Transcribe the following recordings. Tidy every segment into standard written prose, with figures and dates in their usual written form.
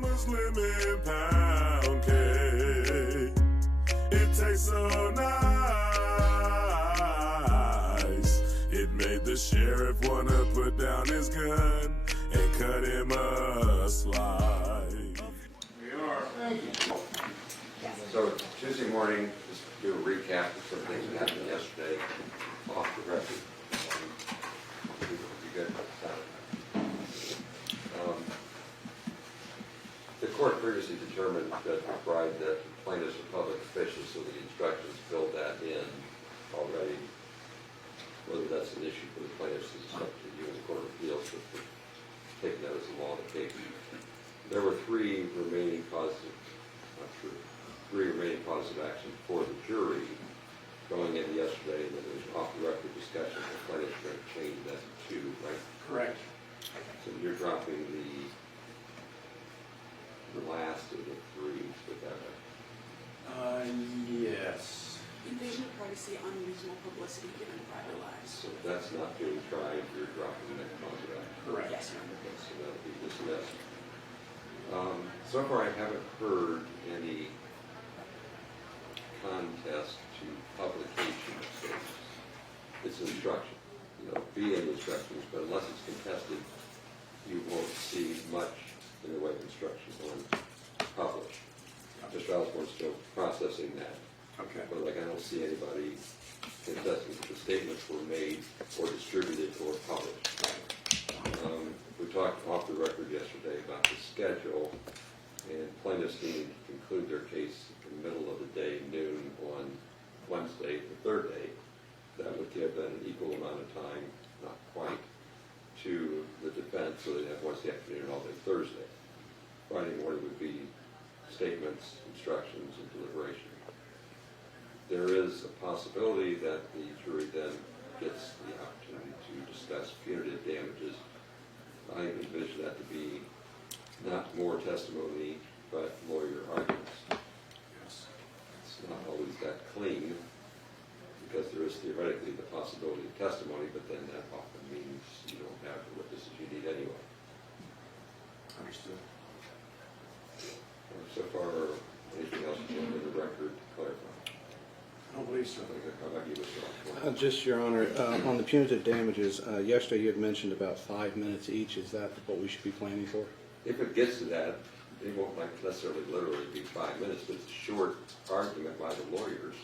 Muslim and pound cake. It tastes so nice. It made the sheriff wanna put down his gun and cut him a slice. We are. Thank you. So Tuesday morning, just do a recap of some things that happened yesterday off the record. Be good. The court previously determined that McBride, that plaintiffs are public officials, so the instructions filled that in already. Whether that's an issue for the plaintiffs is up to you in the Court of Appeals, but we're taking that as a law of the case. There were three remaining causes of action for the jury going in yesterday, and then there was off-the-record discussion. The plaintiffs are going to change that to two, right? Correct. So you're dropping the last of the three with that. Yes. Invasion of privacy, unreasonable publicity given private lives. So if that's not being tried, you're dropping that cause of action. Correct. Yes, Your Honor. Okay, so that'll be dismissed. So far, I haven't heard any contest to publication of statements. It's instruction, be in instructions, but unless it's contested, you won't see much in the way of instruction on publish. Mr. Osborne's still processing that. Okay. But I don't see anybody contesting that the statements were made or distributed or published. We talked off the record yesterday about the schedule, and plaintiffs needing to conclude their case in the middle of the day, noon on Wednesday, the third day. That would give them an equal amount of time, not quite, to the defense, so they'd have Wednesday afternoon and all day Thursday. Friday morning would be statements, instructions, and deliberation. There is a possibility that the jury then gets the opportunity to discuss punitive damages. I envision that to be not more testimony, but lawyer arguments. Yes. It's not always that clean, because there is theoretically the possibility of testimony, but then that often means you don't have the witnesses you need anyway. Understood. So far, anything else you want in the record to clarify? I don't believe so. How about you, Mr. Osborne? Just, Your Honor, on the punitive damages, yesterday you had mentioned about 5 minutes each. Is that what we should be planning for? If it gets to that, it won't necessarily literally be 5 minutes, but it's a short argument by the lawyers,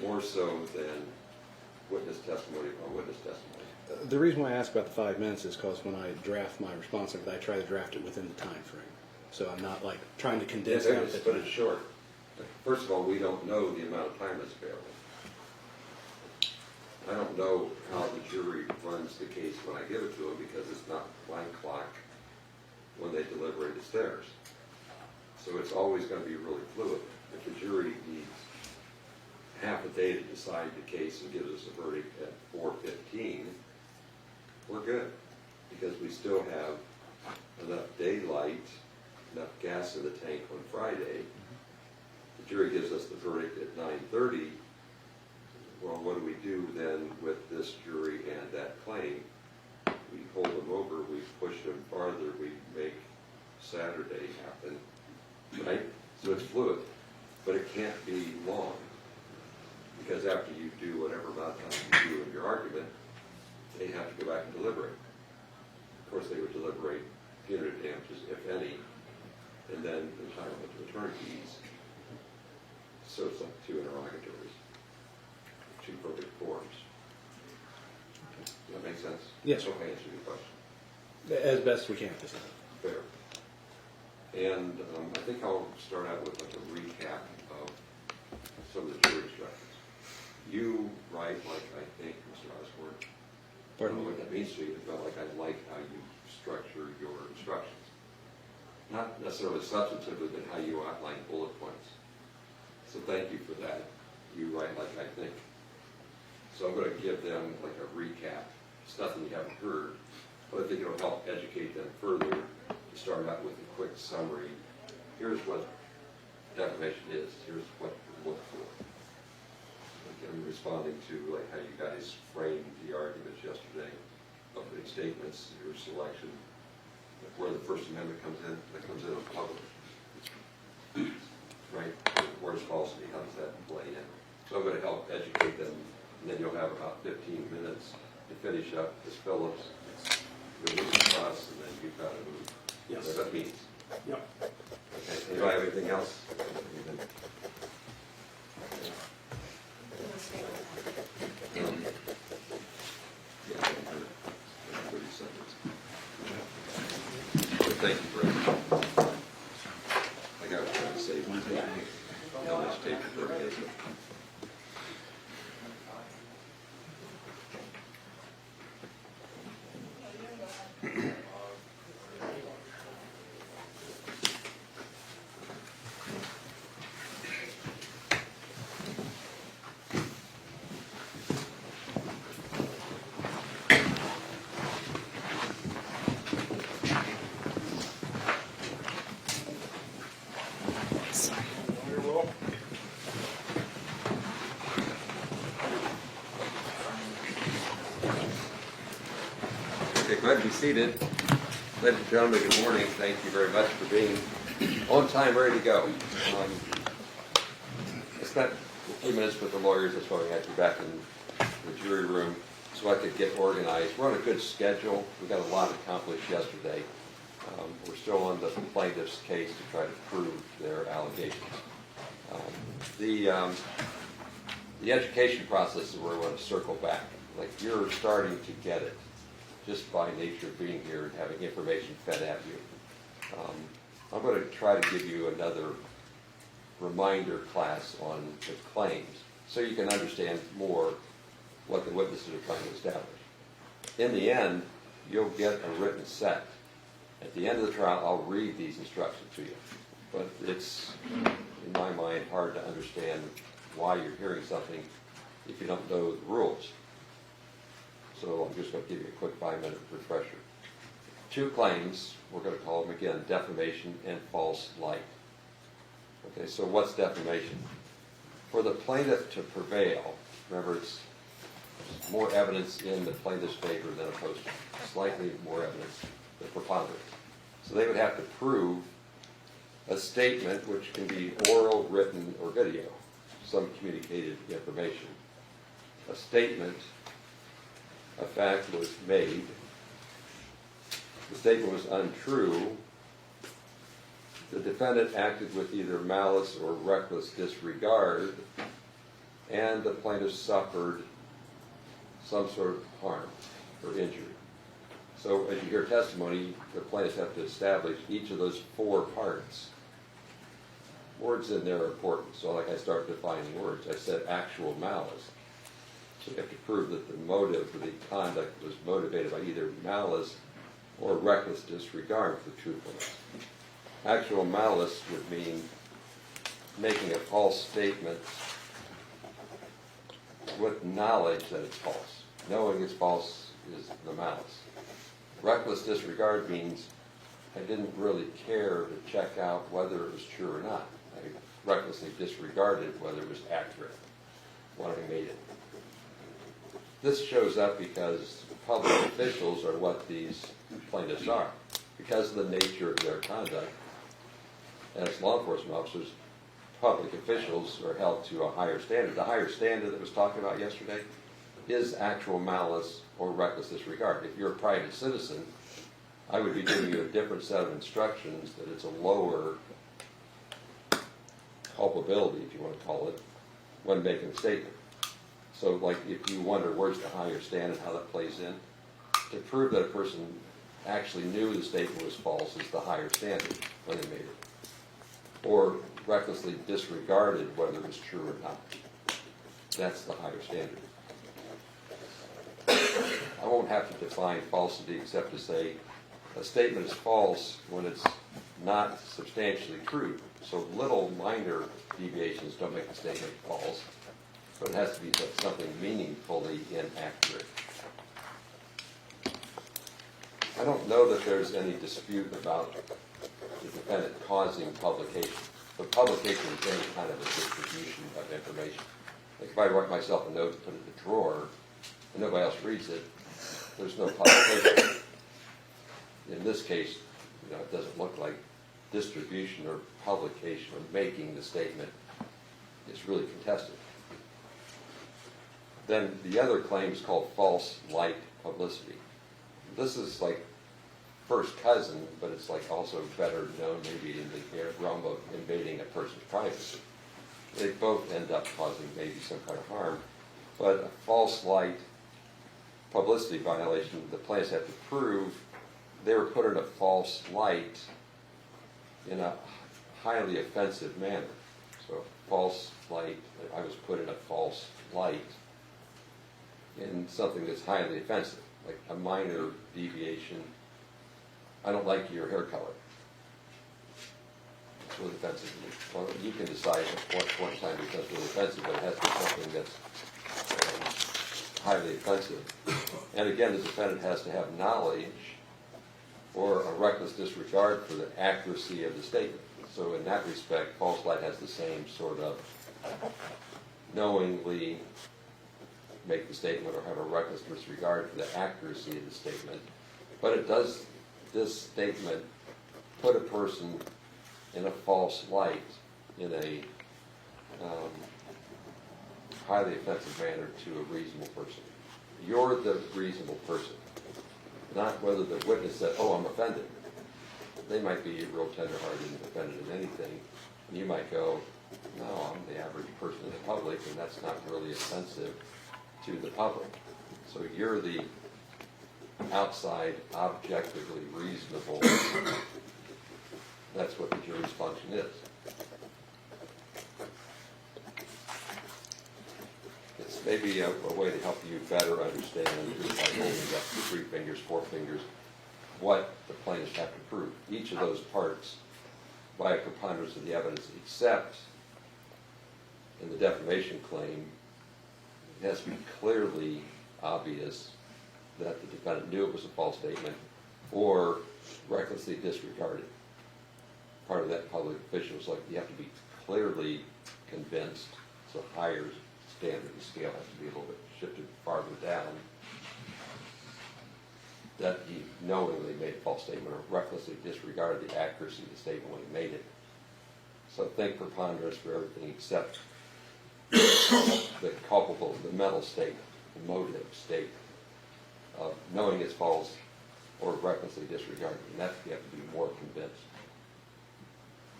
more so than witness testimony upon witness testimony. The reason why I ask about the 5 minutes is because when I draft my response, I try to draft it within the time frame. So I'm not like trying to condense But out it's short. First of all, we don't know the amount of time that's available. I don't know how the jury runs the case when I give it to them, because it's not blank clock when they deliberate, it's theirs. So it's always going to be really fluid. If the jury needs half a day to decide the case and gives us a verdict at 4:15, we're good, because we still have enough daylight, enough gas in the tank on Friday. The jury gives us the verdict at 9:30. Well, what do we do then with this jury and that claim? We hold them over, we push them farther, we make Saturday happen, right? So it's fluid, but it can't be long, because after you do whatever amount of time you do in your argument, they have to go back and deliberate. Of course, they would deliberate punitive damages, if any, and then entitlement to attorney fees. So it's like 2 interrogatories, 2 perfect forms. Does that make sense? Yes. So I answered your question. As best we can at this time. Fair. And I think I'll start out with like a recap of some of the jury instructions. You write like I think, Mr. Osborne. I don't know what that means to you, but like I like how you structure your instructions. Not necessarily substantively, but how you outline bullet points. So thank you for that. You write like I think. So I'm going to give them like a recap. It's nothing you haven't heard, but I think it'll help educate them further to start out with a quick summary. Here's what defamation is. Here's what to look for. I'm responding to like how you guys framed the arguments yesterday, opening statements, your selection, where the First Amendment comes in. That comes in on So I'm going to help educate them, and then you'll have about 15 minutes to finish up Ms. Phillips. You'll move across, and then you've got to move. Yes. Whatever that means. Yep. Okay. Anybody have anything else? Yeah, 30 seconds. Thank you, Brett. I got to try to save my tape. How much tape for me is it? Okay, go ahead and be seated. Ladies and gentlemen, good morning. Thank you very much for being on time, ready to go. I spent a few minutes with the lawyers. That's why we had you back in the jury room so I could get organized. We're on a good schedule. We got a lot accomplished yesterday. We're still on the plaintiff's case to try to prove their allegations. The education process is where we want to circle back. Like, you're starting to get it just by nature of being here and having information fed at you. I'm going to try to give you another reminder class on the claims so you can understand more what the witnesses are trying to establish. In the end, you'll get a written set. At the end of the trial, I'll read these instructions to you. But it's, in my mind, hard to understand why you're hearing something if you don't know the rules. So I'm just going to give you a quick 5-minute refresher. 2 claims, we're going to call them again, defamation and false light. Okay, so what's defamation? For the plaintiff to prevail, remember it's more evidence in the plaintiff's favor than opposed to, slightly more evidence, the preponderance. So they would have to prove a statement, which can be oral, written, or video, some communicated information. A statement, a fact was made, the statement was untrue, the defendant acted with either malice or reckless disregard, and the plaintiff suffered some sort of harm or injury. So as you hear testimony, the plaintiffs have to establish each of those 4 parts. Words in there are important, so like I start defining words. I said actual malice. So you have to prove that the motive for the conduct was motivated by either malice or reckless disregard for truthfulness. Actual malice would mean making a false statement with knowledge that it's false. Knowing it's false is the malice. Reckless disregard means I didn't really care to check out whether it was true or not. I recklessly disregarded whether it was accurate when I made it. This shows up because public officials are what these plaintiffs are. Because of the nature of their conduct, as law enforcement officers, public officials are held to a higher standard. The higher standard that was talked about yesterday is actual malice or reckless disregard. If you're a private citizen, I would be giving you a different set of instructions that it's a lower culpability, if you want to call it, when making a statement. So, like, if you wonder where's the higher standard, how that plays in, to prove that a person actually knew the statement was false is the higher standard when they made it. Or recklessly disregarded whether it was true or not. That's the higher standard. I won't have to define falsity except to say a statement is false when it's not substantially true. So little minor deviations don't make a statement false, but it has to be something meaningfully inaccurate. I don't know that there's any dispute about the defendant causing publication. But publication is any kind of a distribution of information. Like if I write myself a note and put it in a drawer, and nobody else reads it, there's no publication. In this case, it doesn't look like distribution or publication or making the statement is really contested. Then the other claim is called false light publicity. This is like first cousin, but it's like also better known maybe in the realm of invading a person's privacy. They both end up causing maybe some kind of harm, but a false light publicity violation, the plaintiffs have to prove they were put in a false light in a highly offensive manner. So false light, I was put in a false light in something that's highly offensive, like a minor deviation. I don't like your hair color. It's really offensive to me. Well, you can decide at what point in time it becomes really offensive, but it has to be something that's highly offensive. And again, the defendant has to have knowledge or a reckless disregard for the accuracy of the statement. So in that respect, false light has the same sort of knowingly make the statement or have a reckless disregard for the accuracy of the statement. But it does, this statement, put a person in a false light in a highly offensive manner to a reasonable person. You're the reasonable person, not whether the witness said, oh, I'm offended. They might be real tender-hearted and offended in anything. And you might go, no, I'm the average person in the public, and that's not really offensive to the public. So you're the outside, objectively reasonable. That's what the jury's function is. It's maybe a way to help you better understand, just by holding up 3 fingers, 4 fingers, what the plaintiffs have to prove. Each of those parts by a preponderance of the evidence, except in the defamation claim, it has to be clearly obvious that the defendant knew it was a false statement or recklessly disregarded. Part of that public official is like you have to be clearly convinced. It's a higher standard. The scale has to be a little bit shifted farther down. That he knowingly made a false statement or recklessly disregarded the accuracy of the statement when he made it. So think preponderance for everything except the culpable, the mental state, the motive state of knowing it's false or recklessly disregarded. And that you have to be more convinced.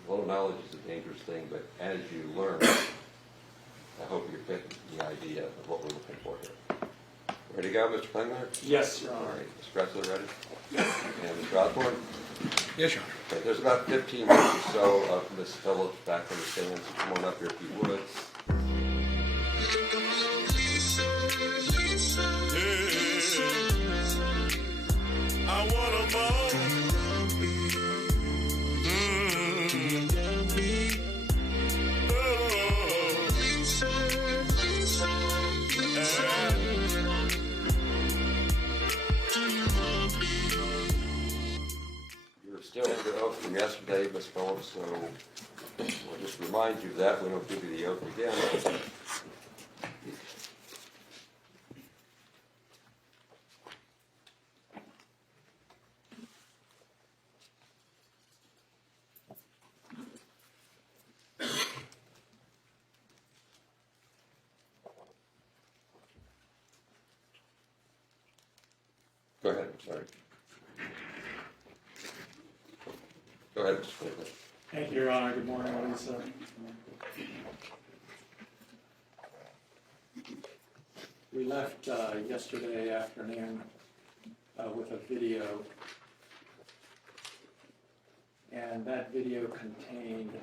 A little knowledge is a dangerous thing, but as you learn, I hope you're getting the idea of what we're looking for here. Ready to go, Mr. Klingler? Yes, Your All Honor. right, Mr. Kressler, ready? And Mr. Osborne? Yes, Your Honor. Okay, there's about 15 minutes or so of Ms. Phillips back on the stand, so come on up here if you would. I want 'em all. You're still under oath from yesterday, Ms. Phillips, so we'll just remind you of that. We don't give you the oath again. Go ahead, I'm sorry. Go ahead, Mr. Klingler. Thank you, Your Honor. Good morning, Lisa. We left yesterday afternoon with a video, and that video contained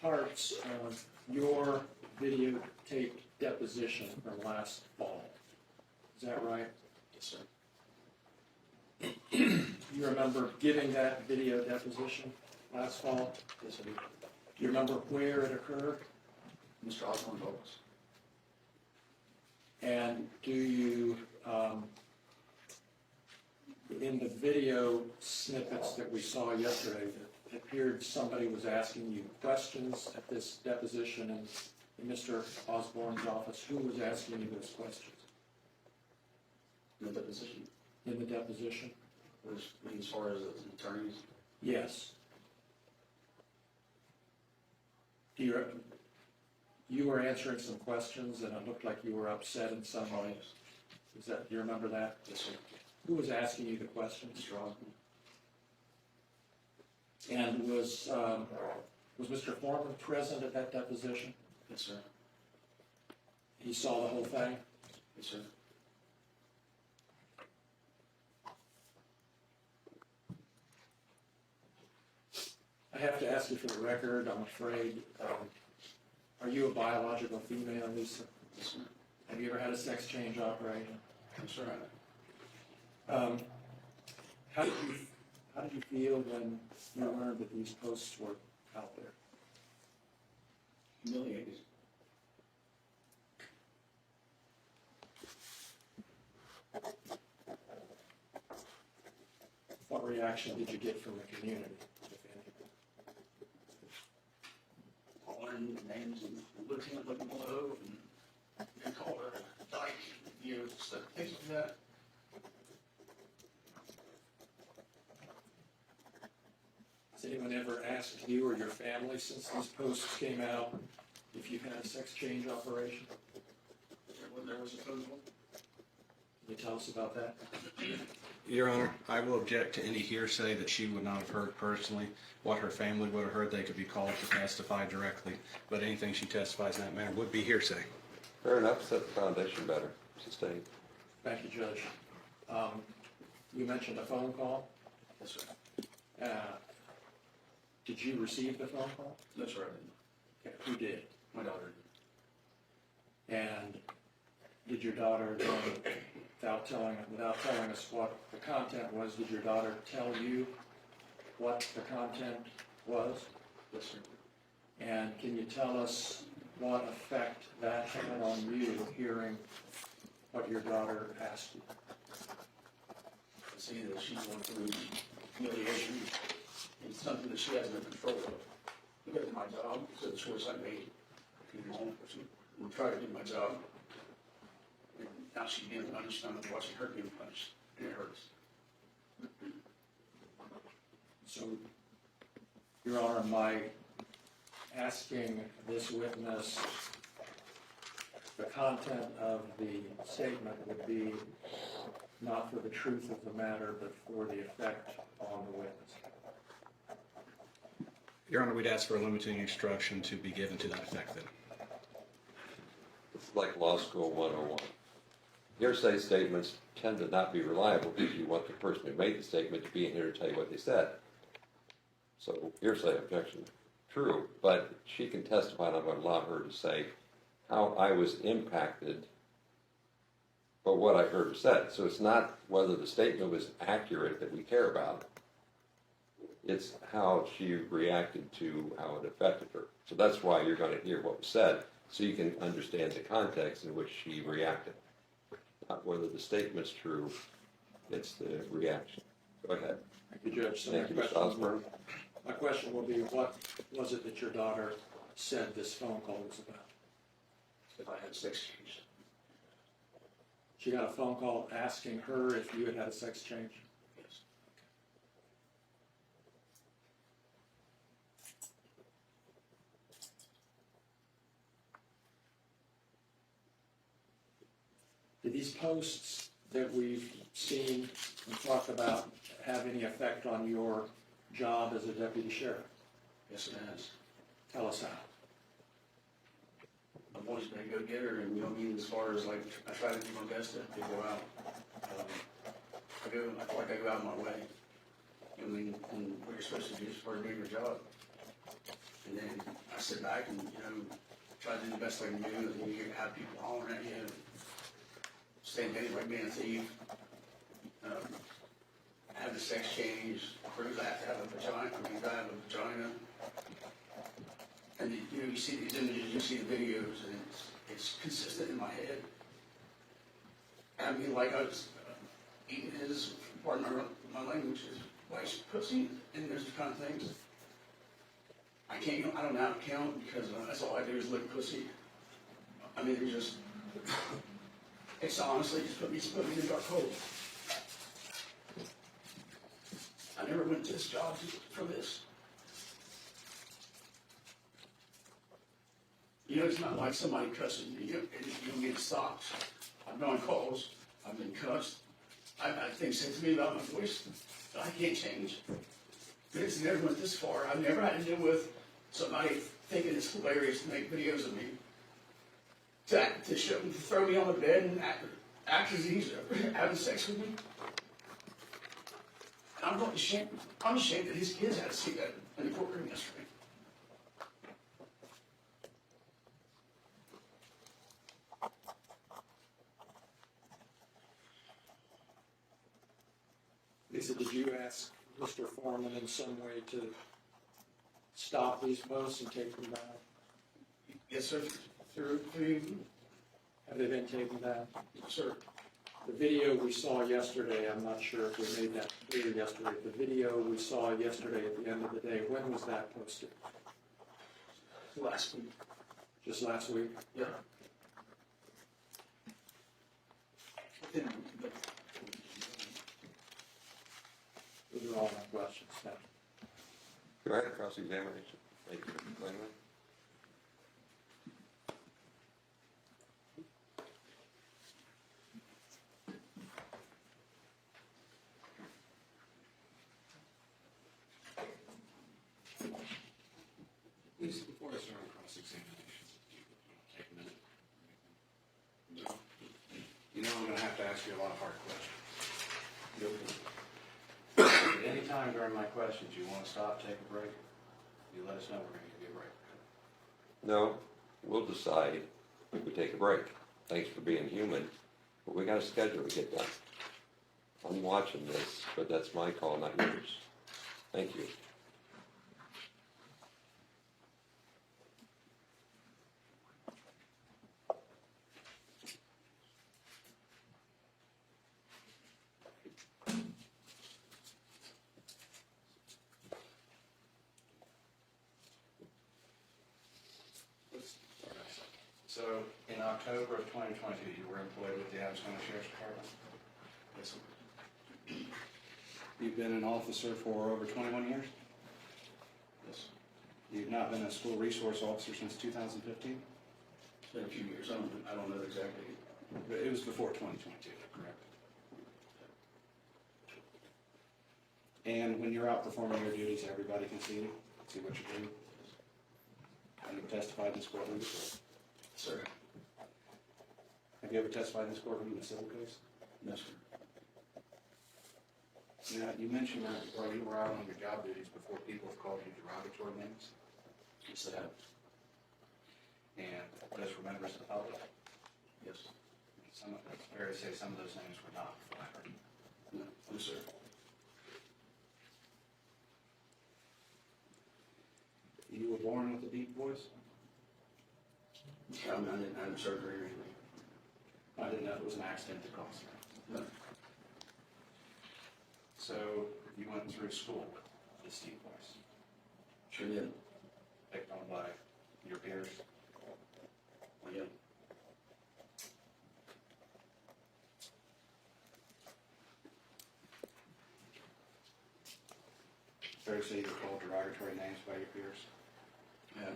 parts of your videotaped deposition from last fall. Is that right? Yes, sir. You remember giving that video deposition last fall? Yes, I do. Do you remember where it occurred? Mr. Osborne's office. And do you, in the video snippets that we saw yesterday, it appeared somebody was asking you questions at this deposition in Mr. Osborne's office. Who was asking you those questions? In the deposition. In the deposition? As far as the attorneys? Yes. Do you, You were answering some questions and it looked like you were upset in some way. Is that, do you remember that? Yes, sir. Who was asking you the questions? Mr. Osborne. And was Mr. Foreman present at that deposition? Yes, sir. He saw the whole thing? Yes, sir. I have to ask you for the record, I'm afraid. Are you a biological female, Lisa? Yes, sir. Have you ever had a sex change operation? Yes, sir. How did you feel when you learned that these posts were out there? Humiliated. What reaction did you get from the community, if any? Calling names and Lieutenant looking below and called her dyke, you know, stuff, things like that. Has anyone ever asked you or your family since these posts came out if you've had a sex change operation? There was a phone call. Can you tell us about that? Your Honor, I will object to any hearsay that she would not have heard personally. What her family would have heard, they could be called to testify directly, but anything she testifies in that manner would be hearsay. Fair enough, set the foundation better, sustained. Thank you, Judge. You mentioned a phone call. Yes, sir. Did you receive the phone call? No, sir, I didn't. Okay, who did? My daughter did. And did your daughter, then, without telling us what the content was, did your daughter tell you what the content was? Yes, sir. And can you tell us what effect that had on you, hearing what your daughter asked you? I see that she's going through humiliation. It's something that she has no control of. Because of my job, because of the choice I made. I'm trying to do my job. And now she's being punished, I'm watching her being punished, and it hurts. So, Your Honor, my asking this witness the content of the statement would be not for the truth of the matter, but for the effect on the witness. Your Honor, we'd ask for a limiting instruction to be given to that effect then. It's like law school 101. Hearsay statements tend to not be reliable because you want the person who made the statement to be in here to tell you what they said. So hearsay objection, true, but she can testify and I'm going to allow her to say how I was impacted by what I heard her said. So it's not whether the statement was accurate that we care about. It's how she reacted to how it affected her. So that's why you're going to hear what was said, so you can understand the context in which she reacted. Not whether the statement's true, it's the reaction. Go ahead. Thank you, Judge. So Thank you, Mr. Osborne. my question will be, what was it that your daughter said this phone call was about? If I had sex change. She got a phone call asking her if you had had a sex change? Yes. Did these posts that we've seen and talked about have any effect on your job as a deputy sheriff? Yes, it has. Tell us how. I've always been a go-getter, and you know what I mean, as far as like, I try to do my best to go out. I feel like I go out of my way. I mean, and what you're supposed to do is for doing your job. And then I sit back and, you know, try to do the best I can do, and then you have people hollering at you. Same thing like being a thief. Have the sex change, prove I have to have a vagina, I have a vagina. And you know, you see these images, you see the videos, and it's consistent in my head. I mean, like I was eating his, pardon my language, his wife's pussy, and there's the kind of things. I don't know how to count because that's all I do is lick pussy. I mean, it's honestly just put me in the dark hole. I never went to this job for this. You know, it's not like somebody cussing you, you don't get stopped. I've been on calls, I've been cussed. I've had things said to me about my voice that I can't change. But it's never went this far. I've never had to deal with somebody thinking it's hilarious to make videos of me. To throw me on the bed and act as he's having sex with me. And I'm ashamed that his kids had to see that in the courtroom yesterday. Lisa, did you ask Mr. Foreman in some way to stop these posts and take them down? Yes, sir. Through you. Have they been taken down? Yes, sir. The video we saw yesterday, I'm not sure if we made that clear yesterday. The video we saw yesterday at the end of the day, when was that posted? Last week. Just last week? Yeah. But Those are all my questions. Thank you. Go ahead, cross-examination. Thank you, Mr. Klingman. Lisa, before I start cross-examination, take a minute. No. You know I'm going to have to ask you a lot of hard questions. At any time during my questions, you want to stop, take a break, you let us know, we're going to give you a break. No, we'll decide if we take a break. Thanks for being human, but we got a schedule to get done. I'm watching this, but that's my call, not yours. Thank you. So, in October of 2022, you were employed with the Adams County Sheriff's Department? yes, sir. You've been an officer for over 21 years? Yes. You've not been a school resource officer since 2015? It's been a few years. I don't know exactly. But it was before 2022, correct? And when you're out performing your duties, everybody can see you, see what you're doing? And you've testified in this courtroom before? Sir. Have you ever testified in this courtroom in a civil case? No, sir. Now, you mentioned that while you were out on your job duties before, people have called you derogatory names. Yes, I have. And those were members of the public. Yes. It's fair to say some of those names were not flattering. No, no, sir. You were born with a deep voice? I didn't have surgery or anything. I didn't know it was an accident that caused it. No. So you went through school with this deep voice, Sure did. picked on by your peers. Well, yeah. Fair to say you were called derogatory names by your peers? Yeah.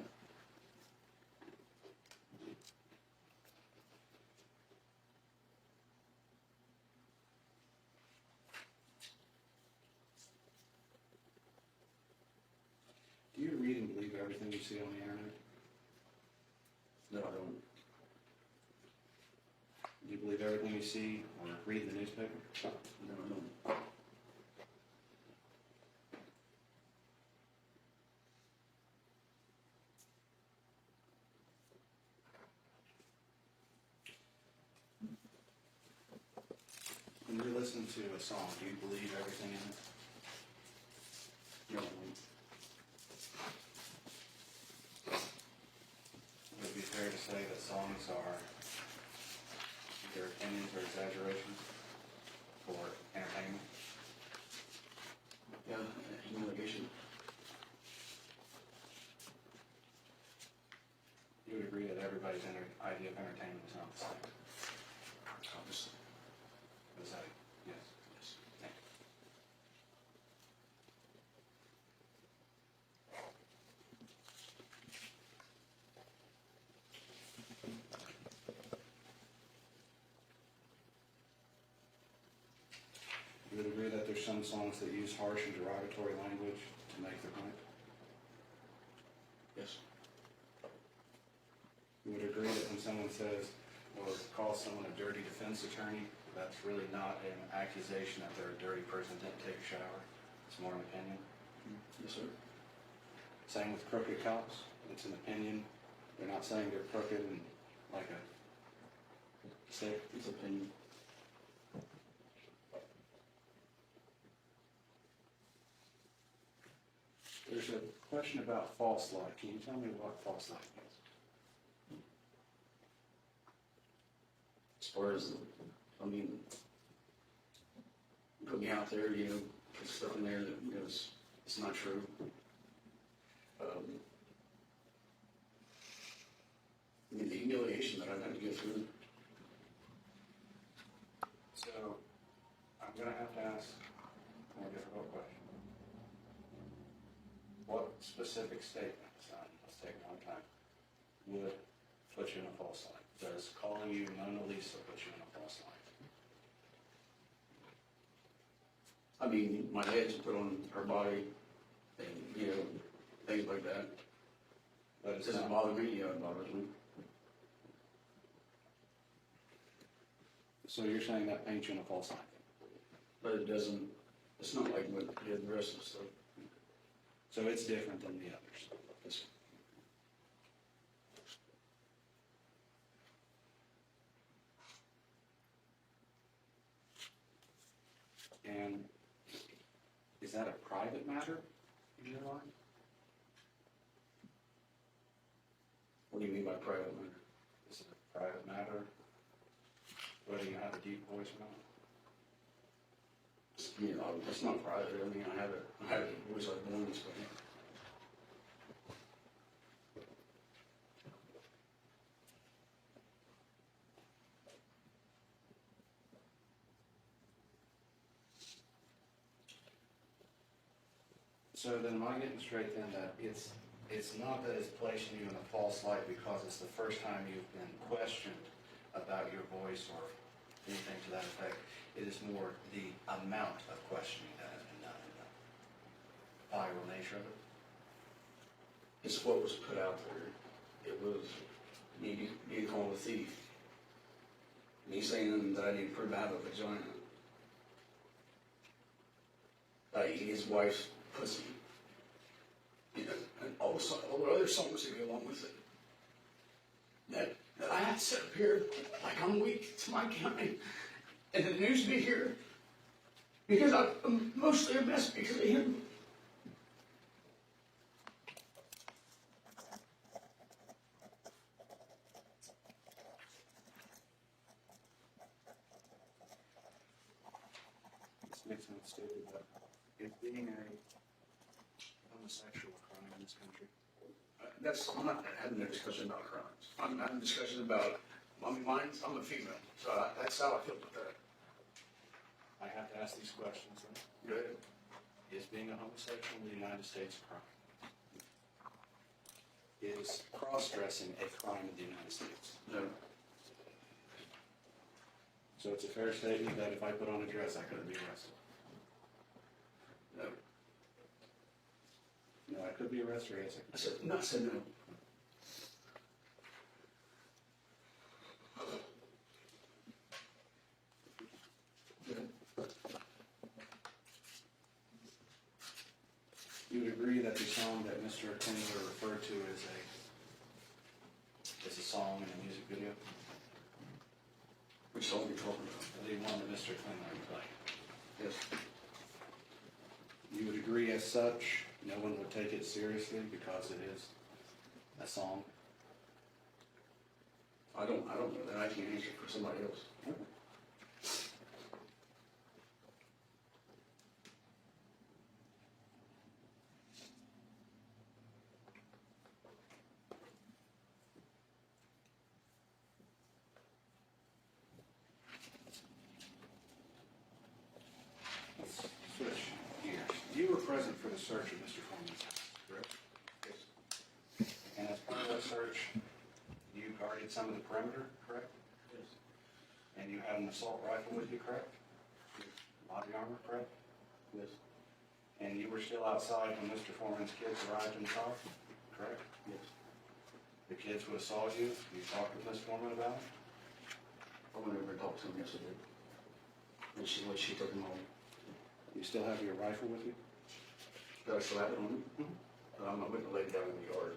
Do you read and believe everything you see on the internet? No, I don't. Do you believe everything you see or read in the newspaper? No, I don't. When you're listening to a song, do you believe everything in it? No, I Would it be fair to say that songs are either opinions or exaggerations for entertainment? don't. Yeah, humiliation. You would agree that everybody's idea of entertainment is not the same? Obviously. Is that, yes? Yes. Thank you. some songs that use harsh and derogatory language to make the point? Yes. You would agree that when someone says, or calls someone a dirty defense attorney, that's really not an accusation that they're a dirty person that didn't take a shower? It's more an opinion. Yes, sir. Same with crooked cops. It's an opinion. They're not saying they're crooked and like a stick. It's opinion. There's a question about false light. Can you tell me what false light means? As far as, I mean, put me out there, you know, put stuff in there that, you know, it's not true. I mean, the humiliation that I've had to go through. So, I'm going to have to ask a more difficult question. What specific statement, son, let's take it one time, would put you in a false light? Does calling you Mona Lisa put you in a false light? I mean, my head's put on her body and, you know, things like that. But It it's doesn't not, bother me, you know, it bothers me. so you're saying that paints you in a false light? But it doesn't, it's not like what the rest of the stuff. So it's different than the others? It's, And is that a private matter in your life? what do you mean by private matter? Is it a private matter, whether you have a deep voice or not? You know, it's not private. I mean, I have a voice like born this way. So then am I getting straight then that it's not that it's placing you in a false light because it's the first time you've been questioned about your voice or anything to that effect. It is more the amount of questioning that has been done and the viral nature of it. It's what was put out there. It was me being called a thief. Me saying that I need to prove I have a vagina. I eat his wife's pussy. You know, and all the other songs that go along with it. That I have to sit up here like I'm weak to my county. And the news be here. Because I'm mostly a mess because of him. This makes sense stupid, but is being a homosexual a crime in this country? I'm not having a discussion about crimes. I'm having a discussion about, I mean, I'm a female, so that's how I feel about that. I have to ask these questions then. Go ahead. Is being a homosexual in the United States a crime? Is cross-dressing a crime in the United States? No. So it's a fair statement that if I put on a dress, I couldn't be arrested? No. No, I could be arrested, or yes, I could. I said no. You would agree that the song that Mr. Klingler referred to is a song in a music video? Which song are you talking about? The one that Mr. Klingler played. Yes. You would agree as such, no one would take it seriously because it is a song? I don't know that. I can't answer for somebody else. Let's switch gears. You were present for the search of Mr. Foreman's house, correct? Yes. And as part of that search, you guarded some of the perimeter, correct? Yes. And you had an assault rifle with you, correct? Body armor, correct? Yes, And you were still outside when Mr. Foreman's kids arrived in the car, correct? yes. The kids would have saw you, you talked with Ms. Foreman about it? I went over and talked to him yesterday. And she took him home. You still have your rifle with you? Did I still have it on me? But I'm not going to lay it down in the yard.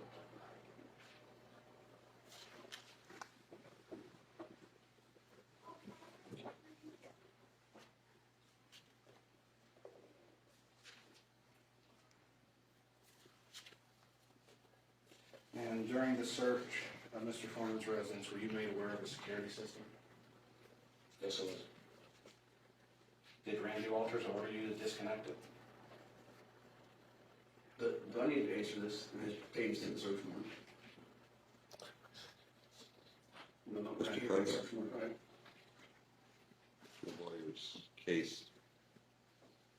And during the search of Mr. Foreman's residence, were you made aware of the security system? Yes, it was. Did Randy Walters order you to disconnect it? Do I need to answer this? And it pertains to the search warrant. No, no, Mr. I need to President. search warrant, right? The lawyer's case.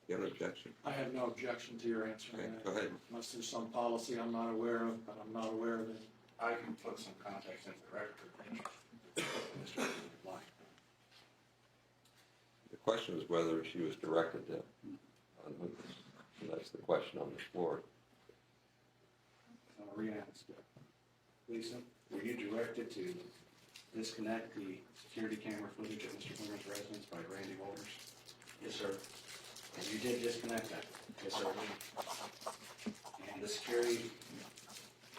You have an objection? I have no objection to your answering Okay, that. go ahead. Unless there's some policy I'm not aware of, but I'm not aware of it. I can put some context into the record if Mr. Foreman would like. The question is whether she was directed to unhook this. And that's the question on the floor. I'll re-ask it. Lisa, were you directed to disconnect the security camera footage at Mr. Foreman's residence by Randy Walters? Yes, sir. And you did disconnect that? Yes, sir. And the security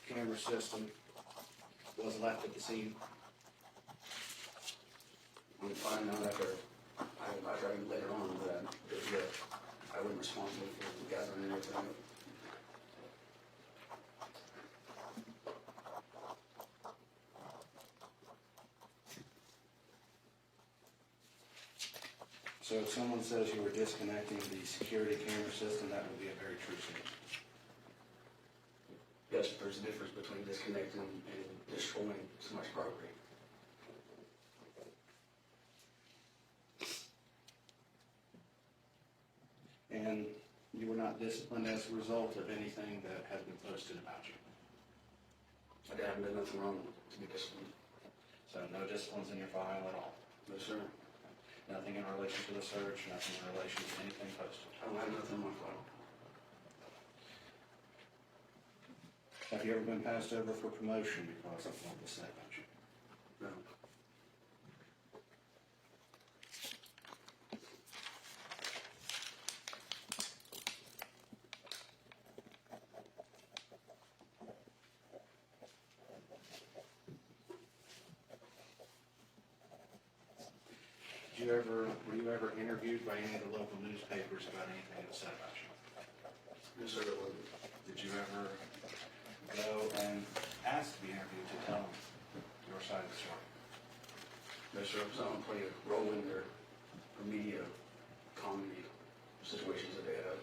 camera system was left at the scene? I'm finding out after I tried later on that I wasn't responsible for gathering everything up. So if someone says you were disconnecting the security camera system, that would be a very true statement. Yes, there's a difference between disconnecting and destroying somebody's property. And you were not disciplined as a result of anything that has been posted about you? I haven't done nothing wrong to be disciplined. So no disciplines in your file at all? No, sir. Nothing in relation to the search, nothing in relation to anything posted? I don't have nothing in my file. Have you ever been passed over for promotion because of what was said about you? No. Were you ever interviewed by any of the local newspapers about anything that was said about you? No, sir, it wasn't. Did you ever go and ask to be interviewed to tell them your side of the story? No, sir, I don't play a role in their media comedy situations that they have.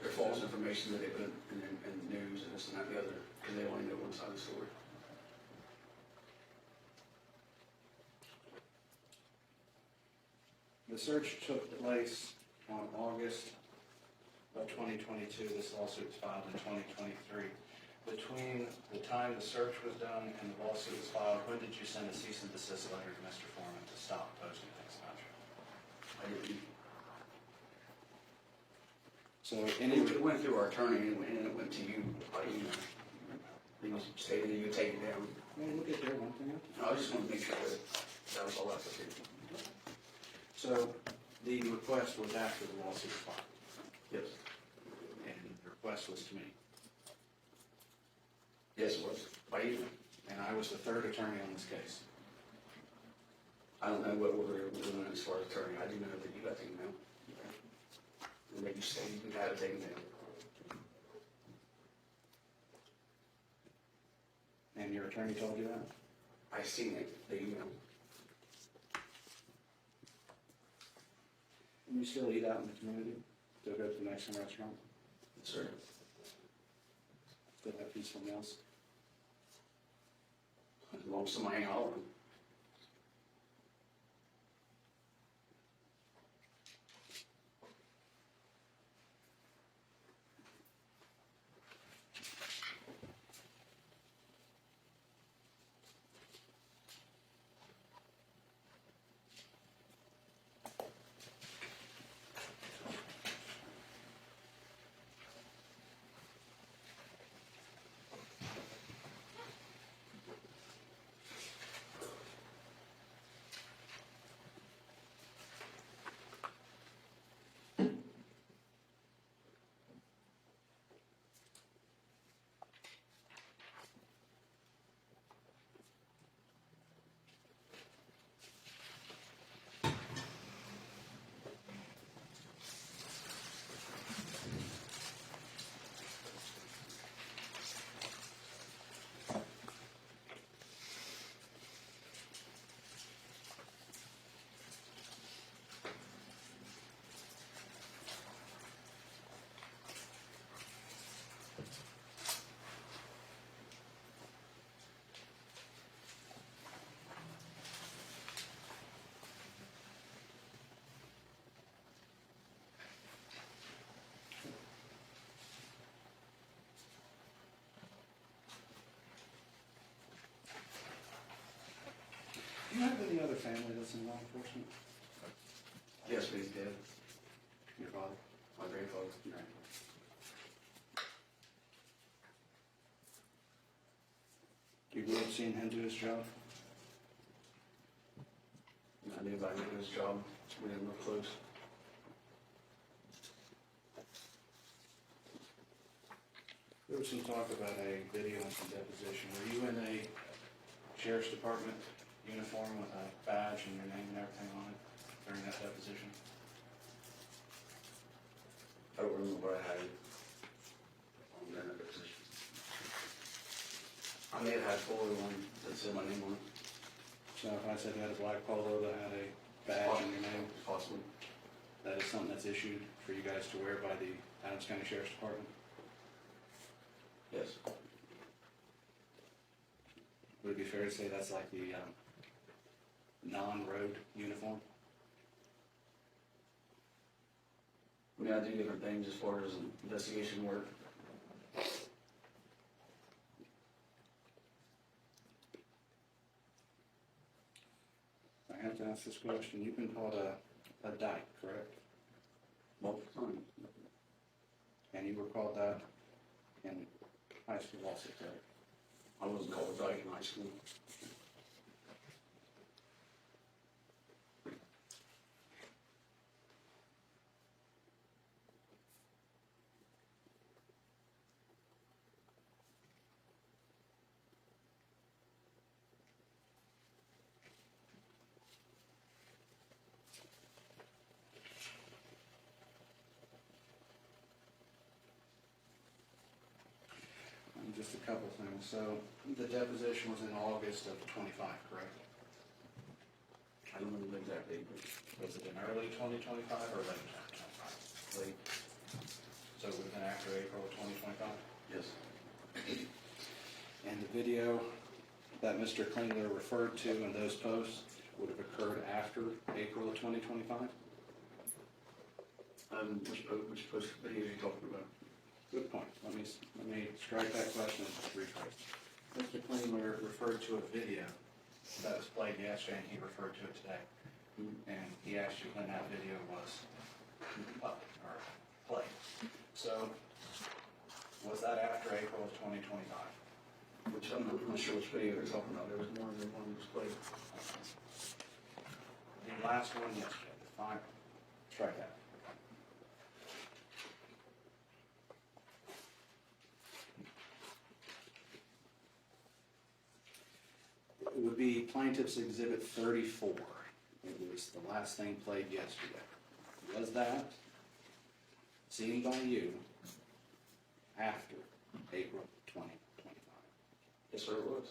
Their false information that they put in the news and this and that and the other, because they only know one side of the story. The search took place on August of 2022. This lawsuit was filed in 2023. Between the time the search was done and the lawsuit was filed, when did you send a cease and desist letter to Mr. Foreman to stop posting things about you? I didn't. So It went through our attorney and it went to you by email. He stated that you would take it down. look at there one thing. I just want to make sure that that was all I could do. So the request was after the lawsuit was filed, Yes. and the request was to me. Yes, it was. By email. And I was the third attorney on this case. I don't know what order we're doing as far as attorney. I do know that you got the email. And that you stated you had to take it down. And your attorney told you that? I seen it, the email. And you still eat out in the community? Still go to the Mexican restaurant? Yes, sir. Still have peaceful meals? As long as somebody ain't hollering. other family that's in law enforcement? Yes, but he's dead. Your father? My grandfather. Right. You grew up seeing him do his job? I knew about him doing his job. We didn't look close. There was some talk about a video and some deposition. Were you in a sheriff's department uniform with a badge and your name and everything on it during that deposition? I don't remember what I had on that position. I may have had one that said my name on it. So if I said you had a black polo that had a badge and your name, Possibly. that is something that's issued for you guys to wear by the Adams County Sheriff's Department? Yes. Would it be fair to say that's like the non-road uniform? I mean, I do different things as far as investigation work. I have to ask this question. You've been called a dyke, correct? Multiple times. And you were called that in high school also, correct? I wasn't called a dyke in high school. Just a couple things. So the deposition was in August of 25, correct? I don't remember the exact date, but Was it in early 2025 or late 2025? late. So it would have been after April of 2025? Yes. And the video that Mr. Klingler referred to in those posts would have occurred after April of 2025? Which post video are you talking about? Good point. Let me strike that question and rephrase. Mr. Klingler referred to a video that was played yesterday, and he referred to it today. And he asked you when that video was up or played. So, was that after April of 2025? Which I'm not sure which video you're talking about. There was more than one display. The last one yesterday, the final. Strike that. It would be Plaintiffs Exhibit 34. It was the last thing played yesterday. Was that seen by you after April 2025? Yes, sir, it was.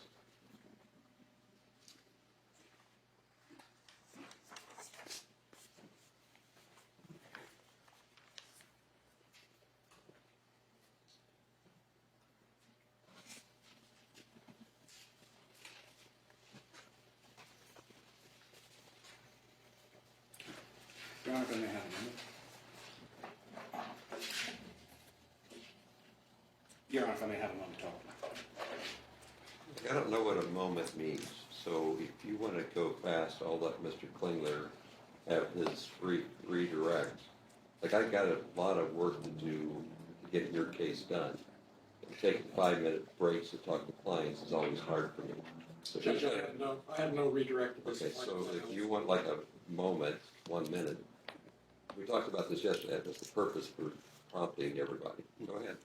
Your Honor, if I may have a moment. Your Honor, if I may have a moment to talk. I don't know what a moment means, so if you want to go fast, I'll let Mr. Klingler have his redirect. Like, I got a lot of work to do to get your case done. And taking 5-minute breaks to talk to clients is always hard for me. So Judge, I have no redirect at this okay, point. so if you want like a moment, 1 minute, we talked about this yesterday, that was the purpose for prompting everybody. Go ahead.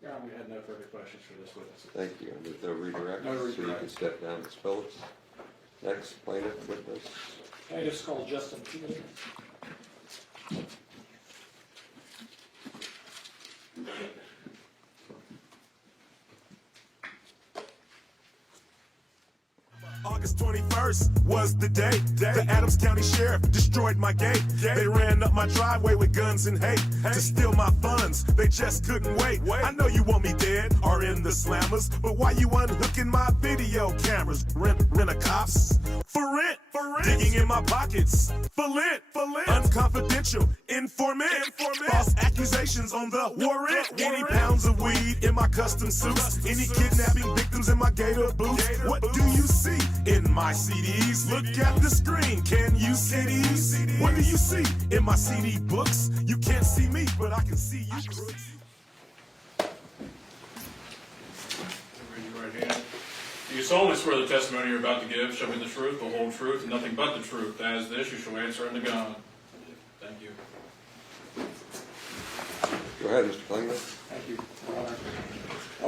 Your Honor, we had no further questions for this witness. Thank you. And there's no redirect? No So you redirect. can step down, Ms. Phillips. Next, plaintiff witness. I just called Justin Cooley. Our August 21st was the day the Adams County Sheriff destroyed my gate. They ran up my driveway with guns and hate to steal my funds. They just couldn't wait. I know you want me dead or in the slammers, but why you unhooking my video cameras? Rent a cops for rent, digging in my pockets for lint, unconfidential informant, false accusations on the warrant. Any pounds of weed in my custom suits, any kidnapping victims in my gator boots. What do you see in my CDs? Look at the screen, can you see these? What do you see in my CD books? You can't see me, but I can see you. Raise your right hand. Do you solemnly swear the testimony you're about to give shall be the truth, the whole truth, and nothing but the truth? As this, you shall answer unto God. Thank you. Go ahead, Mr. Klingman. Thank you, Your Honor.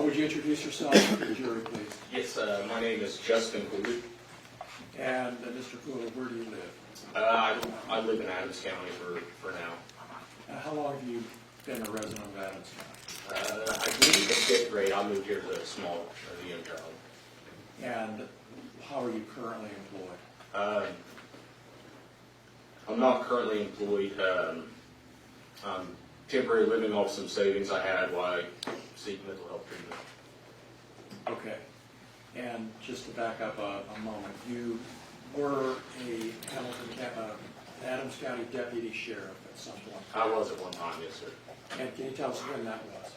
Would you introduce yourself to the jury, please? Yes, my name is Justin Cooley. And Mr. Cooley, where do you live? I live in Adams County for now. How long have you been a resident of Adams County? I believe in 5th grade. I moved here as a young child. And how are you currently employed? I'm not currently employed. I'm temporarily living off some savings I had while I seek mental health treatment. Okay. And just to back up a moment, you were a Adams County Deputy Sheriff at some point. I was at one time, yes, sir. And can you tell us when that was?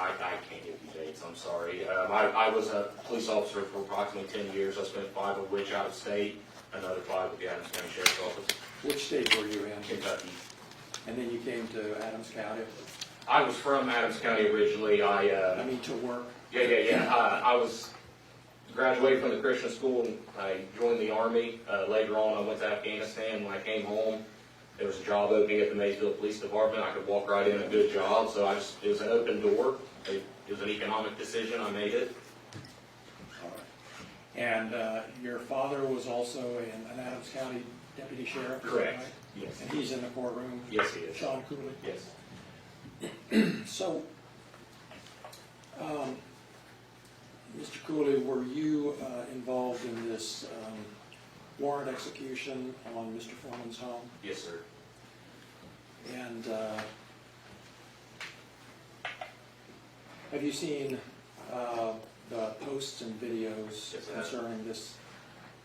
I can't give you dates, I'm sorry. I was a police officer for approximately 10 years. I spent 5 of which out of state, another 5 with the Adams County Sheriff's Office. Which state were you in? Kentucky. And then you came to Adams County? I was from Adams County originally. I mean, to work? Yeah. I was graduated from the Christian school. I joined the Army. Later on, I went to Afghanistan. When I came home, there was a job opening at the Maysville Police Department. I could walk right in, a good job. So it was an open door. It was an economic decision. I made it. All right. And your father was also an Adams County Deputy Sheriff? Correct. Right? Yes. And he's in the courtroom? Yes, he is. Shawn Cooley? Yes. So, Mr. Cooley, were you involved in this warrant execution on Mr. Foreman's home? Yes, sir. And have you seen the posts and videos Yes, I have. concerning this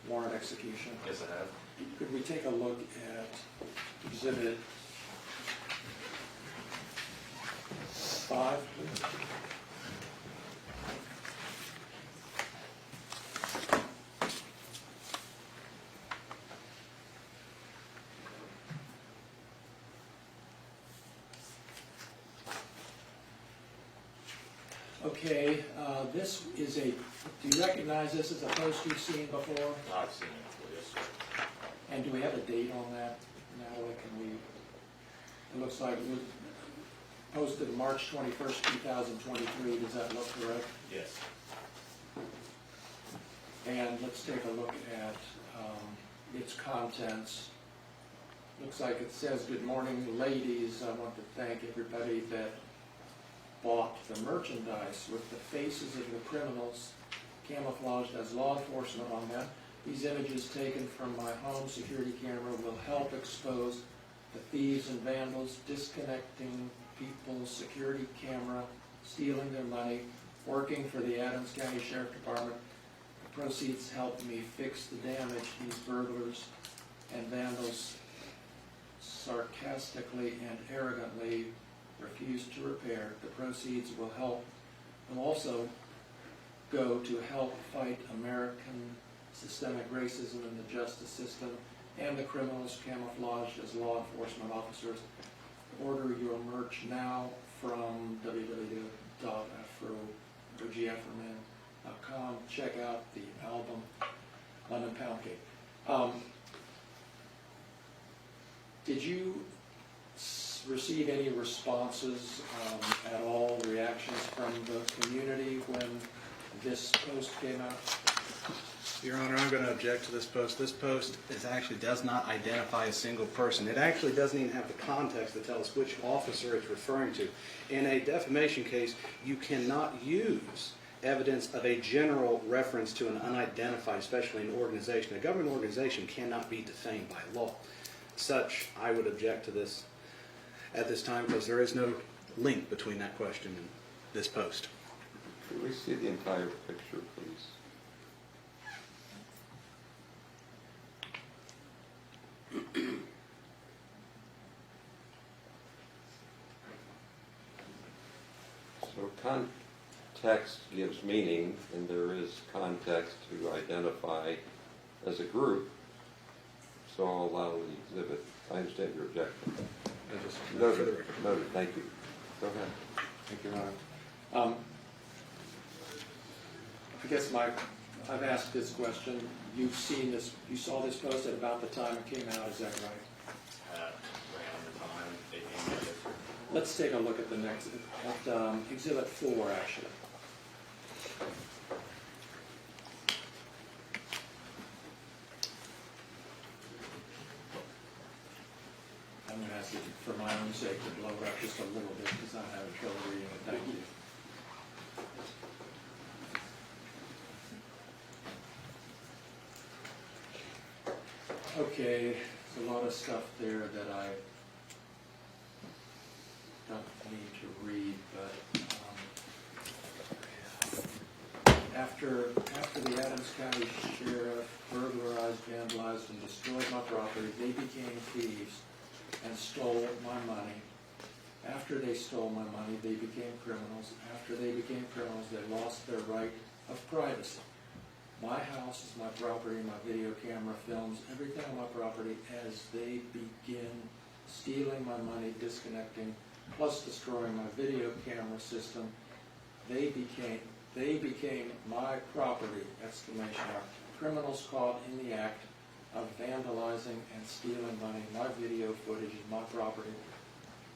warrant execution? Yes, I have. Could we take a look at Exhibit 5, please? Okay, this is do you recognize this as a post you've seen before? I've seen it before, yes, sir. And do we have a date on that? Natalie, it looks like it was posted March 21st, 2023. Does that look correct? Yes. And let's take a look at its contents. Looks like it says, "Good morning, ladies. I want to thank everybody that bought the merchandise with the faces of the criminals camouflaged as law enforcement on them. These images taken from my home security camera will help expose the thieves and vandals disconnecting people's security camera, stealing their money, working for the Adams County Sheriff Department. The proceeds helped me fix the damage these burglars and vandals sarcastically and arrogantly refused to repair. The proceeds will also go to help fight American systemic racism in the justice system and the criminals camouflaged as law enforcement officers. Order your merch now from www.afroman.com. Check out the album London Pound Cake." Did you receive any responses at all, reactions from the community when this post came out? Your Honor, I'm going to object to this post. This post actually does not identify a single person. It actually doesn't even have the context to tell us which officer it's referring to. In a defamation case, you cannot use evidence of a general reference to an unidentified, especially an organization. A government organization cannot be defamed by law. Such, I would object to this at this time because there is no link between that question and this post. Could we see the entire picture, please? So context gives meaning, and there is context to identify as a group. So I'll allow the exhibit. I understand your objection. Noted, noted, thank you. Go ahead. Thank you, Your Honor. I guess I've asked this question. You've seen this, you saw this post at about the time it came out, is that right? Around the time they came in. Let's take a look at the next, at Exhibit 4, actually. I'm going to ask you, for my own sake, to blow it up just a little bit because I'm having trouble reading it. Thank you. Okay, there's a lot of stuff there that I don't need to read, but after the Adams County Sheriff burglarized, vandalized, and destroyed my property, they became thieves and stole my money. After they stole my money, they became criminals. After they became criminals, they lost their right of privacy. My house is my property, my video camera films everything on my property. As they begin stealing my money, disconnecting, plus destroying my video camera system, they became my property, exclamation mark. Criminals caught in the act of vandalizing and stealing money. My video footage is my property.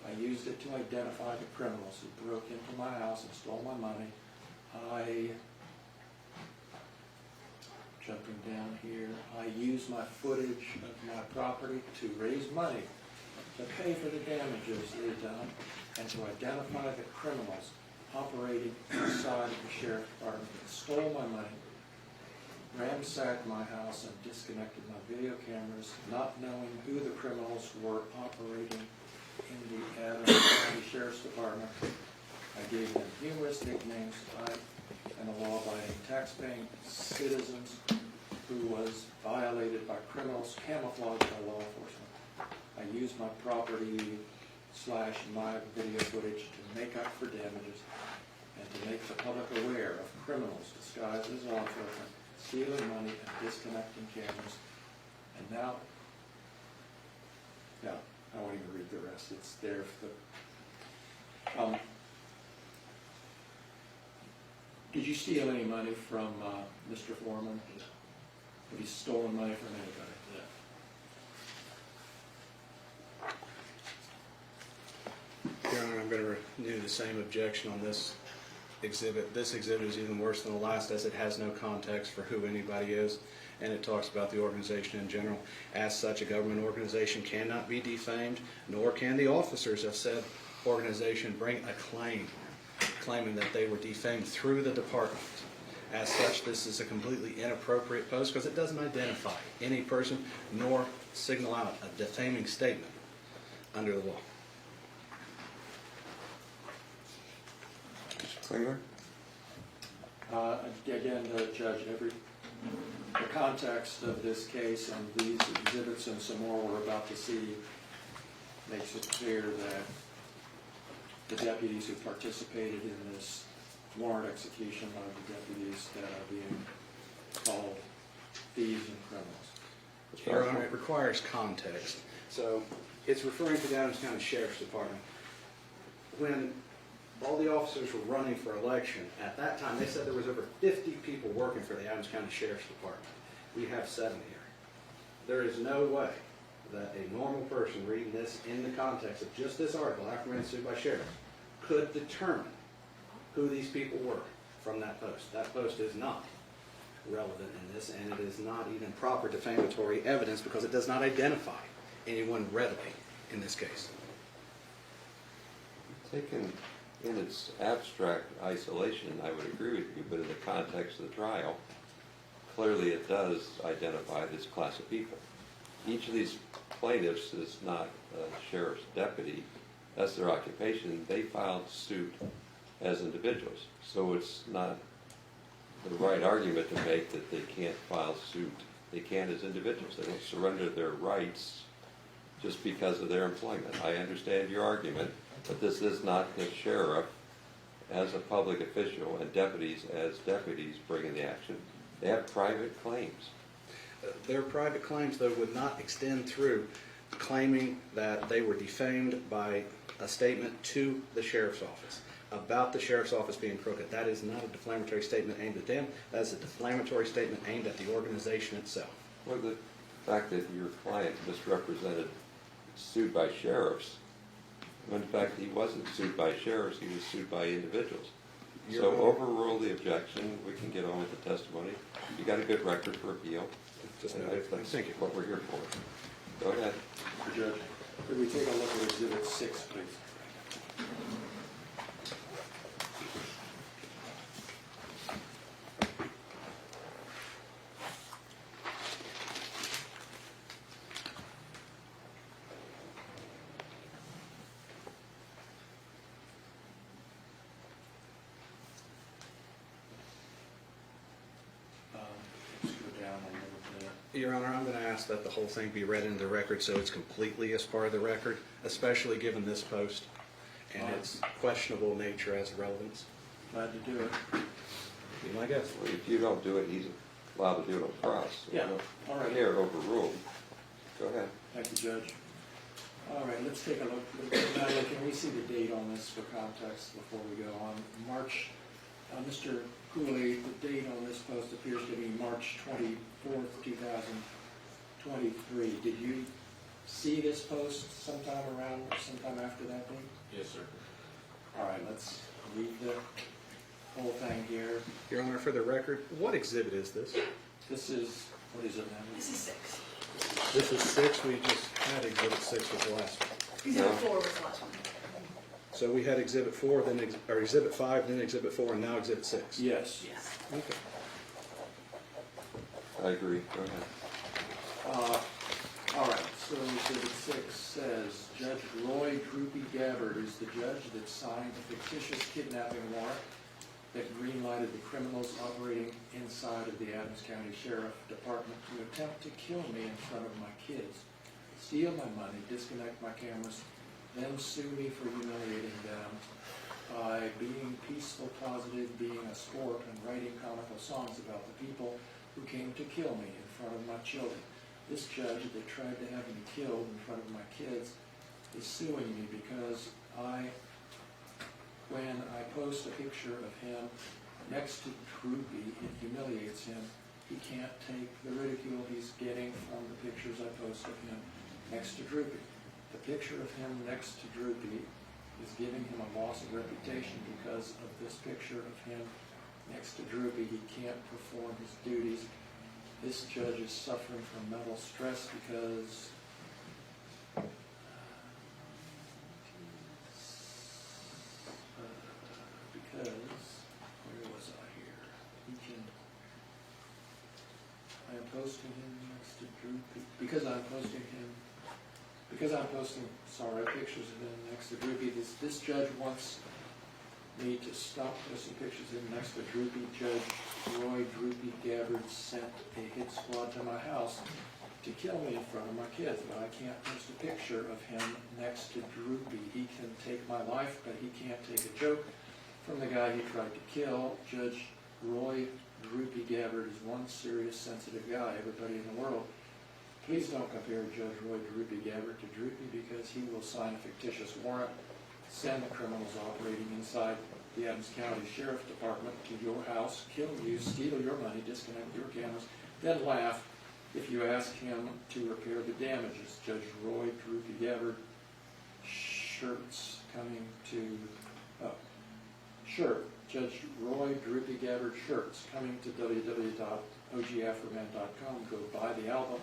I used it to identify the criminals who broke into my house and stole my money. Jumping down here, I use my footage of my property to raise money, to pay for the damages they've done, and to identify the criminals operating inside of the sheriff's department that stole my money, ransacked my house, and disconnected my video cameras, not knowing who the criminals were operating in the Adams County Sheriff's Department. I gave them humorous nicknames. And a law-abiding, tax-paying citizens who was violated by criminals camouflaged by law enforcement. I used my property / my video footage to make up for damages and to make the public aware of criminals disguised as law enforcement, stealing money and disconnecting cameras. And now, I won't even read the rest. It's there for the... Did you steal any money from Mr. Foreman? Have you stolen money from anybody? Your Honor, I'm going to renew the same objection on this exhibit. This exhibit is even worse than the last, as it has no context for who anybody is, and it talks about the organization in general. As such, a government organization cannot be defamed, nor can the officers of said organization bring a claim claiming that they were defamed through the department. As such, this is a completely inappropriate post because it doesn't identify any person nor signal out a defaming statement under the law. Mr. Klingler? Again, Judge, the context of this case and these exhibits and some more we're about to see makes it clear that the deputies who participated in this warrant execution are the deputies that are being called thieves and criminals. Your Honor, it requires context. So it's referring to the Adams County Sheriff's Department. When all the officers were running for election, at that time they said there was over 50 people working for the Adams County Sheriff's Department. We have 7 here. There is no way that a normal person reading this in the context of just this article, Afroman sued by sheriff, could determine who these people were from that post. That post is not relevant in this, and it is not even proper defamatory evidence because it does not identify anyone readily in this case. Taken In its abstract isolation, I would agree with you, but in the context of the trial, clearly it does identify this class of people. Each of these plaintiffs is not a sheriff's deputy. That's their occupation. They filed suit as individuals. So it's not the right argument to make that they can't file suit. They can as individuals. They don't surrender their rights just because of their employment. I understand your argument, but this is not the sheriff as a public official and deputies as deputies bringing the action. They have private claims. Their private claims, though, would not extend through claiming that they were defamed by a statement to the sheriff's office about the sheriff's office being crooked. That is not a defamatory statement aimed at them. That is a defamatory statement aimed at the organization itself. Well, the fact that your client misrepresented sued by sheriffs, when in fact he wasn't sued by sheriffs, he was sued by individuals. So overrule the objection, we can get on with the testimony. You got a good record for appeal. Just That's thank you. what we're here for. Go ahead. Judge, could we take a look at Exhibit 6, please? Let's go down a little bit. Your Honor, I'm going to ask that the whole thing be read into the record so it's completely as part of the record, especially given this post and its questionable nature as relevance. Glad to do it. Be my guest. Well, if you don't do it, he's allowed to do it on cross. So Yeah, we don't all right. care, overruled. Go ahead. Thank you, Judge. All right, let's take a look. Natalie, can we see the date on this for context before we go on? March, Mr. Cooley, the date on this post appears to be March 24th, 2023. Did you see this post sometime after that date? Yes, sir. All right, let's read the whole thing here. Your Honor, for the record, what exhibit is this? This is, what is it now? This is 6. This is 6. We just had Exhibit 6 was the last one. Exhibit 4 was the last one. So we had Exhibit 4, then Exhibit 5, then Exhibit 4, and now Exhibit 6. Yes. Yes. Okay. I agree. Go ahead. All right, so Exhibit 6 says, Judge Roy Droopy Gabbard is the judge that signed the fictitious kidnapping warrant that greenlighted the criminals operating inside of the Adams County Sheriff Department to attempt to kill me in front of my kids, steal my money, disconnect my cameras, then sue me for humiliating them by being peaceful, positive, being a sport, and writing comical songs about the people who came to kill me in front of my children. This judge that tried to have me killed in front of my kids is suing me because when I post a picture of him next to Droopy, it humiliates him. He can't take the ridicule he's getting from the pictures I post of him next to Droopy. The picture of him next to Droopy is giving him a loss of reputation because of this picture of him next to Droopy. He can't perform his duties. This judge is suffering from mental stress because where was I here? I am posting him next to Droopy because I'm posting pictures of him next to Droopy. This judge wants me to stop posting pictures of him next to Droopy. Judge Roy Droopy Gabbard sent a hit squad to my house to kill me in front of my kids, but I can't post a picture of him next to Droopy. He can take my life, but he can't take a joke from the guy he tried to kill. Judge Roy Droopy Gabbard is one serious, sensitive guy, everybody in the world. Please don't compare Judge Roy Droopy Gabbard to Droopy because he will sign a fictitious warrant, send the criminals operating inside the Adams County Sheriff Department to your house, kill you, steal your money, disconnect your cameras, then laugh if you ask him to repair the damages. Judge Roy Droopy Gabbard, shirts coming to, Judge Roy Droopy Gabbard shirts coming to www.ogafroman.com. Go buy the album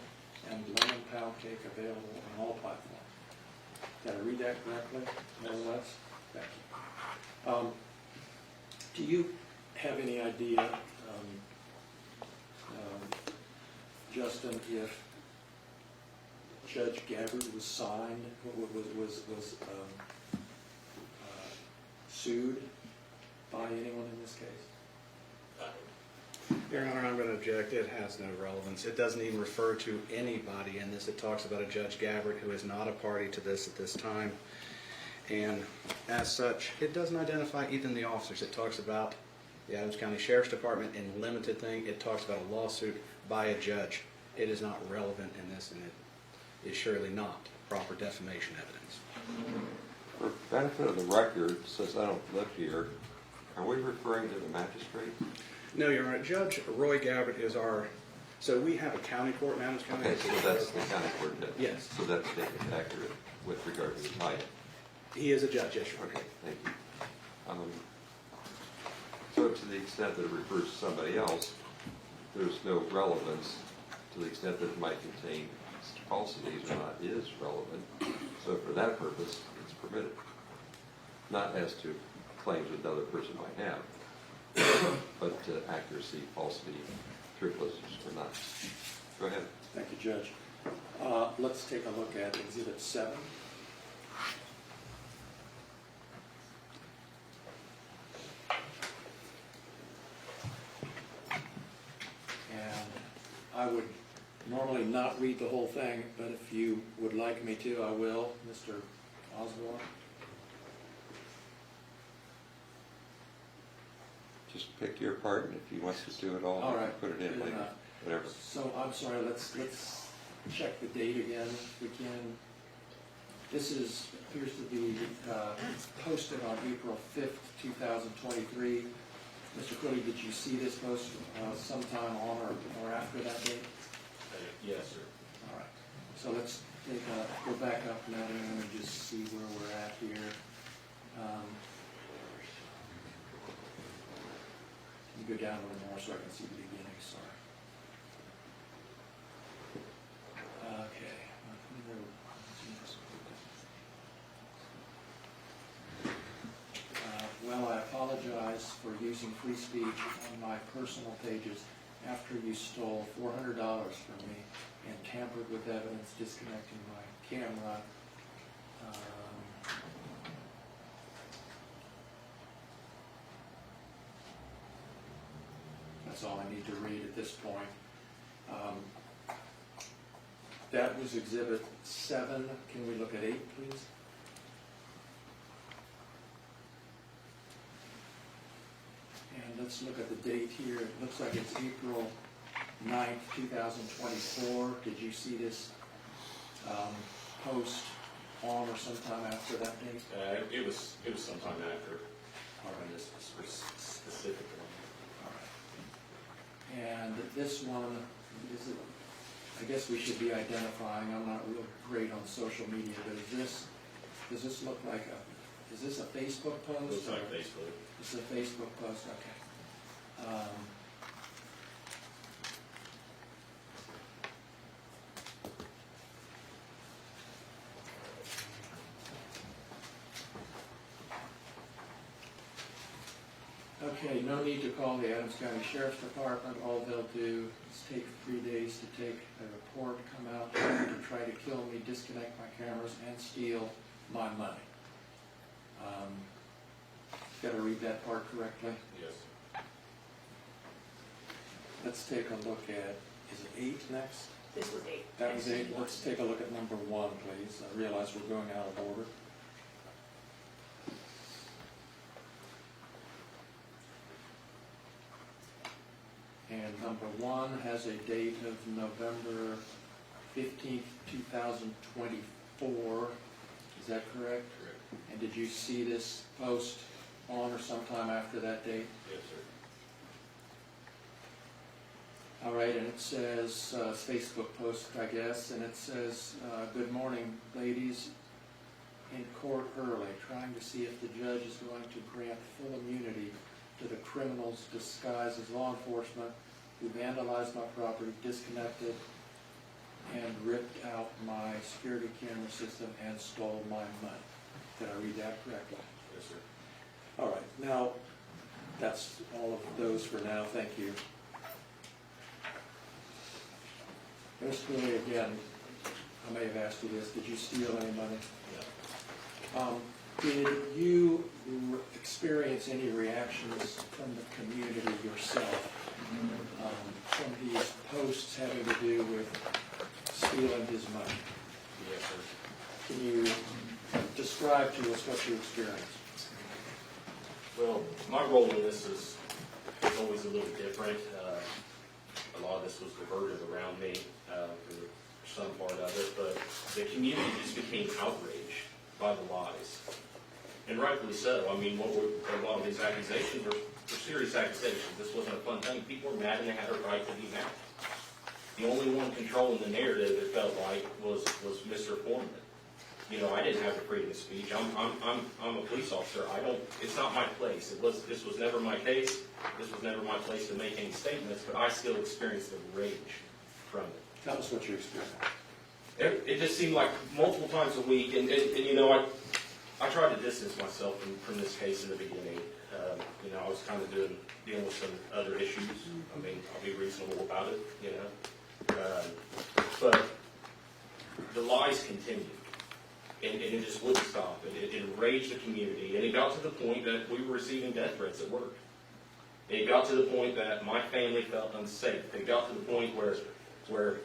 and lemon pound cake available on all platforms. Did I read that correctly? More or less? Thank you. Do you have any idea, Justin, if Judge Gabbard was signed, was sued by anyone in this case? Your Honor, I'm going to object. It has no relevance. It doesn't even refer to anybody in this. It talks about a Judge Gabbard who is not a party to this at this time. And as such, it doesn't identify even the officers. It talks about the Adams County Sheriff's Department in limited thing. It talks about a lawsuit by a judge. It is not relevant in this, and it is surely not proper defamation evidence. For benefit of the record, since I don't live here, are we referring to the magistrate? No, Your Honor. Judge Roy Gabbard is our, so we have a county court in Adams County. Okay, so that's the county court judge? Yes. So that statement is accurate with regard to the title? He is a judge, yes, Your Honor. Okay, thank you. So to the extent that it refers to somebody else, there's no relevance to the extent that it might contain falsities or not is relevant. So for that purpose, it's permitted. Not as to claims that another person might have, but to accuracy, falsity, truthlessness or not. Go ahead. Thank you, Judge. Let's take a look at Exhibit 7. And I would normally not read the whole thing, but if you would like me to, I will. Mr. Osborne? Just pick your part, and if he wants to do it all, All you can right. put it in Good later. enough. Whatever. So, I'm sorry, let's check the date again, if we can. This appears to be posted on April 5th, 2023. Mr. Cooley, did you see this post sometime on or after that date? Yes, sir. All right. So let's go back up now and just see where we're at here. Can you go down a little more so I can see the beginning? Sorry. Okay. Well, I apologize for using free speech on my personal pages after you stole $400 from me and tampered with evidence, disconnecting my camera. That's all I need to read at this point. That was Exhibit 7. Can we look at 8, please? And let's look at the date here. It looks like it's April 9th, 2024. Did you see this post on or sometime after that date? It was sometime after. All right. This specific one. All right. And this one, is it, I guess we should be identifying, I'm not real great on social media, but does this look like is this a Facebook post? Looks like Facebook. It's a Facebook post, okay. Okay, no need to call the Adams County Sheriff's Department. All they'll do is take 3 days to take a report, come out to try to kill me, disconnect my cameras, and steal my money. Got to read that part correctly? Yes. Let's take a look at, is it 8 next? This was 8. That was 8. Let's take a look at number 1, please. I realize we're going out of order. And number 1 has a date of November 15th, 2024. Is that correct? Correct. And did you see this post on or sometime after that date? Yes, sir. All right, and it says, Facebook post, I guess, and it says, good morning, ladies, in court early, trying to see if the judge is going to grant full immunity to the criminals disguised as law enforcement who vandalized my property, disconnected, and ripped out my security camera system and stole my money. Did I read that correctly? Yes, sir. All right, Now, that's all of those for now, thank you. Mr. Cooley, again, I may have asked you this, did you steal any money? No. Did you experience any reactions from the community yourself from these posts having to do with stealing his money? Yes, sir. Can you describe to us what you experienced? Well, my role in this is always a little different. A lot of this was diverted around me for some part of it, but the community just became outraged by the lies. And rightfully so. I mean, a lot of these accusations were serious accusations. This wasn't a fun thing. People were mad and they had a right to be mad. The only one controlling the narrative, it felt like, was Mr. Foreman. You know, I didn't have the freedom of speech. I'm a police officer. It's not my place. This was never my case. This was never my place to make any statements, but I still experienced the rage from it. Tell us what you experienced. It just seemed like multiple times a week, and you know, I tried to distance myself from this case in the beginning. You know, I was kind of dealing with some other issues. I mean, I'll be reasonable about it, you know. But the lies continued, and it just wouldn't stop. It enraged the community, and it got to the point that we were receiving death threats at work. It got to the point that my family felt unsafe. It got to the point where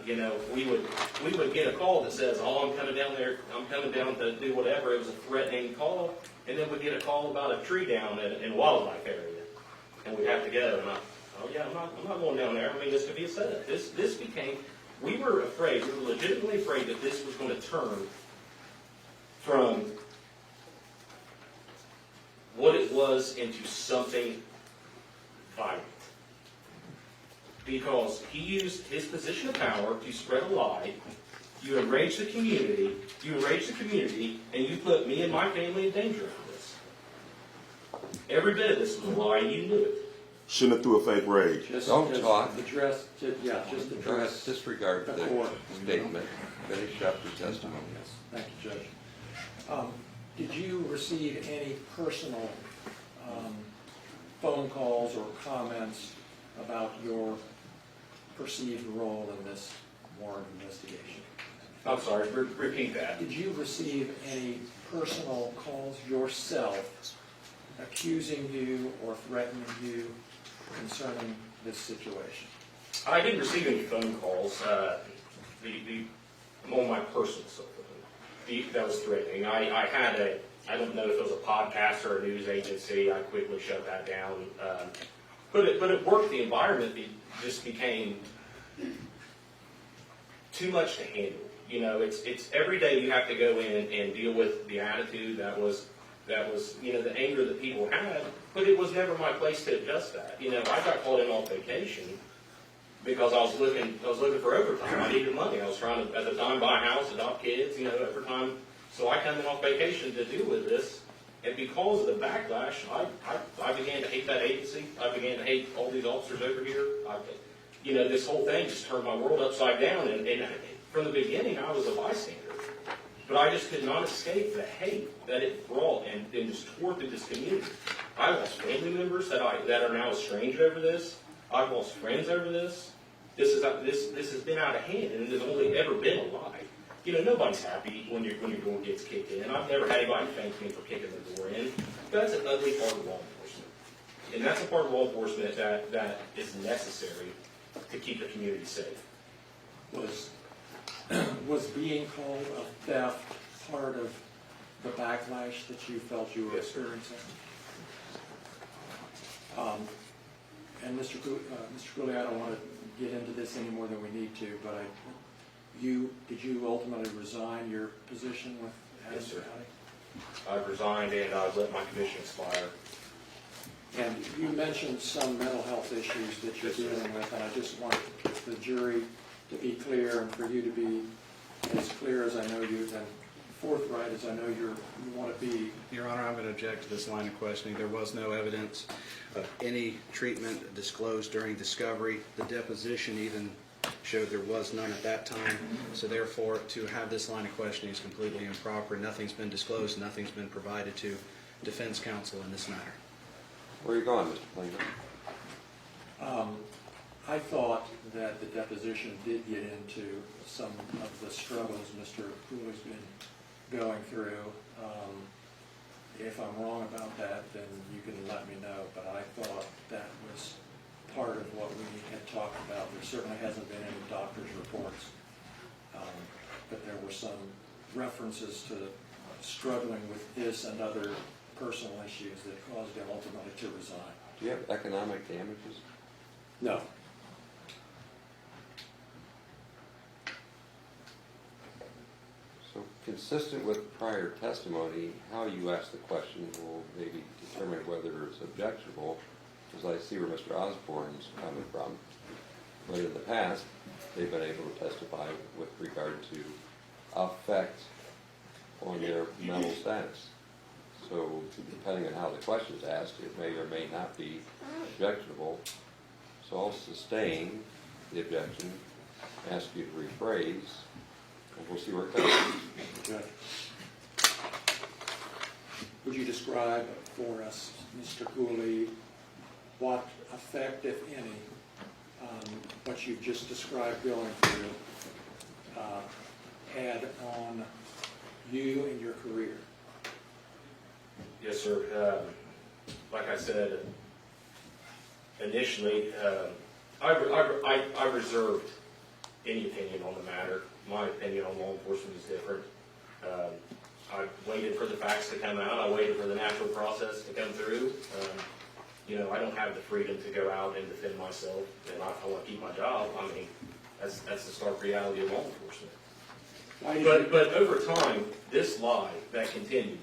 you know, we would get a call that says, "Oh, I'm coming down there. I'm coming down to do whatever." It was a threatening call, and then we'd get a call about a tree down in a wildlife area, and we'd have to go. And oh yeah, I'm not going down there. I mean, this could be a setup. This became. We were afraid. We were legitimately afraid that this was going to turn from what it was into something violent. Because he used his position of power to spread a lie. You enraged the community, and you put me and my family in danger for this. Every bit of this was a lie, and you knew it. Shouldn't have threw a fake rage. Don't talk. Address. Disregard the statement. Finish up your testimony. Yes, thank you, Judge. Did you receive any personal phone calls or comments about your perceived role in this warrant investigation? I'm sorry, repeat that. Did you receive any personal calls yourself accusing you or threatening you concerning this situation? I didn't receive any phone calls. On my personal cell phone, that was threatening. I had I don't know if it was a podcast or a news agency. I quickly shut that down. But at work, the environment just became too much to handle. You know, it's every day you have to go in and deal with the attitude that was you know, the anger that people had. But it was never my place to adjust that. You know, I got called in on vacation because I was looking for overtime. I needed money. I was trying to, at the time, buy a house, adopt kids. You know, overtime. So I come in off vacation to deal with this. And because of the backlash, I began to hate that agency. I began to hate all these officers over here. You know, this whole thing just turned my world upside down. And from the beginning, I was a bystander. But I just could not escape the hate that it brought and just tore through this community. I lost family members that are now estranged over this. I've lost friends over this. This has been out of hand, and there's only ever been a lie. You know, nobody's happy when your door gets kicked in. I've never had anybody thank me for kicking the door in. But that's an ugly part of law enforcement. And that's a part of law enforcement that is necessary to keep the community safe. Was being called a theft part of the backlash that you felt you were experiencing? And Mr. Cooley, I don't want to get into this any more than we need to, but did you ultimately resign your position with Adams Yes, sir. County? I've resigned and I've let my commission expire. And you mentioned some mental health issues that you're dealing with, and I just want the jury to be clear and for you to be as clear as I know you and forthright as I know you want to be. Your Honor, I'm going to object to this line of questioning. There was no evidence of any treatment disclosed during discovery. The deposition even showed there was none at that time. So therefore, to have this line of questioning is completely improper. Nothing's been disclosed. Nothing's been provided to defense counsel in this matter. Where are you going, Mr. Plaintiff? I thought that the deposition did get into some of the struggles Mr. Cooley's been going through. If I'm wrong about that, then you can let me know, but I thought that was part of what we had talked about. There certainly hasn't been any doctor's reports, but there were some references to struggling with this and other personal issues that caused him ultimately to resign. Do you have economic damages? No. So consistent with prior testimony, how you ask the question will maybe determine whether it's objectionable, because I see where Mr. Osborne's coming from. But in the past, they've been able to testify with regard to effect on their mental status. So depending on how the question is asked, it may or may not be objectionable. So I'll sustain the objection, ask you to rephrase, and we'll see where it goes. Good. Would you describe for us, Mr. Cooley, what effect, if any, what you've just described going through had on you and your career? Yes, sir. Like I said, initially, I reserved any opinion on the matter. My opinion on law enforcement is different. I waited for the facts to come out. I waited for the natural process to come through. I don't have the freedom to go out and defend myself, and I want to keep my job. I mean, that's the stark reality of law enforcement. But over time, this lie that continued,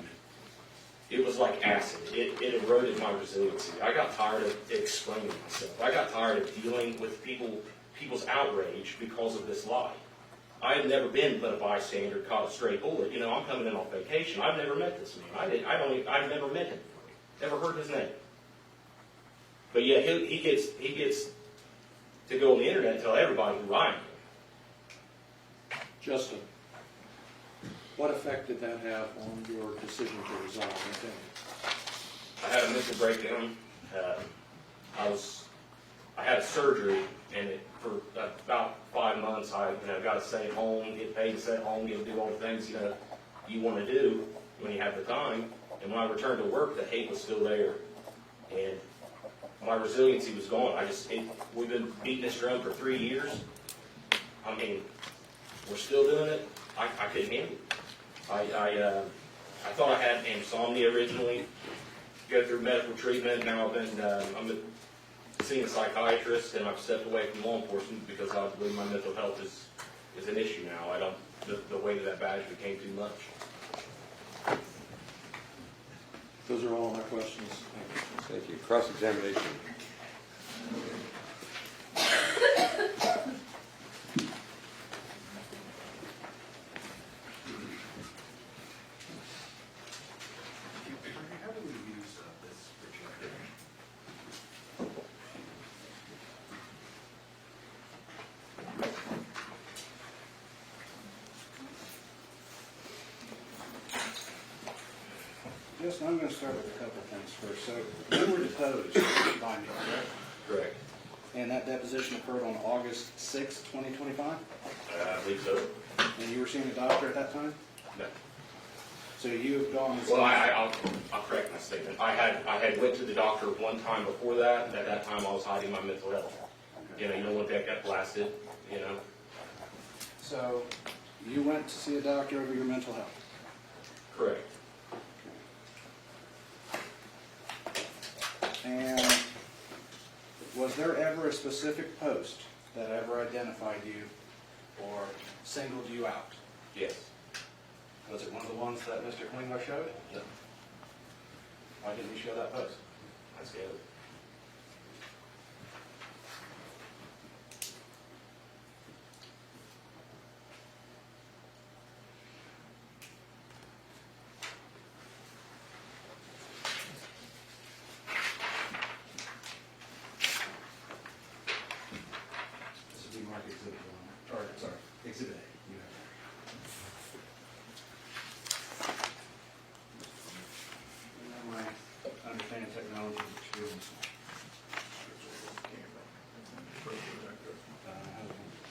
it was like acid. It eroded my resiliency. I got tired of explaining myself. I got tired of dealing with people's outrage because of this lie. I had never been but a bystander, caught a stray bullet. I'm coming in on vacation. I've never met this man. I've never met him before. Never heard his name. But yet he gets to go on the internet and tell everybody who I am. Justin, what effect did that have on your decision to resign? I had a mental breakdown. I had surgery, and for about 5 months, I got to stay at home, get paid to stay at home, get to do all the things you want to do when you have the time. And when I returned to work, the hate was still there, and my resiliency was gone. We've been beating this drum for 3 years. I mean, we're still doing it. I couldn't handle it. I thought I had insomnia originally. Go through medical treatment. Now I'm seeing a psychiatrist, and I've stepped away from law enforcement because I believe my mental health is an issue now. The weight of that badge became too much. Those are all my questions. Thank you. Cross-examination. How do we use this projector? Justin, I'm going to start with a couple of things first. So you were deposed by me, correct? Correct. And that deposition occurred on August 6, 2025? I believe so. And you were seeing a doctor at that time? No. So you have gone and Well, I'll correct my statement. I had went to the doctor one time before that, and at that time I was hiding my mental health. You don't want that got blasted, So you went to see a doctor over your mental health? Correct. And was there ever a specific post that ever identified you or singled you out? Yes. Was it one of the ones that Mr. Klingler showed? No. Why didn't he show that post? I scared it. This would be marked Exhibit 1, or sorry, Exhibit A. You have that. My understanding technology.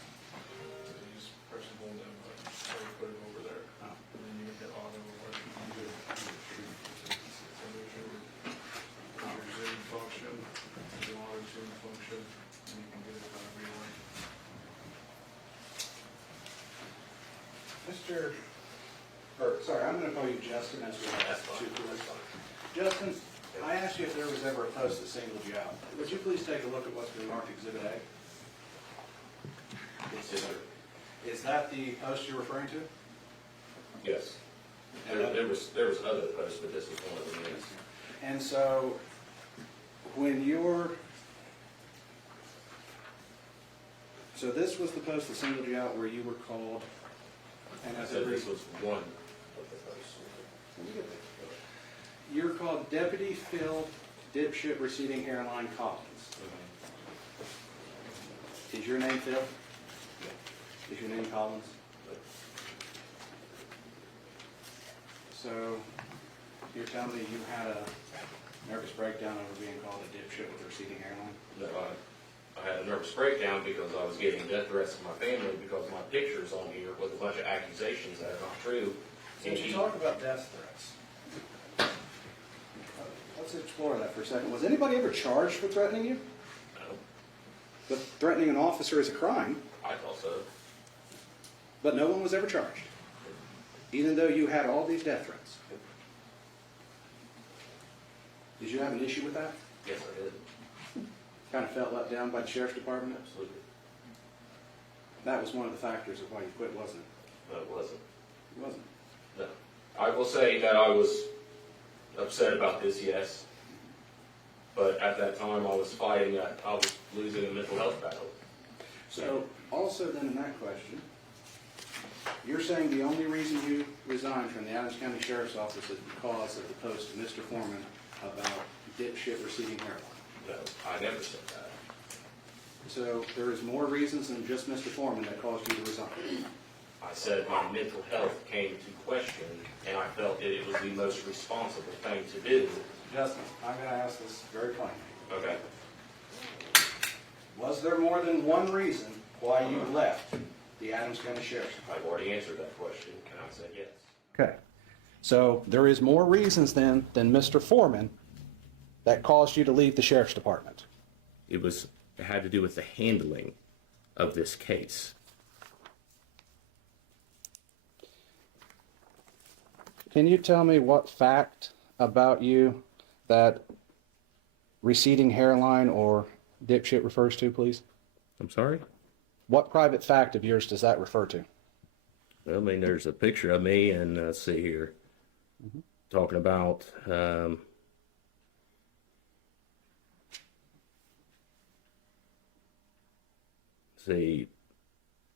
Just press and hold down button, so you put it over there, and then you hit auto or whatever. So there's your zoom function, your auto zoom function, and you can get it however you like. I'm gonna call you Justin as we have two Cooley. Justin, I asked you if there was ever a post that singled you out. Would you please take a look at what's been marked Exhibit A? Yes, sir. Is that the post you're referring to? Yes. There was other posts, but this is one of them, yes. And so, when you're, so this was the post that singled you out where you were called, and I as said a this was one of the posts. you're called Deputy Phil Dipshit Receding Hairline Collins. Is your name Phil? Is your name Collins? So, you're telling me you had a nervous breakdown over being called a dipshit with a receding hairline? No, I had a nervous breakdown because I was getting death threats from my family because my picture's on here with a bunch of accusations that are not true. Since you talk about death threats, let's explore that for a second. Was anybody ever charged for threatening you? No, But threatening an officer is a crime, I thought so. but no one was ever charged, even though you had all these death threats. Did you have an issue with that? Yes, I did. Kind of felt let down by the sheriff's department? Absolutely. That was one of the factors of why you quit, wasn't it? No, it wasn't. It wasn't. No. I will say that I was upset about this, yes. But at that time, I was fighting, I was losing a mental health battle. So, also then in that question, you're saying the only reason you resigned from the Adams County Sheriff's Office is because of the post to Mr. Foreman about dipshit receding hairline. No, I never said that. So there is more reasons than just Mr. Foreman that caused you to resign. I said my mental health came to question, and I felt that it was the most responsible thing to do. Justin, I'm going to ask this very plainly. Okay. Was there more than one reason why you left the Adams County Sheriff's Department? I've already answered that question, and I said yes. Okay. So there is more reasons then than Mr. Foreman that caused you to leave the Sheriff's Department. It had to do with the handling of this case. Can you tell me what fact about you that receding hairline or dipshit refers to, please? I'm sorry? What private fact of yours does that refer to? Well, I mean, there's a picture of me, and let's see here. Talking about, see,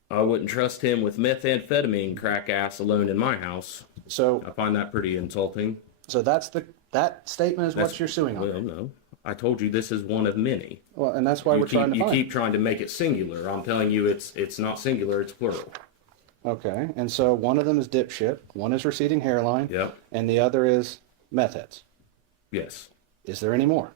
I wouldn't trust him with methamphetamine crack ass alone in my house. So, I find that pretty insulting. so that statement is what That's- you're suing on. Well, no. I told you this is one of many. Well, and that's why we're trying to You find. keep trying to make it singular. I'm telling you it's not singular, it's plural. Okay, and so one of them is dipshit, one is receding hairline, Yep. and the other is meth heads. Yes. Is there any more?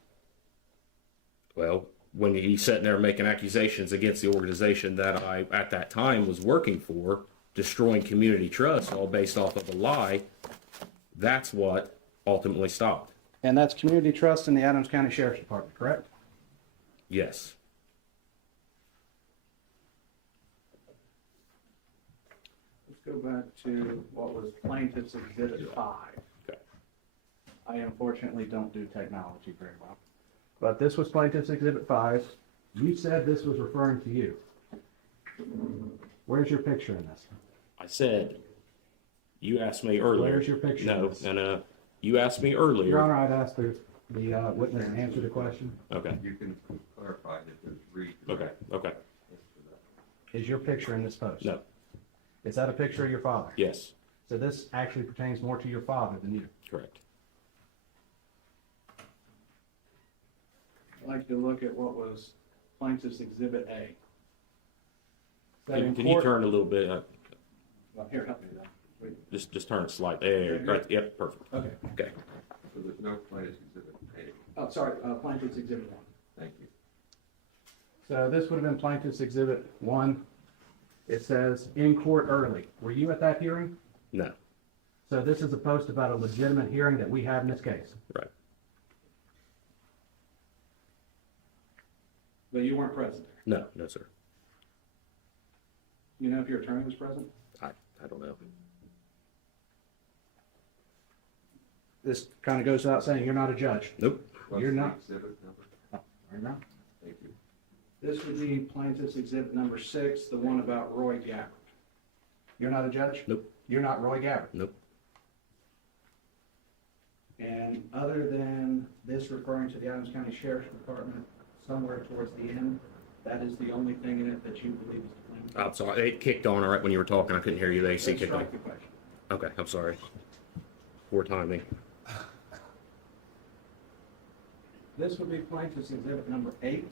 Well, when he's sitting there making accusations against the organization that I, at that time, was working for, destroying community trust, all based off of a lie, that's what ultimately stopped. And that's community trust in the Adams County Sheriff's Department, correct? Yes. Let's go back to what was Plaintiffs Exhibit 5. Okay. I unfortunately don't do technology very well. But this was Plaintiffs Exhibit 5. You said this was referring to you. Where's your picture in this? I said, you asked me earlier. Where's your picture? No, of this? no. You asked me earlier. Your Honor, I'd ask the witness to answer the question. Okay, You can clarify that there's read. okay. Is your picture in this post? No, Is that a picture of your father? yes, So this actually pertains more to your father than you. correct. I'd like to look at what was Plaintiffs Exhibit A. Can you turn a little bit? Well, here, help me with that. Wait. Just turn it slightly. There, right, yep, perfect. Okay. Okay. So there's no plaintiff's exhibit A. Oh, sorry, Plaintiff's Exhibit 1. Thank you. So this would have been Plaintiff's Exhibit 1. It says, "In court early." Were you at that hearing? No. So this is a post about a legitimate hearing that we have in this case. Right. But you weren't present. No, no, sir. You know if your attorney was present? I don't know. This kind of goes without saying, you're not a judge. Nope. You're not. Exhibit number? You're not. Thank you. This would be Plaintiff's Exhibit number 6, the one about Roy Gabbard. You're not a judge? Nope. You're not Roy Gabbard? Nope. And other than this referring to the Adams County Sheriff's Department somewhere towards the end, that is the only thing in it that you believe is the plaintiff? I'm sorry. It kicked on right when you were talking. I couldn't hear you. The AC Let's kicked on. strike the question. Okay, I'm sorry. Poor timing. This would be Plaintiff's Exhibit number 8.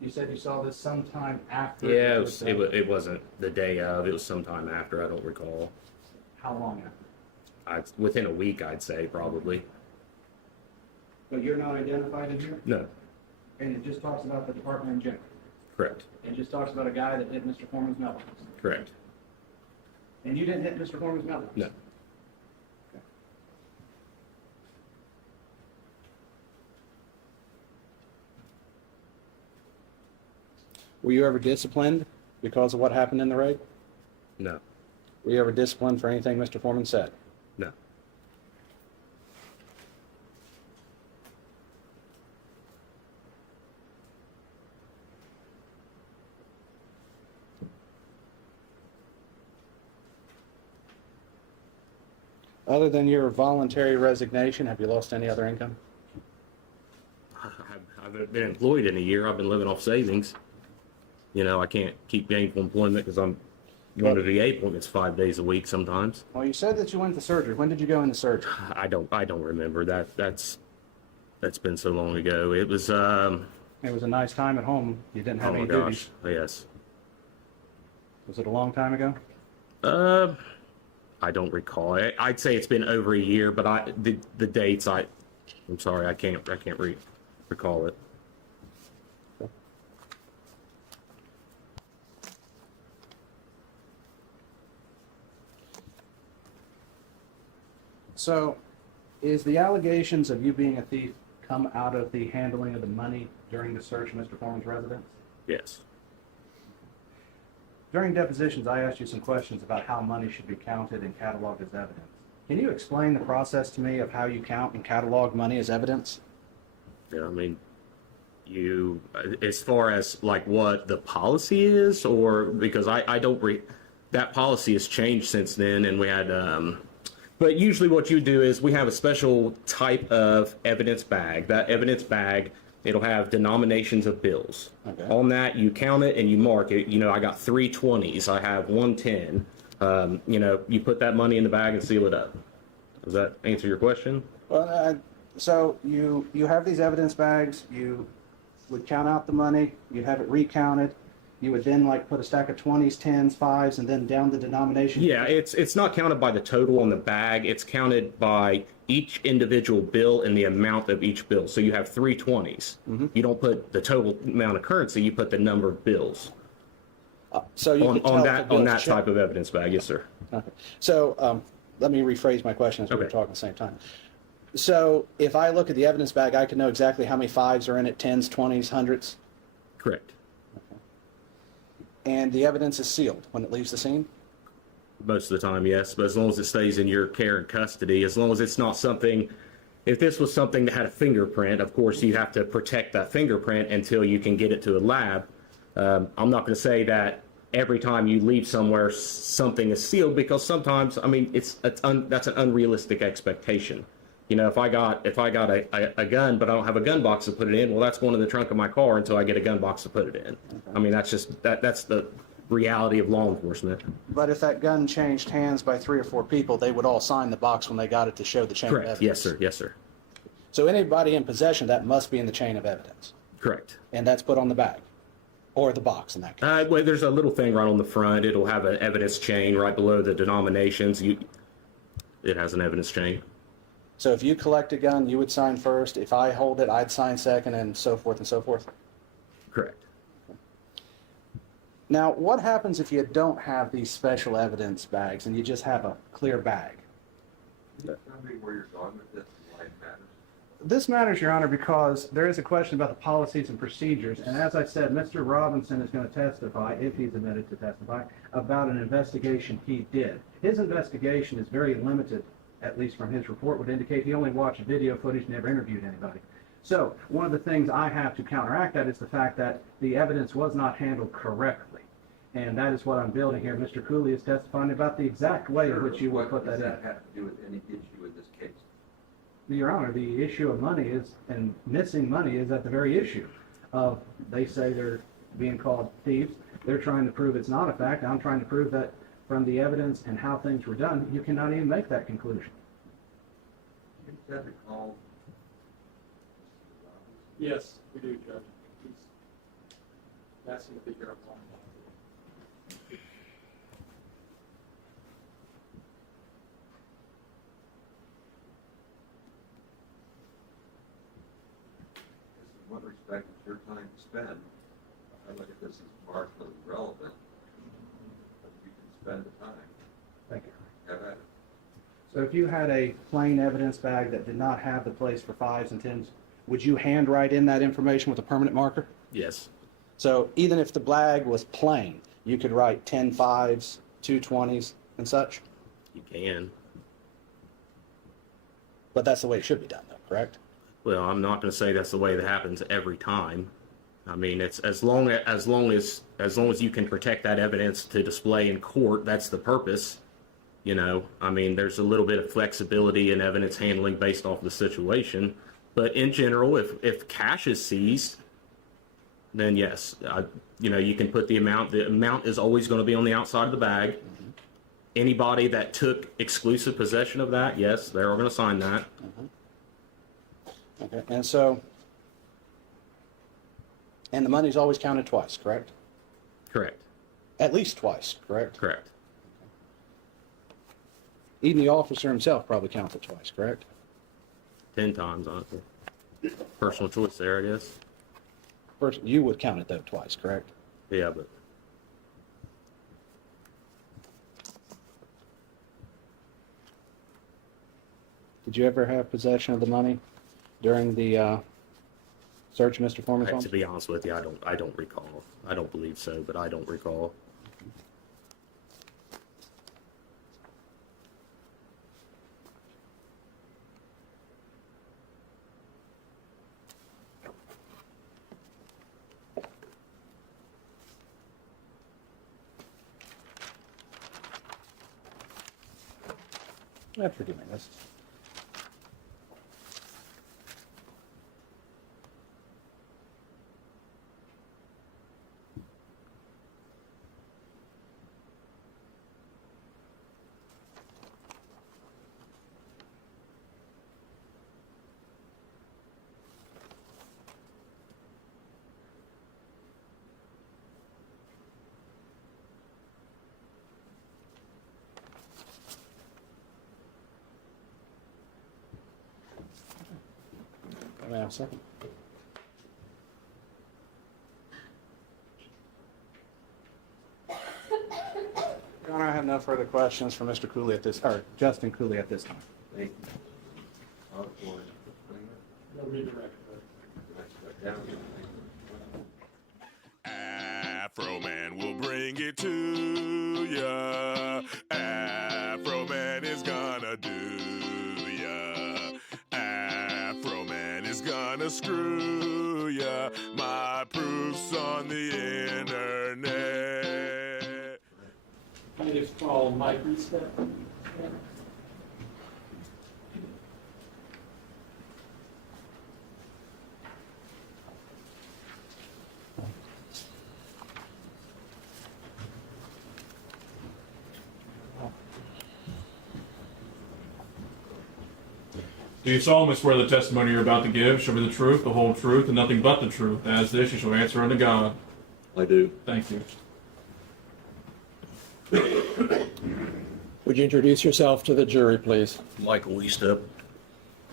You said you saw this sometime after. Yeah, it wasn't the day of. It was sometime after. I don't recall. How long after? Within a week, I'd say, probably. But you're not identified in here? No, And it just talks about the department in general. correct. It just talks about a guy that hit Mr. Foreman's mailbox. Correct. And you didn't hit Mr. Foreman's mailbox? No. Were you ever disciplined because of what happened in the raid? No. Were you ever disciplined for anything Mr. Foreman said? No. Other than your voluntary resignation, have you lost any other income? I've been employed in a year. I've been living off savings. You know, I can't keep gainful employment because I'm going to VA appointments 5 days a week sometimes. Well, you said that you went to surgery. When did you go into surgery? I don't remember that. That's been so long ago. It was It was a nice time at home. You didn't have oh my any gosh, duties. yes. Was it a long time ago? I don't recall. I'd say it's been over a year, but the dates I'm sorry, I can't recall it. So, is the allegations of you being a thief come out of the handling of the money during the search of Mr. Foreman's residence? Yes. During depositions, I asked you some questions about how money should be counted and cataloged as evidence. Can you explain the process to me of how you count and catalog money as evidence? Yeah, I mean, as far as like what the policy is, or because I don't that policy has changed since then, and we had but usually what you do is we have a special type of evidence bag. That evidence bag, it'll have denominations of bills. Okay. On that, you count it and you mark it. You know, I got 3 20s. I have 1 10. You know, you put that money in the bag and seal it up. Does that answer your question? Well, so you have these evidence bags. You would count out the money. You'd have it recounted. You would then like put a stack of 20s, 10s, 5s, and then down the denomination. Yeah, it's not counted by the total on the bag. It's counted by each individual bill and the amount of each bill. So you have 3 20s. Mm-hmm. You don't put the total amount of currency. You put the number of bills So you could tell on if that the on bill's that checked. type of evidence bag. Yes, sir. Okay. So let me rephrase my question as we were Okay. talking at the same time. So if I look at the evidence bag, I can know exactly how many 5s are in it, 10s, 20s, 100s, Correct. and the evidence is sealed when it leaves the scene? Most of the time, yes. But as long as it stays in your care and custody, as long as it's not something. If this was something that had a fingerprint, of course, you have to protect that fingerprint until you can get it to a lab. I'm not going to say that every time you leave somewhere, something is sealed, because sometimes, I mean, that's an unrealistic expectation. You know, if I got a gun, but I don't have a gun box to put it in, well, that's going in the trunk of my car until I get a gun box to put it in. I mean, that's the reality of law enforcement. But if that gun changed hands by 3 or 4 people, they would all sign the box when they got it to show the chain of Correct. evidence. Yes, sir. Yes, sir. So anybody in possession, that must be in the chain of evidence. Correct. And that's put on the bag. Or the box in that case. Well, there's a little thing right on the front. It'll have an evidence chain right below the denominations. It has an evidence chain. So if you collect a gun, you would sign first. If I hold it, I'd sign second, and so forth and so forth. Correct. Now, what happens if you don't have these special evidence bags and you just have a clear bag? Tell me where you're going with this, why it matters. This matters, Your Honor, because there is a question about the policies and procedures, and as I said, Mr. Robinson is going to testify, if he's admitted to testify, about an investigation he did. His investigation is very limited, at least from his report would indicate he only watched video footage, never interviewed anybody. So one of the things I have to counteract that is the fact that the evidence was not handled correctly. And that is what I'm building here. Mr. Cooley is testifying about the exact way in which you would put that in. What does that have to do with any issue in this case? Your Honor, the issue of money is, and missing money is at the very issue of, they say they're being called thieves. They're trying to prove it's not a fact. I'm trying to prove that from the evidence and how things were done, you cannot even make that conclusion. You said to call. Yes, we do, Judge. He's asking to be here. In what respect is your time to spend? I look at this as marginally relevant, but you can spend the time. Thank you. Have at it. So if you had a plain evidence bag that did not have the place for 5s and 10s, would you handwrite in that information with a permanent marker? Yes. So even if the bag was plain, you could write 10 5s, 2 20s, and such? You can. But that's the way it should be done, though, correct? Well, I'm not going to say that's the way that happens every time. I mean, it's as long as you can protect that evidence to display in court, that's the purpose. You know, I mean, there's a little bit of flexibility in evidence handling based off the situation, but in general, if cash is seized, then yes, you know, you can put the amount. The amount is always going to be on the outside of the bag. Anybody that took exclusive possession of that, yes, they're all going to sign that. Okay, and so, and the money's always counted twice, correct? Correct. At least twice, correct? Correct. Even the officer himself probably counts it twice, correct? 10 times, honestly. Personal choice there, I guess. First, you would count it though twice, correct? Yeah, but Did you ever have possession of the money during the search of Mr. Foreman's home? to be honest with you, I don't recall. I don't believe so, but I don't recall. Forgive me, this. May I have a second? Your Honor, I have no further questions for Mr. Cooley at this, or Justin Cooley at this time. Thank you. No redirect. Afroman will bring it to ya. Afroman is gonna do ya. Afroman is gonna screw ya. My proof's on the internet. Plaintiffs call Michael Estep. Do you solemnly swear the testimony you're about to give shall be the truth, the whole truth, and nothing but the truth? As this, you shall answer unto God. I do. Thank you. Would you introduce yourself to the jury, please? Michael Estep.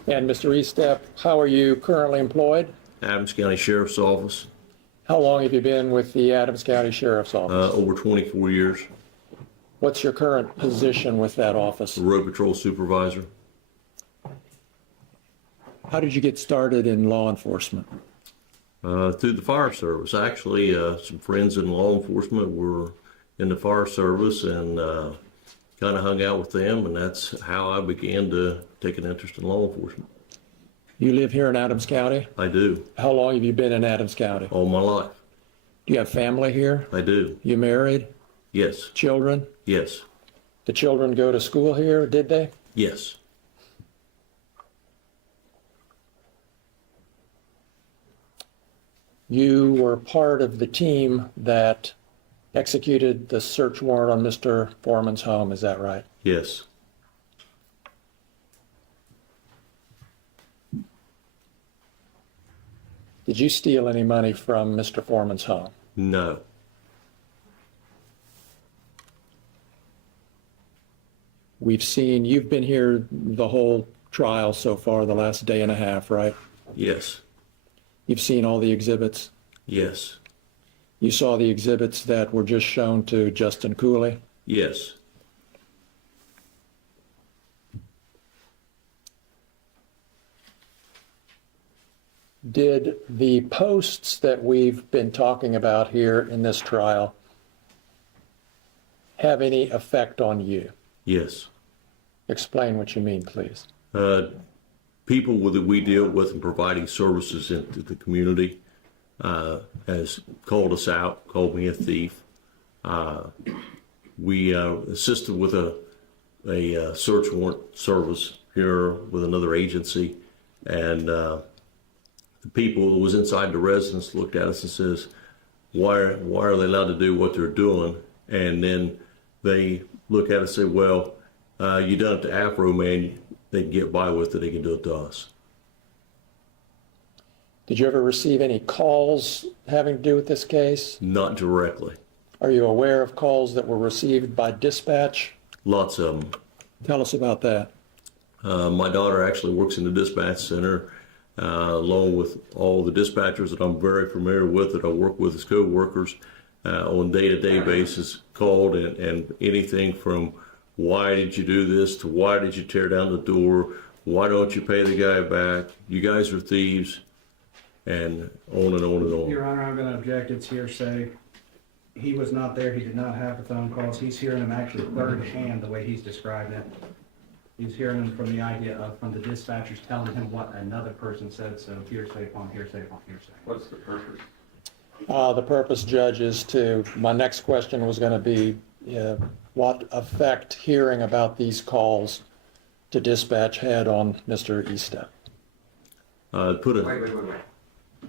And Mr. Estep, how are you currently employed? Adams County Sheriff's Office, How long have you been with the Adams County Sheriff's Office? over 24 years. What's your current position with that office? Road Patrol Supervisor. How did you get started in law enforcement? Through the fire service. Actually, some friends in law enforcement were in the fire service and kind of hung out with them, and that's how I began to take an interest in law enforcement. You live here in Adams County? I do, How long have you been in Adams County? all my life. Do you have family here? I do. You married? Yes, Children? yes, The children go to school here, did they? yes. You were part of the team that executed the search warrant on Mr. Foreman's home, is that right? Yes. Did you steal any money from Mr. Foreman's home? No. We've seen, you've been here the whole trial so far, the last day and a half, right? Yes. You've seen all the exhibits? Yes. You saw the exhibits that were just shown to Justin Cooley? Yes. Did the posts that we've been talking about here in this trial have any effect on you? Yes. Explain what you mean, please. People that we deal with in providing services into the community has called us out, called me a thief. We assisted with a search warrant service here with another agency, and the people who was inside the residence looked at us and says, why are they allowed to do what they're doing? And then they look at us and say, well, you done it to Afroman, they can get by with it, they can do it to us. Did you ever receive any calls having to do with this case? Not directly. Are you aware of calls that were received by dispatch? Lots of them. Tell us about that. My daughter actually works in the dispatch center, along with all the dispatchers that I'm very familiar with, that I work with as co-workers on day-to-day basis, called and anything from why did you do this to why did you tear down the door, why don't you pay the guy back, you guys are thieves, and on and on and on. Your Honor, I'm going to object. It's hearsay. He was not there. He did not have the phone calls. He's hearing them actually third hand the way he's describing it. He's hearing them from the idea of, from the dispatchers telling him what another person said, so hearsay upon hearsay upon hearsay. What's the purpose? The purpose, Judge, is to, my next question was going to be, what effect hearing about these calls to dispatch had on Mr. Estep? Wait.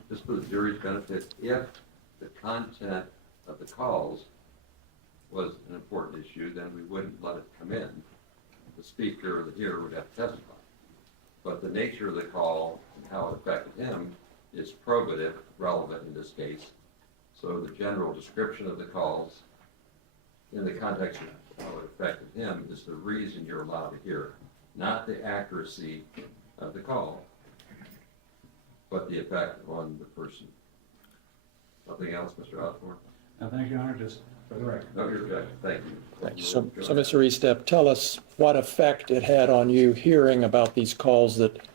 Just for the jury's benefit, if the content of the calls was an important issue, then we wouldn't let it come in. The speaker or the hearer would have to testify. But the nature of the call and how it affected him is probative, relevant in this case. So the general description of the calls in the context of how it affected him is the reason you're allowed to hear, not the accuracy of the call, but the effect on the person. Something else, Mr. Osborne? No, thank you, Your Honor, just for the record. No, you're good. Thank you. Thank you. So Mr. Estep, tell us what effect it had on you hearing about these calls that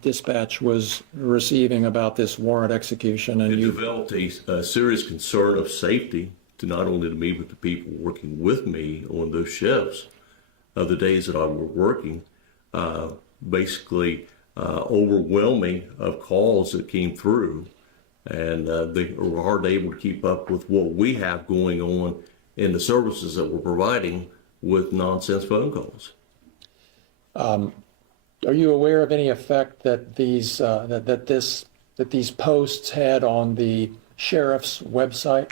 dispatch was receiving about this warrant execution, and It you developed a serious concern of safety to not only to me, but the people working with me on those shifts of the days that I was working. Basically, overwhelming of calls that came through, and they were hard able to keep up with what we have going on in the services that we're providing with nonsense phone calls. Are you aware of any effect that these that these posts had on the sheriff's website?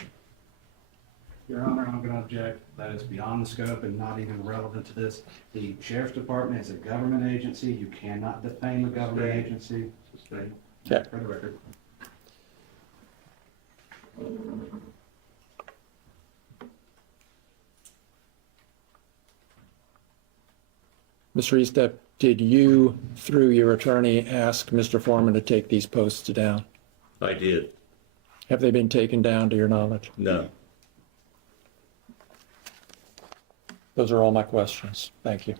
Your Honor, I'm going to object. That is beyond the scope and not even relevant to this. The Sheriff's Department is a government agency. You cannot defame a government agency. Sustained. Okay. For the record. Mr. Estep, did you, through your attorney, ask Mr. Foreman to take these posts down? I did. Have they been taken down to your knowledge? No. Those are all my questions. Thank you.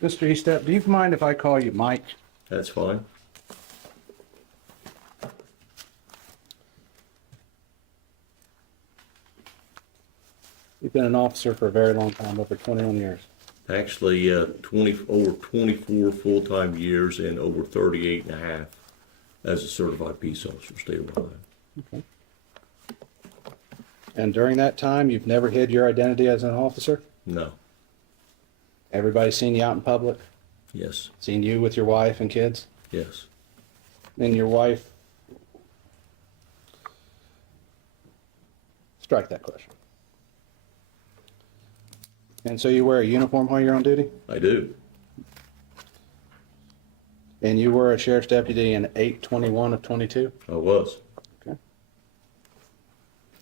Mr. Estep, do you mind if I call you Mike? That's fine. You've been an officer for a very long time, over 21 years. Actually, over 24 full-time years and over 38 and a half as a certified peace officer, state of Ohio. Okay. And during that time, you've never hid your identity as an officer? No. Everybody's seen you out in public? Yes. Seen you with your wife and kids? Yes. And your wife? Strike that question. And so you wear a uniform while you're on duty? I do. And you were a sheriff's deputy in 8/21 of 22? I was. Okay.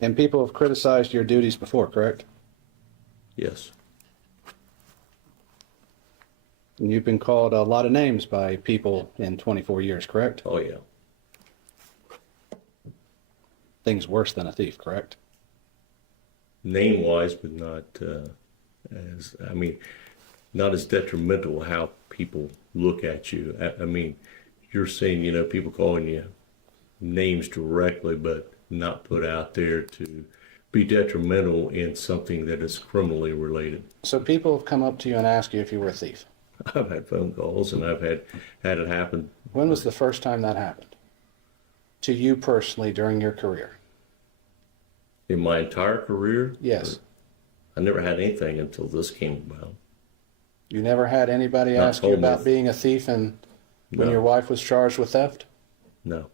And people have criticized your duties before, correct? Yes. And you've been called a lot of names by people in 24 years, correct? Oh, yeah. Things worse than a thief, correct? Name-wise, but not not as detrimental how people look at you. I mean, you're seeing, people calling you names directly, but not put out there to be detrimental in something that is criminally related. So people have come up to you and asked you if you were a thief. I've had phone calls and I've had it happen. When was the first time that happened? To you personally during your career? In my entire career? Yes. I never had anything until this came about. You never had anybody Not ask you told me. about being a thief and when No. your wife was charged with theft? No.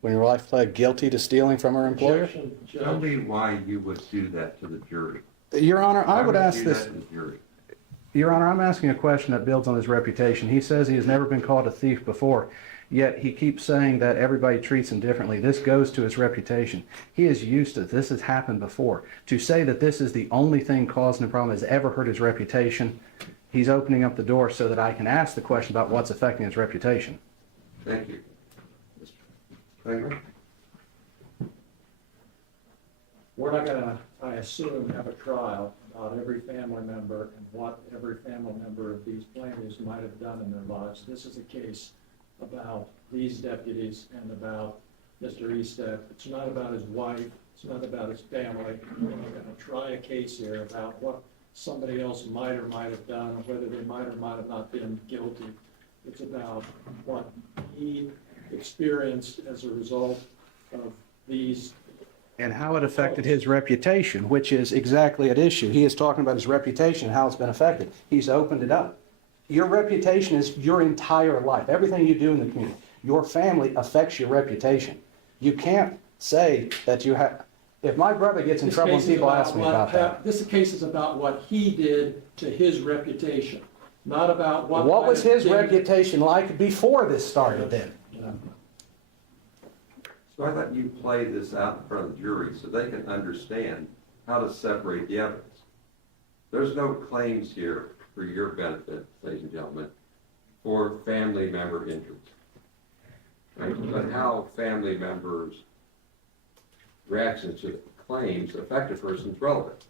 When your wife pled guilty to stealing from her employer? Objection, Tell Judge. me why you would do that to the jury. Your Honor, I Why would ask you do this. that to the jury? Your Honor, I'm asking a question that builds on his reputation. He says he has never been called a thief before, yet he keeps saying that everybody treats him differently. This goes to his reputation. He is used to this. Has happened before. To say that this is the only thing causing the problem has ever hurt his reputation. He's opening up the door so that I can ask the question about what's affecting his reputation. Thank you. Mr. Kramer? We're not gonna, I assume, have a trial about every family member and what every family member of these plaintiffs might have done in their lives. This is a case about these deputies and about Mr. Estep. It's not about his wife, it's not about his family. We're not gonna try a case here about what somebody else might or might have done, or whether they might or might have not been guilty. It's about what he experienced as a result of these. And how it affected his reputation, which is exactly at issue. He is talking about his reputation, how it's been affected. He's opened it up. Your reputation is your entire life, everything you do in the community. Your family affects your reputation. You can't say that you have, if my brother gets in trouble and people ask me about that. This case is about what he did to his reputation, not about what. What was might have his been- reputation like before this started then? So I thought you play this out in front of the jury so they can understand how to separate the evidence. There's no claims here for your benefit, ladies and gentlemen, for family member injuries. Right? But how family members' reactions to the claims affect a person's relevant.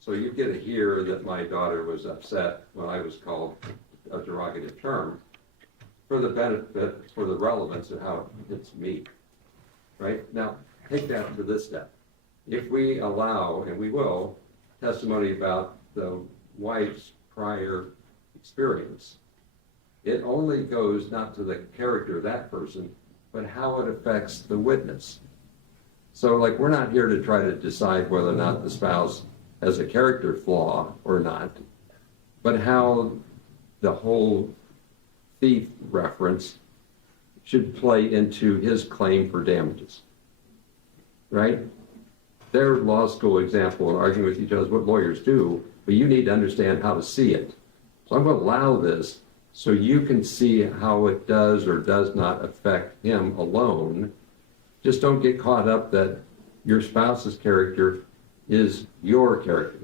So you get to hear that my daughter was upset when I was called a derogative term for the benefit, for the relevance of how it hits me. Right? Now, take that to this step. If we allow, and we will, testimony about the wife's prior experience, it only goes not to the character of that person, but how it affects the witness. So, like, we're not here to try to decide whether or not the spouse has a character flaw or not, but how the whole thief reference should play into his claim for damages, right? Their law school example and arguing with each other is what lawyers do, but you need to understand how to see it. So I'm going to allow this so you can see how it does or does not affect him alone just don't get caught up that your spouse's character is your character,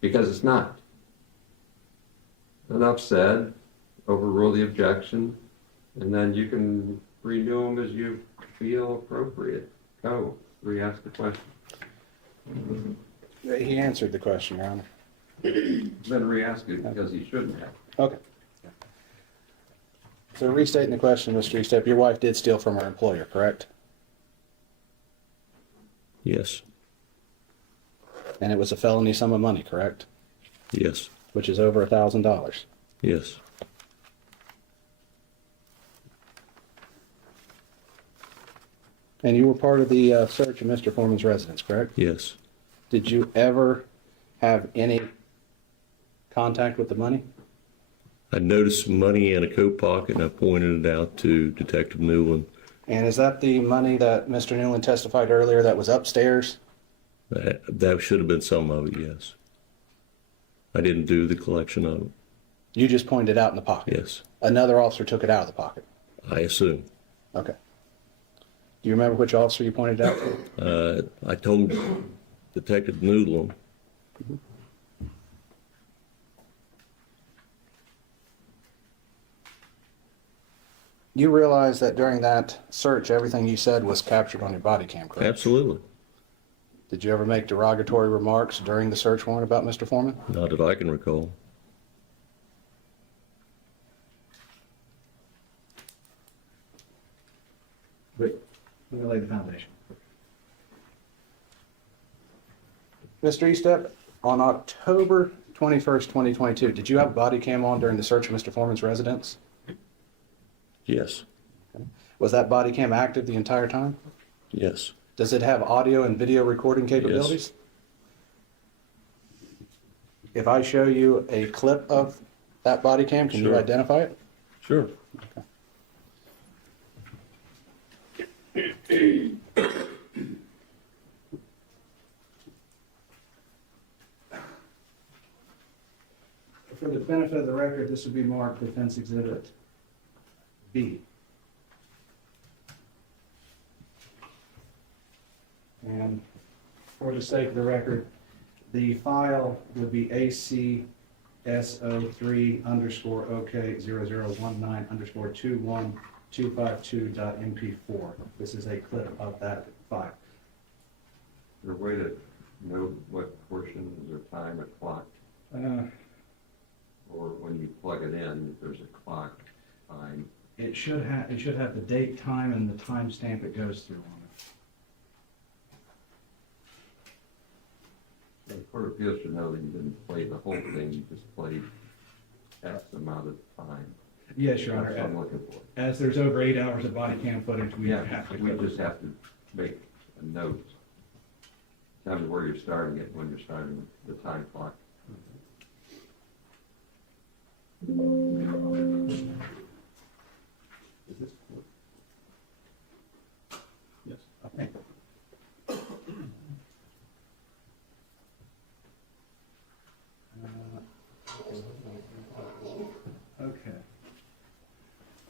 because it's not. Enough said, overrule the objection, and then you can renew them as you feel appropriate. Go, re-ask the question. He answered the question, Your Honor. Then re-ask it because he shouldn't have. Okay. So restating the question, Mr. Estep, your wife did steal from her employer, correct? Yes. And it was a felony sum of money, correct? Yes. Which is over $1,000. Yes. And you were part of the search of Mr. Foreman's residence, correct? Yes. Did you ever have any contact with the money? I noticed some money in a coat pocket and I pointed it out to Detective Newland. And is that the money that Mr. Newland testified earlier that was upstairs? That should have been some of it, yes. I didn't do the collection of it. You just pointed it out in the pocket? Yes. Another officer took it out of the pocket? I assume. Okay. Do you remember which officer you pointed it out to? I told Detective Newland. You realize that during that search, everything you said was captured on your body cam, correct? Absolutely. Did you ever make derogatory remarks during the search warrant about Mr. Foreman? Not that I can recall. Wait, let me lay the foundation. Mr. Estep, on October 21st, 2022, did you have a body cam on during the search of Mr. Foreman's residence? Yes. Was that body cam active the entire time? Yes. Does it have audio and video recording capabilities? If I show you a clip of that body cam, can you Sure. identify it? Sure. For the benefit of the record, this would be marked Defense Exhibit B. And for the sake of the record, the file would be ACSO3_OK0019_21252.mp4. This is a clip of that file. Is there a way to know what portion is there time at clock? Or when you plug it in, there's a clock time? It should have the date, time, and the timestamp it goes through on it. The Court of Appeals should know that you didn't play the whole thing, you just played X amount of time. Yes, Your Honor. That's what I'm looking for. As there's over 8 hours of body cam footage, we Yeah, have to. we just have to make a note. Tell me where you're starting it when you're starting the time clock. Is this? Yes. Okay. Okay.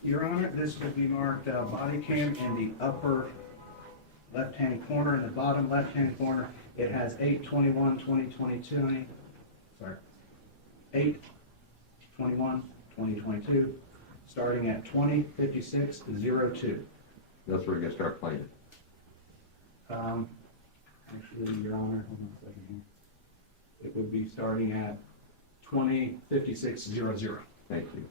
Your Honor, this would be marked body cam in the upper left-hand corner, in the bottom left-hand corner. It has 8/21/2022. Sorry. 8/21/2022, starting at 20:56:02. That's where you're gonna start playing it. Actually, Your Honor, hold on a second here. It would be starting at 20:56:00. Thank you.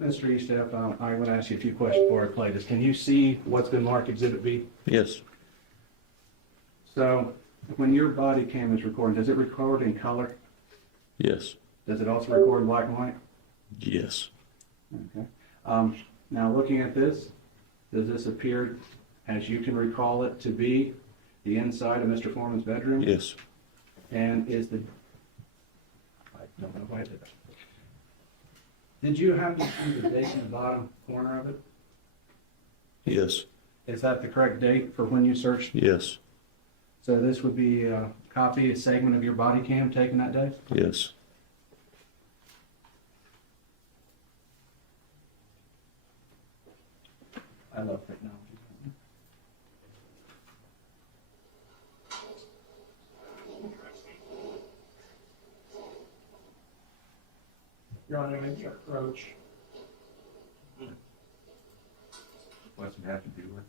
Mr. Estep, I would ask you a few questions before I play this. Can you see what's been marked Exhibit B? Yes. So, when your body cam is recording, does it record in color? Yes. Does it also record in black and white? Yes. Okay. Now, looking at this, does this appear, as you can recall it, to be the inside of Mr. Foreman's bedroom? Yes. And is the, I don't know why I did that. Did you happen to see the date in the bottom corner of it? Yes. Is that the correct date for when you searched? Yes. So this would be a copy, a segment of your body cam taken that day? Yes. I love technology. Your Honor, I approach. What's it have to do with?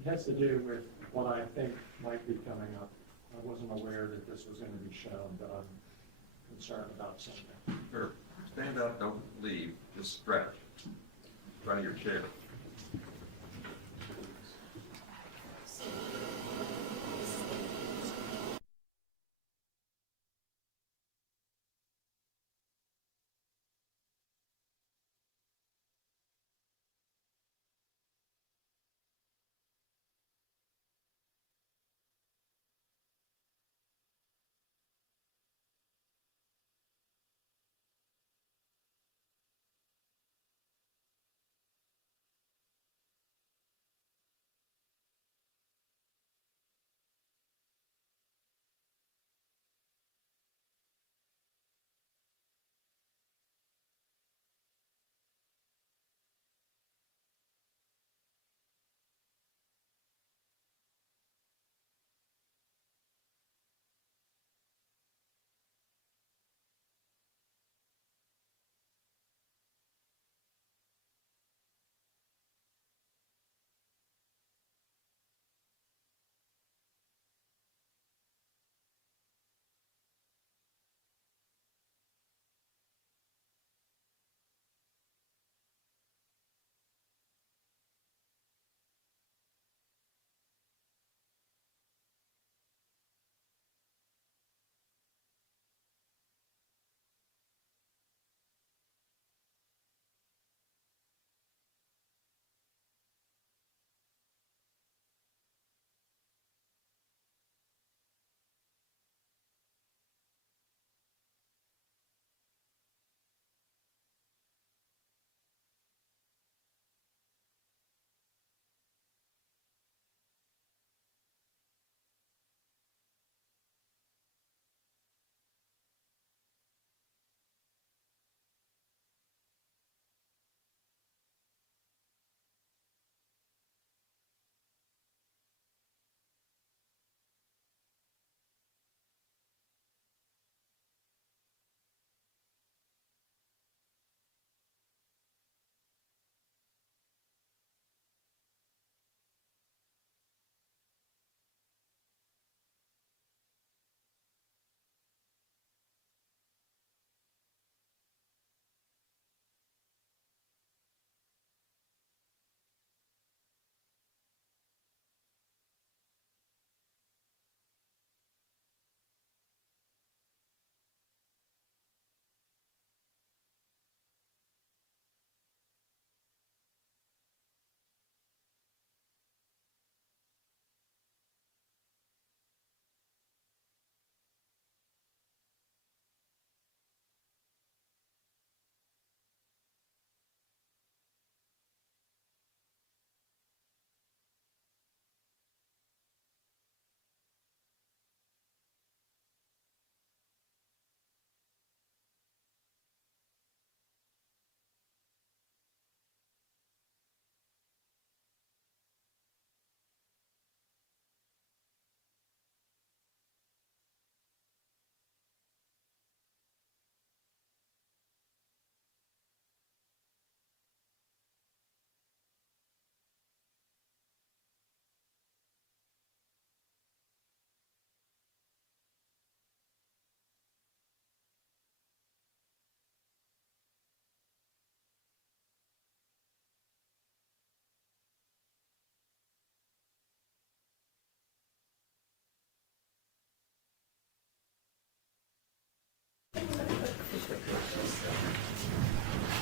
It has to do with what I think might be coming up. I wasn't aware that this was going to be shown, but I'm concerned about something. Sure. Stand up, don't leave, just stretch. In front of your chair.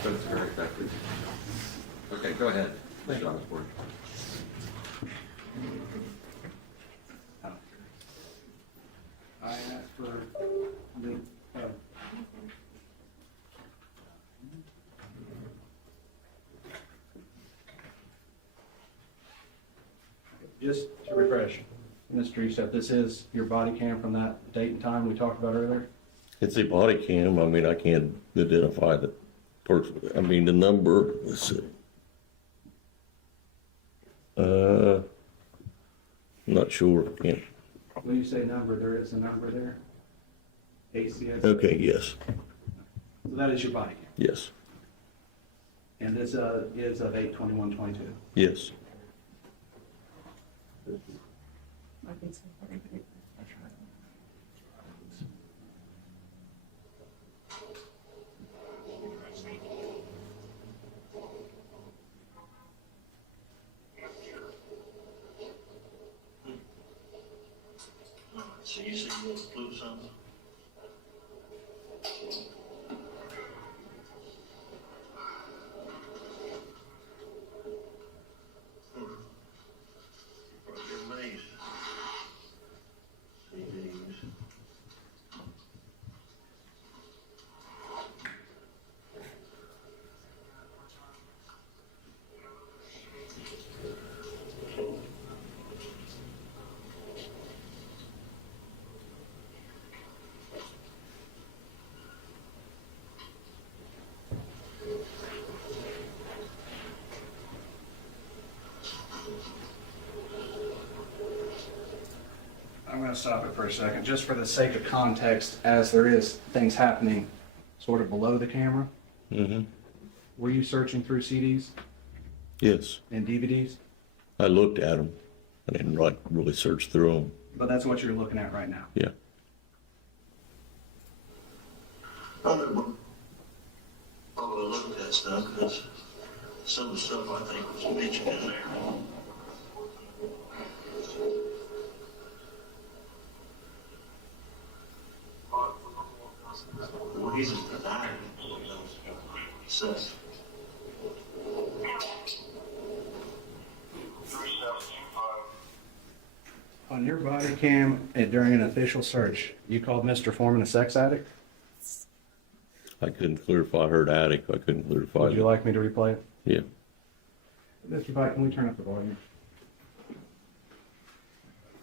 But it's very effective. Okay, go ahead, Mr. Osborne. I asked for the, just to refresh, Mr. Estep, this is your body cam from that date and time we talked about earlier? It's a body cam, I mean, I can't identify the person, I mean, the number, let's see. Not sure, can't. When you say number, there is a number there? ACS? Okay, yes. So That is your body cam. Yes. And this is of 8/21/22. Yes. So you said you want to include something? Resumes, CVs. I'm going to stop it for a second, just for the sake of context, as there is things happening sort of below the camera. Mm-hmm. Were you searching through CDs Yes. and DVDs? I looked at them. I didn't really search through them. But that's what you're looking at right now. Yeah. I'm gonna look at that stuff because some of the stuff I think was mentioned in there. Well, he's just denying it. He says. On your body cam during an official search, you called Mr. Foreman a sex addict? I couldn't clarify. I heard addict. I couldn't clarify. Would you like me to replay it? Yeah. Mr. Pike, can we turn up the volume?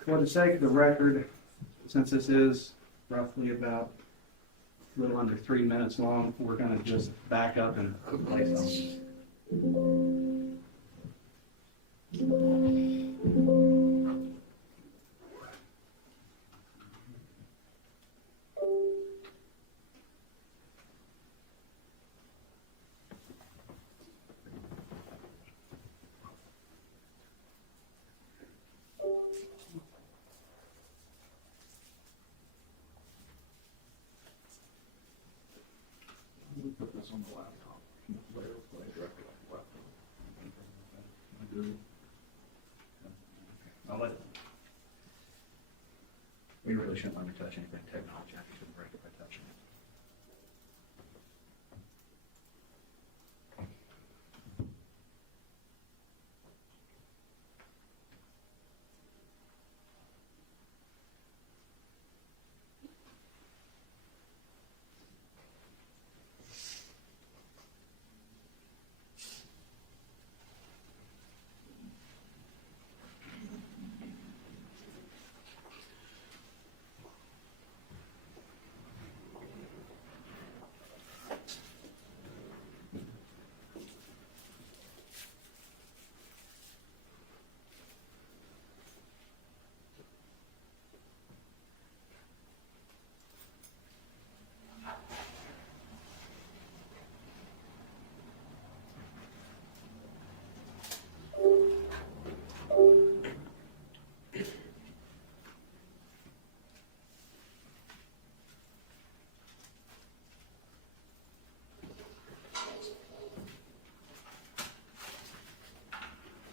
For the sake of the record, since this is roughly about a little under 3 minutes long, we're going to just back up and play something. Put this on the laptop. Play directly on the laptop. I'll let it. We really shouldn't let me touch anything technology. I shouldn't break it by touching it.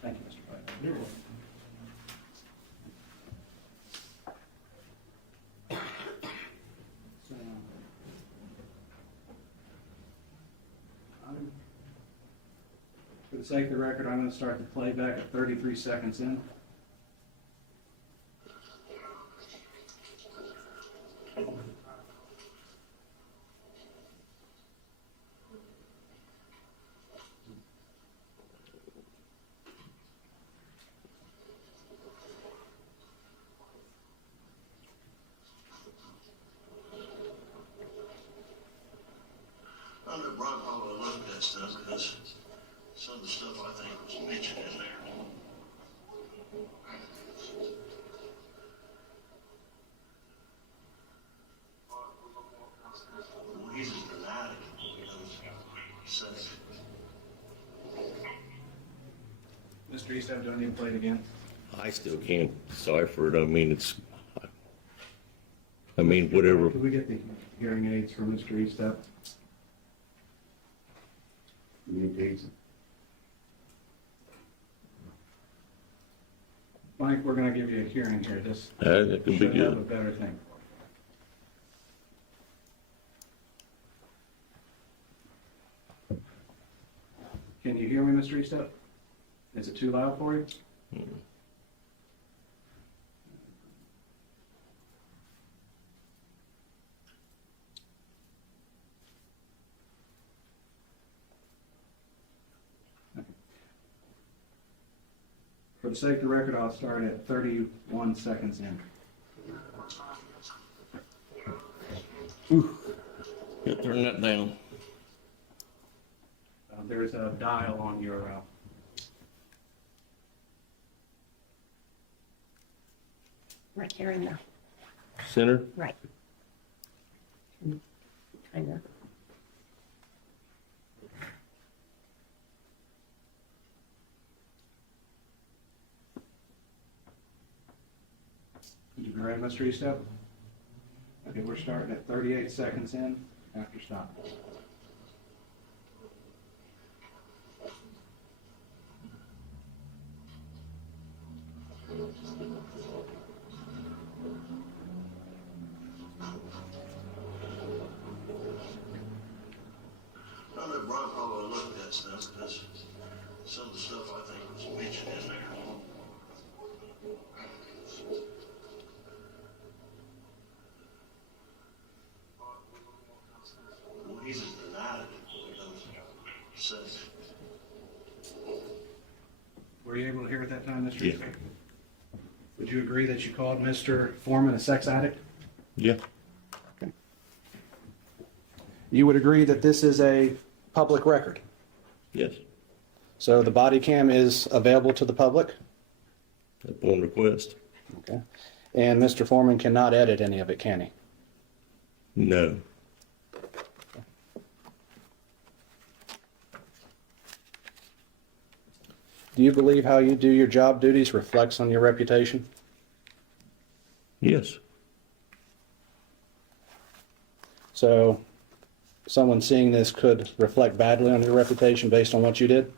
Thank you, Mr. Pike. You're welcome. So, for the sake of the record, I'm going to start the playback at 33 seconds in. I'm gonna look at that stuff because some of the stuff I think was mentioned in there. Well, he's just denying it. Mr. Estep, do I need to play it again? I still can't decipher it. I mean, whatever. Could we get the hearing aids from Mr. Estep? Mike, we're gonna give you a hearing here. This That could be should have a good. better thing. Can you hear me, Mr. Estep? Is it too loud for you? For the sake of the record, I'll start at 31 seconds in. Yeah, turn that down. There's a dial on your Right here in the, Center? right. Kind of. You ready, Mr. Estep? Okay, we're starting at 38 seconds in after stop. I know Ron probably looked at that stuff because some of the stuff I think was mentioned in there. Well, he just denied it because he said Were you able to hear at that time, Mr. Yeah. Estep? Would you agree that you called Mr. Foreman a sex addict? Yeah. You would agree that this is a public record? Yes. So the body cam is available to the public? Upon request. Okay. And Mr. Foreman cannot edit any of it, can he? No. Do you believe how you do your job duties reflects on your reputation? Yes. So someone seeing this could reflect badly on your reputation based on what you did?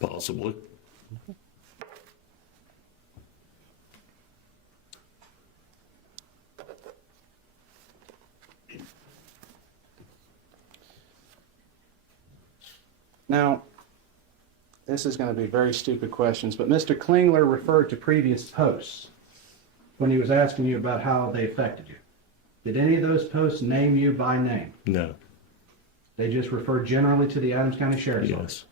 Possibly. Now, this is going to be very stupid questions, but Mr. Klingler referred to previous posts when he was asking you about how they affected you. Did any of those posts name you by name? No. They just referred generally to the Adams County Sheriff's Office?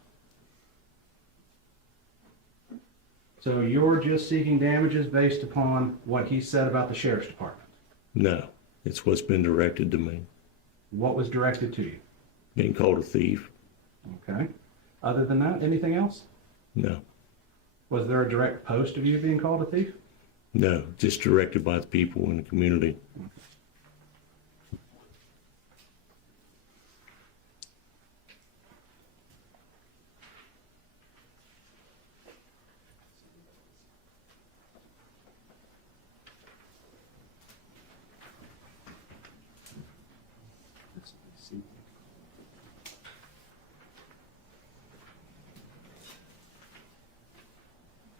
Yes. So you're just seeking damages based upon what he said about the Sheriff's Department? No. It's what's been directed to me. What was directed to you? Being called a thief? Okay. Other than that, anything else? No. Was there a direct post of you being called a thief? No. Just directed by the people in the community.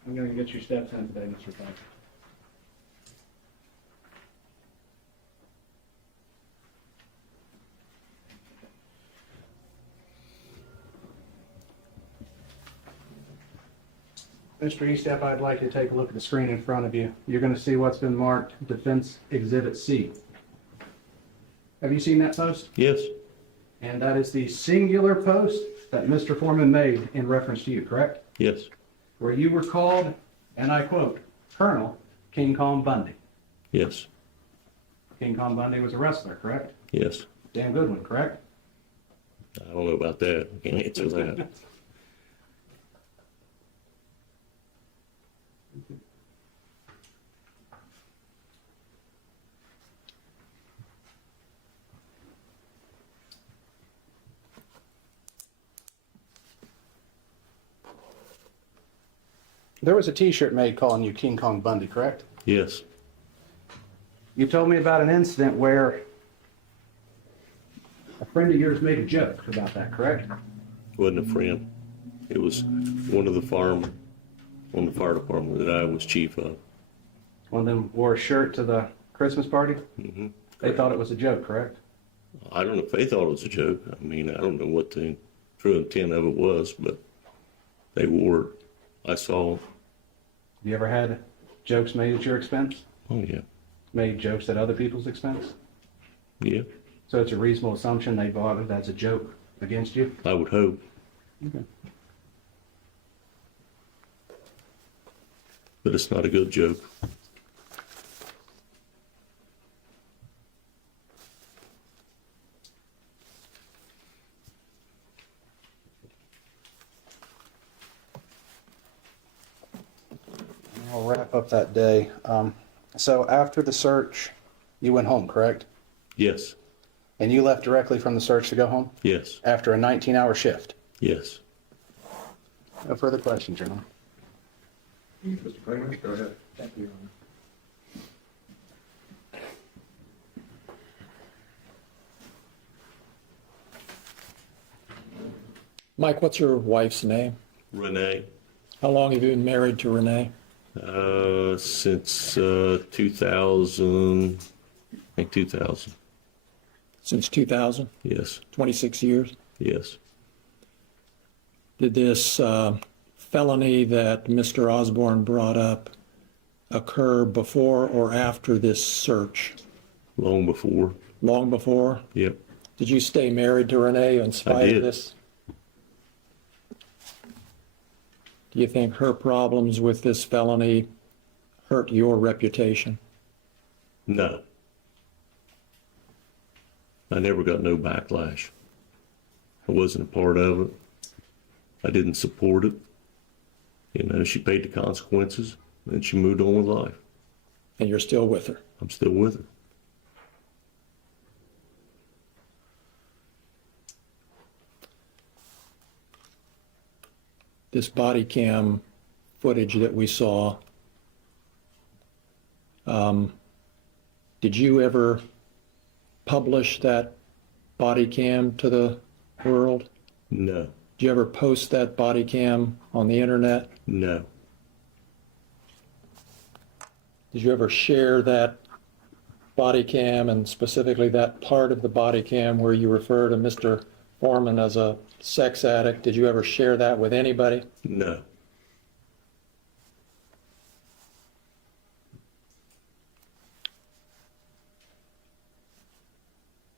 I'm going to get your steps in today, Mr. Pike. Mr. Estep, I'd like you to take a look at the screen in front of you. You're going to see what's been marked Defense Exhibit C. Have you seen that post? Yes. And that is the singular post that Mr. Foreman made in reference to you, correct? Yes. Where you were called, and I quote, Colonel King Kong Bundy. Yes. King Kong Bundy was a wrestler, correct? Yes. Damn good one, correct? I don't know about that. I can't answer that. There was a T-shirt made calling you King Kong Bundy, correct? Yes. You told me about an incident where a friend of yours made a joke about that, correct? Wasn't a friend. It was one of the firemen on the fire department that I was chief of. One of them wore a shirt to the Christmas party? Mm-hmm. They thought it was a joke, correct? I don't know if they thought it was a joke. I mean, I don't know what the true intent of it was, but they wore it. I saw it. You ever had jokes made at your expense? Oh, yeah. Made jokes at other people's expense? Yeah, So it's a reasonable assumption they bought it as a joke against you? I would hope. Okay. But it's not a good joke. I'll wrap up that day. So after the search, you went home, correct? Yes, And you left directly from the search to go home? yes, After a 19-hour shift? yes. No further questions, Your Honor. Mr. Freeman, go ahead. Thank you, Your Honor. Mike, what's your wife's name? Renee, How long have you been married to Renee? since 2000, I think 2000. Since 2000, Yes, 26 years? yes. Did this felony that Mr. Osborne brought up occur before or after this search? Long before. Long before? Yep, Did you stay married to Renee in spite did. of this? Do you think her problems with this felony hurt your reputation? no. I never got no backlash. I wasn't a part of it. I didn't support it. You know, she paid the consequences and she moved on with life. And you're still with her? I'm still with her. This body cam footage that we saw, did you ever publish that body cam to the world? No, Did you ever post that body cam on the internet? no, Did you ever share that body cam, and specifically that part of the body cam where you refer to Mr. Foreman as a sex addict? Did you ever share that with anybody? no.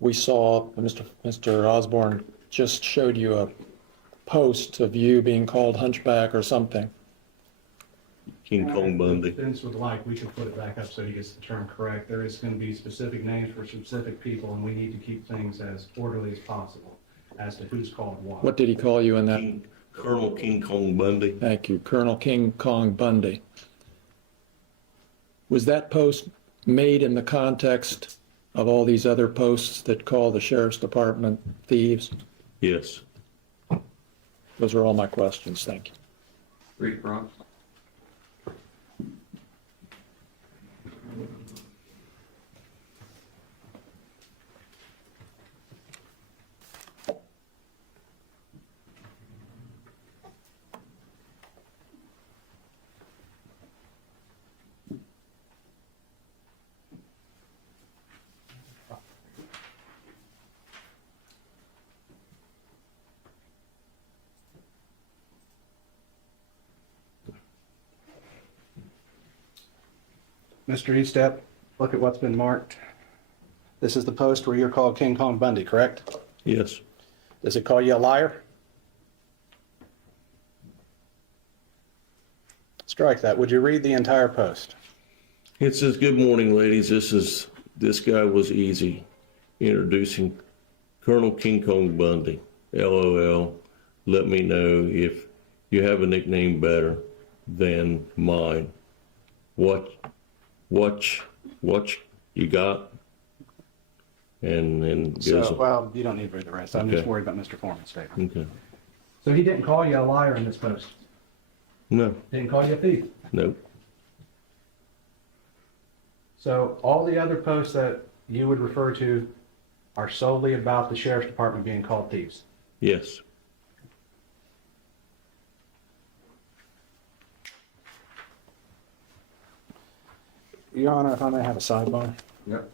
We saw, Mr. Osborne just showed you a post of you being called hunchback or something. King Kong Bundy. If Vince would like, we can put it back up so he gets the term correct. There is going to be specific names for specific people, and we need to keep things as orderly as possible as to who's called what. What did he call you in that? Colonel King Kong Bundy. Thank you, Colonel King Kong Bundy. Was that post made in the context of all these other posts that call the sheriff's department thieves? Yes. Those are all my questions. Thank you. Recross. Mr. Estep, look at what's been marked. This is the post where you're called King Kong Bundy, correct? Yes. Does it call you a liar? Strike that. Would you read the entire post? It says, "Good morning, ladies. This guy was easy. Introducing Colonel King Kong Bundy. LOL. Let me know if you have a nickname better than mine. What you got?" And then goes. So, well, you don't need to read the rest. I'm just Okay. worried about Mr. Foreman's statement. Okay. So he didn't call you a liar in this post? No. Didn't call you a thief. No. So all the other posts that you would refer to are solely about the sheriff's department being called thieves. Yes. Your Honor, if I may have a sidebar. Yep.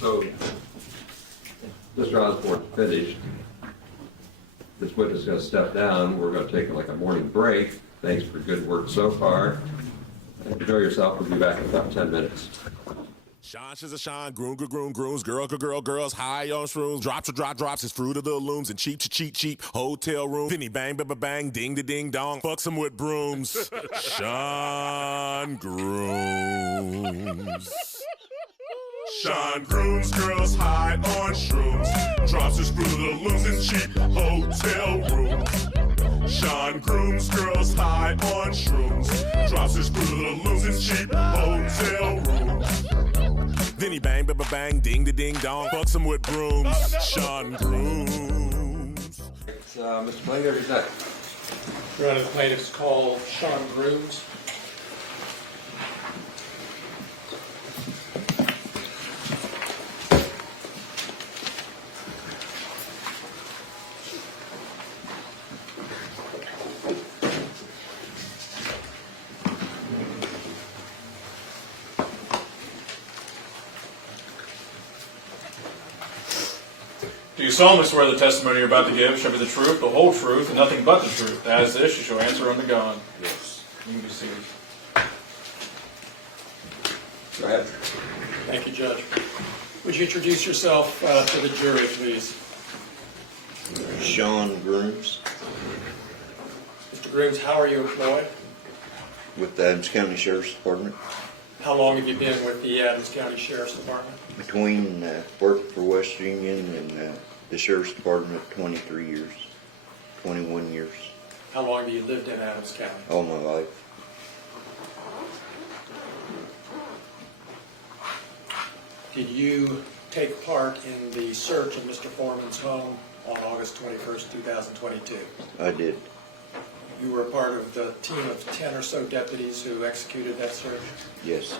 So, Mr. Osborne's finished. This witness is going to step down. We're going to take like a morning break. Thanks for good work so far. Enjoy yourself. We'll be back in about 10 minutes. Shawn, she's a Shawn, grooms, girls, high on shrooms, drops, his fruit of the looms, and cheap, hotel room. Then he bang, bang, ding, dong, fucks him with brooms. Shawn Grooms. Shawn Grooms, girls high on shrooms, drops his fruit of the looms in cheap hotel rooms. Shawn Grooms, girls high on shrooms, drops his fruit of the looms in cheap hotel rooms. Then he bang, ding, dong, fucks him with brooms. Shawn Grooms. Mr. Plaintiff, who's next? Your Honor, the plaintiff's call Shawn Grooms. Do you solemnly swear the testimony you're about to give shall be the truth, the whole truth, and nothing but the truth? As this, you shall answer unto God. Yes. You can be seated. Go ahead. Thank you, Judge. Would you introduce yourself to the jury, please? Shawn Grooms Mr. Grooms, how are you employed? with the Adams County Sheriff's Department. How long have you been with the Adams County Sheriff's Department? Between working for West Union and the Sheriff's Department, 23 years, 21 years, How long have you lived in Adams County? all my life. Did you take part in the search of Mr. Foreman's home on August 21st, 2022? I did. You were a part of the team of 10 or so deputies who executed that search? Yes.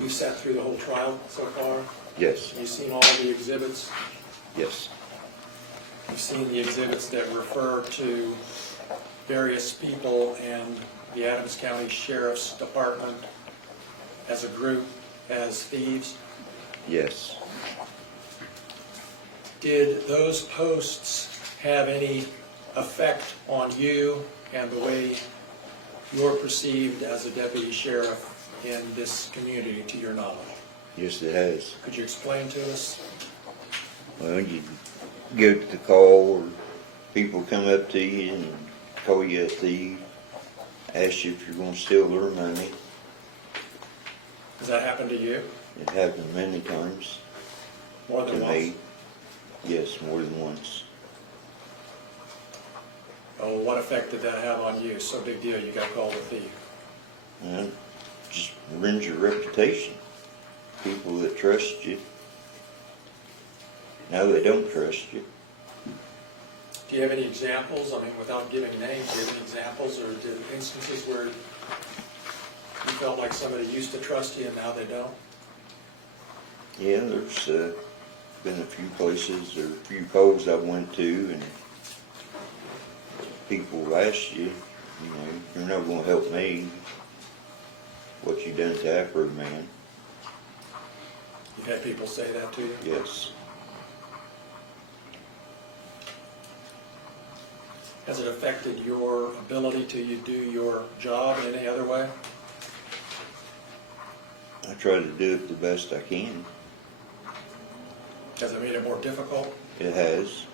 You sat through the whole trial so far? Yes. You've seen all the exhibits? Yes. You've seen the exhibits that refer to various people and the Adams County Sheriff's Department as a group, as thieves? Yes. Did those posts have any effect on you and the way you're perceived as a deputy sheriff in this community, to your knowledge? Yes, it has. Could you explain to us? Well, get the call, or people come up to you and call you a thief, ask you if you're gonna steal their money. Does that happen to you? It happened many times More to than once? me. Yes, more than once. Oh, what effect did that have on you? So big deal, you got called a thief. And just ruins your reputation. People that trust you, now they don't trust you. Do you have any examples? I mean, without giving names, do you have any examples or instances where you felt like somebody used to trust you and now they don't? Yeah, there's been a few places or a few calls I went to, and people ask you, you know, you're not going to help me. What you done to Afroman? You've had people say that to you? Yes. Has it affected your ability to do your job in any other way? I try to do it the best I can. Has it made it more difficult? It has.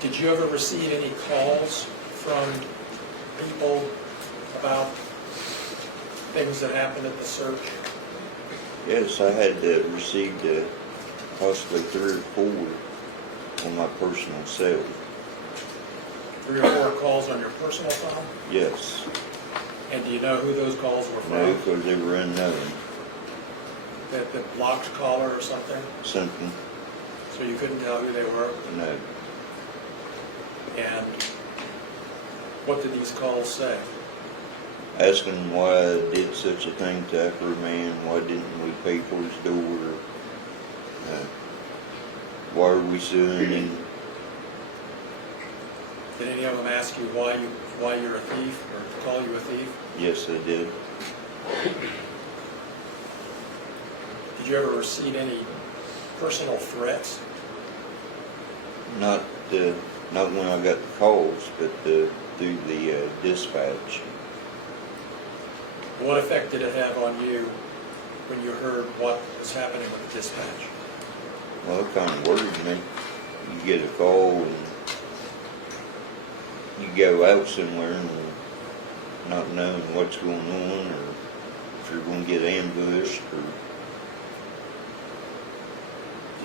Did you ever receive any calls from people about things that happened at the search? Yes, I had received possibly 3 or 4 on my personal cell. 3 or 4 calls on your personal phone? Yes. And do you know who those calls were from? No, because they were unknown. The blocked caller or something? Something. So you couldn't tell who they were? No. And what did these calls say? Asking why I did such a thing to Afroman, why didn't we pay for his door, why are we suing him? Did any of them ask you why you're a thief or call you a thief? Yes, they did. Did you ever receive any personal threats? Not when I got the calls, but through the dispatch. What effect did it have on you when you heard what was happening with the dispatch? Well, it kind of worried me. You get a call and you go out somewhere and not knowing what's going on, or if you're going to get ambushed, or...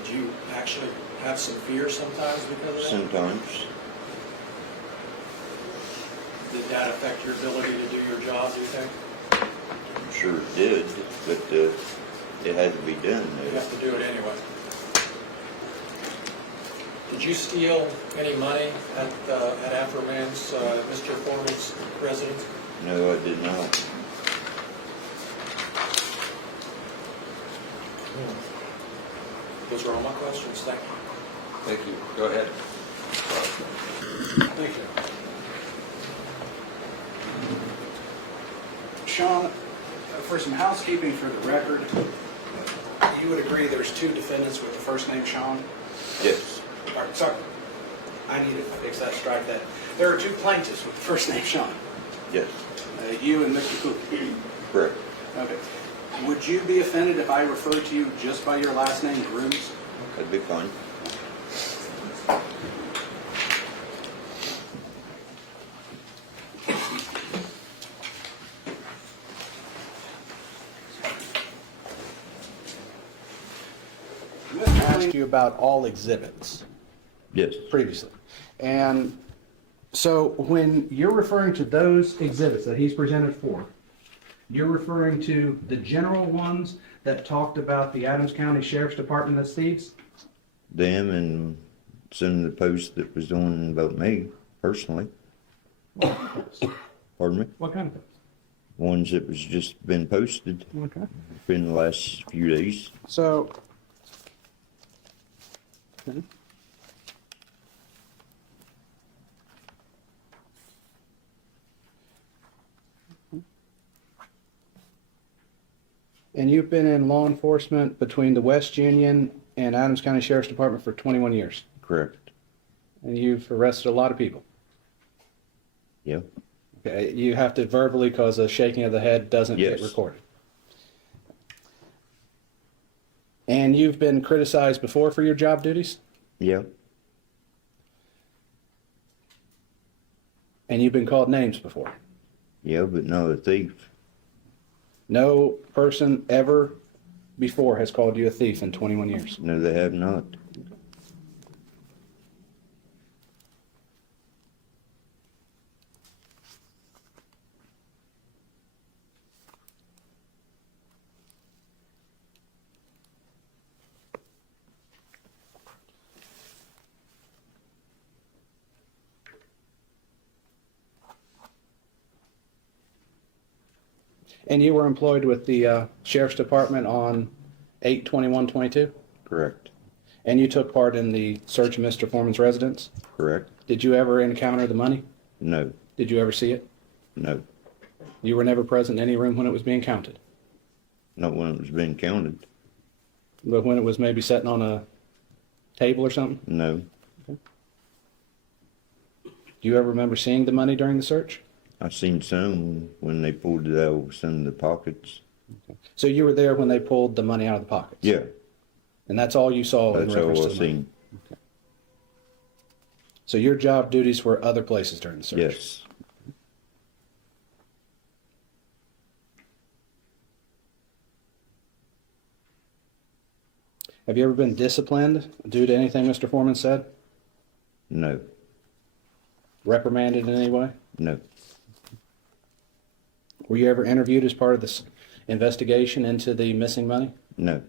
Did you actually have some fear sometimes because of that? Sometimes. Did that affect your ability to do your job, do you think? I'm sure it did, but it had to be done. You have to do it anyway. Did you steal any money at Afroman's, Mr. Foreman's residence? No, I did not. Those are all my questions. Thank you. Thank you. Go ahead. Thank you. Shawn, for some housekeeping for the record, you would agree there's 2 defendants with the first name Shawn? Yes. All right, sorry. I need to fix that, strike that. There are 2 plaintiffs with the first name Shawn. Yes. You and Mr. Cooley. Correct. Okay. Would you be offended if I referred to you just by your last name, Grooms? That'd be fine. I asked you about all exhibits Yes. previously. And so when you're referring to those exhibits that he's presented for, you're referring to the general ones that talked about the Adams County Sheriff's Department as thieves? Them and some of the posts that was on about me, personally. Pardon me? What kind of things? Ones that was just been posted Okay. in the last few days. So, okay. And you've been in law enforcement between the West Union and Adams County Sheriff's Department for 21 years. Correct. And you've arrested a lot of people. Yeah. Okay, you have to verbally because a shaking of the head doesn't get Yes. recorded. And you've been criticized before for your job duties? Yeah. And you've been called names before? Yeah, but not a thief. No person ever before has called you a thief in 21 years? No, they have not. And you were employed with the Sheriff's Department on 8/21/22? Correct. And you took part in the search of Mr. Foreman's residence? Correct. Did you ever encounter the money? No. Did you ever see it? No. You were never present in any room when it was being counted? Not when it was being counted. But when it was maybe sitting on a table or something? No. Do you ever remember seeing the money during the search? I seen some when they pulled it out of some of the pockets. So you were there when they pulled the money out of the pockets? Yeah. And that's all you saw in That's reference all to I the money? seen. Okay. So your job duties were other places during the search? Yes. Have you ever been disciplined due to anything Mr. Foreman said? No. Reprimanded in any way? No. Were you ever interviewed as part of this investigation into the missing money? No.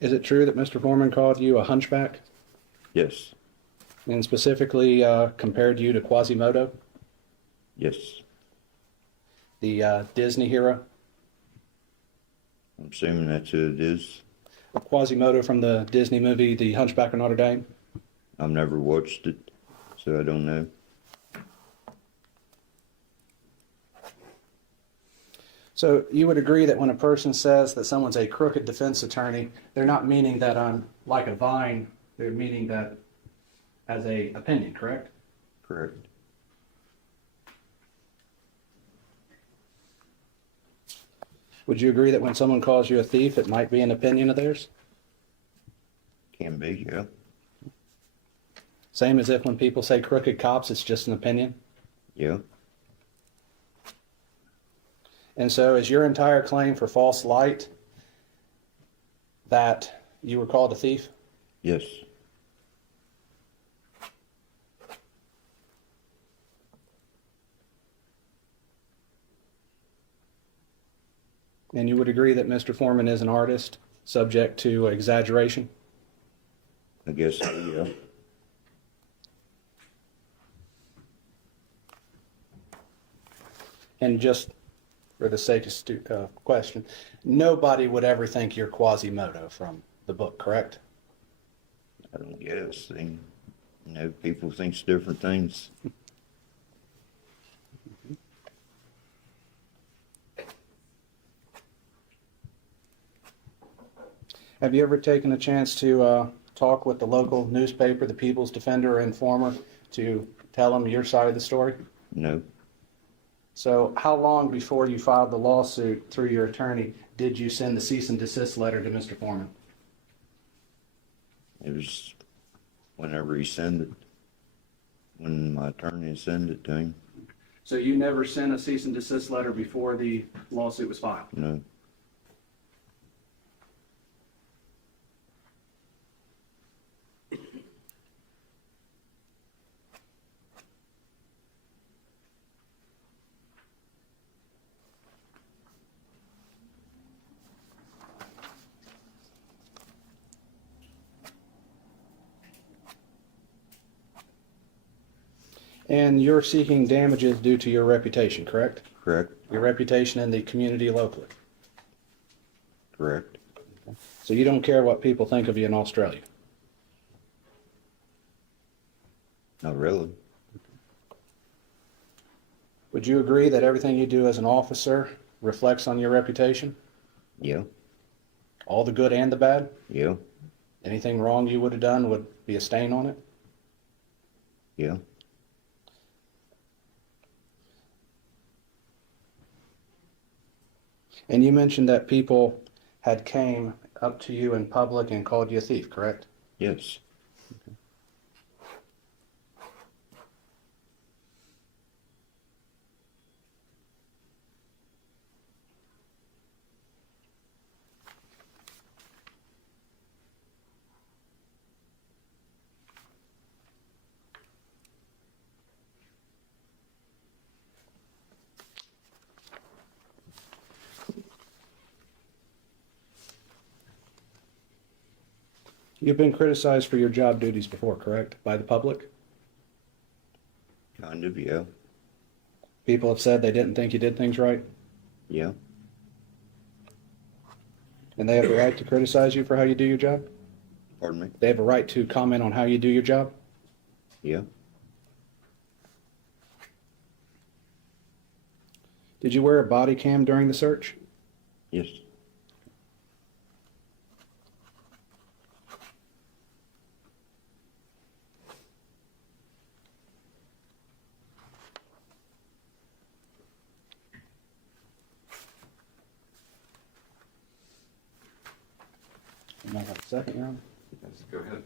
Is it true that Mr. Foreman called you a hunchback? Yes. And specifically compared you to Quasimodo, Yes. the Disney hero? I'm assuming that's who it is. Quasimodo from the Disney movie The Hunchback of Notre Dame? I've never watched it, so I don't know. So you would agree that when a person says that someone's a crooked defense attorney, they're not meaning that I'm like a vine, they're meaning that as a opinion, correct? Correct. Would you agree that when someone calls you a thief, it might be an opinion of theirs? Can be, yeah. Same as if when people say crooked cops, it's just an opinion? Yeah. And so is your entire claim for false light that you were called a thief? Yes. And you would agree that Mr. Foreman is an artist subject to exaggeration? I guess so, yeah. And just for the sake of question, nobody would ever think you're Quasimodo from the book, correct? I don't guess. People think different things. Have you ever taken a chance to talk with the local newspaper, the People's Defender or Informer, to tell them your side of the story? No. So how long before you filed the lawsuit through your attorney did you send the cease and desist letter to Mr. Foreman? It was whenever he sent it. When my attorney sent it to him. So you never sent a cease and desist letter before the lawsuit was filed? No. And you're seeking damages due to your reputation, correct? Correct. Your reputation in the community locally. Correct. So you don't care what people think of you in Australia? Not really. Would you agree that everything you do as an officer reflects on your reputation? Yeah. All the good and the bad? Yeah. Anything wrong you would have done would be a stain on it? Yeah. And you mentioned that people had came up to you in public and called you a thief, correct? Yes. You've been criticized for your job duties before, correct? By the public? Kind of, yeah. People have said they didn't think you did things right? Yeah. And they have a right to criticize you for how you do your job? Pardon me? They have a right to comment on how you do your job? Yeah. Did you wear a body cam during the search? Yes. Am I have a second, Your Honor? Yes, go ahead.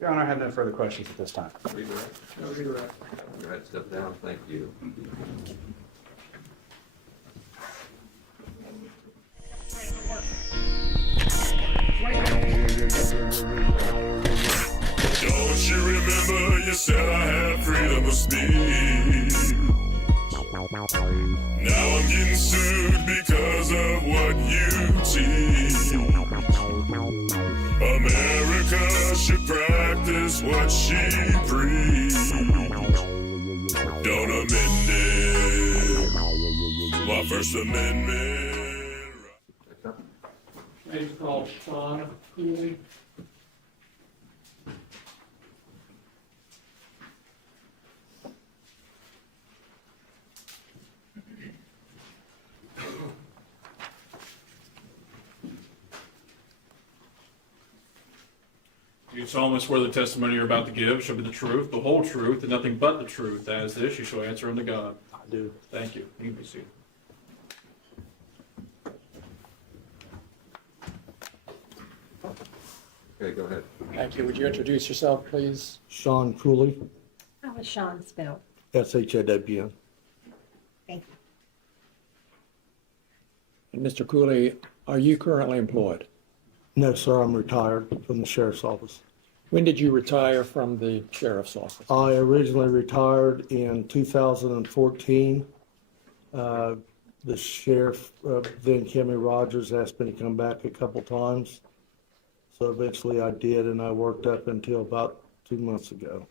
Your Honor, I have no further questions at this time. Redirect? No, redirect. Go ahead, step down, thank you. Don't you remember you said I had freedom of speech? Now I'm getting sued because of what you teach. America should practice what she preach. Don't amend it. My First Amendment. Name's called Shawn Cooley. Do you solemnly swear the testimony you're about to give shall be the truth, the whole truth, and nothing but the truth? As this, you shall answer unto God. I do. Thank you. You can be seated. Okay, go ahead. Thank you. Would you introduce yourself, please? Shawn Cooley, How was Shawn spelled? SHAWN. Thank you. And Mr. Cooley, are you currently employed? No, sir, I'm retired from the sheriff's office. When did you retire from the sheriff's office? I originally retired in 2014. The sheriff, then Kimmy Rogers, asked me to come back a couple times. So eventually I did, and I worked up until about 2 months ago.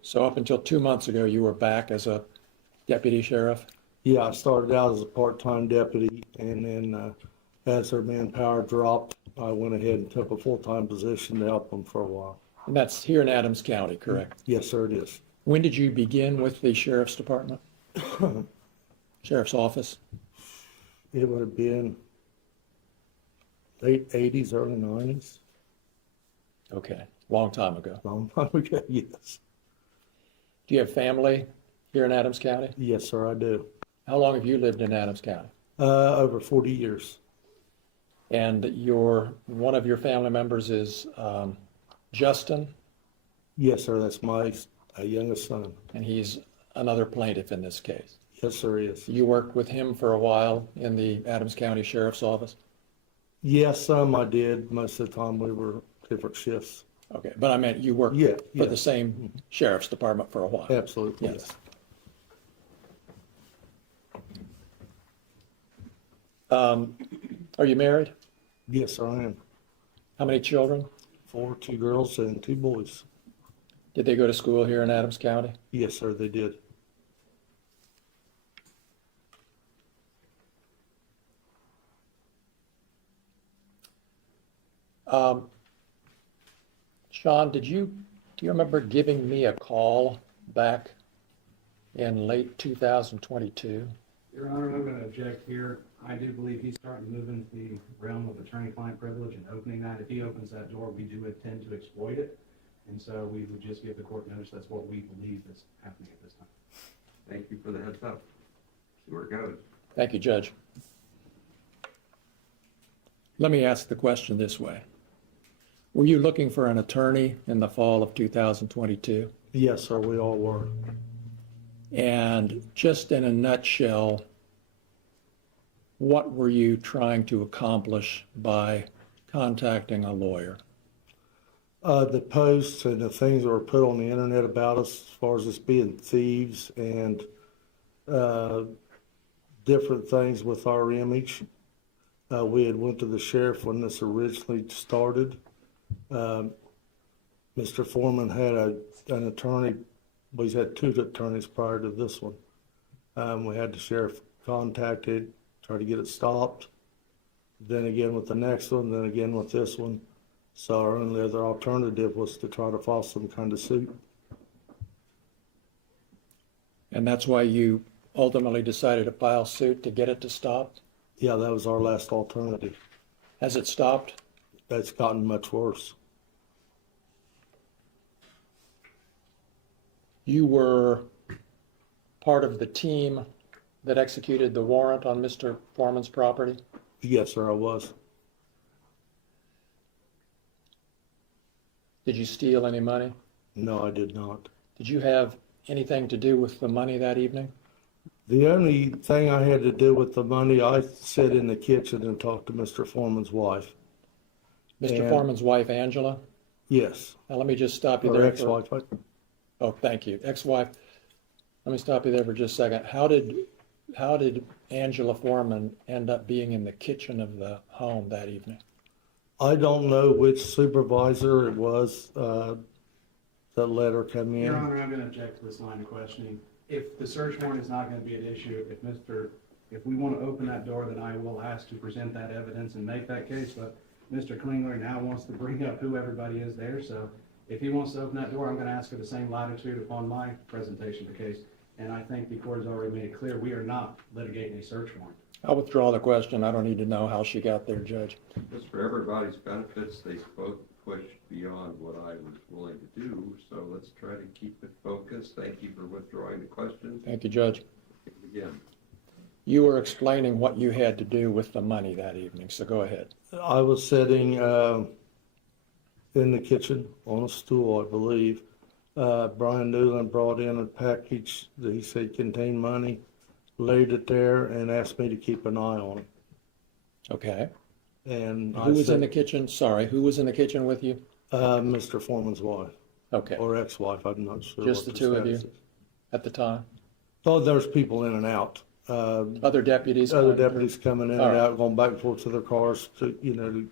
So up until 2 months ago, you were back as a deputy sheriff? Yeah, I started out as a part-time deputy, and then as their manpower dropped, I went ahead and took a full-time position to help them for a while. And that's here in Adams County, correct? Yes, sir, it is. When did you begin with the sheriff's department? Sheriff's office? It would have been late 80s, early 90s. Okay, long time ago. Long time ago, yes. Do you have family here in Adams County? Yes, sir, I do. How long have you lived in Adams County? Over 40 years. And one of your family members is Justin? Yes, sir, that's my youngest son. And he's another plaintiff in this case? Yes, sir, he is. You worked with him for a while in the Adams County Sheriff's Office? Yes, some I did. Most of the time we were different shifts. Okay, but I meant you worked for the same sheriff's department for a while? Absolutely, Yes. Are you married? Yes, sir, I am. How many children? 4, 2 girls and 2 boys. Did they go to school here in Adams County? Yes, sir, they did. Shawn, do you remember giving me a call back in late 2022? Your Honor, I'm going to object here. I do believe he's starting to move into the realm of attorney-client privilege and opening that. If he opens that door, we do intend to exploit it. And so we would just give the court notice that's what we believe is happening at this time. Thank you for the heads up. See where it goes. Thank you, Judge. Let me ask the question this way. Were you looking for an attorney in the fall of 2022? Yes, sir, we all were. And just in a nutshell, what were you trying to accomplish by contacting a lawyer? The posts and the things that were put on the internet about us, as far as us being thieves and different things with our image. We had went to the sheriff when this originally started. Mr. Foreman had an attorney, well, he's had 2 attorneys prior to this one. We had the sheriff contacted, try to get it stopped. Then again with the next one, then again with this one. So our only other alternative was to try to file some kind of suit. And that's why you ultimately decided to file suit to get it to stop? Yeah, that was our last alternative. Has it stopped? It's gotten much worse. You were part of the team that executed the warrant on Mr. Foreman's property? Yes, sir, I was. Did you steal any money? No, I did not. Did you have anything to do with the money that evening? The only thing I had to do with the money, I sat in the kitchen and talked to Mr. Foreman's wife. Mr. Foreman's wife, Angela? Yes. Now, let me just stop you Or there. ex-wife. Oh, thank you. Ex-wife. Let me stop you there for just a second. How did Angela Foreman end up being in the kitchen of the home that evening? I don't know which supervisor it was that let her come in. Your Honor, I'm going to object to this line of questioning. If the search warrant is not going to be an issue, if we want to open that door, then I will ask to present that evidence and make that case. But Mr. Klingler now wants to bring up who everybody is there. So if he wants to open that door, I'm going to ask for the same latitude upon my presentation of the case. And I think the court has already made it clear we are not litigating a search warrant. I'll withdraw the question. I don't need to know how she got there, Judge. Just for everybody's benefits, they both pushed beyond what I was willing to do, so let's try to keep it focused. Thank you for withdrawing the question. Thank you, Judge. Again. You were explaining what you had to do with the money that evening, so go ahead. I was sitting in the kitchen on a stool, I believe. Brian Newland brought in a package that he said contained money, laid it there, and asked me to keep an eye on it. Okay. And who was in the kitchen? Sorry, who was in the kitchen with you? Mr. Foreman's wife. Okay. Or ex-wife, I'm not sure. Just what the two of you status is. at the time? Oh, there's people in and out. Other deputies? Other deputies coming in All and right. out, going back and forth to their cars to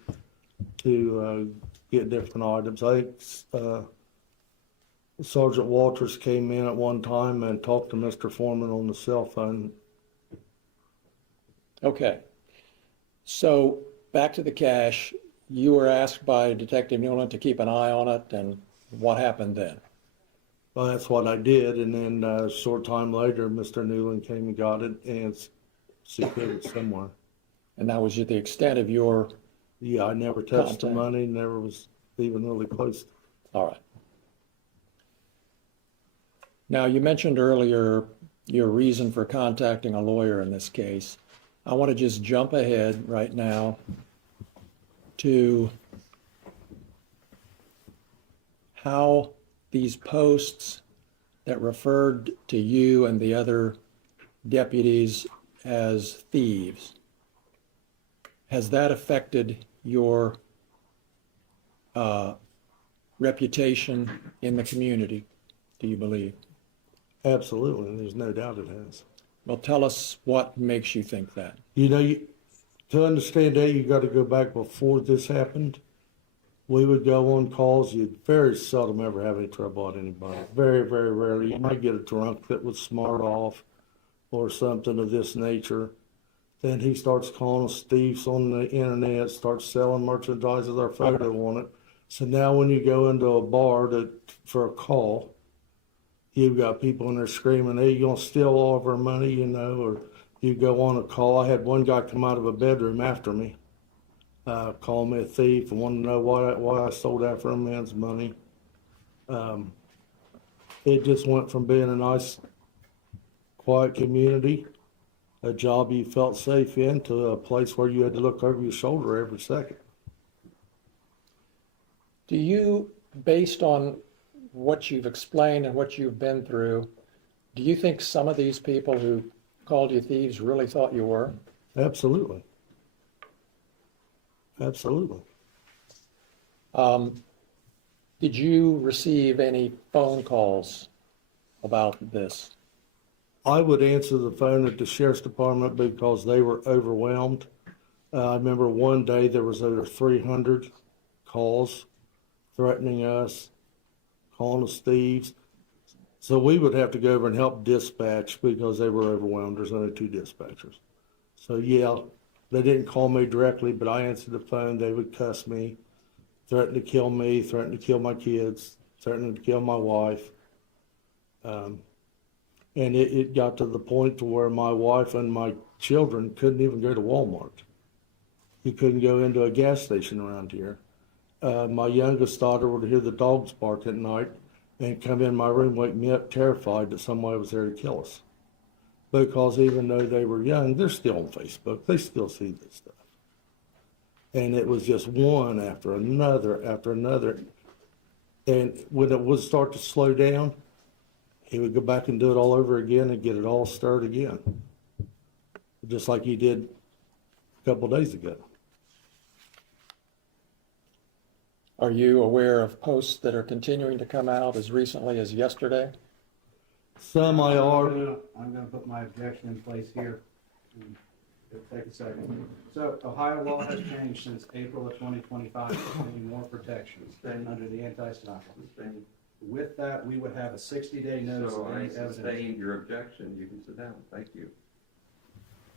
get different items. I think Sergeant Walters came in at one time and talked to Mr. Foreman on the cell phone. Okay. So back to the cash. You were asked by Detective Newland to keep an eye on it, and what happened then? Well, that's what I did, and then a short time later, Mr. Newland came and got it and secured it somewhere. And that was the extent of your... Yeah, I never touched the contact. money, never was even really close. All right. Now, you mentioned earlier your reason for contacting a lawyer in this case. I want to just jump ahead right now to how these posts that referred to you and the other deputies as thieves, has that affected your reputation in the community, do you believe? Absolutely, there's no doubt it has. Well, tell us what makes you think that. You know, to understand that, you got to go back before this happened. We would go on calls. You'd very seldom ever have any trouble with anybody. Very, very rarely. You might get a drunk that would smart off or something of this nature. Then he starts calling us thieves on the internet, starts selling merchandise with our photo on it. So now when you go into a bar for a call, you've got people in there screaming, hey, you gonna steal all of our money, you know, or you go on a call. I had one guy come out of a bedroom after me, call me a thief and want to know why I sold Afroman's money. It just went from being a nice, quiet community, a job you felt safe in, to a place where you had to look over your shoulder every second. Do you, based on what you've explained and what you've been through, do you think some of these people who called you thieves really thought you were? Absolutely. Absolutely. Did you receive any phone calls about this? I would answer the phone at the sheriff's department because they were overwhelmed. I remember one day there was over 300 calls threatening us, calling us thieves. So we would have to go over and help dispatch because they were overwhelmed. There's only 2 dispatchers. So yeah, they didn't call me directly, but I answered the phone. They would cuss me, threaten to kill me, threaten to kill my kids, threaten to kill my wife. And it got to the point to where my wife and my children couldn't even go to Walmart. You couldn't go into a gas station around here. My youngest daughter would hear the dogs bark at night and come in my room, wake me up terrified that somebody was there to kill us. Because even though they were young, they're still on Facebook. They still see this stuff. And it was just one after another after another. And when it would start to slow down, he would go back and do it all over again and get it all stirred again. Just like he did a couple of days ago. Are you aware of posts that are continuing to come out as recently as yesterday? Some I are. I'm gonna put my objection in place here. It'll take a second. So Ohio law has changed since April of 2025, providing more protections under the anti-stop. With that, we would have a 60-day notice So of I any evidence. sustain your objection. You can sit down. Thank you.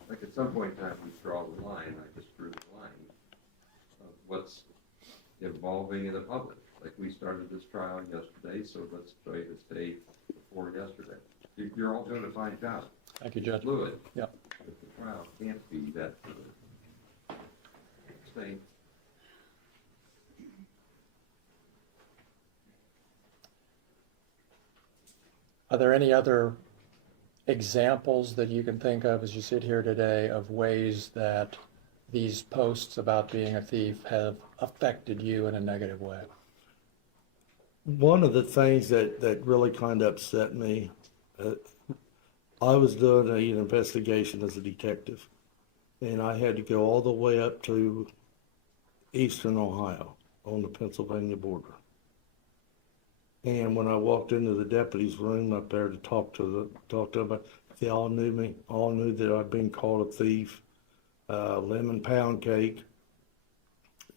Like at some point in time, we draw the line. I just drew the line of what's evolving in the public. Like we started this trial yesterday, so let's try to stay before yesterday. You're all doing a fine job. Thank you, Judge. Fluid. Yep. But the trial can't be that fluid. Stay. Are there any other examples that you can think of as you sit here today of ways that these posts about being a thief have affected you in a negative way? One of the things that really kind of upset me, I was doing an investigation as a detective, and I had to go all the way up to eastern Ohio on the Pennsylvania border. And when I walked into the deputy's room up there to talk to them, they all knew me, all knew that I'd been called a thief, lemon pound cake.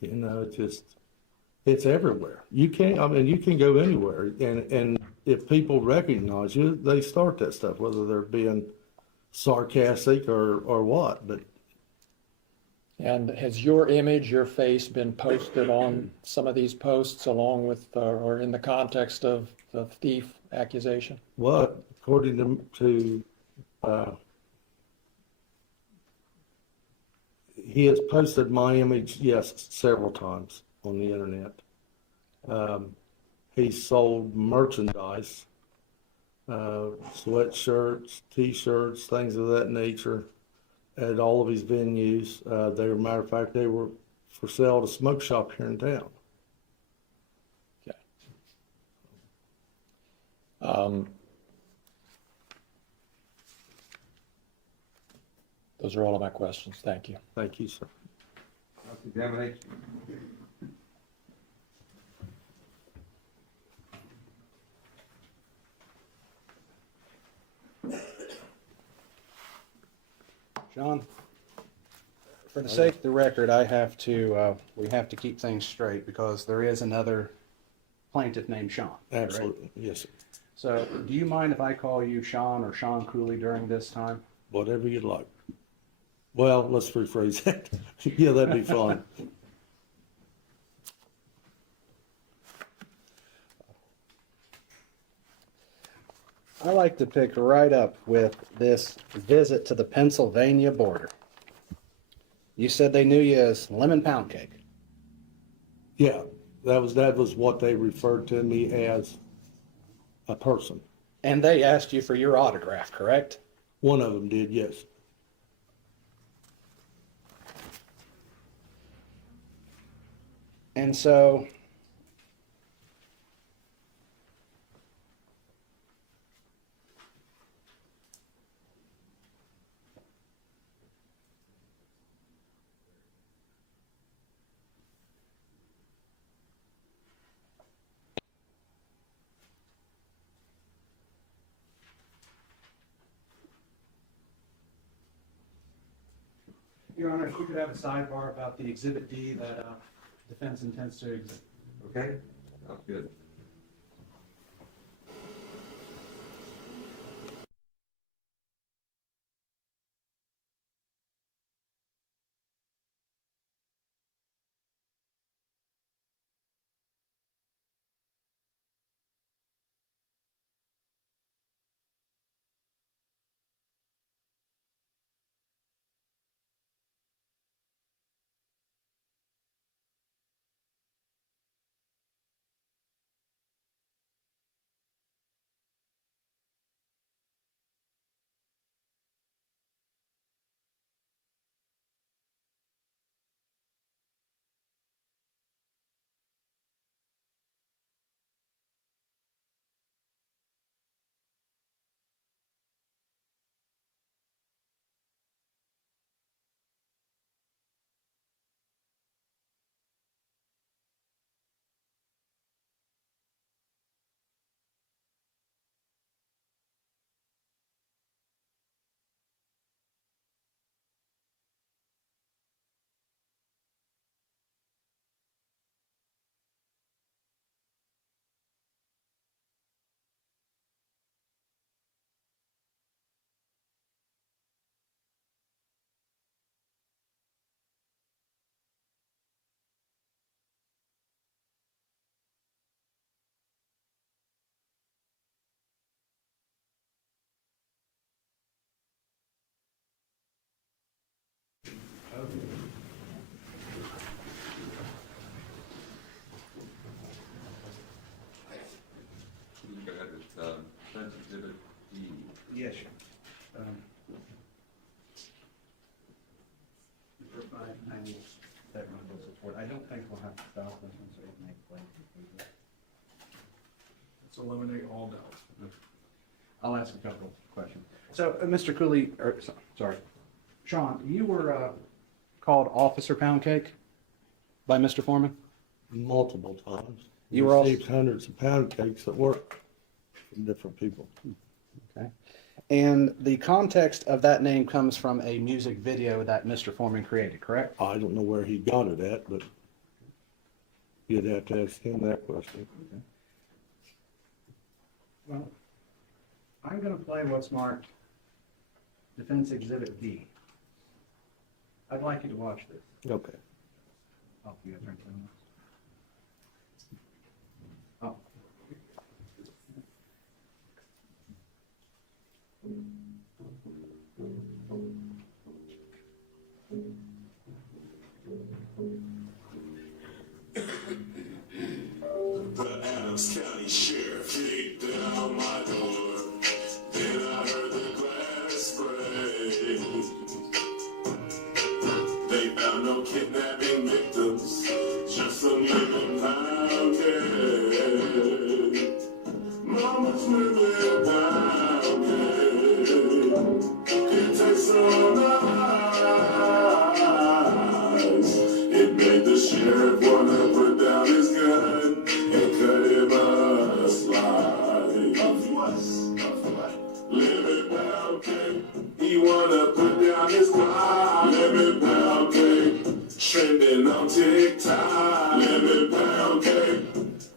You know, it's everywhere. You can go anywhere, and if people recognize you, they start that stuff, whether they're being sarcastic or what. But And has your image, your face been posted on some of these posts along with, or in the context of the thief accusation? what, according to he has posted my image, yes, several times on the internet. He sold merchandise, sweatshirts, T-shirts, things of that nature, at all of his venues. Matter of fact, they were for sale at a smoke shop here in town. Okay. Those are all of my questions. Thank you. Thank you, sir. Examination. Shawn? For the sake of the record, we have to keep things straight because there is another plaintiff named Shawn. correct? Absolutely, yes, sir. So do you mind if I call you Shawn or Shawn Cooley during this time? Whatever you'd like. Well, let's rephrase that. Yeah, that'd be fine. I like to pick right up with this visit to the Pennsylvania border. You said they knew you as Lemon Pound Cake. Yeah, that was what they referred to me as, a person. And they asked you for your autograph, correct? One of them did, yes. And so Your Honor, if we could have a sidebar about the Exhibit D that defense intends to exhibit. Okay, sounds good. Go ahead with defense exhibit D. Yes, sir. I need that one support. I don't think we'll have to stop this one, so we can make play. Let's eliminate all doubt. I'll ask a couple of questions. So, Mr. Cooley, sorry, Shawn, you were called Officer Pound Cake by Mr. Foreman? Multiple times. You were also- received hundreds of pound cakes at work from different people. Okay. And the context of that name comes from a music video that Mr. Foreman created, correct? I don't know where he got it at, but you'd have to ask him that question. Okay. Well, I'm going to play what's marked Defense Exhibit D. I'd like you to watch this. Okay. Oh, you got to turn it on. Oh. The Adams County Sheriff kicked down my door. Then I heard the glass spray. They found no kidnapping victims, just some living pound cake. Mama's living pound cake. It tastes so nice. It made the sheriff wanna put down his gun and cut him a slice. Of what? Living pound cake. He wanna put down his gun. Living pound cake. on TikTok. Living pound cake.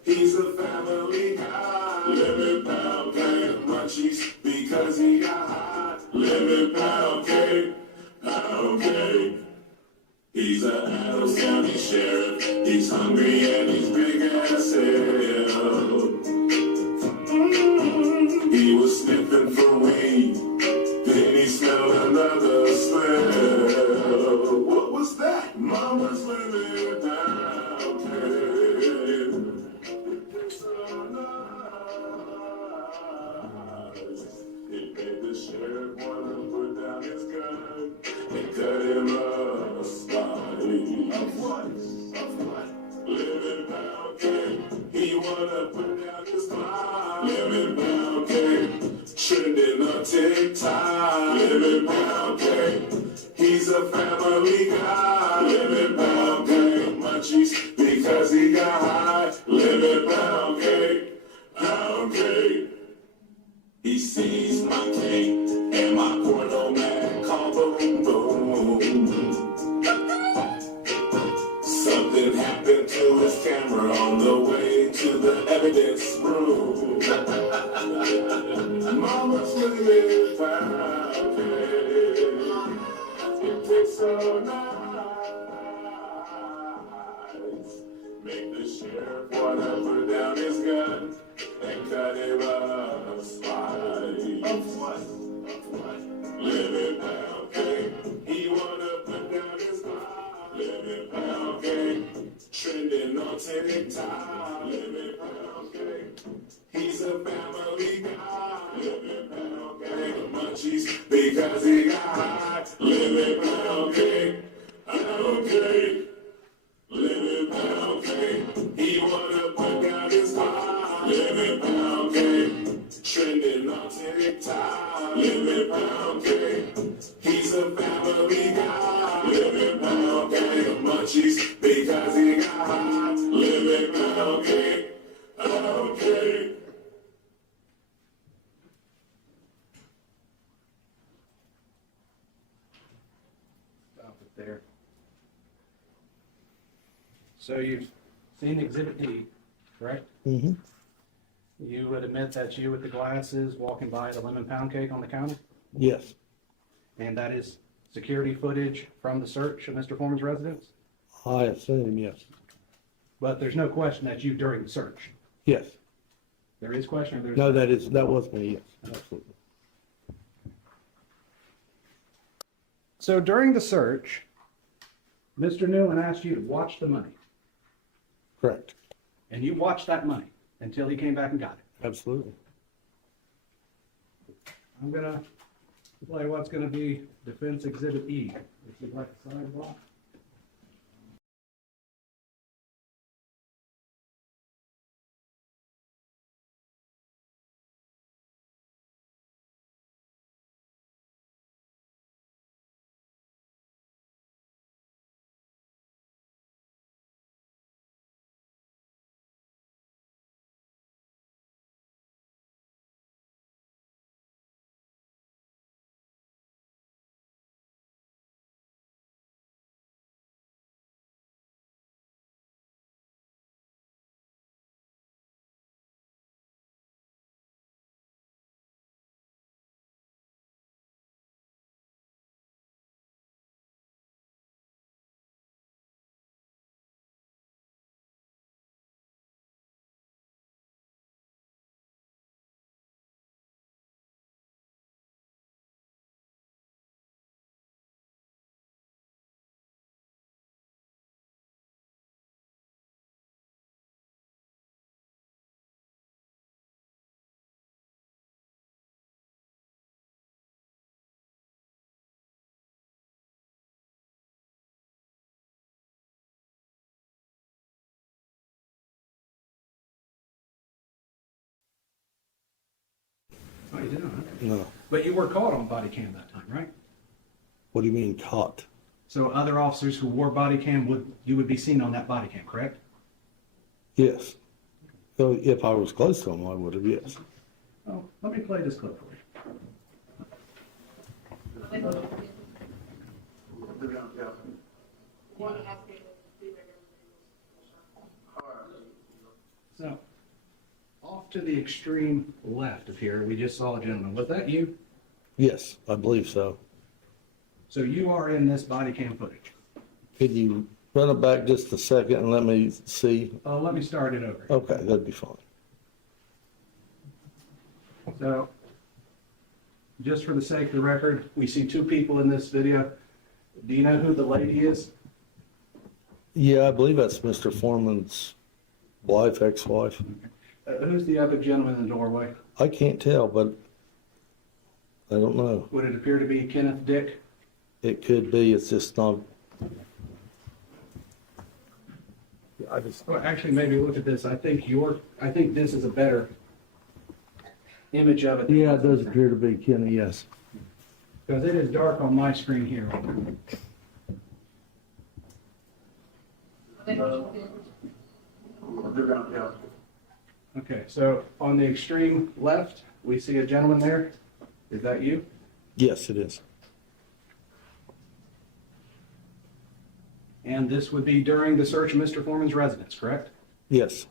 He's a family guy. Living pound cake. Munchies because he got hot. Living pound cake. Pound cake. He's a Adams County sheriff. He's hungry and he's big as hell. He was sniffing for weed. Then he smelled another smell. What was that? Mama's living down there. So nice. It made the sheriff wanna put down his gun and cut him a spine. Of what? Of what? Living pound cake. He wanna put down his spine. Living pound cake. Trending on TikTok. Living pound cake. He's a family guy. Living pound cake. Munchies because he got high. Living pound cake. Pound cake. He sees my cake and my porno man call boom boom. Something happened to his camera on the way to the evidence room. Mama's living pound cake. It tastes so nice. Make the sheriff wanna put down his gun and cut him a spine. Of what? Of what? Living pound cake. He wanna put down his spine. Living pound cake. Trending on TikTok. Living pound cake. He's a family guy. Living pound cake. Munchies because he got high. Living pound cake. Pound cake. Living pound cake. He wanna put down his pie. Living pound cake. Trending on TikTok. Living pound cake. He's a family guy. Living pound cake. Munchies because he got high. Living pound cake. Pound cake. Stop it there. So you've seen Exhibit D, correct? Mm-hmm. You would admit that's you with the glasses walking by the lemon pound cake on the counter? Yes. And that is security footage from the search of Mr. Foreman's residence? I assume, yes. But there's no question that's you during the search? Yes. There is question or there's? No, that was me, yes, absolutely. So during the search, Mr. Newland asked you to watch the money, Correct. and you watched that money until he came back and got it. Absolutely. I'm gonna play what's gonna be Defense Exhibit E. If you'd like a sidewalk. Oh, you didn't? Okay. No. But you were caught on body cam that time, right? What do you mean caught? So other officers who wore body cam you would be seen on that body cam, correct? Yes. So if I was close to him, I would have, yes. Oh, let me play this clip for you. One has to be to the extreme left of here, we just saw a gentleman. Was that you? Yes, I believe so. So you are in this body cam footage. Could you run it back just a second and let me see? Let me start it over. Okay, that'd be fine. So, just for the sake of the record, we see two people in this video. Do you know who the lady is? Yeah, I believe that's Mr. Foreman's wife, ex-wife. Who's the other gentleman in the doorway? I can't tell, but I don't know. Would it appear to be Kenneth Dick? It could be, it's just not. Well, actually, maybe look at this. I think this is a better image of it. Yeah, it does appear to be Kenny, yes. Because it is dark on my screen here. Okay, so on the extreme left, we see a gentleman there. Is that you? Yes, it is. And this would be during the search of Mr. Foreman's residence, correct? Yes.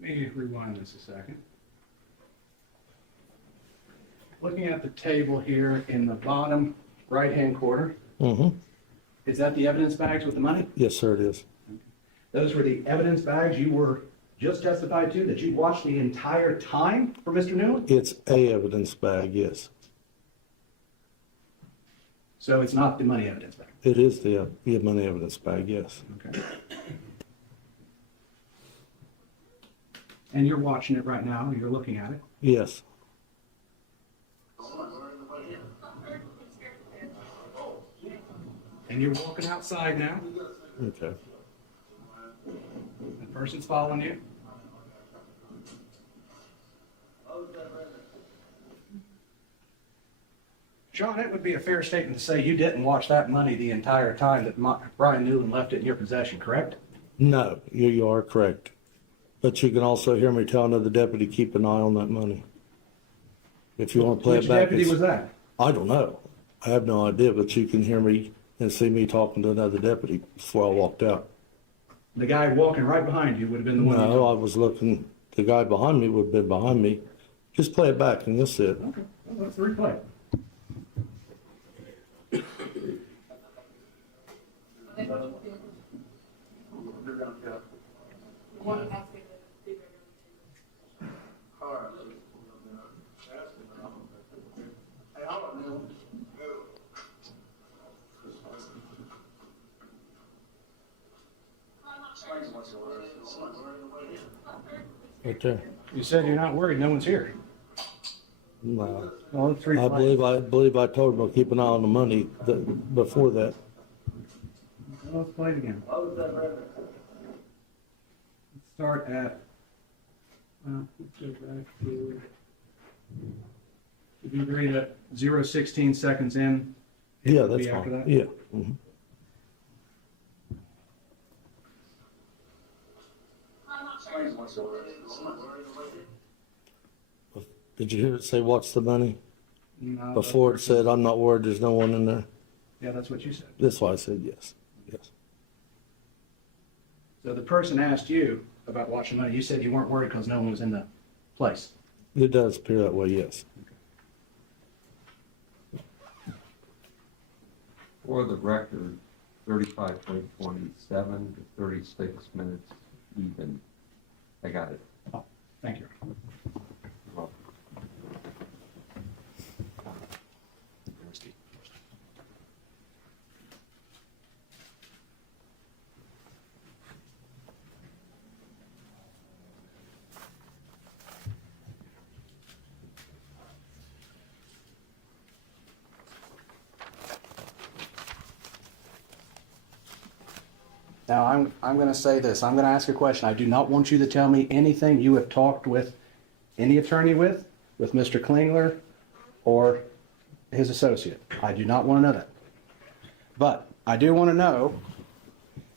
Let me rewind this a second. Looking at the table here in the bottom right-hand corner, Mm-hmm. is that the evidence bags with the money? Yes, sir, it is. Those were the evidence bags you were just testified to, that you watched the entire time for Mr. Newland? It's a evidence bag, yes. So it's not the money evidence bag? It is the money evidence bag, yes. Okay. And you're watching it right now, you're looking at it? Yes. And you're walking outside now? Okay. The person's following you? Shawn, it would be a fair statement to say you didn't watch that money the entire time that Brian Newland left it in your possession, correct? No, you are correct. But you can also hear me tell another deputy, keep an eye on that money. If you want to play Which it back. deputy was that? I don't know. I have no idea, but you can hear me and see me talking to another deputy before I walked out. The guy walking right behind you would have been the one you No, told. I was looking, the guy behind me would have been behind me. Just play it back and you'll see it. Okay, well, let's replay. Right there. You said you're not worried, no one's here. No. Well, let's replay. I believe I told him to keep an eye on the money before that. Let's play it again. Let's start at, let's go back to, if you agree to 0:16 seconds in. it Yeah, would that's be after fine. that? Yeah. Mhm. Did you hear it say, what's the money? No, Before it said, I'm not worried, there's no one in there. Yeah, that's what you said. That's why I said yes. Yes. So the person asked you about watching money. You said you weren't worried because no one was in the place. It does appear that way, yes. For the record, 35.27 to 36 minutes even. I got it. Oh, thank you. Well, Now, I'm going to say this. I'm going to ask a question. I do not want you to tell me anything you have talked with any attorney with Mr. Klingler or his associate. I do not want to know that. But I do want to know,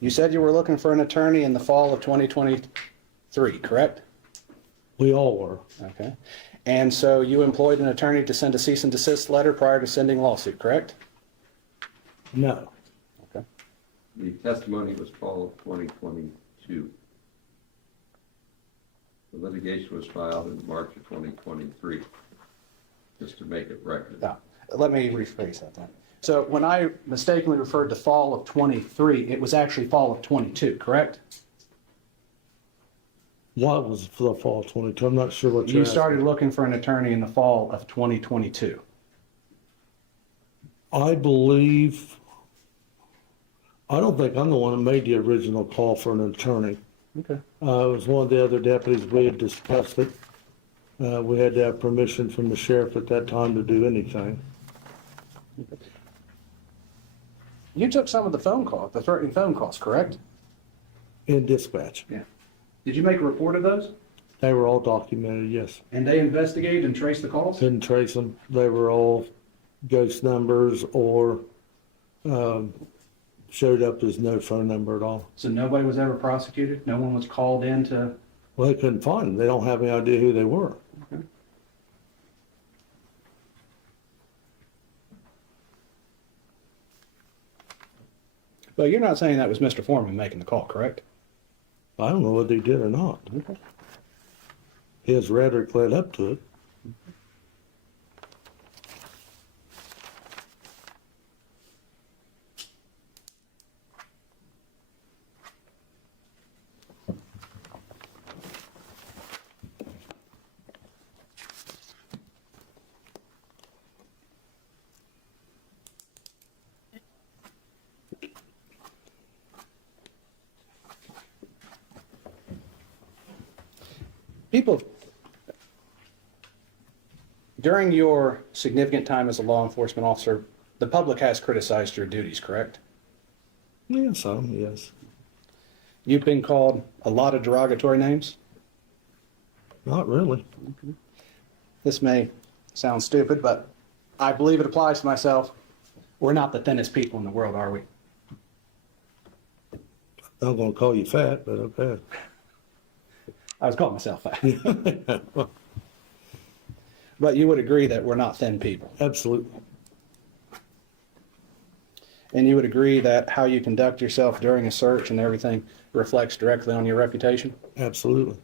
you said you were looking for an attorney in the fall of 2023, correct? We all were. Okay. And so you employed an attorney to send a cease and desist letter prior to sending lawsuit, correct? No. Okay. The testimony was fall of 2022. The litigation was filed in March of 2023, just to make it record. Yeah. Let me rephrase that then. So when I mistakenly referred to fall of 23, it was actually fall of 22, correct? What was for the fall 22? I'm not sure what you're You started looking for an attorney in the fall of 2022. I believe, I don't think I'm the one that made the original call for an attorney. Okay. It was one of the other deputies. We had discussed it. We had to have permission from the sheriff at that time to do anything. You took some of the phone calls, the threatening phone calls, correct? In dispatch. Yeah. Did you make a report of those? They were all documented, yes. And they investigated and traced the calls? Couldn't trace them. They were all ghost numbers or showed up as no phone number at all. So nobody was ever prosecuted? No one was called in to... Well, they couldn't find them. They don't have any idea who they were. Okay. Well, you're not saying that was Mr. Foreman making the call, correct? I don't know whether he did or not. Okay. His rhetoric led up to it. People, during your significant time as a law enforcement officer, the public has criticized your duties, correct? Yeah, some, yes. You've been called a lot of derogatory names? Not really. This may sound stupid, but I believe it applies to myself. We're not the thinnest people in the world, are we? I'm going to call you fat, but okay. I was calling myself fat. But you would agree that we're not thin people. Absolutely. And you would agree that how you conduct yourself during a search and everything reflects directly on your reputation? Absolutely.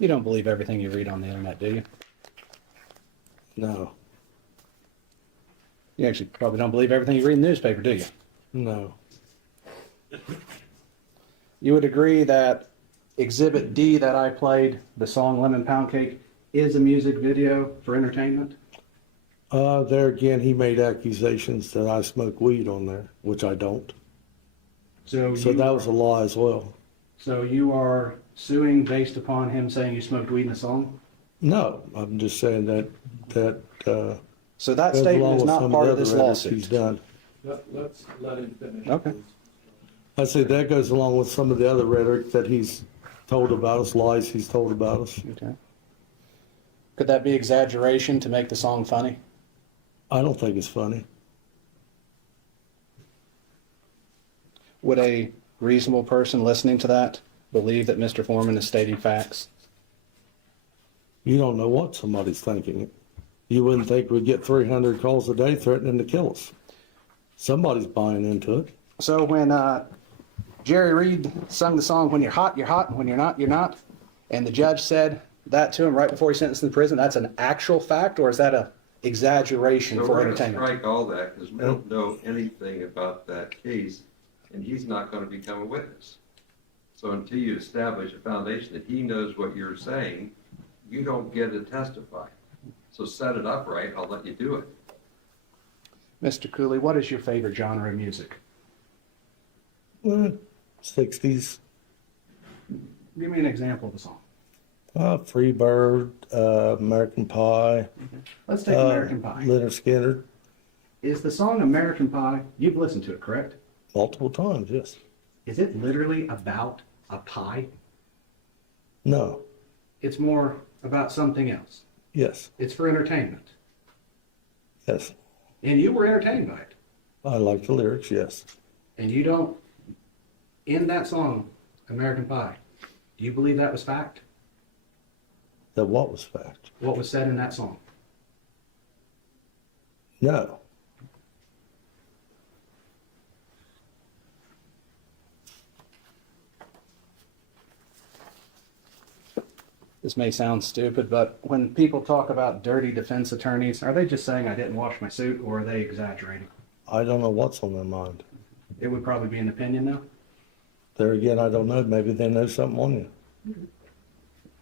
You don't believe everything you read on the internet, do you? No. You actually probably don't believe everything you read in the newspaper, do you? No. You would agree that Exhibit D that I played, the song Lemon Pound Cake, is a music video for entertainment? There again, he made accusations that I smoke weed on there, which I don't. So that was a lie as well. So you are suing based upon him saying you smoked weed in the song? No, I'm just saying that so that goes statement along is with not some part the of this other edits lawsuit. he's done. Let's let him finish. Okay. I say that goes along with some of the other rhetoric that he's told about us, lies he's told about us. Okay. Could that be exaggeration to make the song funny? I don't think it's funny. Would a reasonable person listening to that believe that Mr. Foreman is stating facts? You don't know what somebody's thinking. You wouldn't think we'd get 300 calls a day threatening to kill us. Somebody's buying into it. So when Jerry Reed sung the song, "When you're hot, and when you're not, you're not," and the judge said that to him right before he sentenced him to prison, that's an actual fact, or is that a exaggeration So for we're going to entertainment? strike all that because we don't know anything about that case, and he's not going to become a witness. So until you establish a foundation that he knows what you're saying, you don't get to testify. So set it up right, I'll let you do it. Mr. Cooley, what is your favorite genre of music? 60s. Give me an example of a song. Free Bird, American Pie. Let's take American Pie. Leonard Skinner. Is the song American Pie, you've listened to it, correct? Multiple times, yes. Is it literally about a pie? No, It's more about something else. yes, It's for entertainment. yes. And you were entertained by it. I like the lyrics, yes. And you don't, in that song, American Pie, do you believe that was fact? That what was fact? What was said in that song? No. This may sound stupid, but when people talk about dirty defense attorneys, are they just saying I didn't wash my suit, or are they exaggerating? I don't know what's on their mind. It would probably be an opinion, though. There again, I don't know. Maybe they know something on you.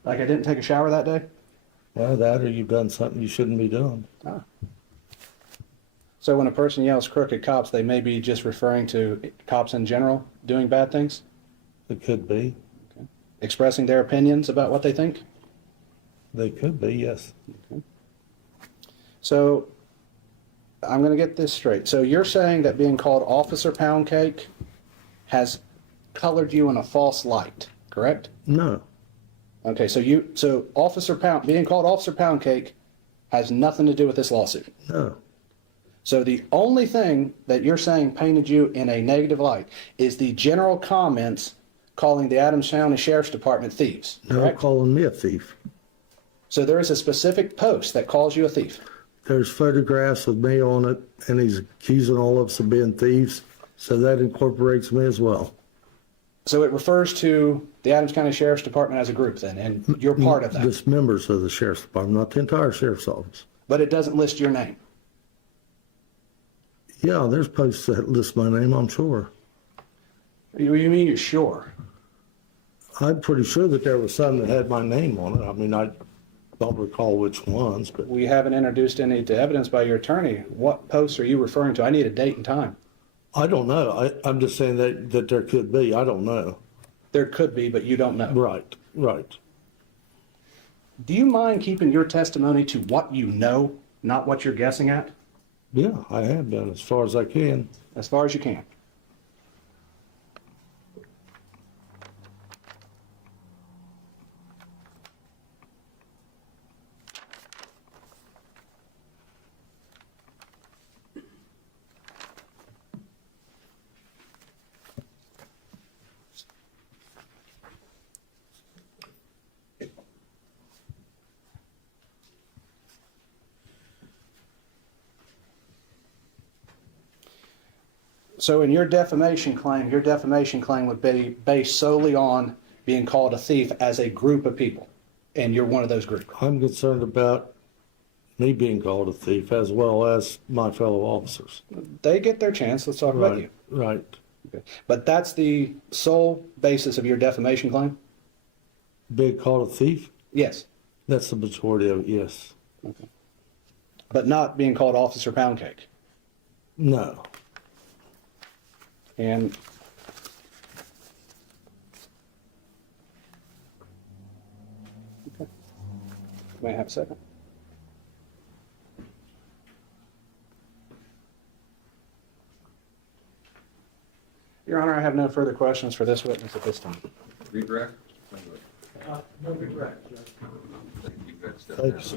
Like I didn't take a shower that day? Well, that or you've done something you shouldn't be doing. Ah. So when a person yells crooked cops, they may be just referring to cops in general doing bad things? It could be. Okay. Expressing their opinions about what they think? They could be, yes. Okay. So I'm going to get this straight. So you're saying that being called Officer Pound Cake has colored you in a false light, correct? No, Okay, so being called Officer Pound Cake has nothing to do with this lawsuit. no. So the only thing that you're saying painted you in a negative light is the general comments calling the Adams County Sheriff's Department thieves, No correct? calling me a thief. So there is a specific post that calls you a thief. There's photographs with me on it, and he's accusing all of us of being thieves, so that incorporates me as well. So it refers to the Adams County Sheriff's Department as a group then, and you're part of that. Just members of the sheriff's department, not the entire sheriff's office. But it doesn't list your name. Yeah, there's posts that list my name, I'm sure. You mean you're sure? I'm pretty sure that there was some that had my name on it. I mean, I don't recall which ones, but We haven't introduced any to evidence by your attorney. What posts are you referring to? I need a date and time. I don't know. I'm just saying that there could be. I don't know. There could be, but you don't know. Right, right. Do you mind keeping your testimony to what you know, not what you're guessing at? Yeah, I have been as far as I can. As far as you can. So in your defamation claim would be based solely on being called a thief as a group of people, and you're one of those group. I'm concerned about me being called a thief as well as my fellow officers. They get their chance. Let's talk about you. Right. Okay. But that's the sole basis of your defamation claim? Being called a thief? Yes. That's the majority of it, yes. Okay. But not being called Officer Pound Cake? No. And okay. May I have a second? Your Honor, I have no further questions for this witness at this time. Redirect? No regret. Thank you. Good stuff. Thanks.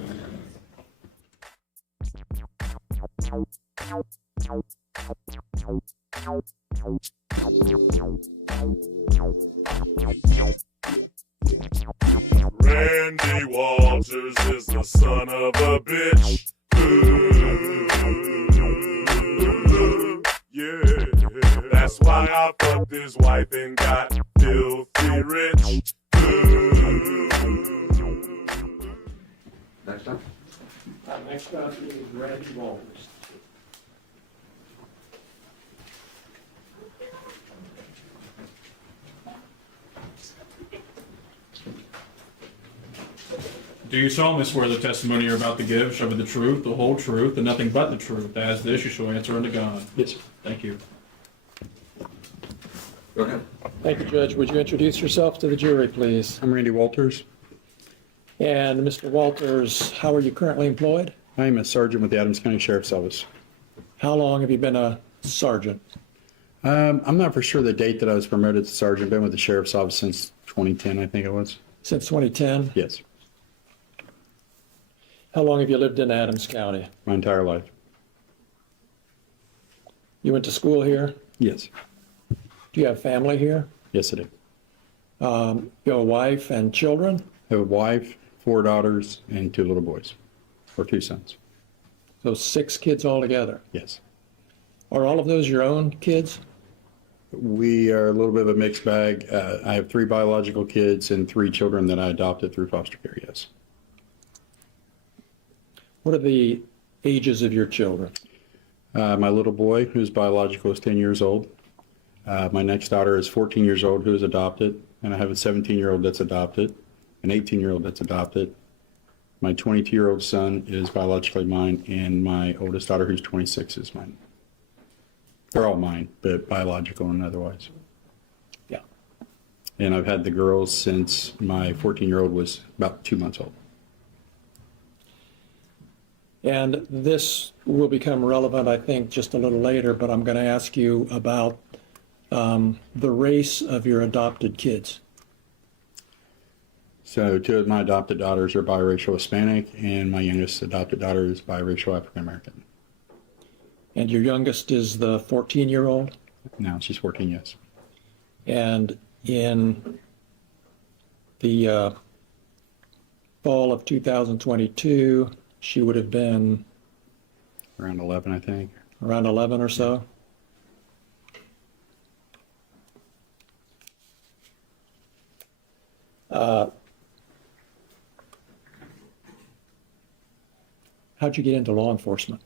Randy Walters is the son of a bitch. Ooh, yeah, that's why I fucked his wife and got filthy rich. Ooh. Next up? Next up is Randy Walters. Do you solemnly swear the testimony you're about to give shall be the truth, the whole truth, and nothing but the truth? As this, you shall answer unto God. Yes, sir. Thank you. Go ahead. Thank you, Judge. Would you introduce yourself to the jury, please? I'm Randy Walters. And Mr. Walters, how are you currently employed? I am a sergeant with the Adams County Sheriff's Office. How long have you been a sergeant? I'm not for sure the date that I was promoted to sergeant. Been with the sheriff's office since 2010, I think it was. Since 2010? Yes, How long have you lived in Adams County? my entire life. You went to school here? Yes, Do you have family here? yes, I do. You have a wife and children? I have a wife, 4 daughters, and 2 little boys, or 2 sons. So 6 kids altogether. Yes. Are all of those your own kids? We are a little bit of a mixed bag. I have 3 biological kids and 3 children that I adopted through foster care, yes. What are the ages of your children? My little boy, who's biological, is 10 years old. My next daughter is 14 years old, who is adopted. And I have a 17-year-old that's adopted, an 18-year-old that's adopted. My 22-year-old son is biologically mine, and my oldest daughter, who's 26, is mine. They're all mine, but biological and otherwise. Yeah. And I've had the girls since my 14-year-old was about 2 months old. And this will become relevant, I think, just a little later, but I'm going to ask you about the race of your adopted kids. So 2 of my adopted daughters are biracial Hispanic, and my youngest adopted daughter is biracial African American. And your youngest is the 14-year-old? Now she's 14, yes. And in the fall of 2022, she would have been Around 11, I think. around 11 or so? How'd you get into law enforcement?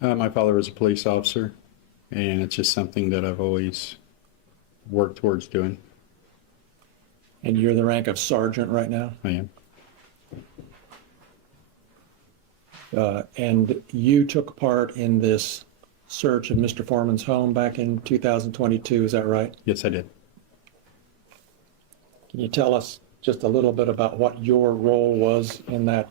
My father was a police officer, and it's just something that I've always worked towards doing. And you're the rank of sergeant right now? I am. And you took part in this search of Mr. Foreman's home back in 2022, is that right? Yes, I did. Can you tell us just a little bit about what your role was in that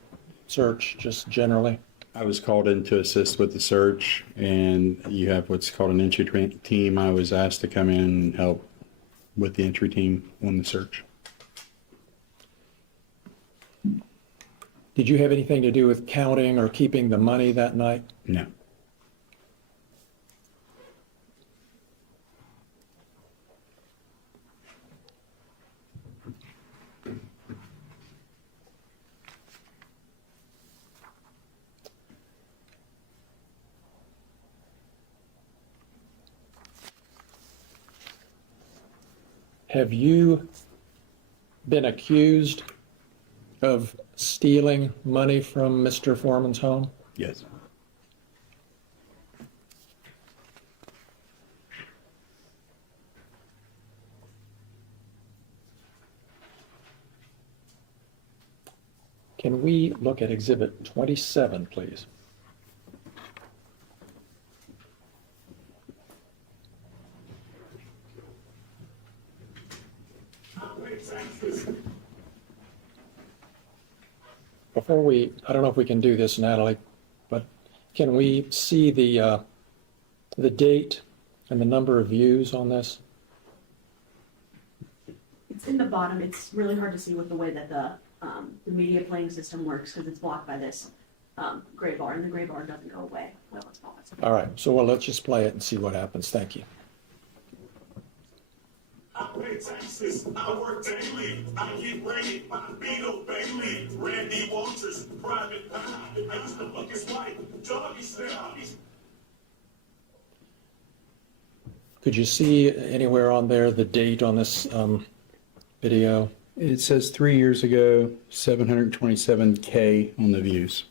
search, just generally? I was called in to assist with the search, and you have what's called an entry team. I was asked to come in and help with the entry team on the search. Did you have anything to do with counting or keeping the money that night? No. Have you been accused of stealing money from Mr. Foreman's home? Yes. Can we look at Exhibit 27, please? Before we, I don't know if we can do this, Natalie, but can we see the date and the number of views on this? It's in the bottom. It's really hard to see with the way that the media playing system works because it's blocked by this gray bar, and the gray bar doesn't go away. Well, it's paused. All right, so well, let's just play it and see what happens. Thank you. I pay taxes, I work daily, I get rated by Beto Bailey, Randy Walters, Private Eye, I used to fuck his wife, doggy style. Could you see anywhere on there the date on this video? It says 3 years ago, 727K on the views.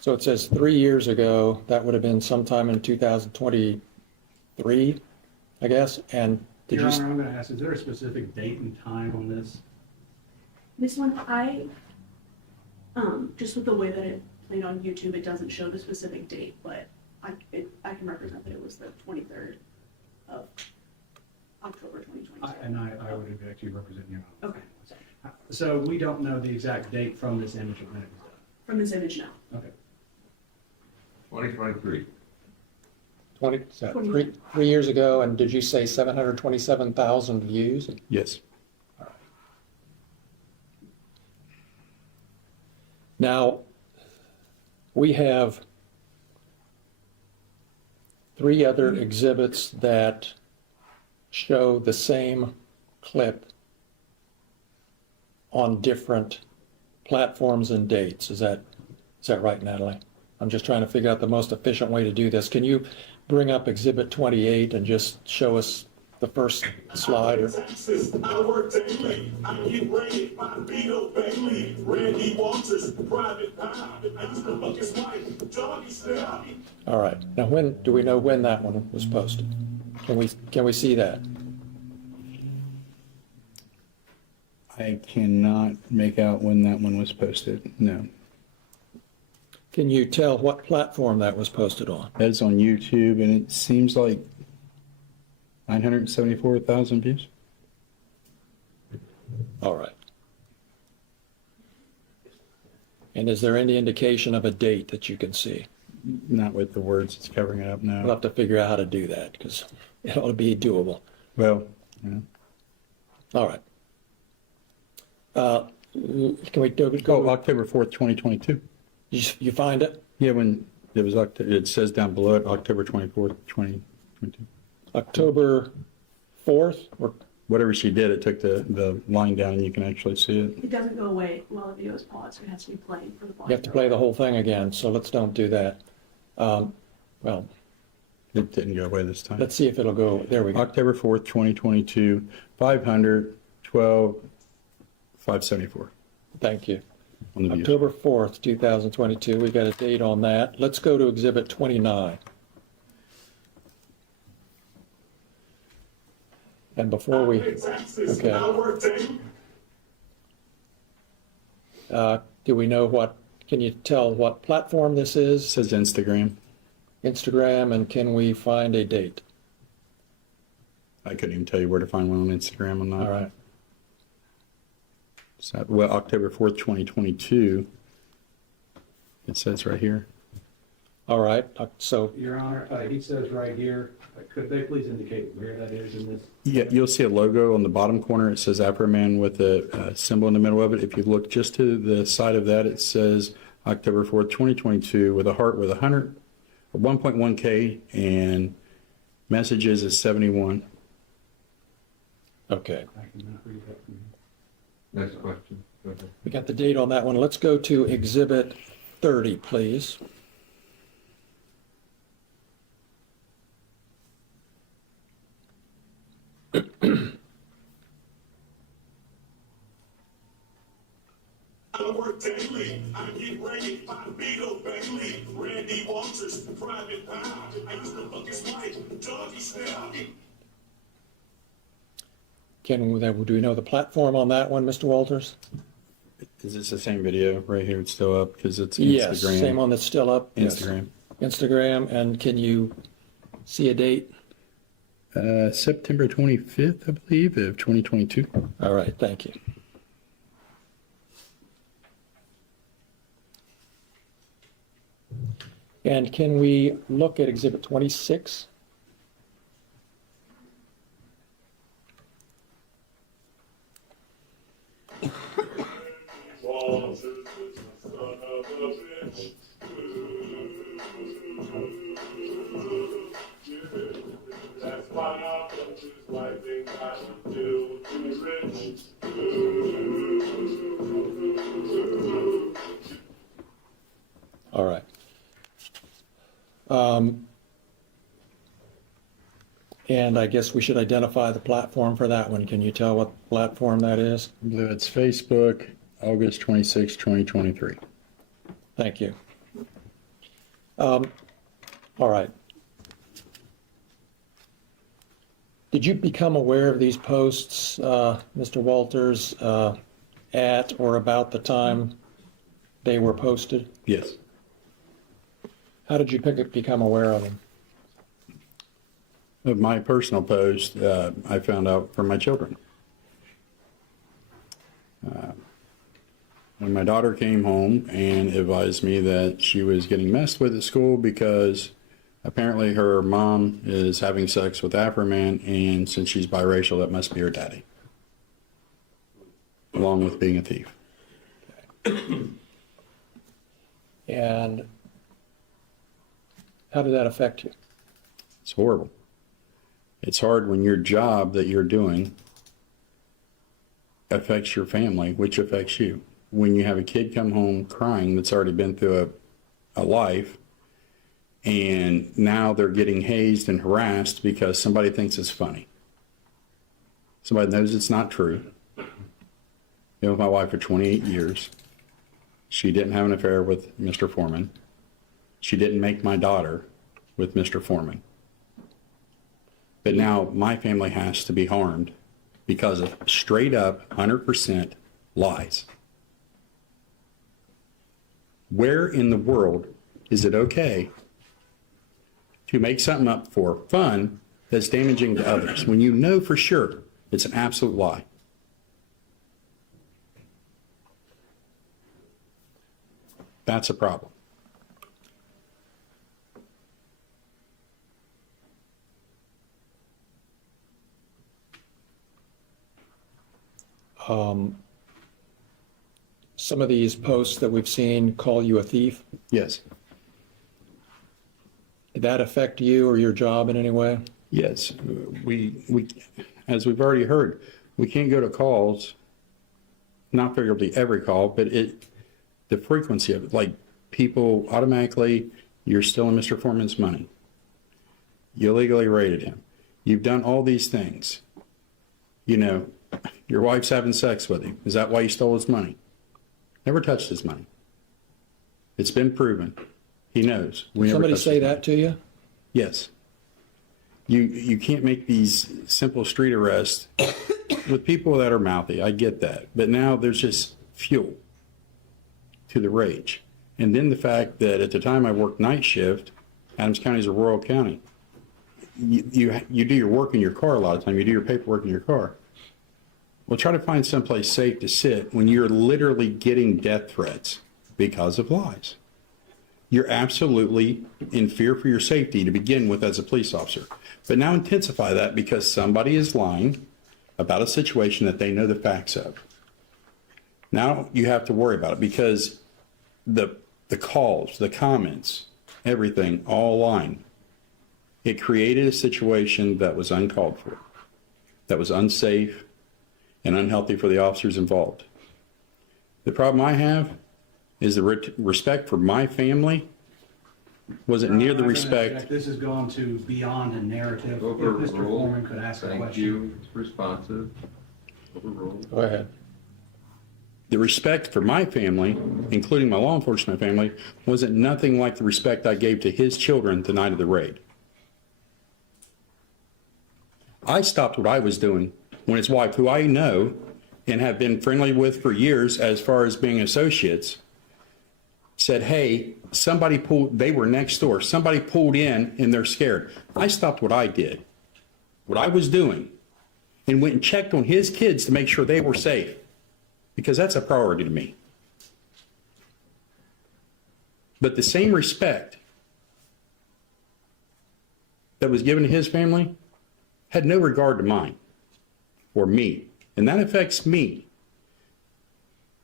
So it says 3 years ago, that would have been sometime in 2023, I guess, and did Your you? Honor, I'm going to ask, is there a specific date and time on this? This one, just with the way that it played on YouTube, it doesn't show the specific date, but I can represent that it was the 23rd of October 2022. And I would object to representing you. Okay. So we don't know the exact date from this image of when it was done? From this image, no. Okay. 2023. is that 3 years ago, and did you say 727,000 views? Yes. Now, we have 3 other exhibits that show the same clip on different platforms and dates. Is that right, Natalie? I'm just trying to figure out the most efficient way to do this. Can you bring up Exhibit 28 and just show us the first slide? I work daily. I get rated by Vito Bailey, Randy Walters, Private Pound. I used to fuck his wife, Doggy Style. All right. Now, do we know when that one was posted? Can we see that? I cannot make out when that one was posted, no. Can you tell what platform that was posted on? That's on YouTube, and it seems like 974,000 views. All right. And is there any indication of a date that you can see? Not with the words it's covering it up, no. We'll have to figure out how to do that, because it ought to be doable. Well, yeah. All right. Can we go? October 4th, 2022. You find it? Yeah, when it was, it says down below it, October 24th, 2022. October 4th? Or whatever she did, it took the line down and you can actually see it. It doesn't go away while the video is paused, so it has to be playing for the you have to play the whole thing again, so let's don't do that. Well, it didn't go away this time. Let's see if it'll go. There we go. October 4th, 2022, 512,574. Thank you. On the views. October 4th, 2022. We got a date on that. Let's go to Exhibit 29. And before we, okay. Do we know what? Can you tell what platform this is? It says Instagram. Instagram, and can we find a date? I couldn't even tell you where to find one on Instagram on that. All right. So, well, October 4th, 2022. It says right here. All right. So, Your Honor, he says right here, could they please indicate where that is in this? Yeah, you'll see a logo on the bottom corner. It says Afroman with a symbol in the middle of it. If you look just to the side of that, it says October 4th, 2022 with a heart with 1.1K and messages is 71. okay. I cannot read that from here. Next question. Go ahead. We got the date on that one. Let's go to Exhibit 30, please. I work daily. I get rated by Vito Bailey, Randy Walters, Private Pound. I used to fuck his wife, Doggy Style. Do we know the platform on that one, Mr. Walters? Is this the same video right here? It's still up because it's Yes, Instagram. same one that's still up. Instagram. Yes. Instagram, and can you see a date? September 25th, I believe, of 2022. All right, thank you. And can we look at Exhibit 26? That's why I want this white thing I should do to rich. All right. And I guess we should identify the platform for that one. Can you tell what platform that is? I believe it's Facebook, August 26, 2023. Thank you. All right. Did you become aware of these posts, Mr. Walters, at or about the time they were posted? Yes. How did you become aware of them? Of my personal post, I found out from my children. When my daughter came home and advised me that she was getting messed with at school because Apparently her mom is having sex with Afroman, and since she's biracial, that must be her daddy, along with being a thief. And how did that affect you? It's horrible. It's hard when your job that you're doing affects your family, which affects you. When you have a kid come home crying that's already been through a life, and now they're getting hazed and harassed because somebody thinks it's funny. Somebody knows it's not true. Been with my wife for 28 years. She didn't have an affair with Mr. Foreman. She didn't make my daughter with Mr. Foreman. But now my family has to be harmed because of straight up 100% lies. Where in the world is it okay to make something up for fun that's damaging to others when you know for sure it's an absolute lie? That's a problem. Some of these posts that we've seen call you a thief. Yes. Did that affect you or your job in any way? Yes. We as we've already heard, we can't go to calls, not figuratively every call, but the frequency of it, like people automatically, you're stealing Mr. Foreman's money. You illegally raided him. You've done all these things. You know, your wife's having sex with him. Is that why you stole his money? Never touched his money. It's been proven. He knows. Did somebody say that to you? Yes. You can't make these simple street arrests with people that are mouthy. I get that. But now there's just fuel to the rage. And then the fact that at the time I worked night shift, Adams County is a rural county. You do your work in your car a lot of the time. You do your paperwork in your car. Well, try to find someplace safe to sit when you're literally getting death threats because of lies. You're absolutely in fear for your safety to begin with as a police officer. But now intensify that because somebody is lying about a situation that they know the facts of. Now you have to worry about it because the calls, the comments, everything, all lying. It created a situation that was uncalled for, that was unsafe and unhealthy for the officers involved. The problem I have is the respect for my family wasn't near the respect. This has gone to beyond a narrative. If Mr. Foreman could ask a question. Thank you. It's responsive. Overruled. Go ahead. The respect for my family, including my law enforcement family, wasn't nothing like the respect I gave to his children the night of the raid. I stopped what I was doing when his wife, who I know and have been friendly with for years as far as being associates, said, hey, somebody pulled, they were next door, somebody pulled in and they're scared. I stopped what I did, what I was doing, and went and checked on his kids to make sure they were safe, because that's a priority to me. But the same respect that was given to his family had no regard to mine or me. And that affects me.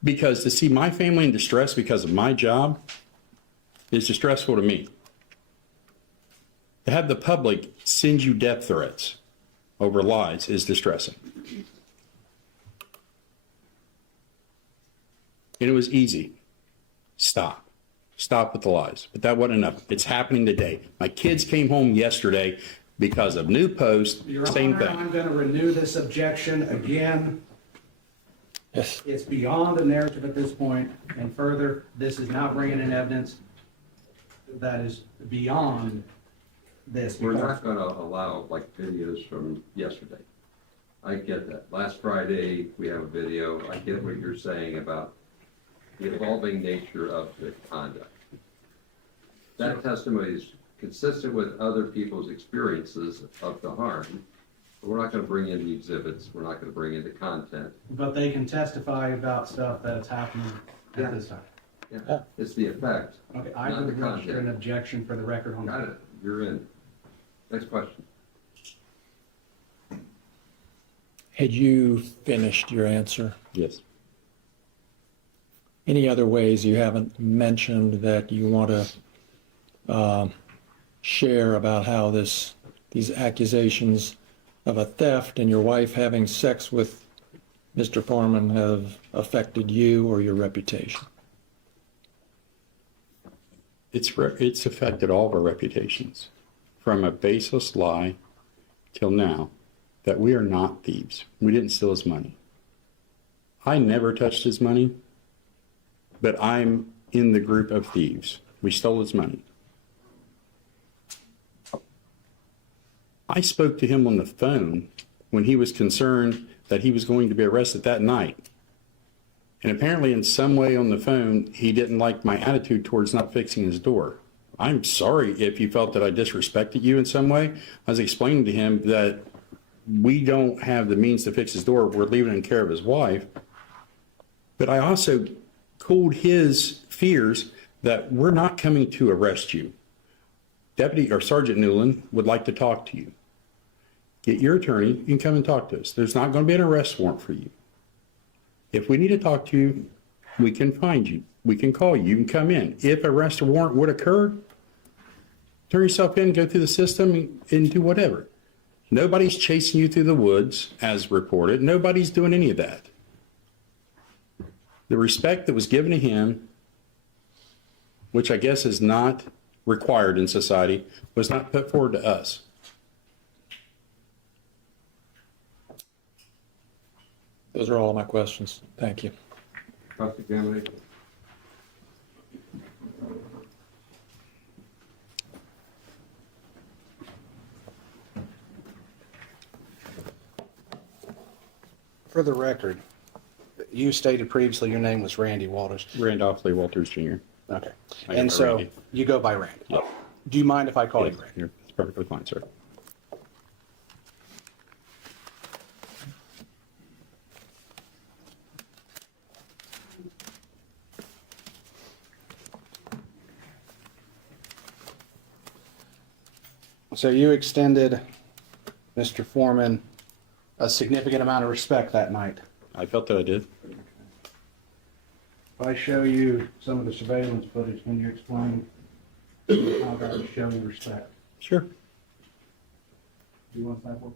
Because to see my family in distress because of my job is distressful to me. To have the public send you death threats over lies is distressing. And it was easy. Stop. Stop with the lies. But that wasn't enough. It's happening today. My kids came home yesterday because of new posts, Your same Honor, thing. I'm going to renew this objection again. Yes. It's beyond the narrative at this point, and further, this is not bringing in evidence that is beyond this. We're not going to allow like videos from yesterday. I get that. Last Friday, we have a video. I get what you're saying about the evolving nature of the conduct. That testimony is consistent with other people's experiences of the harm. But we're not going to bring in the exhibits. We're not going to bring in the content. But they can testify about stuff that's happening at this time. Yeah, it's the effect. Okay, I not would the register an content. objection for the record on Got that. it. You're in. Next question. Had you finished your answer? Yes. Any other ways you haven't mentioned that you want to share about how these accusations of a theft and your wife having sex with Mr. Foreman have affected you or your reputation? It's affected all of our reputations, from a baseless lie till now, that we are not thieves. We didn't steal his money. I never touched his money, but I'm in the group of thieves. We stole his money. I spoke to him on the phone when he was concerned that he was going to be arrested that night. And apparently in some way on the phone, he didn't like my attitude towards not fixing his door. I'm sorry if you felt that I disrespected you in some way. I was explaining to him that we don't have the means to fix his door. We're leaving it in care of his wife. But I also cooled his fears that we're not coming to arrest you. Deputy or Sergeant Newland would like to talk to you. Get your attorney and come and talk to us. There's not going to be an arrest warrant for you. If we need to talk to you, we can find you. We can call you. You can come in. If arrest warrant would occur, turn yourself in, go through the system, and do whatever. Nobody's chasing you through the woods, as reported. Nobody's doing any of that. The respect that was given to him, which I guess is not required in society, was not put forward to us. Those are all of my questions. Thank you. Cross-examination. For the record, you stated previously your name was Randy Walters. Randolph Lee Walters Jr. Okay. I And go by so Randy. you go by Randy. Yep. Do you mind if I call you Randy? It's perfectly fine, sir. So you extended Mr. Foreman a significant amount of respect that night. I felt that I did. If I show you some of the surveillance footage, can you explain how that was showing respect? Sure. Do you want that one?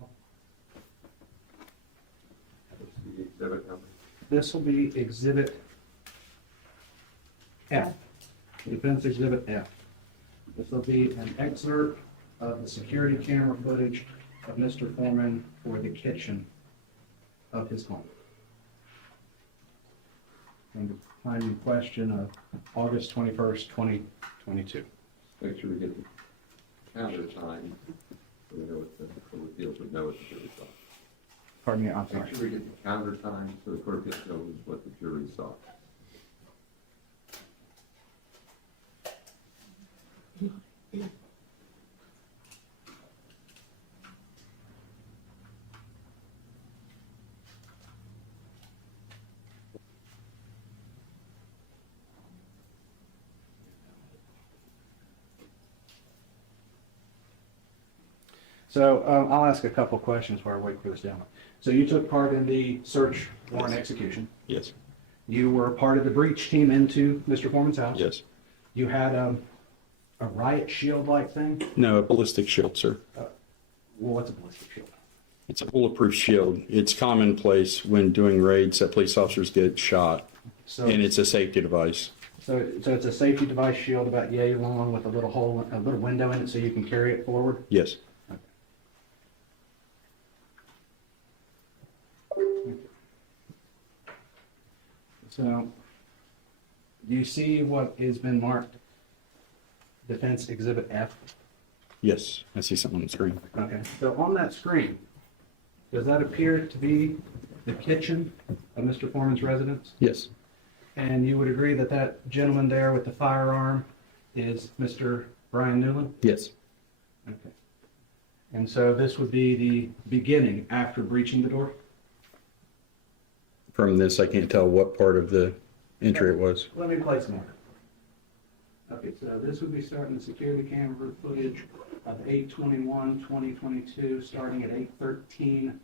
The exhibit number. This will be Exhibit F, Defense Exhibit F. This will be an excerpt of the security camera footage of Mr. Foreman for the kitchen of his home. And the time in question of August 21st, 2022. Make sure we get the counter time, so we know what the court of appeals would know what the jury saw. Pardon me, I'm sorry. Make sure we get the counter time, so the court of appeals knows what the jury saw. So I'll ask a couple questions while I wait for this gentleman. So you took part in the search warrant execution. Yes. You were part of the breach team into Mr. Foreman's house. Yes. You had a riot shield-like thing. No, a ballistic shield, sir. Well, what's a ballistic shield? It's a bulletproof shield. It's commonplace when doing raids that police officers get shot, So, and it's a safety device. so it's a safety device shield about yay long with a little hole, a little window in it, so you can carry it forward. Yes. So, do you see what has been marked Defense Exhibit F? Yes. I see something on the screen. Okay, so on that screen, does that appear to be the kitchen of Mr. Foreman's residence? Yes. And you would agree that that gentleman there with the firearm is Mr. Brian Newland? Yes. Okay. And so this would be the beginning after breaching the door? From this, I can't tell what part of the entry it was. Let me place more. Okay, so this would be starting the security camera footage of 8/21/2022, starting at 8:13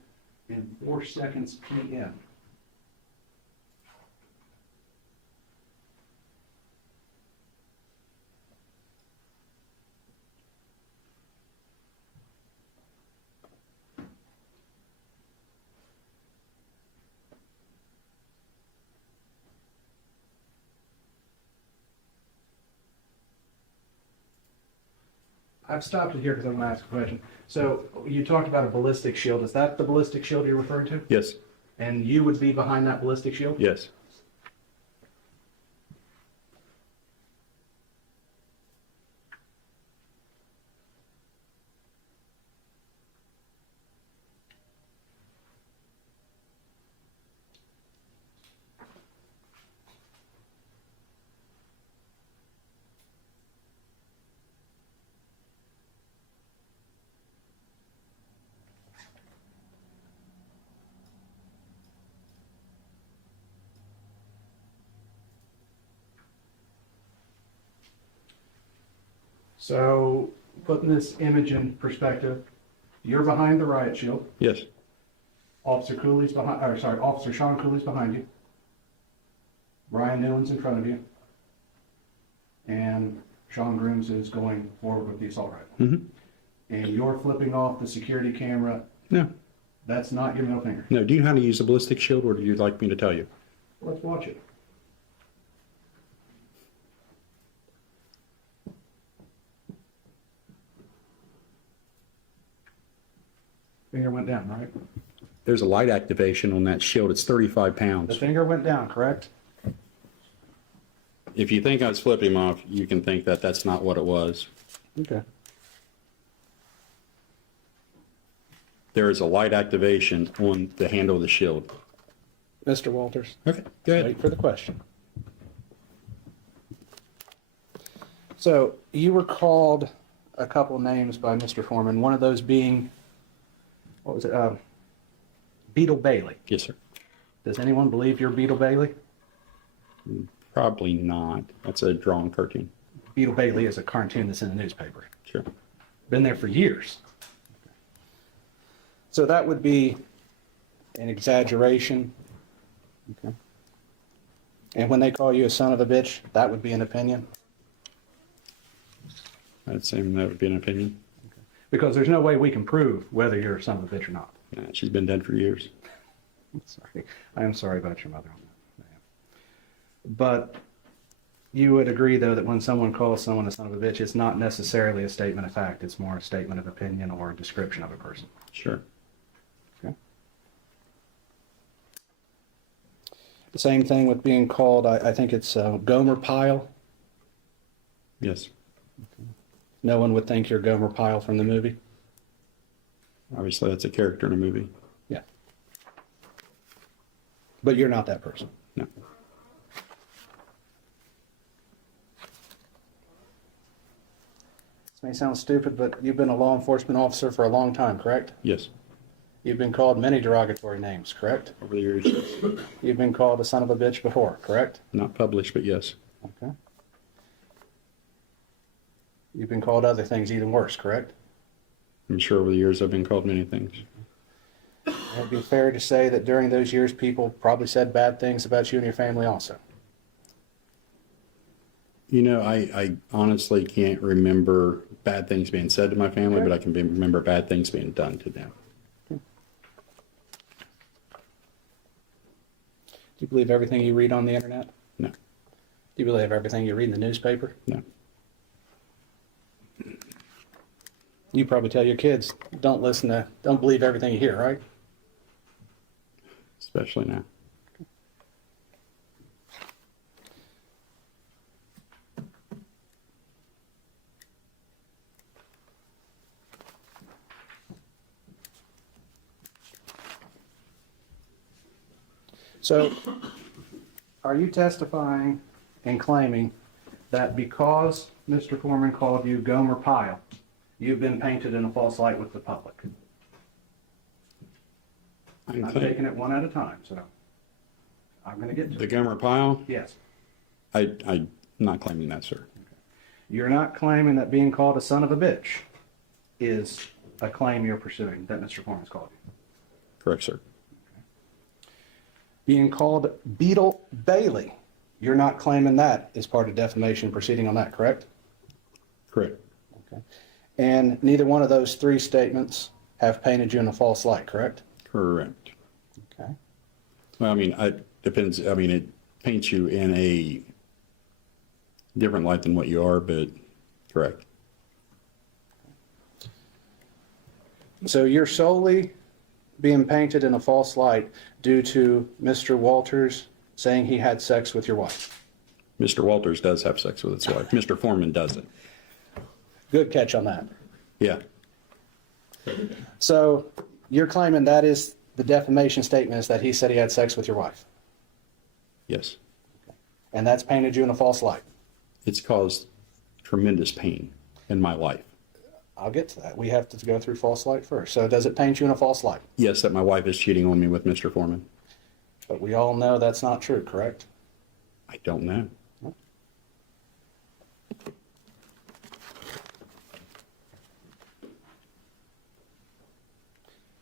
and 4 seconds p.m. I've stopped it here because I'm going to ask a question. So you talked about a ballistic shield. Is that the ballistic shield you're referring to? Yes. And you would be behind that ballistic shield? Yes. So putting this image in perspective, you're behind the riot shield. Yes. Officer Cooley's behind, or sorry, Officer Shawn Cooley's behind you. Brian Newland's in front of you. And Shawn Grooms is going forward with the assault rifle. Mm-hmm. And you're flipping off the security camera. No. That's not your middle finger. No. Do you know how to use a ballistic shield, or do you like me to tell you? Let's watch it. Finger went down, right? There's a light activation on that shield. It's 35 The pounds. finger went down, correct? If you think I was flipping him off, you can think that that's not what it was. Okay. There is a light activation on the handle of the shield. Mr. Walters, Okay, go ahead. wait for the question. So you were called a couple names by Mr. Foreman, one of those being, what was it, Beetle Bailey. Yes, sir. Does anyone believe you're Beetle Bailey? Probably not. That's a drawn cartoon. Beetle Bailey is a cartoon that's in the newspaper. Sure. Been there for years. So that would be an exaggeration. Okay. And when they call you a son of a bitch, that would be an opinion? I'd say that would be an opinion. Because there's no way we can prove whether you're a son of a bitch or not. Nah, she's been dead for years. I'm sorry. I am sorry about your mother on that. But you would agree, though, that when someone calls someone a son of a bitch, it's not necessarily a statement of fact. It's more a statement of opinion or a description of a person. Sure. Okay. The same thing with being called, I think it's Gomer Pyle. Yes. No one would think you're Gomer Pyle from the movie. Obviously, that's a character in a movie. Yeah. But you're not that person. No. This may sound stupid, but you've been a law enforcement officer for a long time, correct? Yes. You've been called many derogatory names, correct? Over the years, yes. You've been called a son of a bitch before, correct? Not published, but yes. Okay. You've been called other things even worse, correct? I'm sure over the years I've been called many things. It'd be fair to say that during those years, people probably said bad things about you and your family also. You know, I honestly can't remember bad things being said to my family, but I can remember bad things being done to them. Do you believe everything you read on the internet? No. Do you believe everything you read in the newspaper? No. You probably tell your kids, don't believe everything you hear, right? Especially now. So, are you testifying and claiming that because Mr. Foreman called you Gomer Pyle, you've been painted in a false light with the public? I'm taking it one at a time, so I'm going to get to The it. Gomer Pyle? Yes. I'm not claiming that, sir. You're not claiming that being called a son of a bitch is a claim you're pursuing that Mr. Foreman's called you. Correct, sir. Being called Beetle Bailey, you're not claiming that is part of defamation proceeding on that, correct? Correct. Okay. And neither one of those three statements have painted you in a false light, correct? Correct. Okay. Well, I mean, it depends. I mean, it paints you in a different light than what you are, but correct. So you're solely being painted in a false light due to Mr. Walters saying he had sex with your wife. Mr. Walters does have sex with his wife. Mr. Foreman doesn't. Good catch on that. Yeah. So you're claiming that is the defamation statement, is that he said he had sex with your wife. Yes. And that's painted you in a false light. It's caused tremendous pain in my life. I'll get to that. We have to go through false light first. So does it paint you in a false light? Yes, that my wife is cheating on me with Mr. Foreman. But we all know that's not true, correct? I don't know.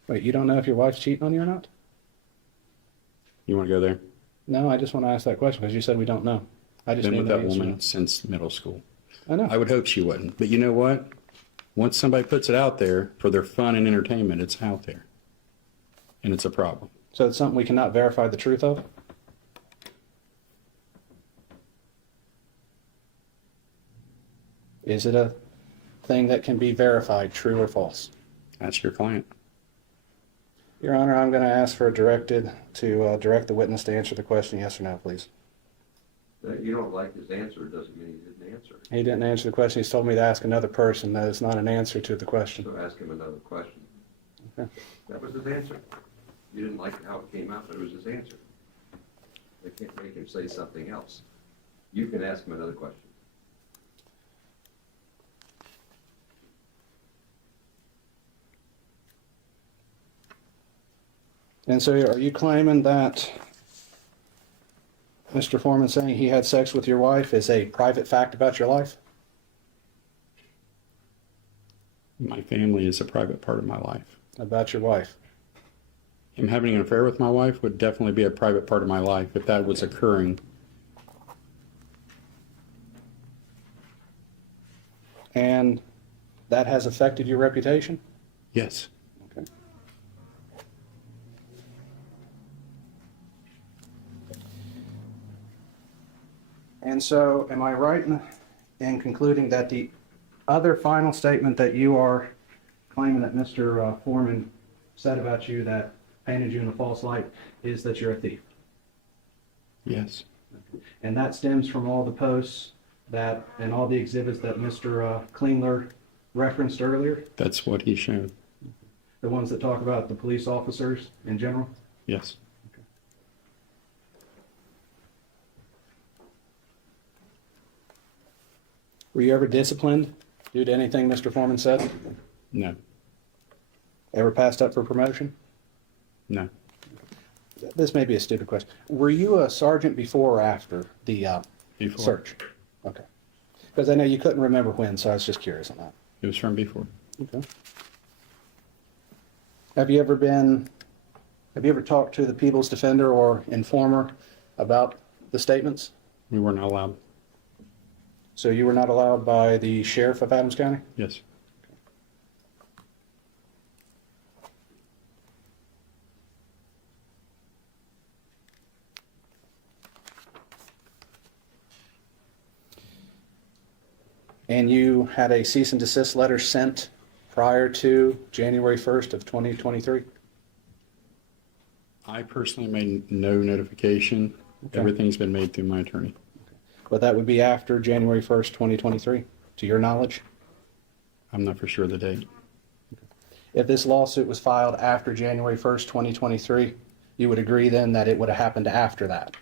Wait, you don't know if your wife's cheating on you or not? You want to go there? No, I just want to ask that question because you said we don't know. I just Been need with to know that yes or woman no. since middle school. I know. I would hope she wouldn't. But you know what? Once somebody puts it out there for their fun and entertainment, it's out there. And it's a problem. So it's something we cannot verify the truth of? Is it a thing that can be verified, true or false? That's your client. Your Honor, I'm going to ask for a direct the witness to answer the question, yes or no, please. That you don't like his answer doesn't mean he didn't answer it. He didn't answer the question. He's told me to ask another person. That is not an answer to the question. So ask him another question. Okay. That was his answer. You didn't like how it came out, but it was his answer. They can't make him say something else. You can ask him another question. And so are you claiming that Mr. Foreman saying he had sex with your wife is a private fact about your life? My family is a private part of my life. About your wife? Him having an affair with my wife would definitely be a private part of my life if that was occurring. And that has affected your reputation? Yes. Okay. And so, am I right in concluding that the other final statement that you are claiming that Mr. Foreman said about you that painted you in a false light is that you're a thief? Yes. And that stems from all the posts that and all the exhibits that Mr. Klingler referenced earlier? That's what he showed. The ones that talk about the police officers in general? Yes. Were you ever disciplined due to anything Mr. Foreman said? No. Ever passed up for promotion? No. This may be a stupid question. Were you a sergeant before or after the Before. search? Okay. Because I know you couldn't remember when, so I was just curious on that. It was from before. Okay. Have you ever talked to the People's Defender or Informer about the statements? We were not allowed. So you were not allowed by the sheriff of Adams County? Yes. And you had a cease and desist letter sent prior to January 1st of 2023? I personally made no notification. Okay. Everything's been made through my attorney. But that would be after January 1st, 2023, to your knowledge? I'm not for sure of the date. If this lawsuit was filed after January 1st, 2023, you would agree then that it would have happened after that?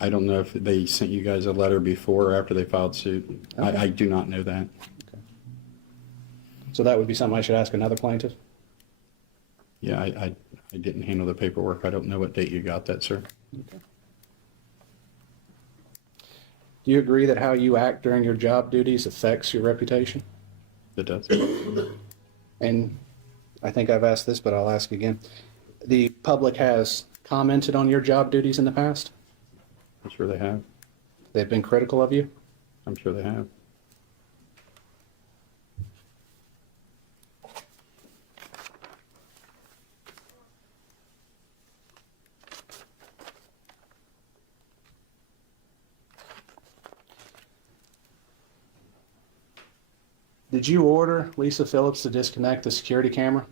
I don't know if they sent you guys a letter before or after they filed suit. Okay. I do not know that. Okay. So that would be something I should ask another plaintiff? Yeah, I didn't handle the paperwork. I don't know what date you got that, sir. Okay. Do you agree that how you act during your job duties affects your reputation? It does. and I think I've asked this, but I'll ask again. The public has commented on your job duties in the past? I'm sure they have. They've been critical of you? I'm sure they have. Did you order Lisa Phillips to disconnect the security camera?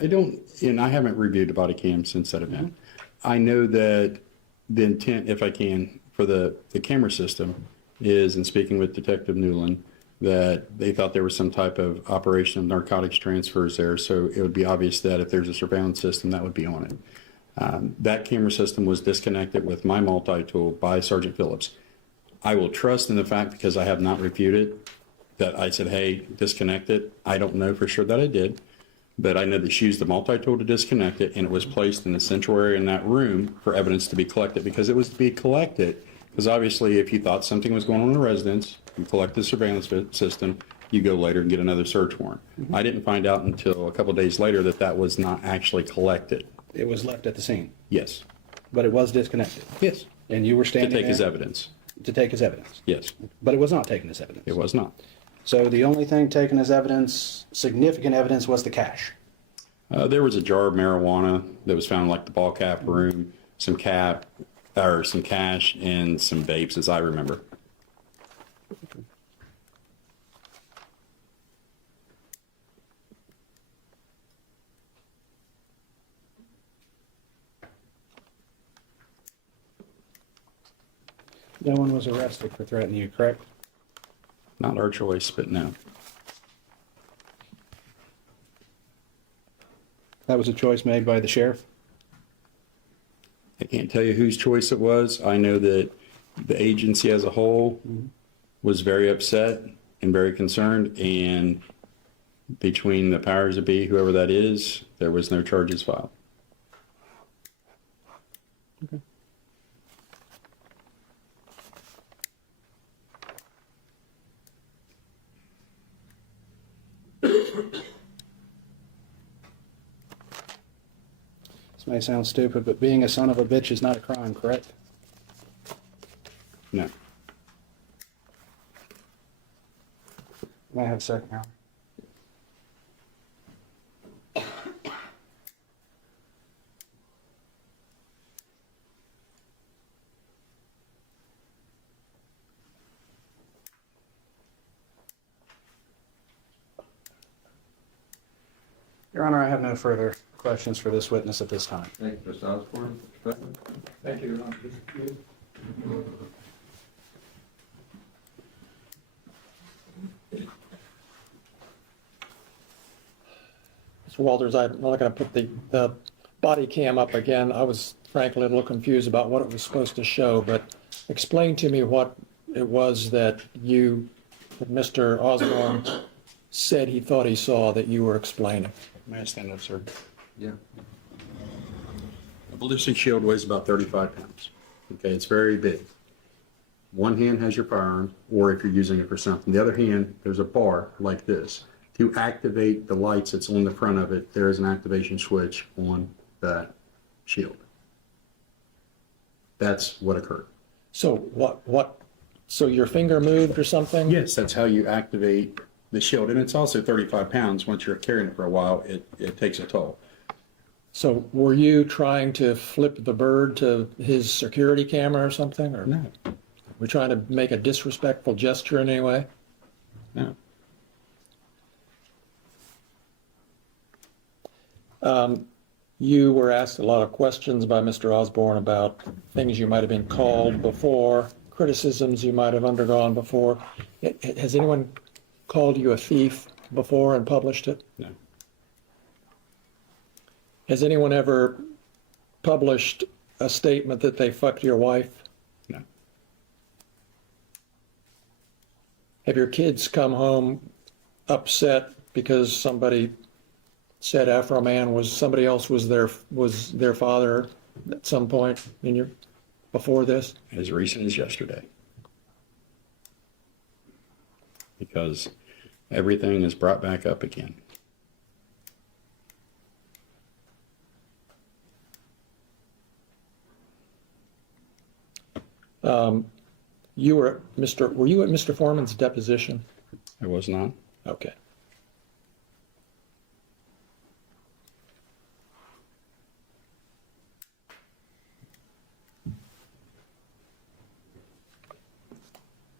I don't, and I haven't reviewed the body cam since that event. I know that the intent, if I can, for the camera system is, in speaking with Detective Newland, that they thought there was some type of operation of narcotics transfers there, so it would be obvious that if there's a surveillance system, that would be on it. That camera system was disconnected with my multi-tool by Sergeant Phillips. I will trust in the fact, because I have not reviewed it, that I said, hey, disconnect it. I don't know for sure that I did, but I know that she used the multi-tool to disconnect it, and it was placed in the central area in that room for evidence to be collected, because it was to be collected. Because obviously, if you thought something was going on in the residence, you collect the surveillance system, you go later and get another search warrant. I didn't find out until a couple days later that that was not actually collected. It was left at the scene, Yes. but it was disconnected. Yes. And you were To standing take his there evidence. to take his evidence. Yes. But it was not taken as evidence. It was not. So the only thing taken as evidence, significant evidence, was the cash. There was a jar of marijuana that was found in like the ball cap room, some cash, and some vapes, as I remember. No one was arrested for threatening you, correct? Not our choice, but no. That was a choice made by the sheriff? I can't tell you whose choice it was. I know that the agency as a whole was very upset and very concerned, and between the powers that be, whoever that is, there was no charges filed. Okay. This may sound stupid, but being a son of a bitch is not a crime, correct? No. May I have a second, Howard? Your Honor, I have no further questions for this witness at this time. Thank you, Mr. Osborne. Mr. Beckman? Thank you, Your Honor. Mr. Walters, I'm not going to put the body cam up again. I was frankly a little confused about what it was supposed to show, but explain to me what it was that Mr. Osborne said he thought he saw that you were explaining. May I stand up, sir? Yeah. A ballistic shield weighs about 35 pounds. Okay, it's very big. One hand has your firearm, or if you're using it for something. The other hand, there's a bar like this. To activate the lights that's on the front of it, there is an activation switch on that shield. That's what occurred. So so your finger moved or something? Yes, that's how you activate the shield. And it's also 35 pounds. Once you're carrying it for a while, it takes a toll. So were you trying to flip the bird to his security camera or something? Or No. we're trying to make a disrespectful gesture in any way? No. You were asked a lot of questions by Mr. Osborne about things you might have been called before, criticisms you might have undergone before. Has anyone called you a thief before and published it? No. Has anyone ever published a statement that they fucked your wife? No. Have your kids come home upset because somebody said Afroman somebody else was their father at some point before this? As recent as yesterday. Because everything is brought back up again. You were at Mr. Foreman's deposition? I was not. Okay.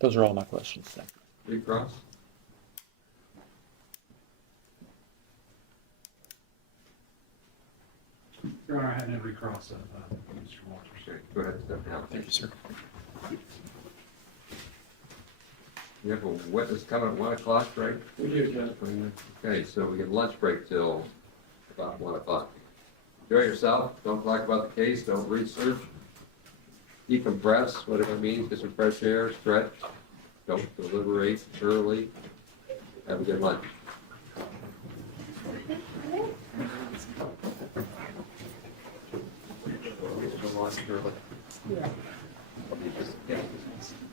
Those are all my questions. Thank you. Recross? Your Honor, I had no recross of Mr. Walters. Okay, go ahead, step down. Thank you, sir. You have a witness coming at 1 o'clock, right? We do, Judge. Okay, so we get lunch break till about 1 o'clock. Enjoy yourself, don't talk about the case, don't research. Decompress, whatever it means, get some fresh air, stretch. Don't deliberate early. Have a good lunch.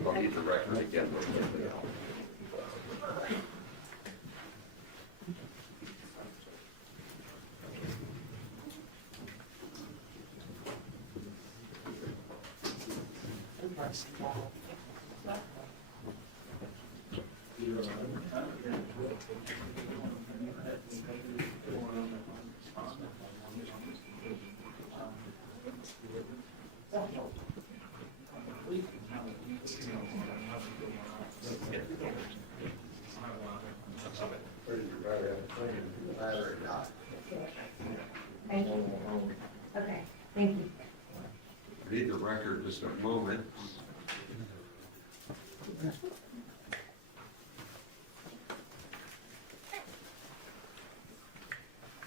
I'll need the record again. Thank you. Okay, thank you. Read the record just a moment.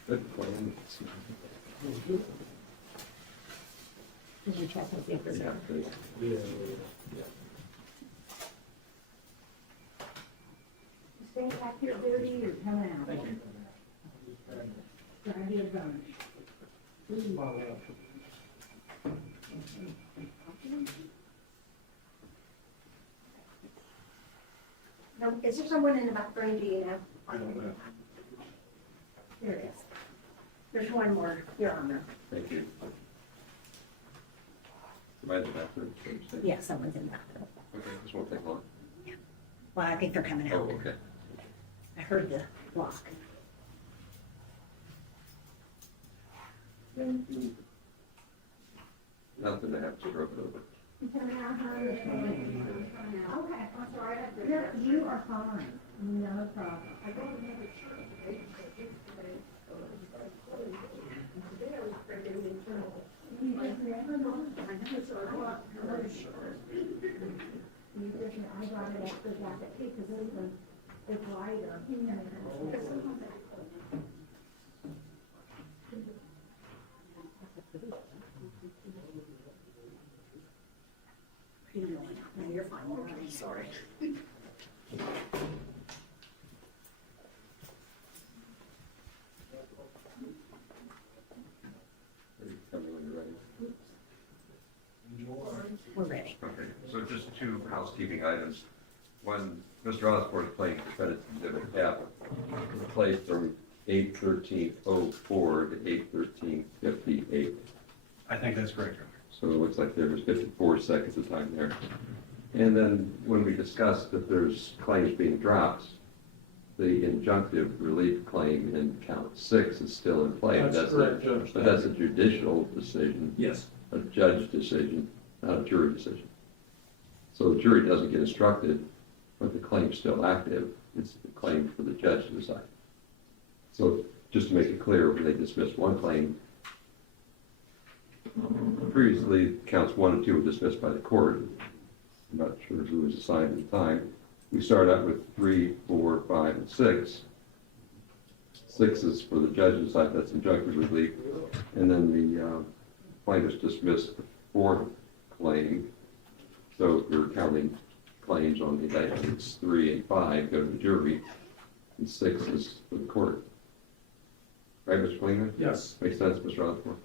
Good plan. Did you check and see if this Yeah, is? Staying back here dirty or coming out? Thank you. Can I get a gun? No, is there someone in the back room, do you know? I don't know. There it is. There's one more, Your Honor. Thank you. Am I in the bathroom? Yeah, someone's in the back room. Okay, this won't take long. Well, I think they're coming Oh, out. okay. I heard the lock. Nothing to have to stroke over. Okay, I'm sorry. You are fine. No problem. I don't have a I brought it up to that because it's lighter. No, you're fine. I'm sorry. Tell me when you're ready. We're ready. Okay, so just two housekeeping items. One, Mr. Osborne's playing defendant's exhibit F, played from 8/13/04 to 8/13/58. I think that's correct, Your Honor. So it looks like there was 54 seconds of time there. And then when we discussed that there's claims being dropped, the injunctive relief claim in count 6 is still in play. That's correct, Judge. But that's a judicial decision. Yes. A judge decision, not a jury decision. So the jury doesn't get instructed, but the claim's still active. It's the claim for the judge to decide. So just to make it clear, when they dismissed one claim, previously counts 1 and 2 were dismissed by the court. I'm not sure who was assigned at the time. We started out with 3, 4, 5, and 6. 6 is for the judge to decide, that's injunctive relief. And then the plaintiffs dismissed the 4th claim. So if you're counting claims on the indictment, it's 3 and 5 go to the jury, and 6 is for the court. Right, Mr. Plaintiff? Yes. Makes sense, Mr. Osborne?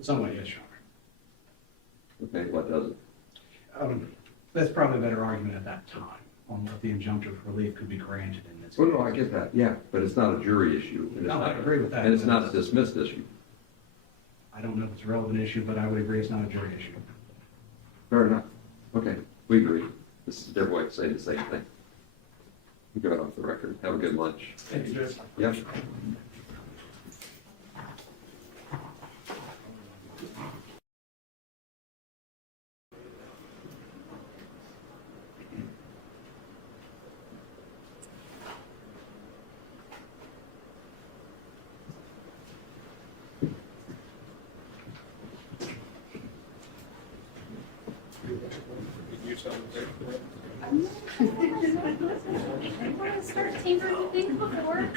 Somewhat, yes, Your Honor. Okay, what doesn't? That's probably a better argument at that time on what the injunctive relief could be granted in this. Well, no, I get that, yeah, but it's not a jury issue. and it's No, I not- agree with that. And it's not a dismissed issue. I don't know if it's a relevant issue, but I would agree it's not a jury issue. Fair enough. Okay, we agree. This is their way of saying the same thing. We got it off the record. Have a good lunch. Thank you, Judge. Yep. I want to start tinkering with things before.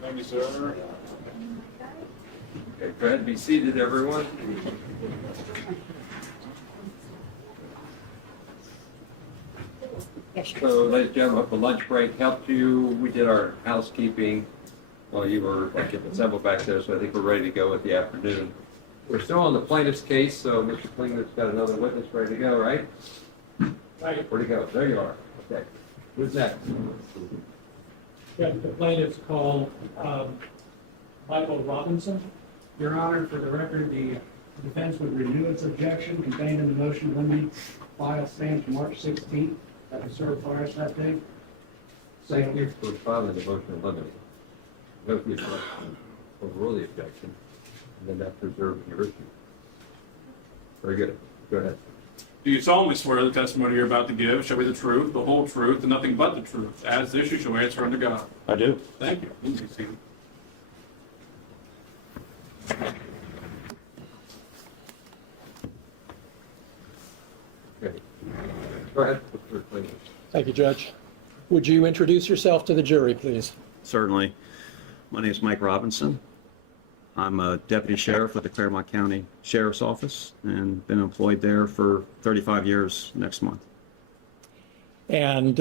Thank you, sir. Okay, go ahead and be seated, everyone. So, ladies and gentlemen, hope the lunch break helped you. We did our housekeeping while you were getting assembled back there, so I think we're ready to go with the afternoon. We're still on the plaintiff's case, so Mr. Klingler's got another witness ready to go, right? Right. Where'd he go? There you are. Okay. Who's next? The plaintiff's called Michael Robinson. Your Honor, for the record, the defense would renew its objection contained in the motion limiting file stamped March 16th. That was served for us that day. Thank you for filing the motion of limit. Note the objection, overrule the objection, and then that preserves your issue. Very good. Go ahead. Do you solemnly swear the testimony you're about to give shall be the truth, the whole truth, and nothing but the truth, as this you shall answer under God? I do. Thank you. Please be seated. Okay. Go ahead, Mr. Klingler. Thank you, Judge. Would you introduce yourself to the jury, please? Certainly. My name is Mike Robinson. I'm a deputy sheriff with the Claremont County Sheriff's Office and been employed there for 35 years next month. And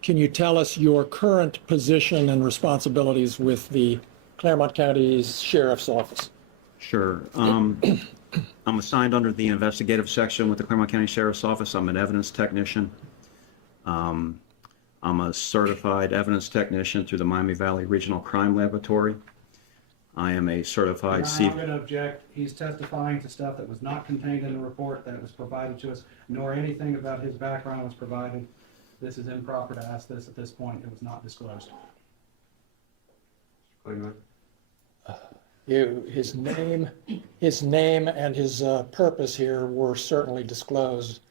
can you tell us your current position and responsibilities with the Claremont County's Sheriff's Office? Sure. I'm assigned under the investigative section with the Claremont County Sheriff's Office. I'm an evidence technician. I'm a certified evidence technician through the Miami Valley Regional Crime Laboratory. I am a certified I'm going to object. He's testifying to stuff that was not contained in the report that was provided to us, nor anything about his background was provided. This is improper to ask this at this point. It was not disclosed. Klingler. His name and his purpose here were certainly disclosed.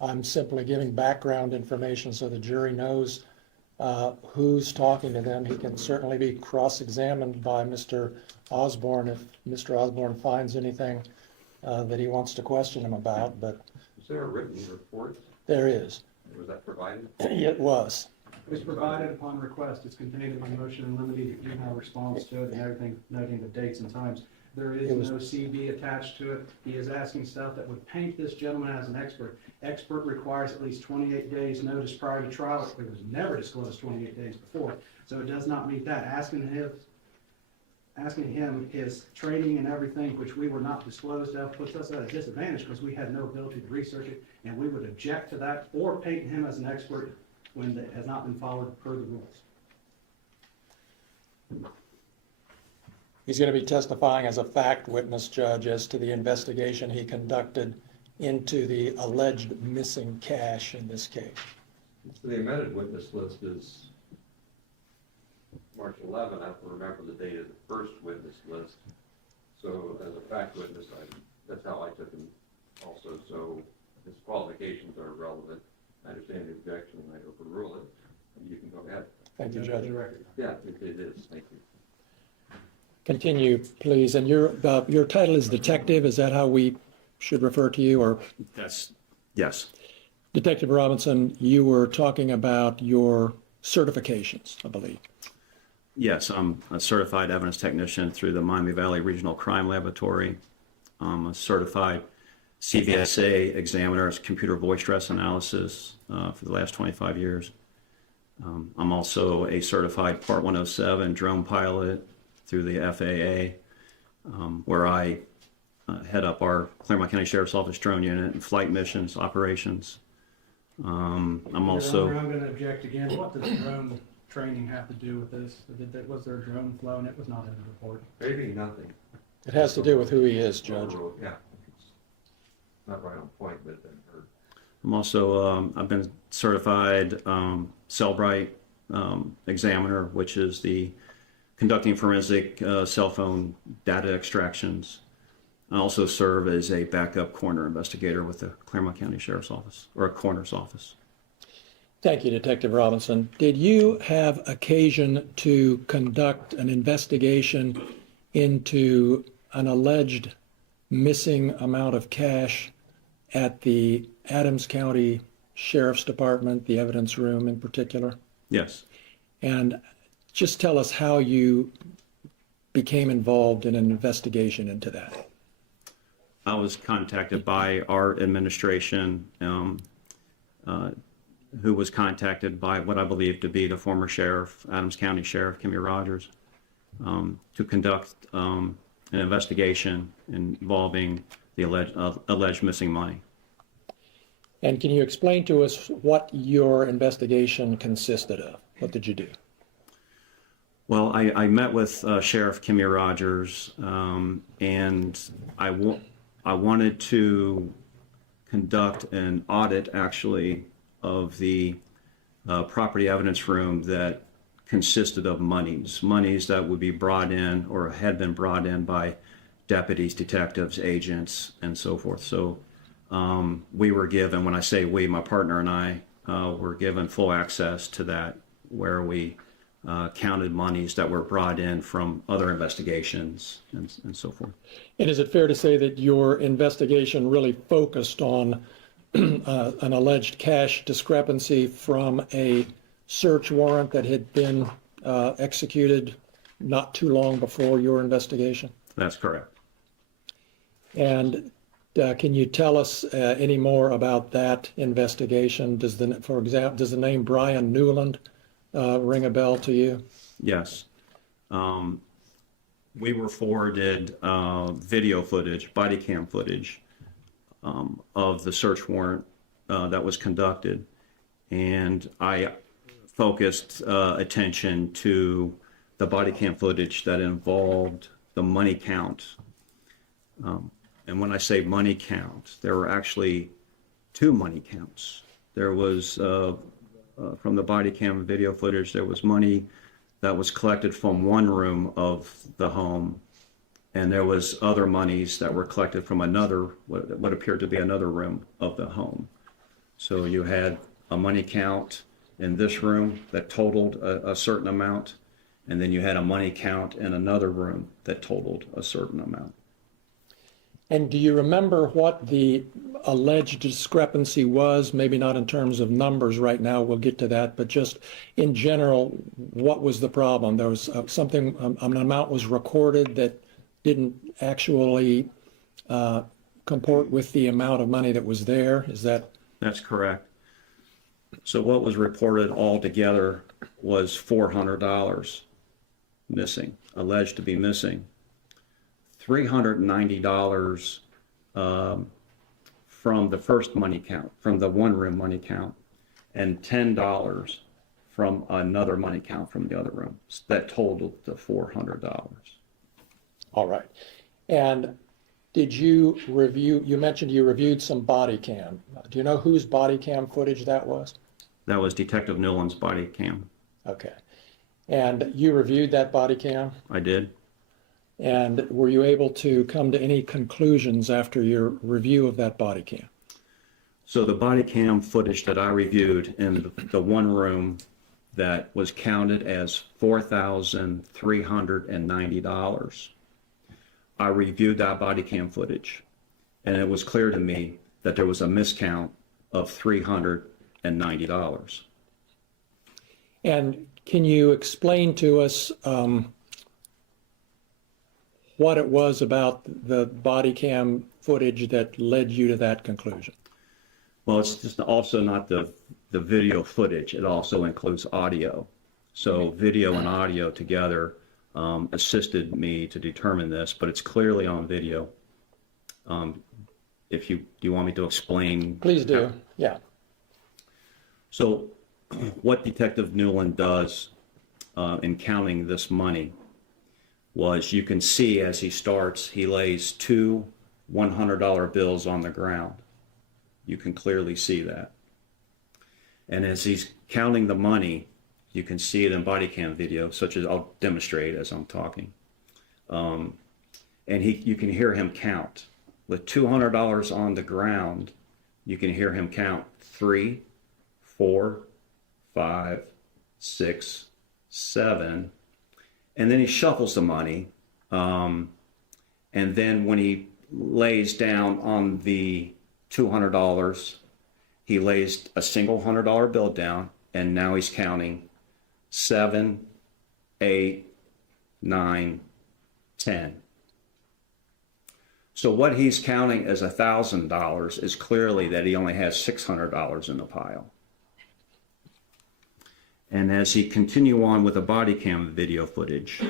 I'm simply giving background information so the jury knows who's talking to them. He can certainly be cross-examined by Mr. Osborne if Mr. Osborne finds anything that he wants to question him about, but Is there a written report? there is. Was that provided? It was. It was provided upon request. It's contained in my motion and limited email response to it and everything, noting the dates and times. There is no CB attached to it. He is asking stuff that would paint this gentleman as an expert. Expert requires at least 28 days notice prior to trial. It was never disclosed 28 days before, so it does not meet that. Asking him his training and everything, which we were not disclosed of, puts us at a disadvantage because we had no ability to research it, and we would object to that or paint him as an expert when it has not been followed per the rules. He's going to be testifying as a fact witness, Judge, as to the investigation he conducted into the alleged missing cash in this case. So the amended witness list is March 11. I have to remember the date of the first witness list. So as a fact witness, that's how I took him also. So his qualifications are relevant. I understand the objection and I overrule it. You can go ahead. Thank you, Judge. Yeah, it is. Thank you. Continue, please. And your title is detective. Is that how we should refer to you? Or Yes. Detective Robinson, you were talking about your certifications, I believe. Yes, I'm a certified evidence technician through the Miami Valley Regional Crime Laboratory. I'm a certified CVSA examiner, computer voice stress analysis for the last 25 years. I'm also a certified Part 107 drone pilot through the FAA, where I head up our Claremont County Sheriff's Office drone unit and flight missions, operations. I'm also... Your Honor, I'm going to object again. What does drone training have to do with this? Was there a drone flow and it was not in the report? Maybe nothing. It has to do with who he is, Judge. Yeah. It's not right on point, but it didn't hurt. I'm also, I've been certified Cellbrite examiner, which is the conducting forensic cell phone data extractions. I also serve as a backup coroner investigator with the Claremont County Sheriff's Office, or a coroner's office. Thank you, Detective Robinson. Did you have occasion to conduct an investigation into an alleged missing amount of cash at the Adams County Sheriff's Department, the evidence room in particular? Yes. And just tell us how you became involved in an investigation into that. I was contacted by our administration, who was contacted by what I believe to be the former sheriff, Adams County Sheriff Kimmy Rogers, to conduct an investigation involving the alleged missing money. And can you explain to us what your investigation consisted of? What did you do? Well, I met with Sheriff Kimmy Rogers, and I wanted to conduct an audit, actually, of the property evidence room that consisted of monies that would be brought in or had been brought in by deputies, detectives, agents, and so forth. So we were given, when I say we, my partner and I, were given full access to that, where we counted monies that were brought in from other investigations and so forth. And is it fair to say that your investigation really focused on an alleged cash discrepancy from a search warrant that had been executed not too long before your investigation? That's correct. And can you tell us any more about that investigation? For example, does the name Brian Newland ring a bell to you? Yes. We were forwarded video footage, body cam footage, of the search warrant that was conducted. And I focused attention to the body cam footage that involved the money count. And when I say money count, there were actually two money counts. There was, from the body cam video footage, there was money that was collected from one room of the home, and there was other monies that were collected from another, what appeared to be another room of the home. So you had a money count in this room that totaled a certain amount, and then you had a money count in another room that totaled a certain amount. And do you remember what the alleged discrepancy was? Maybe not in terms of numbers right now, we'll get to that, but just in general, what was the problem? There was something, an amount was recorded that didn't actually comport with the amount of money that was there. Is that? That's correct. So what was reported altogether was $400 missing, alleged to be missing. $390 from the first money count, from the one room money count, and $10 from another money count from the other room. That totaled to $400. All right. And did you review, you mentioned you reviewed some body cam. Do you know whose body cam footage that was? That was Detective Newland's body cam. Okay. And you reviewed that body cam? I did. And were you able to come to any conclusions after your review of that body cam? So the body cam footage that I reviewed in the one room that was counted as $4,390, I reviewed that body cam footage, and it was clear to me that there was a miscount of $390. And can you explain to us what it was about the body cam footage that led you to that conclusion? Well, it's just also not the video footage. It also includes audio. So video and audio together assisted me to determine this, but it's clearly on video. Do you want me to explain? Please do, yeah. So what Detective Newland does in counting this money was, you can see as he starts, he lays two $100 bills on the ground. You can clearly see that. And as he's counting the money, you can see it in body cam video, such as I'll demonstrate as I'm talking. And you can hear him count. With $200 on the ground, you can hear him count 3, 4, 5, 6, 7, and then he shuffles the money. And then when he lays down on the $200, he lays a single $100 bill down, and now he's counting 7, 8, 9, 10. So what he's counting as $1,000 is clearly that he only has $600 in the pile. And as he continue on with the body cam video footage,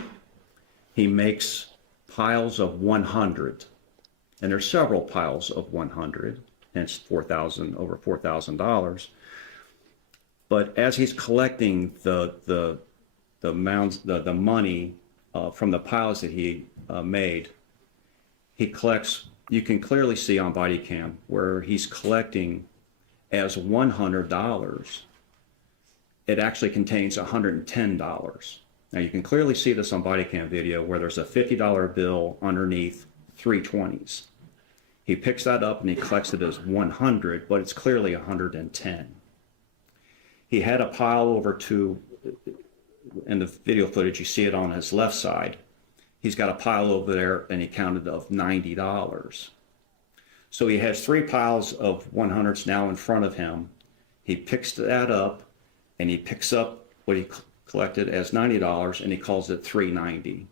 he makes piles of 100. And there's several piles of 100, hence over $4,000. But as he's collecting the money from the piles that he made, he collects, you can clearly see on body cam where he's collecting as $100. It actually contains $110. Now you can clearly see this on body cam video where there's a $50 bill underneath 3 20s. He picks that up and he collects it as 100, but it's clearly 110. He had a pile over to, in the video footage, you see it on his left side. He's got a pile over there and he counted of $90. So he has 3 piles of 100s now in front of him. He picks that up and he picks up what he collected as $90 and he calls it $390.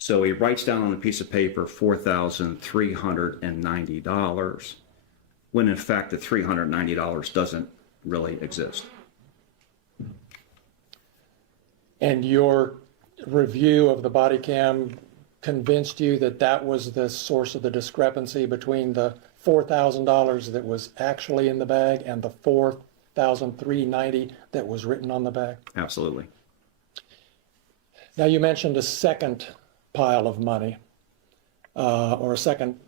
So he writes down on a piece of paper $4,390, when in fact the $390 doesn't really exist. And your review of the body cam convinced you that that was the source of the discrepancy between the $4,000 that was actually in the bag and the $4,390 that was written on the bag? Absolutely. Now you mentioned a second pile of money, or a second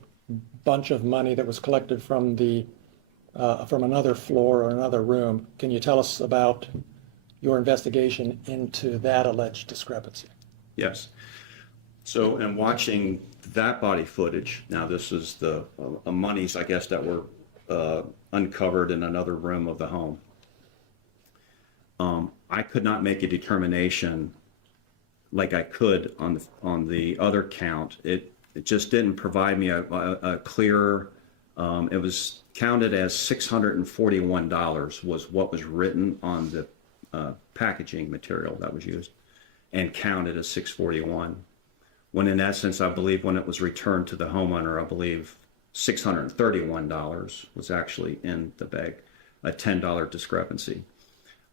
bunch of money that was collected from another floor or another room. Can you tell us about your investigation into that alleged discrepancy? Yes. So in watching that body footage, now this is the monies, I guess, that were uncovered in another room of the home. I could not make a determination like I could on the other count. It just didn't provide me a clear. It was counted as $641 was what was written on the packaging material that was used, and counted as $641. When in essence, I believe when it was returned to the homeowner, I believe $631 was actually in the bag, a $10 discrepancy.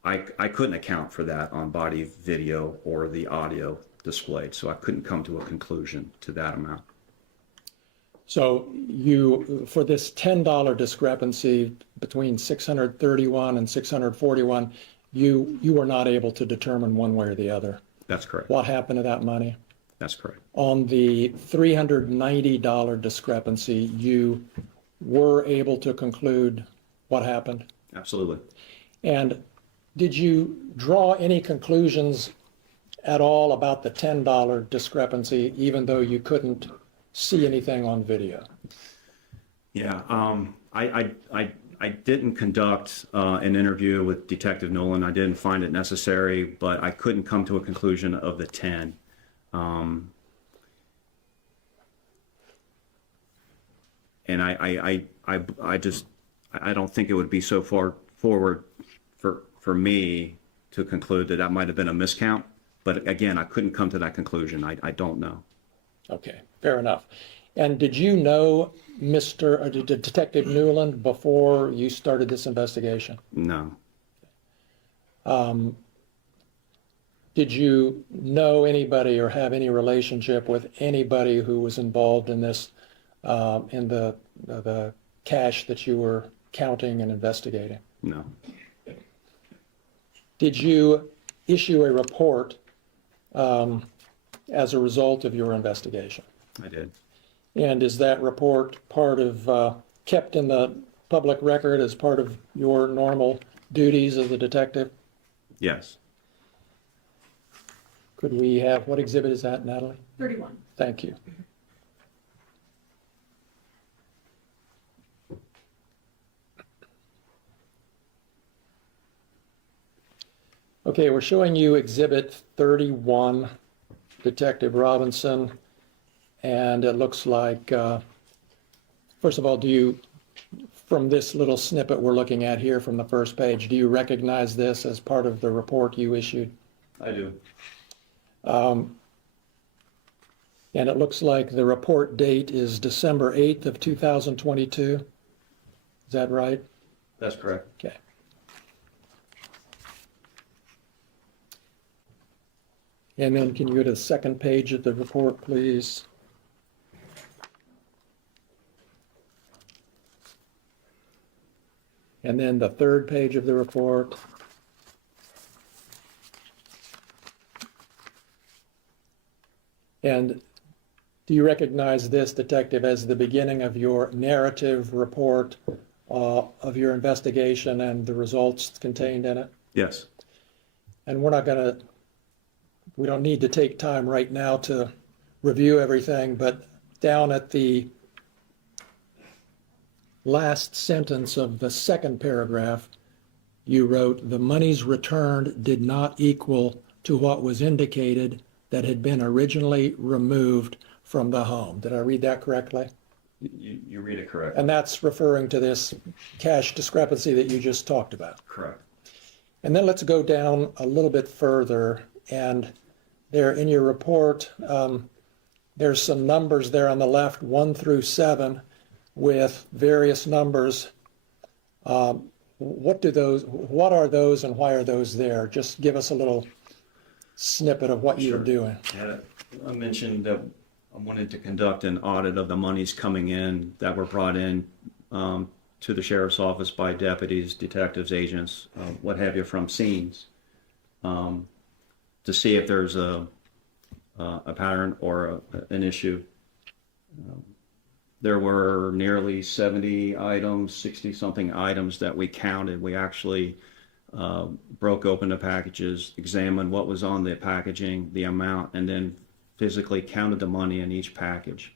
I couldn't account for that on body video or the audio displayed, so I couldn't come to a conclusion to that amount. So you, for this $10 discrepancy between 631 and 641, you were not able to determine one way or the other? That's correct. What happened to that money? That's correct. On the $390 discrepancy, you were able to conclude what happened? Absolutely. And did you draw any conclusions at all about the $10 discrepancy, even though you couldn't see anything on video? Yeah, I didn't conduct an interview with Detective Nolan. I didn't find it necessary, but I couldn't come to a conclusion of the 10. And I don't think it would be so far forward for me to conclude that might have been a miscount. But again, I couldn't come to that conclusion. I don't know. Okay, fair enough. And did you know Detective Newland before you started this investigation? No. Did you know anybody or have any relationship with anybody who was involved in this, in the cash that you were counting and investigating? No. Did you issue a report as a result of your investigation? I did. And is that report part of, kept in the public record as part of your normal duties as a detective? Yes. Could we have, what exhibit is that, Natalie? 31. Thank you. Okay, we're showing you Exhibit 31, Detective Robinson, and it looks like, first of all, do you, from this little snippet we're looking at here from the first page, do you recognize this as part of the report you issued? I do. And it looks like the report date is December 8th of 2022. Is that right? That's correct. Okay. And then can you go to the second page of the report, please? And then the third page of the report. And do you recognize this, Detective, as the beginning of your narrative report of your investigation and the results contained in it? Yes. And we don't need to take time right now to review everything, but down at the last sentence of the second paragraph, you wrote, "The monies returned did not equal to what was indicated that had been originally removed from the home." Did I read that correctly? You read it correctly. And that's referring to this cash discrepancy that you just talked about. Correct. And then let's go down a little bit further, and there in your report, there's some numbers there on the left, 1 through 7, with various numbers. What are those and why are those there? Just give us a little snippet of what you're doing. Yeah, I mentioned that I wanted to conduct an audit of the monies coming in that were brought in to the sheriff's office by deputies, detectives, agents, what have you, from scenes, to see if there's a pattern or an issue. There were nearly 70 items, 60-something items that we counted. We actually broke open the packages, examined what was on the packaging, the amount, and then physically counted the money in each package.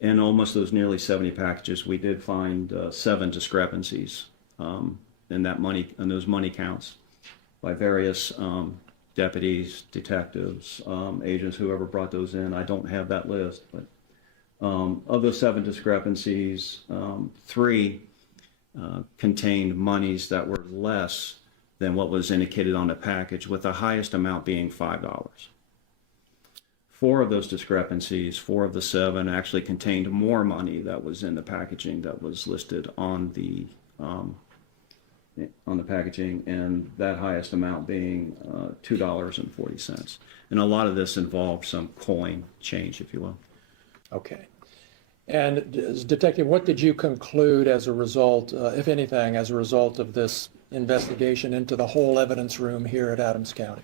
In almost those nearly 70 packages, we did find 7 discrepancies in those money counts by various deputies, detectives, agents, whoever brought those in. I don't have that list, but of those 7 discrepancies, 3 contained monies that were less than what was indicated on the package, with the highest amount being $5. 4 of those discrepancies, 4 of the 7, actually contained more money that was in the packaging that was listed on the packaging, and that highest amount being $2.40. And a lot of this involved some coin change, if you will. Okay. And Detective, what did you conclude as a result, if anything, as a result of this investigation into the whole evidence room here at Adams County?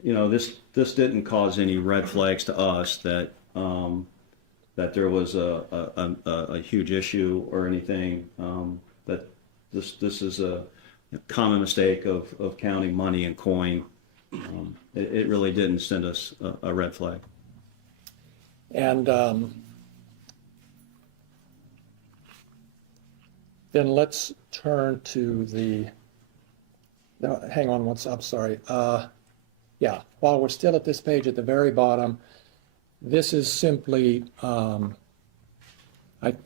You know, this didn't cause any red flags to us that that there was a huge issue or anything. That this is a common mistake of counting money and coin. It really didn't send us a red flag. And then let's turn to the, no, hang on once, I'm sorry. Yeah, while we're still at this page at the very bottom, this is simply, I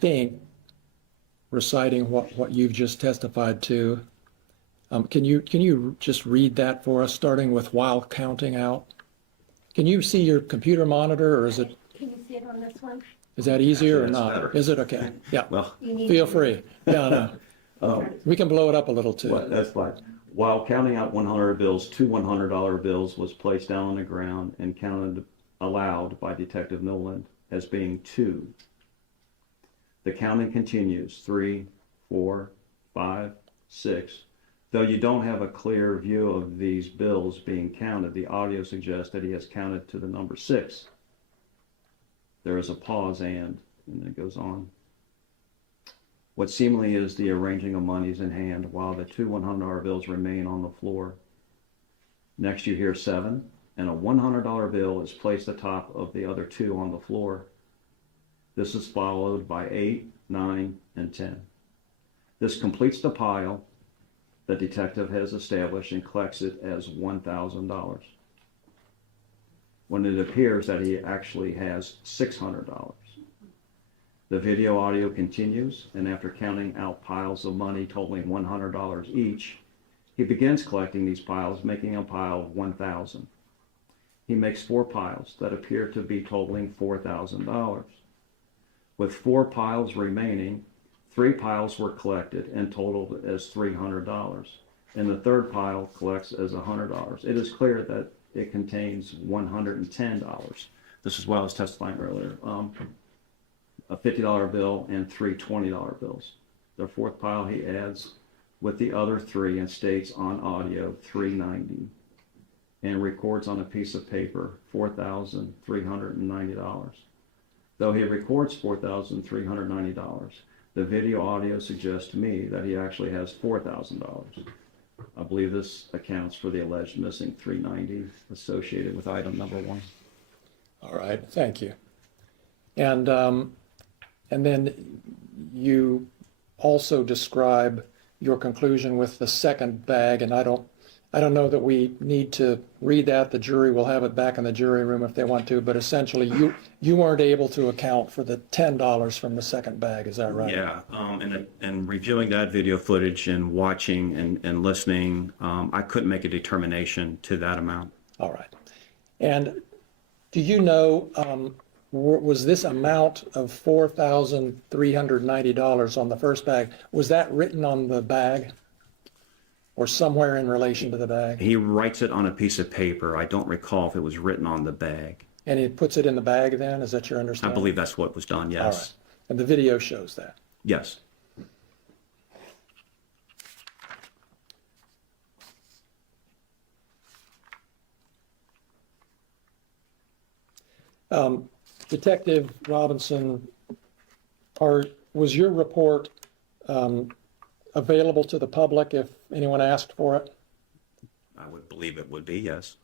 think, reciting what you've just testified to. Can you just read that for us, starting with "while counting out"? Can you see your computer monitor, or is it? Can you see it on this one? Is that easier or Actually, that's not? better. Is it okay? Yeah. Well, Feel free. Yeah, no. We can blow it up a little too. Well, that's fine. While counting out 100 bills, 2 $100 bills was placed down on the ground and counted aloud by Detective Noland as being 2. The counting continues, 3, 4, 5, 6. Though you don't have a clear view of these bills being counted, the audio suggests that he has counted to the number 6. There is a pause and then it goes on. what seemingly is the arranging of monies in hand while the two $100 bills remain on the floor. Next you hear 7, and a $100 bill is placed atop of the other 2 on the floor. This is followed by 8, 9, and 10. This completes the pile the detective has established and collects it as $1,000. When it appears that he actually has $600. The video audio continues, and after counting out piles of money totaling $100 each, he begins collecting these piles, making a pile of 1,000. He makes 4 piles that appear to be totaling $4,000. With 4 piles remaining, 3 piles were collected and totaled as $300, and the third pile collects as $100. It is clear that it contains $110. This is what I was testifying earlier. A $50 bill and 3 $20 bills. The fourth pile he adds with the other 3 and states on audio $390 and records on a piece of paper $4,390. Though he records $4,390, the video audio suggests to me that he actually has $4,000. I believe this accounts for the alleged missing $390 associated with item number 1. All right, thank you. And then you also describe your conclusion with the second bag, and I don't know that we need to read that. The jury will have it back in the jury room if they want to, but essentially you weren't able to account for the $10 from the second bag, is that right? Yeah, and reviewing that video footage and watching and listening, I couldn't make a determination to that amount. All right. And do you know, was this amount of $4,390 on the first bag, was that written on the bag or somewhere in relation to the bag? He writes it on a piece of paper. I don't recall if it was written on the bag. And he puts it in the bag then? Is that your understanding? I believe that's what was done, yes. All right. And the video shows that? Yes. Detective Robinson, was your report available to the public if anyone asked for it? I would believe it would be, yes.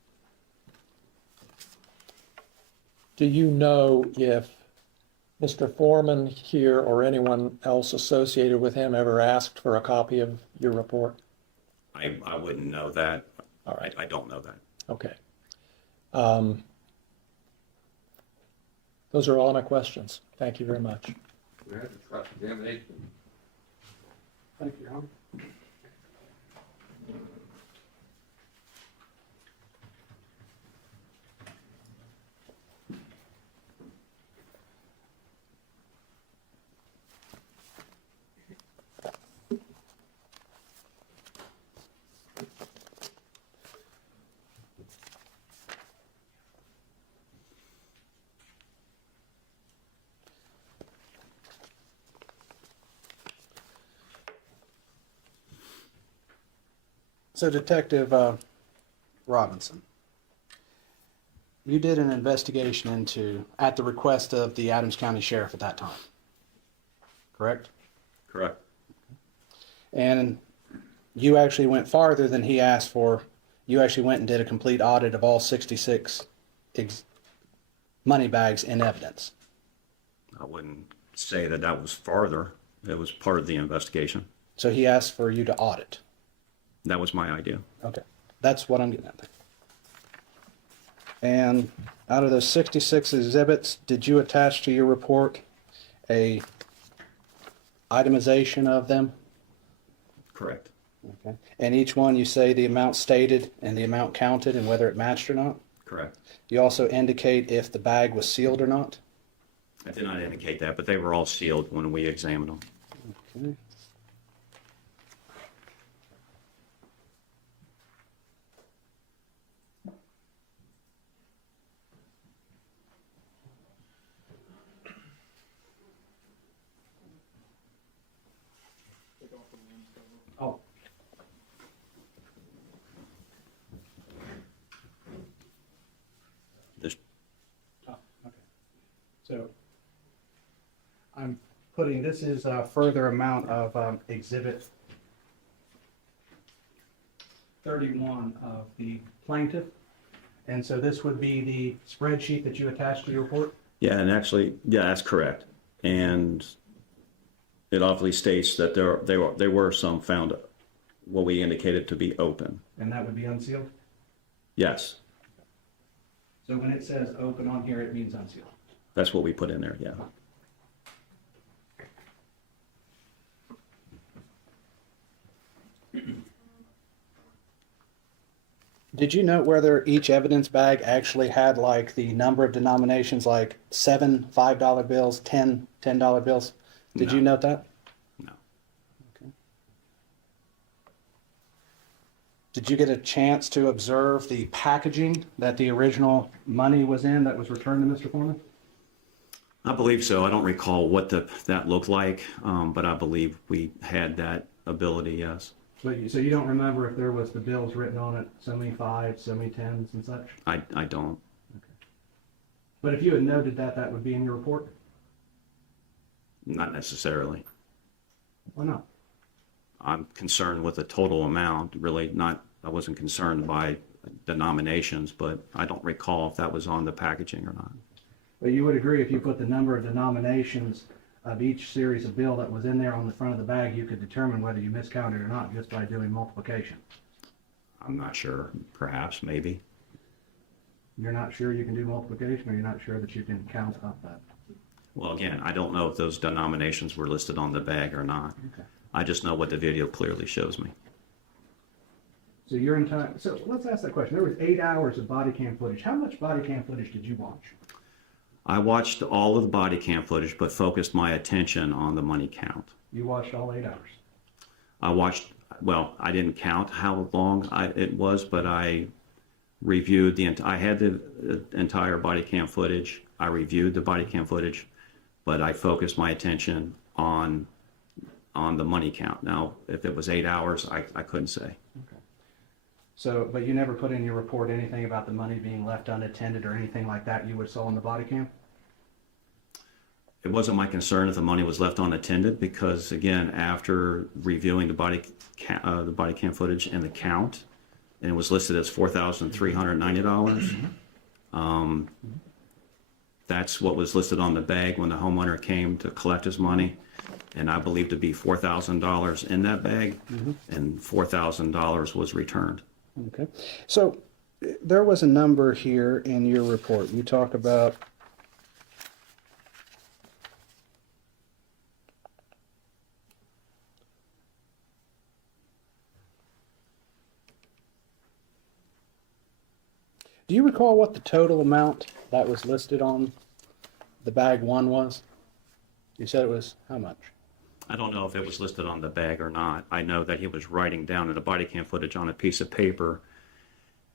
Do you know if Mr. Foreman here or anyone else associated with him ever asked for a copy of your report? I wouldn't know that. All right. I don't know that. Okay. Those are all my questions. Thank you very much. We have the cross-examination. Thank you, Your Honor. So Detective Robinson, you did an investigation at the request of the Adams County Sheriff at that time, correct? Correct. And you actually went farther than he asked for. You actually went and did a complete audit of all 66 money bags in evidence. I wouldn't say that that was farther. It was part of the investigation. So he asked for you to audit. That was my idea. Okay, that's what I'm getting at there. And out of those 66 exhibits, did you attach to your report a itemization of them? Correct. Okay. And each one you say the amount stated and the amount counted and whether it matched or not? Correct. You also indicate if the bag was sealed or not? I did not indicate that, but they were all sealed when we examined them. Okay. Oh. This, Oh, okay. So I'm putting, this is a further amount of Exhibit 31 of the plaintiff. And so this would be the spreadsheet that you attached to your report? Yeah, and actually, yeah, that's correct. And it obviously states that there were some found what we indicated to be open. And that would be unsealed? Yes, So when it says open on here, it means unsealed? that's what we put in there, yeah. Did you note whether each evidence bag actually had like the number of denominations, like 7 $5 bills, 10 $10 bills? Did you note that? No. Okay. Did you get a chance to observe the packaging that the original money was in that was returned to Mr. Foreman? I believe so. I don't recall what that looked like, but I believe we had that ability, yes. So you don't remember if there was the bills written on it, so many 5s, so many 10s and such? I don't. But if you had noted that, that would be in your report? Not necessarily. Why not? I'm concerned with the total amount, really not, I wasn't concerned by denominations, but I don't recall if that was on the packaging or not. But you would agree if you put the number of denominations of each series of bill that was in there on the front of the bag, you could determine whether you miscounted or not just by doing multiplication. I'm not sure. Perhaps, maybe. You're not sure you can do multiplication, or you're not sure that you can count up that? Well, again, I don't know if those denominations were listed on the bag or not. Okay. I just know what the video clearly shows me. So your entire, so let's ask that question. There was 8 hours of body cam footage. How much body cam footage did you watch? I watched all of the body cam footage, but focused my attention on the money count. You watched all 8 hours? I watched, well, I didn't count how long it was, but I reviewed I had the entire body cam footage. I reviewed the body cam footage, but I focused my attention on the money count. Now, if it was 8 hours, I couldn't say. Okay. So, but you never put in your report anything about the money being left unattended or anything like that you would saw in the body cam? It wasn't my concern if the money was left unattended because, again, after reviewing the body cam footage and the count, and it was listed as $4,390. That's what was listed on the bag when the homeowner came to collect his money, and I believe to be $4,000 in that bag, and $4,000 was returned. Okay. So there was a number here in your report. You talk about Do you recall what the total amount that was listed on the bag 1 was? You said it was how much? I don't know if it was listed on the bag or not. I know that he was writing down in the body cam footage on a piece of paper,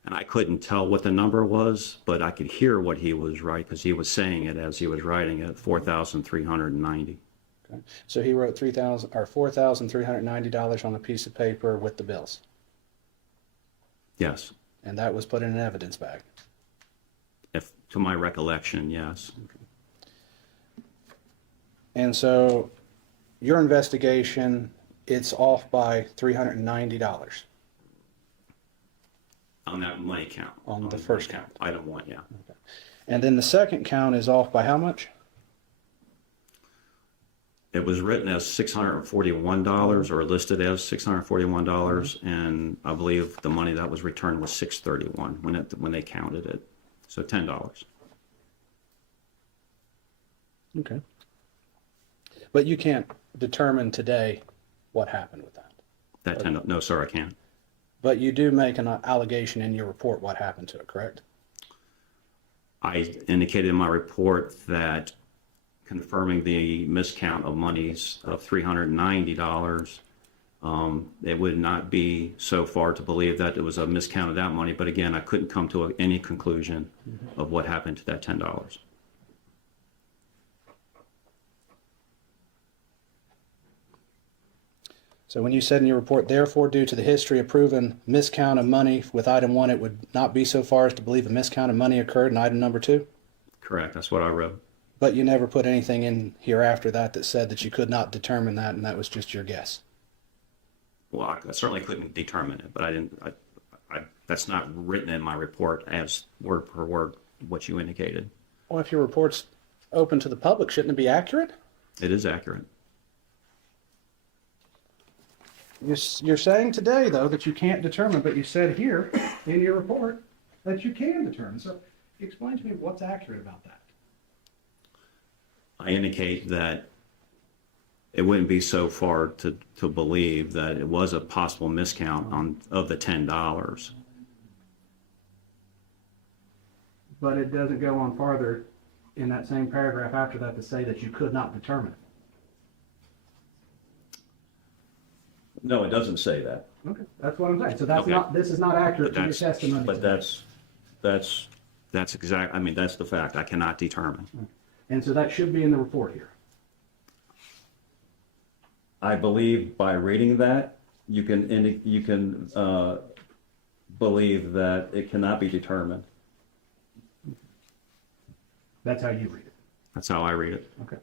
and I couldn't tell what the number was, but I could hear what he was writing because he was saying it as he was writing it, 4,390. Okay. So he wrote $4,390 on a piece of paper with the bills. Yes. And that was put in an evidence bag. If to my recollection, yes. Okay. And so your investigation, it's off by $390. On that money count. On the first count. Item 1, yeah. Okay. And then the second count is off by how much? It was written as $641 or listed as $641, and I believe the money that was returned was $631 when they counted it. So $10. Okay. But you can't determine today what happened with that. That $10, no, sir, I can't. But you do make an allegation in your report what happened to it, correct? I indicated in my report that confirming the miscount of monies of $390, it would not be so far to believe that it was a miscount of that money. But again, I couldn't come to any conclusion of what happened to that $10. So when you said in your report, therefore, due to the history of proven miscount of money with item 1, it would not be so far as to believe a miscount of money occurred in item number 2? Correct, that's what I wrote. But you never put anything in here after that that said that you could not determine that, and that was just your guess. Well, I certainly couldn't determine it, but I didn't, that's not written in my report as word per word what you indicated. Well, if your report's open to the public, shouldn't it be accurate? It is accurate. You're saying today, though, that you can't determine, but you said here in your report that you can determine. So explain to me what's accurate about that. I indicate that it wouldn't be so far to believe that it was a possible miscount of the $10. But it doesn't go on farther in that same paragraph after that to say that you could not determine it. No, it doesn't say that. Okay, that's what I'm saying. So that's Okay. not, this is not accurate But to your testimony. But that's exact, I mean, that's the fact. I cannot determine. And so that should be in the report here. I believe by reading that, you can believe that it cannot be determined. That's how you read it. That's how I read it. Okay.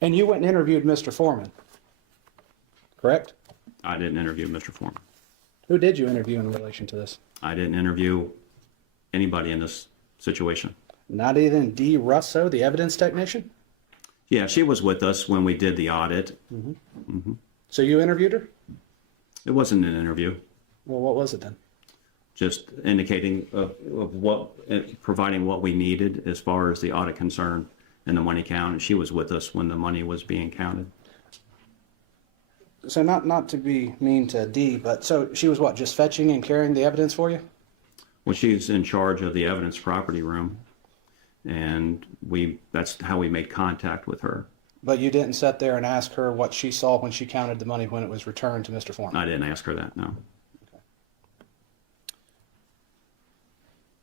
And you went and interviewed Mr. Foreman, correct? I didn't interview Mr. Foreman. Who did you interview in relation to this? I didn't interview anybody in this situation. Not even Dee Russo, the evidence technician? Yeah, she was with us when we did the audit. So you interviewed her? It wasn't an interview, Well, what was it then? just indicating of what, providing what we needed as far as the audit concern and the money count. And she was with us when the money was being counted. So not to be mean to Dee, but so she was what, just fetching and carrying the evidence for you? Well, she's in charge of the evidence property room, and that's how we made contact with her. But you didn't sit there and ask her what she saw when she counted the money when it was returned to Mr. Foreman? I didn't ask her that, no.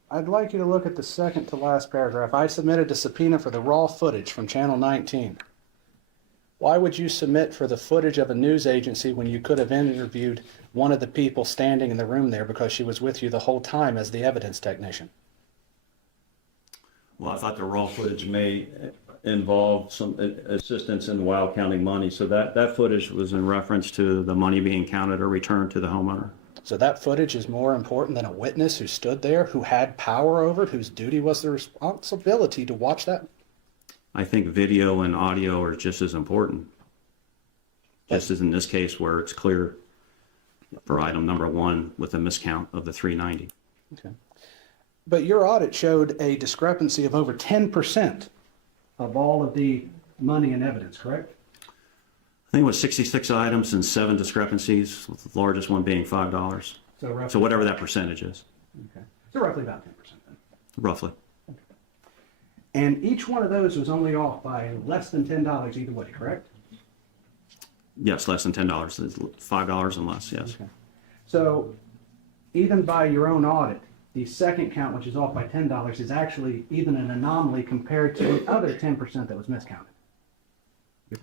I'd like you to look at the second to last paragraph. I submitted a subpoena for the raw footage from Channel 19. Why would you submit for the footage of a news agency when you could have interviewed one of the people standing in the room there because she was with you the whole time as the evidence technician? Well, I thought the raw footage may involve some assistance in while counting money, so that footage was in reference to the money being counted or returned to the homeowner. So that footage is more important than a witness who stood there, who had power over it, whose duty was the responsibility to watch that? I think video and audio are just as important. Just as in this case where it's clear for item number 1 with a miscount of the 390. Okay. But your audit showed a discrepancy of over 10% of all of the money and evidence, correct? I think it was 66 items and 7 discrepancies, with the largest one being $5. So roughly, So whatever that percentage is, okay. So roughly about 10% then. roughly. And each one of those was only off by less than $10 either way, correct? Yes, less than $10, $5 and less, yes. Okay. So even by your own audit, the second count, which is off by $10, is actually even an anomaly compared to the other 10% that was miscounted.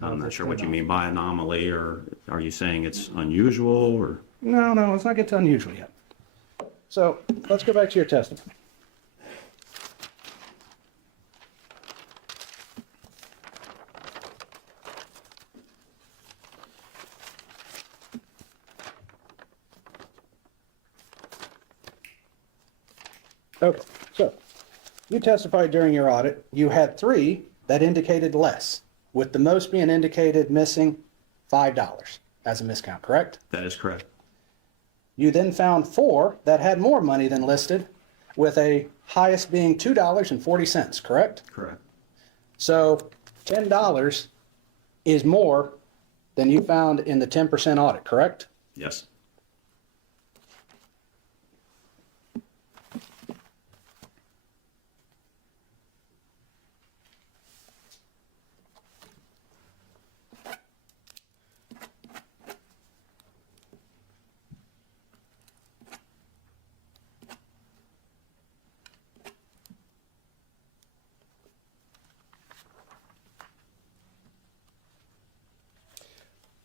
I'm not sure what you mean by anomaly, or are you saying it's unusual, or? No, let's not get to unusual yet. So let's go back to your testimony. Okay, so you testified during your audit. You had 3 that indicated less, with the most being indicated missing $5 as a miscount, correct? That is correct. You then found 4 that had more money than listed, with a highest being $2.40, correct? Correct. So $10 is more than you found in the 10% audit, correct? Yes.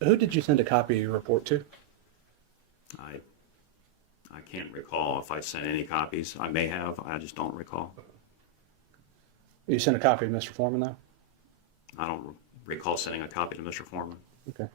Who did you send a copy of your report to? I can't recall if I sent any copies. I may have, I just don't recall. You sent a copy to Mr. Foreman, though? I don't recall sending a copy to Mr. Foreman. Okay.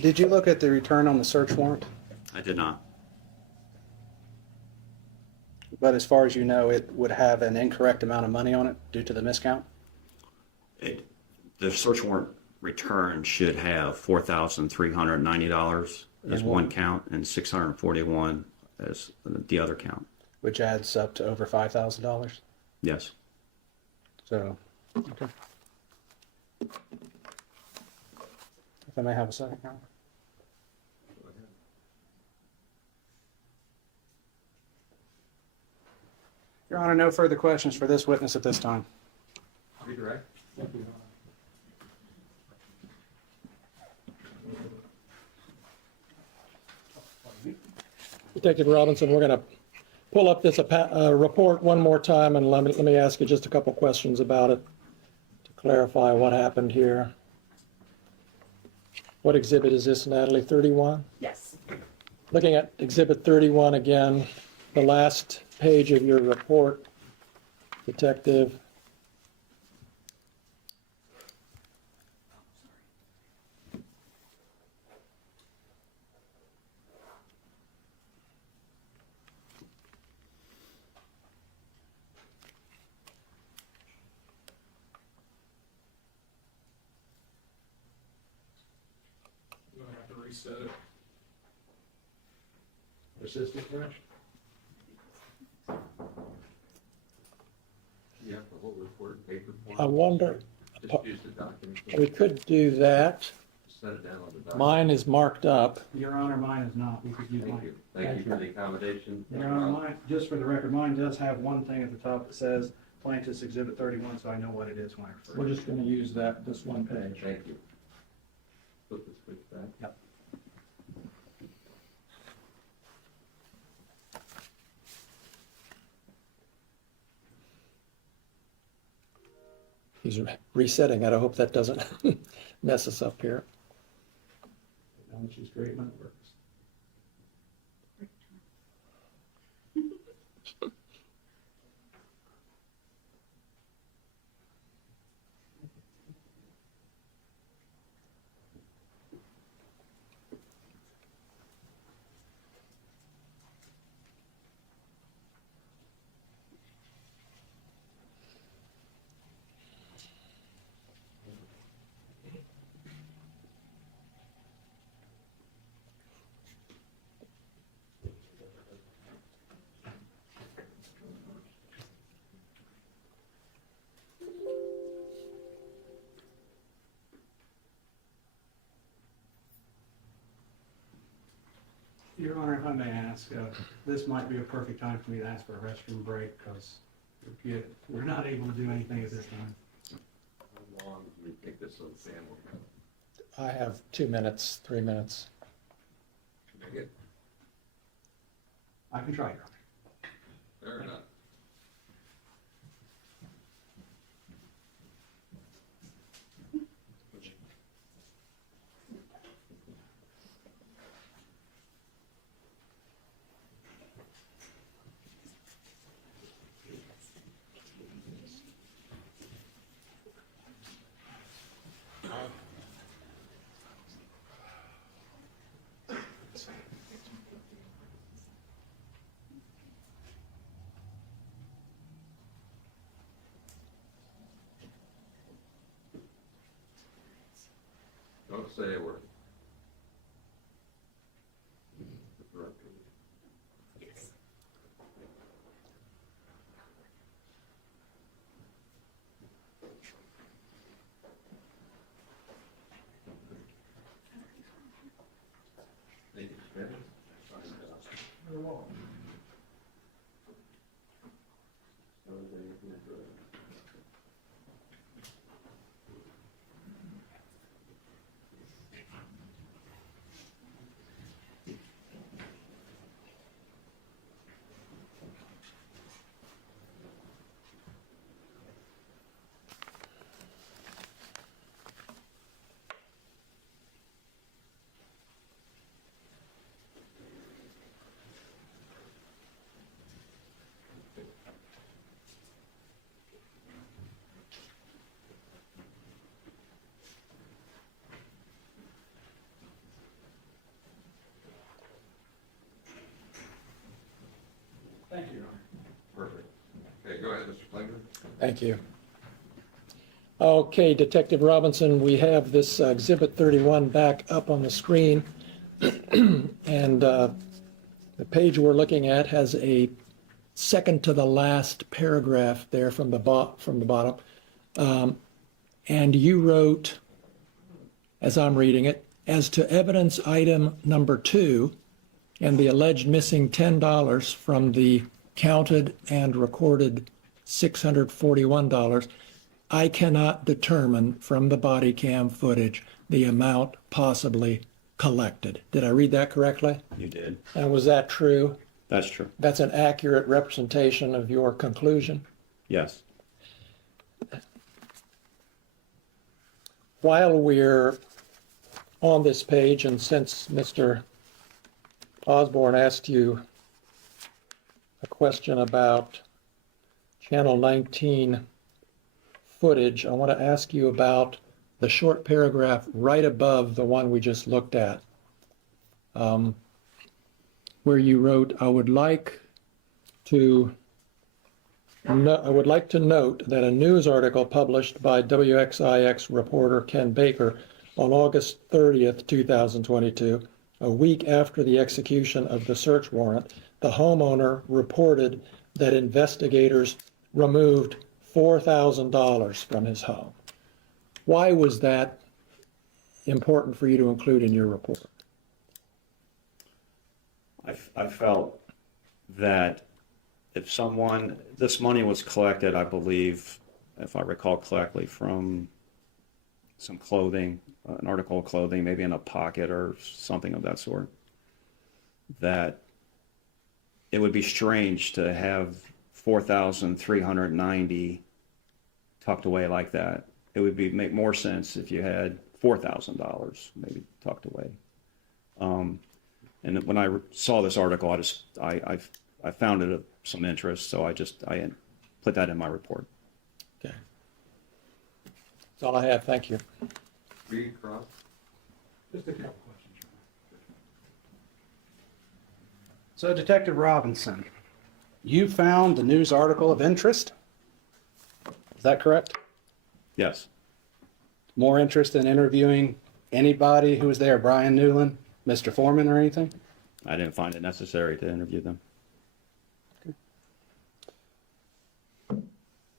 Did you look at the return on the search warrant? I did not. But as far as you know, it would have an incorrect amount of money on it due to the miscount? The search warrant return should have $4,390 as And one count and $641 as the other count. Which adds up to over $5,000? Yes. So, okay. If I may have a second, Your Honor. Your Honor, no further questions for this witness at this time. Redirect. Detective Robinson, we're going to pull up this report one more time, and let me ask you just a couple questions about it to clarify what happened here. What exhibit is this, Natalie? 31? Yes. Looking at exhibit 31 again, the last page of your report, Detective. I'm gonna have to reset it. Persistent correction. Yeah, the whole report in paper form. I wonder, Just use the document. we could do that. Set it down on the document. Mine is marked up. Your Honor, mine is not. We could use Thank mine. you. Thank you for the accommodation. Your Honor, mine, just for the record, mine does have one thing at the top that says Plaintiffs Exhibit 31, so I know what it is when I refer. We're just going to use this one page. Thank you. Flip the switch back. Yep. He's resetting it. I hope that doesn't mess us up here. She's great when it works. Your Honor, if I may ask, this might be a perfect time for me to ask for a restroom break, because we're not able to do anything at this time. How long do you think this little fan will go? I have 2 minutes, 3 minutes. Make it? I can try, Your Honor. Fair enough. Don't say a word. Thank you, Your Honor. Perfect. Okay, go ahead, Mr. Klinger. Thank you. Okay, Detective Robinson, we have this Exhibit 31 back up on the screen. And the page we're looking at has a second to the last paragraph there from the bottom. And you wrote, as I'm reading it, as to evidence item number 2 and the alleged missing $10 from the counted and recorded $641, I cannot determine from the body cam footage the amount possibly collected. Did I read that correctly? You did. And was that true? That's true. That's an accurate representation of your conclusion? Yes. While we're on this page, and since Mr. Osborne asked you a question about Channel 19 footage, I want to ask you about the short paragraph right above the one we just looked at, where you wrote, I would like to note that a news article published by WXIX reporter Ken Baker on August 30th, 2022, a week after the execution of the search warrant, the homeowner reported that investigators removed $4,000 from his home. Why was that important for you to include in your report? I felt that if someone, this money was collected, I believe, if I recall correctly, from some clothing, an article of clothing, maybe in a pocket or something of that sort, that it would be strange to have $4,390 tucked away like that. It would make more sense if you had $4,000 maybe tucked away. And when I saw this article, I found it of some interest, so I put that in my report. Okay. That's all I have. Thank you. Recross. Just a couple questions. So, Detective Robinson, you found the news article of interest? Is that correct? Yes. More interest in interviewing anybody who was there, Brian Newland, Mr. Foreman, or anything? I didn't find it necessary to interview them.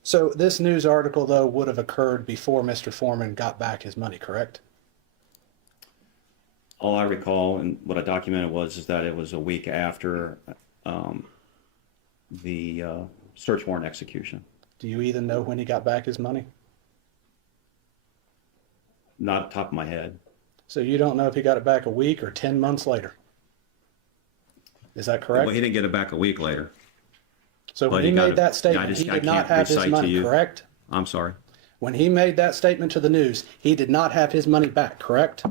So this news article, though, would have occurred before Mr. Foreman got back his money, correct? All I recall and what I documented is that it was a week after the search warrant execution. Do you even know when he got back his money? Not off the top of my head. So you don't know if he got it back a week or 10 months later? Is that correct? Well, he didn't get it back a week later. So when he made that statement, he did not have his money, correct? I'm sorry? When he made that statement to the news, he did not have his money back, correct?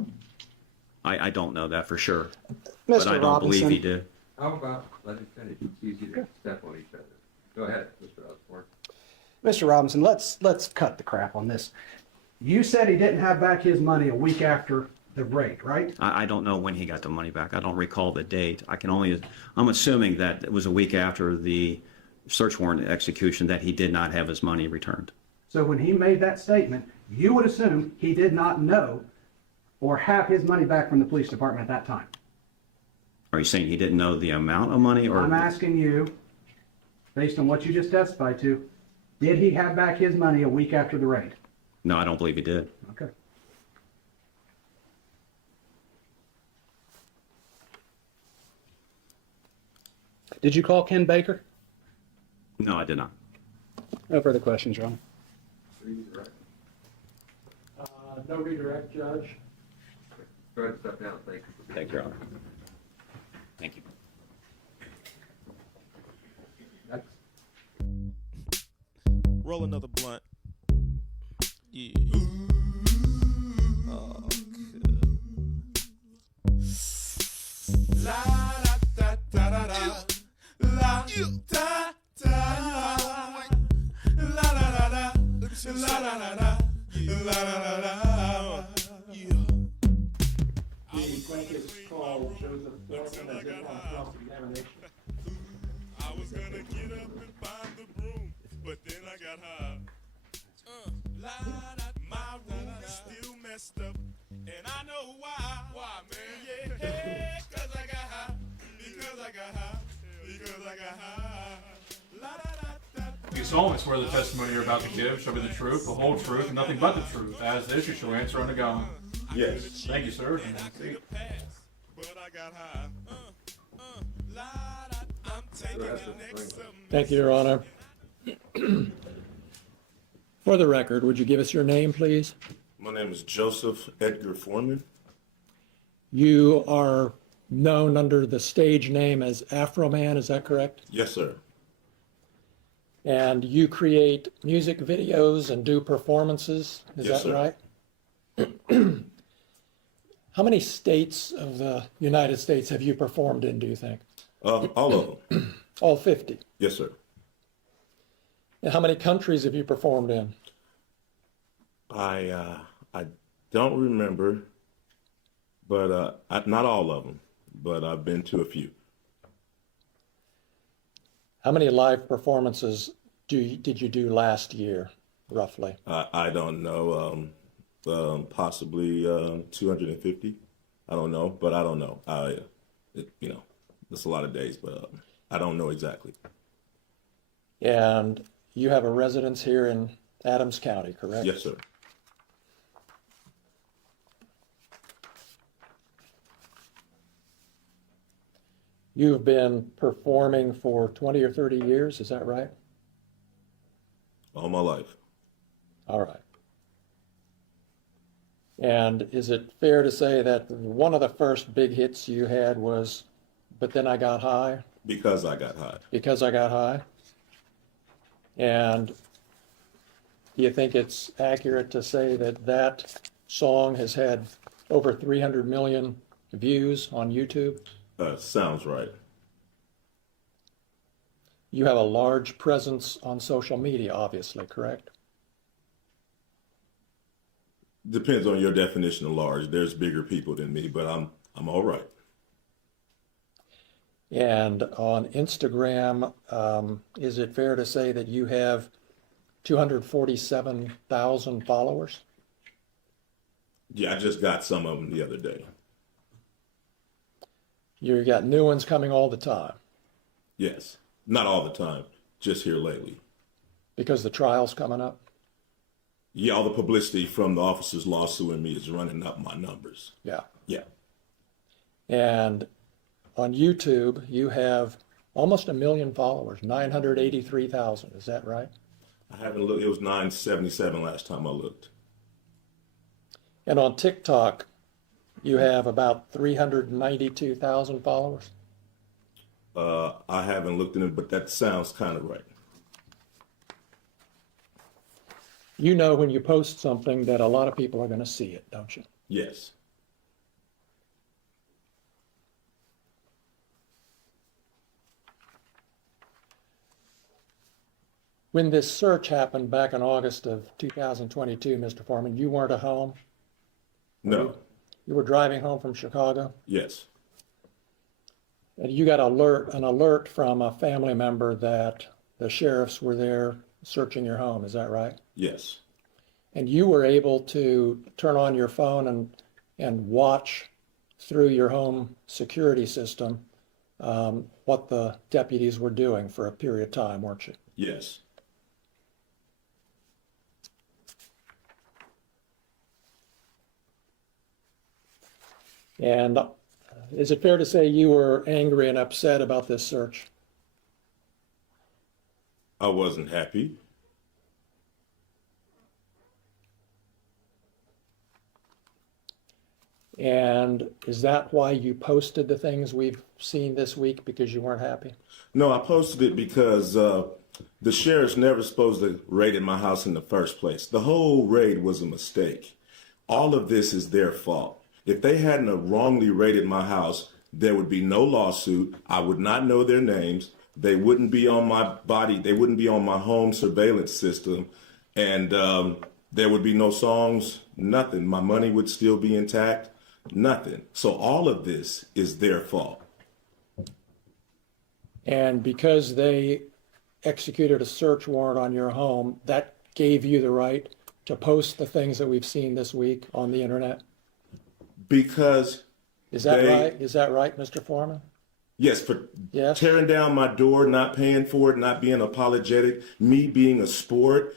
I don't know that for sure. Mr. But I don't Robinson, believe he did. How about, let him finish, it's easy to step on each other. Go ahead, Mr. Osborne. Mr. Robinson, let's cut the crap on this. You said he didn't have back his money a week after the raid, right? I don't know when he got the money back. I don't recall the date. I'm assuming that it was a week after the search warrant execution that he did not have his money returned. So when he made that statement, you would assume he did not know or have his money back from the police department at that time. Are you saying he didn't know the amount of money, or? I'm asking you, based on what you just testified to, did he have back his money a week after the raid? No, I don't believe he did. Okay. Did you call Ken Baker? No, I did not. No further questions, Your Honor. Redirect. No redirect, Judge. Go ahead and step down, thank you. Thank you, Your Honor. Thank you. Next. Roll another blunt. Yeah. Oh, la da da da da la da da la da da da la da da da la da da. The plaintiff called Joseph Foreman as if on cross-examination. stuff. And I know why. Why, man? Yeah, cause I got high. Because I got high. Because I got high. La da da da. You solemnly swear the testimony you're about to give shall be the truth, the whole truth, and nothing but the truth. As this, you shall answer unto God. Yes. Thank you, sir. But I got high. La da. I'm taking the next Thank you, Your Honor. For the record, would you give us your name, please? My name is Joseph Edgar Foreman. You are known under the stage name as Afroman, is that correct? Yes, sir. And you create music videos and do performances, is Yes, that sir. right? How many states of the United States have you performed in, do you think? All of them. All 50? Yes, sir. And how many countries have you performed in? I don't remember, but not all of them, but I've been to a few. How many live performances did you do last year, roughly? I don't know. Possibly 250. I don't know, but I don't know. It's a lot of days, but I don't know exactly. And you have a residence here in Adams County, correct? Yes, sir. You've been performing for 20 or 30 years, is that right? All my life. All right. And is it fair to say that one of the first big hits you had was But Then I Got High? Because I got high. Because I Got High? And do you think it's accurate to say that that song has had over 300 million views on YouTube? Sounds right. You have a large presence on social media, obviously, correct? Depends on your definition of large. There's bigger people than me, but I'm all right. And on Instagram, is it fair to say that you have 247,000 followers? Yeah, I just got some of them the other day. You got new ones coming all the time? Yes. Not all the time, just here lately. Because the trial's coming up? Yeah, all the publicity from the officers lawsuing me is running up my numbers. Yeah. Yeah. And on YouTube, you have almost 1 million followers, 983,000, is that right? I haven't looked, it was 977 last time I looked. And on TikTok, you have about 392,000 followers? I haven't looked at it, but that sounds kind of right. You know when you post something that a lot of people are going to see it, don't you? Yes. When this search happened back in August of 2022, Mr. Foreman, you weren't at home? No. You were driving home from Chicago? Yes. And you got an alert from a family member that the sheriffs were there searching your home, is that right? Yes. And you were able to turn on your phone and watch through your home security system what the deputies were doing for a period of time, weren't you? Yes. And is it fair to say you were angry and upset about this search? I wasn't happy. And is that why you posted the things we've seen this week, because you weren't happy? No, I posted it because the sheriff's never supposed to raid in my house in the first place. The whole raid was a mistake. All of this is their fault. If they hadn't have wrongly raided my house, there would be no lawsuit. I would not know their names. They wouldn't be on my body. They wouldn't be on my home surveillance system. And there would be no songs, nothing. My money would still be intact, nothing. So all of this is their fault. And because they executed a search warrant on your home, that gave you the right to post the things that we've seen this week on the internet? Because Is that they- right? Is that right, Mr. Foreman? yes, for Yes. tearing down my door, not paying for it, not being apologetic, me being a sport,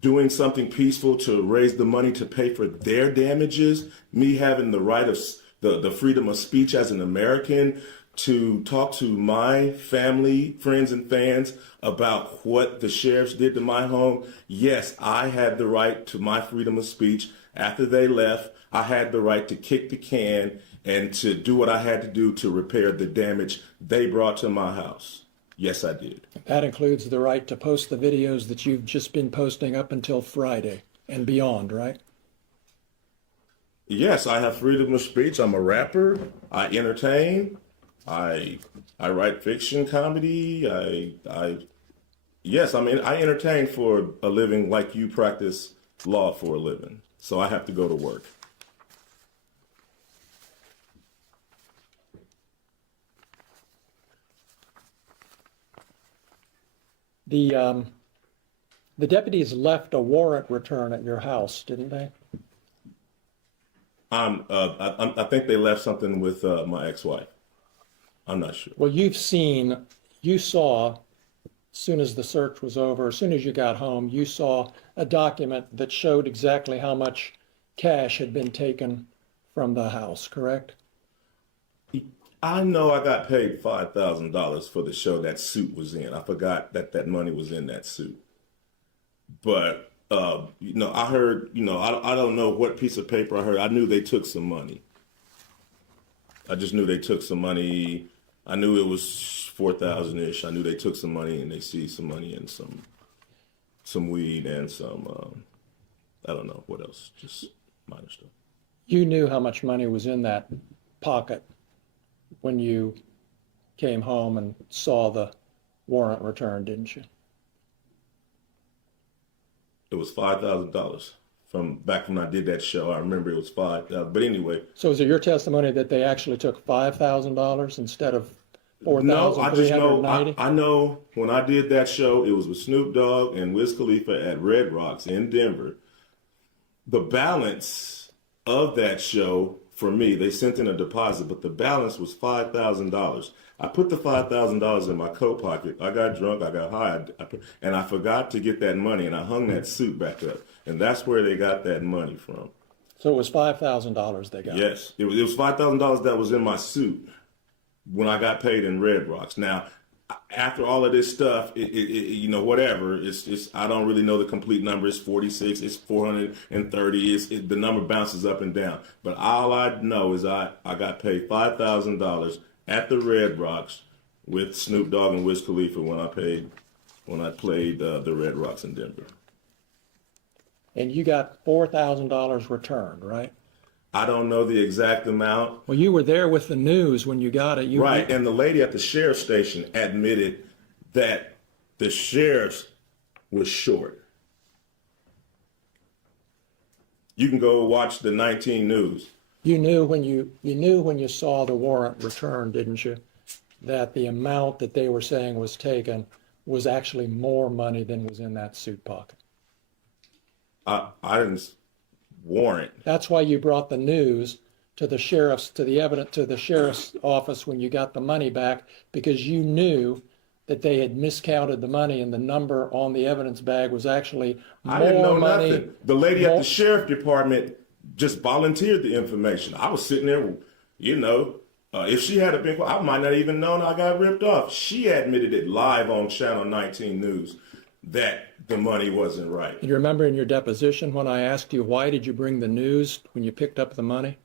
doing something peaceful to raise the money to pay for their damages, me having the right of the freedom of speech as an American to talk to my family, friends, and fans about what the sheriffs did to my home. Yes, I had the right to my freedom of speech. After they left, I had the right to kick the can and to do what I had to do to repair the damage they brought to my house. Yes, I did. That includes the right to post the videos that you've just been posting up until Friday and beyond, right? Yes, I have freedom of speech. I'm a rapper. I entertain. I write fiction, comedy. Yes, I mean, I entertain for a living like you practice law for a living. So I have to go to work. The deputies left a warrant return at your house, didn't they? I think they left something with my ex-wife. I'm not sure. Well, you saw, as soon as the search was over, as soon as you got home, you saw a document that showed exactly how much cash had been taken from the house, correct? I know I got paid $5,000 for the show that suit was in. I forgot that money was in that suit. But, I heard, I don't know what piece of paper I heard. I knew they took some money. I just knew they took some money. I knew it was 4,000-ish. I knew they took some money and they seized some money and some weed and some, I don't know what else, just minor stuff. You knew how much money was in that pocket when you came home and saw the warrant return, didn't you? It was $5,000 from back when I did that show. I remember it was $5,000. But anyway. So is it your testimony that they actually took $5,000 instead of $4,390? No, I just know, I know when I did that show, it was with Snoop Dogg and Wiz Khalifa at Red Rocks in Denver. The balance of that show, for me, they sent in a deposit, but the balance was $5,000. I put the $5,000 in my coat pocket. I got drunk, I got high, and I forgot to get that money, and I hung that suit back up. And that's where they got that money from. So it was $5,000 they got? Yes, it was $5,000 that was in my suit when I got paid in Red Rocks. Now, after all of this stuff, whatever, it's I don't really know the complete number. It's 46, it's 430, the number bounces up and down. But all I know is I got paid $5,000 at the Red Rocks with Snoop Dogg and Wiz Khalifa when I played the Red Rocks in Denver. And you got $4,000 returned, right? I don't know the exact amount. Well, you were there with the news when you got it. Right, and the lady at the sheriff's station admitted that the sheriff was short. You can go watch the 19 News. You knew when you saw the warrant return, didn't you, that the amount that they were saying was taken was actually more money than was in that suit pocket? I didn't warrant. That's why you brought the news to the sheriff's office when you got the money back, because you knew that they had miscounted the money and the number on the evidence bag was actually more money. I didn't know nothing. The lady at the sheriff department just volunteered the information. I was sitting there, if she had been, I might not even known I got ripped off. She admitted it live on Channel 19 News that the money wasn't right. You remember in your deposition when I asked you, why did you bring the news when you picked up the money?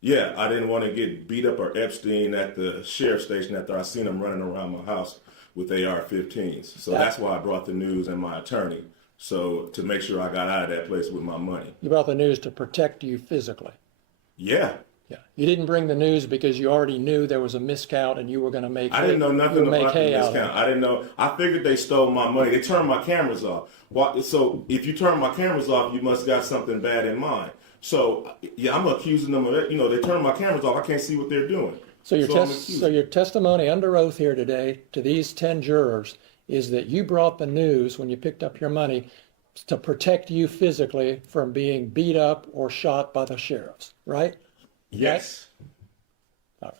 Yeah, I didn't want to get beat up or Epstein at the sheriff's station after I seen him running around my house with AR-15s. So that's why I brought the news and my attorney. So to make sure I got out of that place with my money. You brought the news to protect you physically. Yeah. Yeah. You didn't bring the news because you already knew there was a miscount and you were going to make. I didn't know nothing about the miscount. I didn't know. I figured they stole my money. They turned my cameras off. So if you turn my cameras off, you must got something bad in mind. So yeah, I'm accusing them of it. They turned my cameras off. I can't see what they're doing. So your testimony under oath here today to these 10 jurors is that you brought the news when you picked up your money to protect you physically from being beat up or shot by the sheriffs, right? Yes. All right.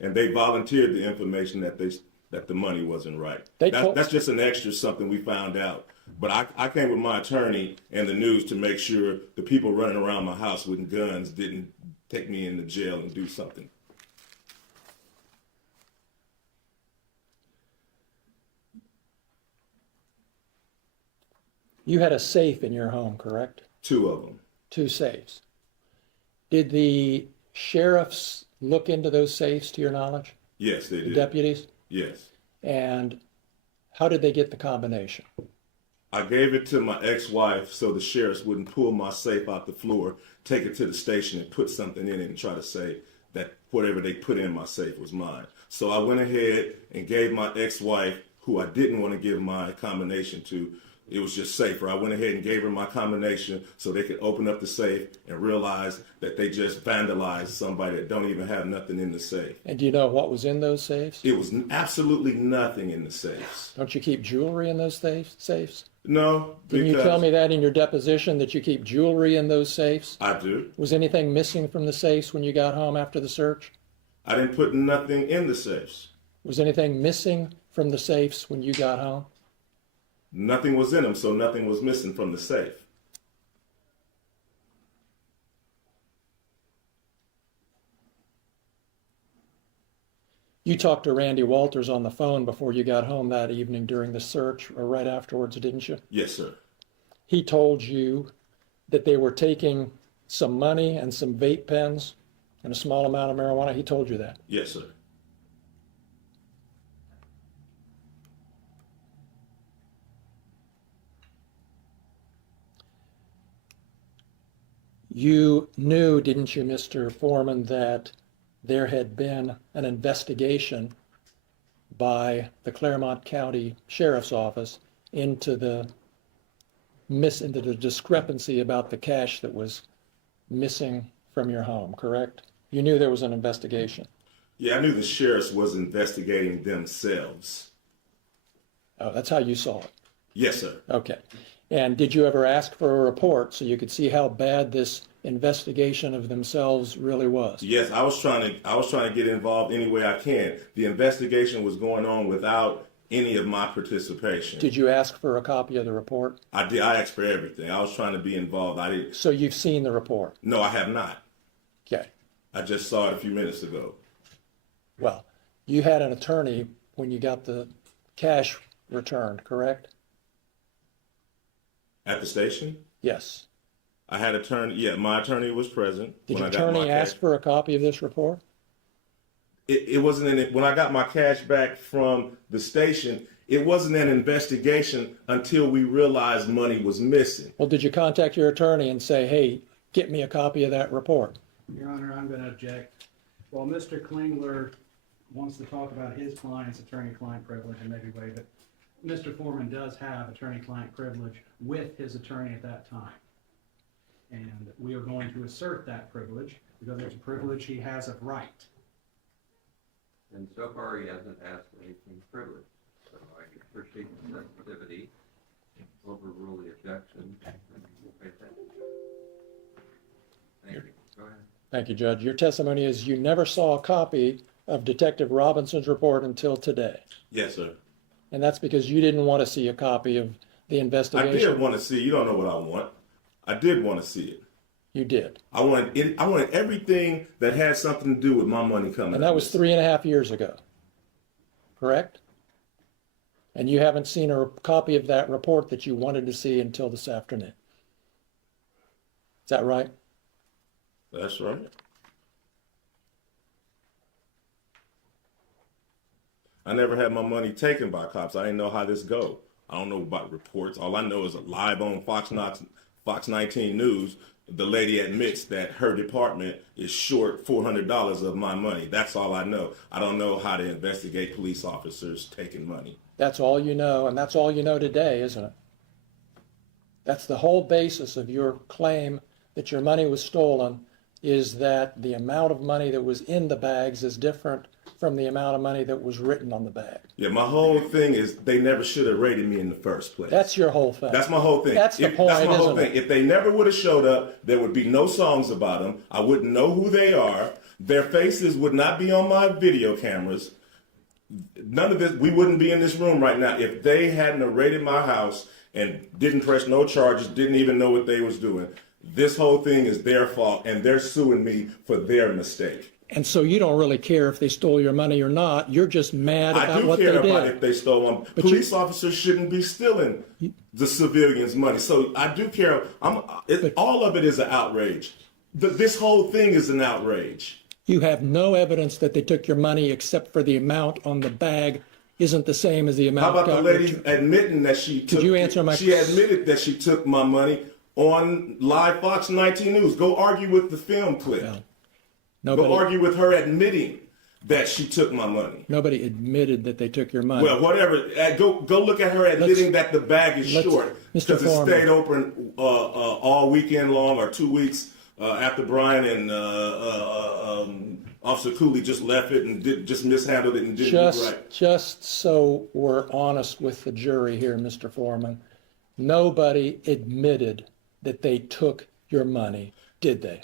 And they volunteered the information that the money wasn't right. That's just an extra something we found out. But I came with my attorney and the news to make sure the people running around my house with guns didn't take me into jail and do something. You had a safe in your home, correct? 2 of them. 2 safes. Did the sheriffs look into those safes, to your knowledge? Yes, they The did. deputies? Yes. And how did they get the combination? I gave it to my ex-wife so the sheriffs wouldn't pull my safe out the floor, take it to the station and put something in it and try to say that whatever they put in my safe was mine. So I went ahead and gave my ex-wife, who I didn't want to give my combination to, it was just safer. I went ahead and gave her my combination so they could open up the safe and realize that they just vandalized somebody that don't even have nothing in the safe. And do you know what was in those safes? It was absolutely nothing in the safes. Don't you keep jewelry in those safes? No. Didn't you tell me that in your deposition, that you keep jewelry in those safes? I do. Was anything missing from the safes when you got home after the search? I didn't put nothing in the safes. Was anything missing from the safes when you got home? Nothing was in them, so nothing was missing from the safe. You talked to Randy Walters on the phone before you got home that evening during the search, or right afterwards, didn't you? Yes, sir. He told you that they were taking some money and some vape pens and a small amount of marijuana. He told you that? Yes, sir. You knew, didn't you, Mr. Foreman, that there had been an investigation by the Claremont County Sheriff's Office into the discrepancy about the cash that was missing from your home, correct? You knew there was an investigation. Yeah, I knew the sheriffs was investigating themselves. Oh, that's how you saw it? Yes, sir. Okay. And did you ever ask for a report so you could see how bad this investigation of themselves really was? Yes, I was trying to get involved any way I can. The investigation was going on without any of my participation. Did you ask for a copy of the report? I did. I asked for everything. I was trying to be involved. I didn't. So you've seen the report? No, I have not. Okay. I just saw it a few minutes ago. Well, you had an attorney when you got the cash returned, correct? At the station? Yes. I had attorney. Yeah, my attorney was present. Did your when I got my attorney ask for a copy of this report? It wasn't in it. When I got my cash back from the station, it wasn't an investigation until we realized money was missing. Well, did you contact your attorney and say, hey, get me a copy of that report? Your Honor, I'm going to object. While Mr. Klingler wants to talk about his client's attorney-client privilege and maybe waive it, Mr. Foreman does have attorney-client privilege with his attorney at that time. And we are going to assert that privilege because it's a privilege he has of right. And so far, he hasn't asked for anything privileged. So I can appreciate the sensitivity, overrule the objection, and we'll pay attention to it. Thank you. Go ahead. Thank you, Judge. Your testimony is you never saw a copy of Detective Robinson's report until today. Yes, sir. And that's because you didn't want to see a copy of the investigation. I did want to see. You don't know what I want. I did want to see it. You did. I wanted everything that had something to do with my money coming. And that was 3.5 years ago, correct? And you haven't seen a copy of that report that you wanted to see until this afternoon. Is that right? That's right. I never had my money taken by cops. I didn't know how this go. I don't know about reports. All I know is live on Fox 19 News, the lady admits that her department is short $400 of my money. That's all I know. I don't know how to investigate police officers taking money. That's all you know, and that's all you know today, isn't it? That's the whole basis of your claim that your money was stolen, is that the amount of money that was in the bags is different from the amount of money that was written on the bag. Yeah, my whole thing is they never should have raided me in the first place. That's your whole thing. That's my whole thing. That's the point, That's my whole isn't thing. it? If they never would have showed up, there would be no songs about them. I wouldn't know who they are. Their faces would not be on my video cameras. None of this, we wouldn't be in this room right now if they hadn't raided my house and didn't press no charges, didn't even know what they was doing. This whole thing is their fault, and they're suing me for their mistake. And so you don't really care if they stole your money or not. You're just mad about what they did. I do care about if they stole one. But Police officers shouldn't be stealing the civilians' money. So I do care. All of it is an outrage. This whole thing is an outrage. You have no evidence that they took your money except for the amount on the bag isn't the same as the amount. How about the lady admitting that she took? Could you answer my? She admitted that she took my money on live Fox 19 News. Go argue with the film clip. Go argue with her admitting that she took my money. Nobody admitted that they took your money. Well, whatever. Go look at her admitting that the bag is short because it stayed open all weekend long or 2 weeks after Brian and Officer Cooley just left it and just mishandled it and didn't do right. Just so we're honest with the jury here, Mr. Foreman, nobody admitted that they took your money, did they?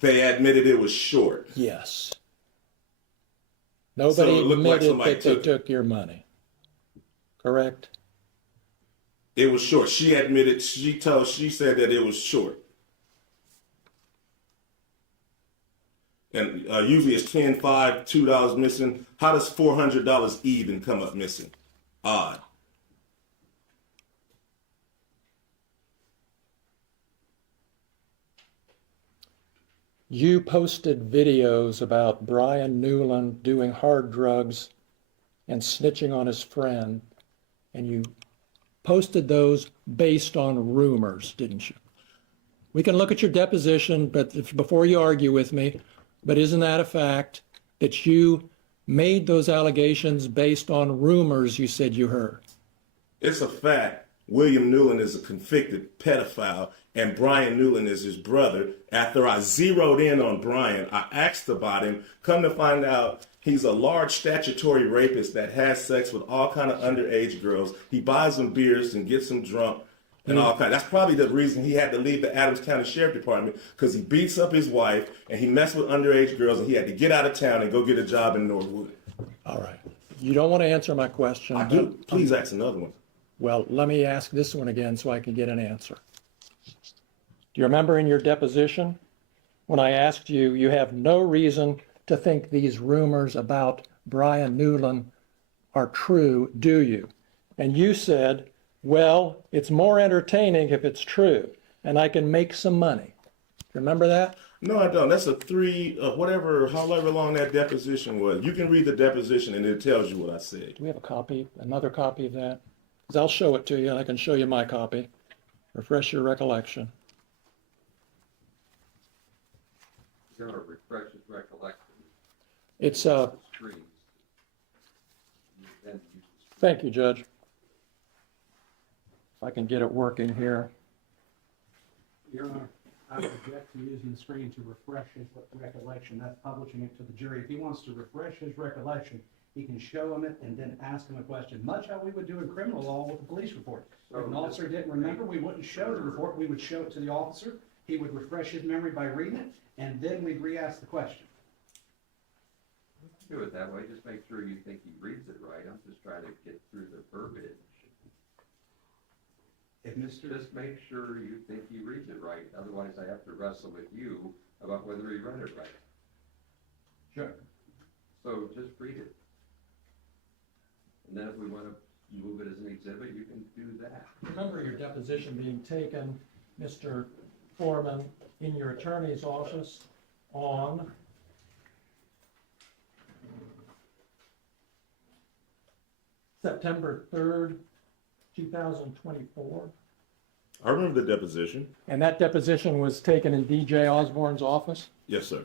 They admitted it was short. Yes. Nobody admitted that they took your money. Correct? It was short. She admitted, she said that it was short. And usually it's 10, $5, $2 missing. How does $400 even come up missing? Odd. You posted videos about Brian Newland doing hard drugs and snitching on his friend, and you posted those based on rumors, didn't you? We can look at your deposition, but before you argue with me, but isn't that a fact that you made those allegations based on rumors you said you heard? It's a fact. William Newland is a convicted pedophile, and Brian Newland is his brother. After I zeroed in on Brian, I asked about him. Come to find out, he's a large statutory rapist that has sex with all kind of underage girls. He buys them beers and gets them drunk and all kind. That's probably the reason he had to leave the Adams County Sheriff Department, because he beats up his wife and he messed with underage girls, and he had to get out of town and go get a job in Norwood. All right. You don't want to answer my question. I do. Please ask another one. Well, let me ask this one again so I can get an answer. Do you remember in your deposition when I asked you, you have no reason to think these rumors about Brian Newland are true, do you? And you said, well, it's more entertaining if it's true, and I can make some money. Remember that? No, I don't. That's a however long that deposition was. You can read the deposition and it tells you what I said. Do we have a copy, another copy of that? Because I'll show it to you, and I can show you my copy. Refresh your recollection. You're going to refresh his recollection. It's Screens. Thank you, Judge. If I can get it working here. Your Honor, I object to using the screen to refresh his recollection. That's publishing it to the jury. If he wants to refresh his recollection, he can show him it and then ask him a question, much how we would do in criminal law with a police report. If an officer didn't remember, we wouldn't show the report. We would show it to the officer. He would refresh his memory by reading it, and then we'd re-ask the question. Do it that way. Just make sure you think he reads it right. I'm just trying to get through the verbiage. Just make sure you think he reads it right. Otherwise, I have to wrestle with you about whether he read it right. Sure. So just read it. And then if we want to move it as an exhibit, you can do that. Remember your deposition being taken, Mr. Foreman, in your attorney's office on September 3rd, 2024. I remember the deposition. And that deposition was taken in DJ Osborne's office? Yes, sir.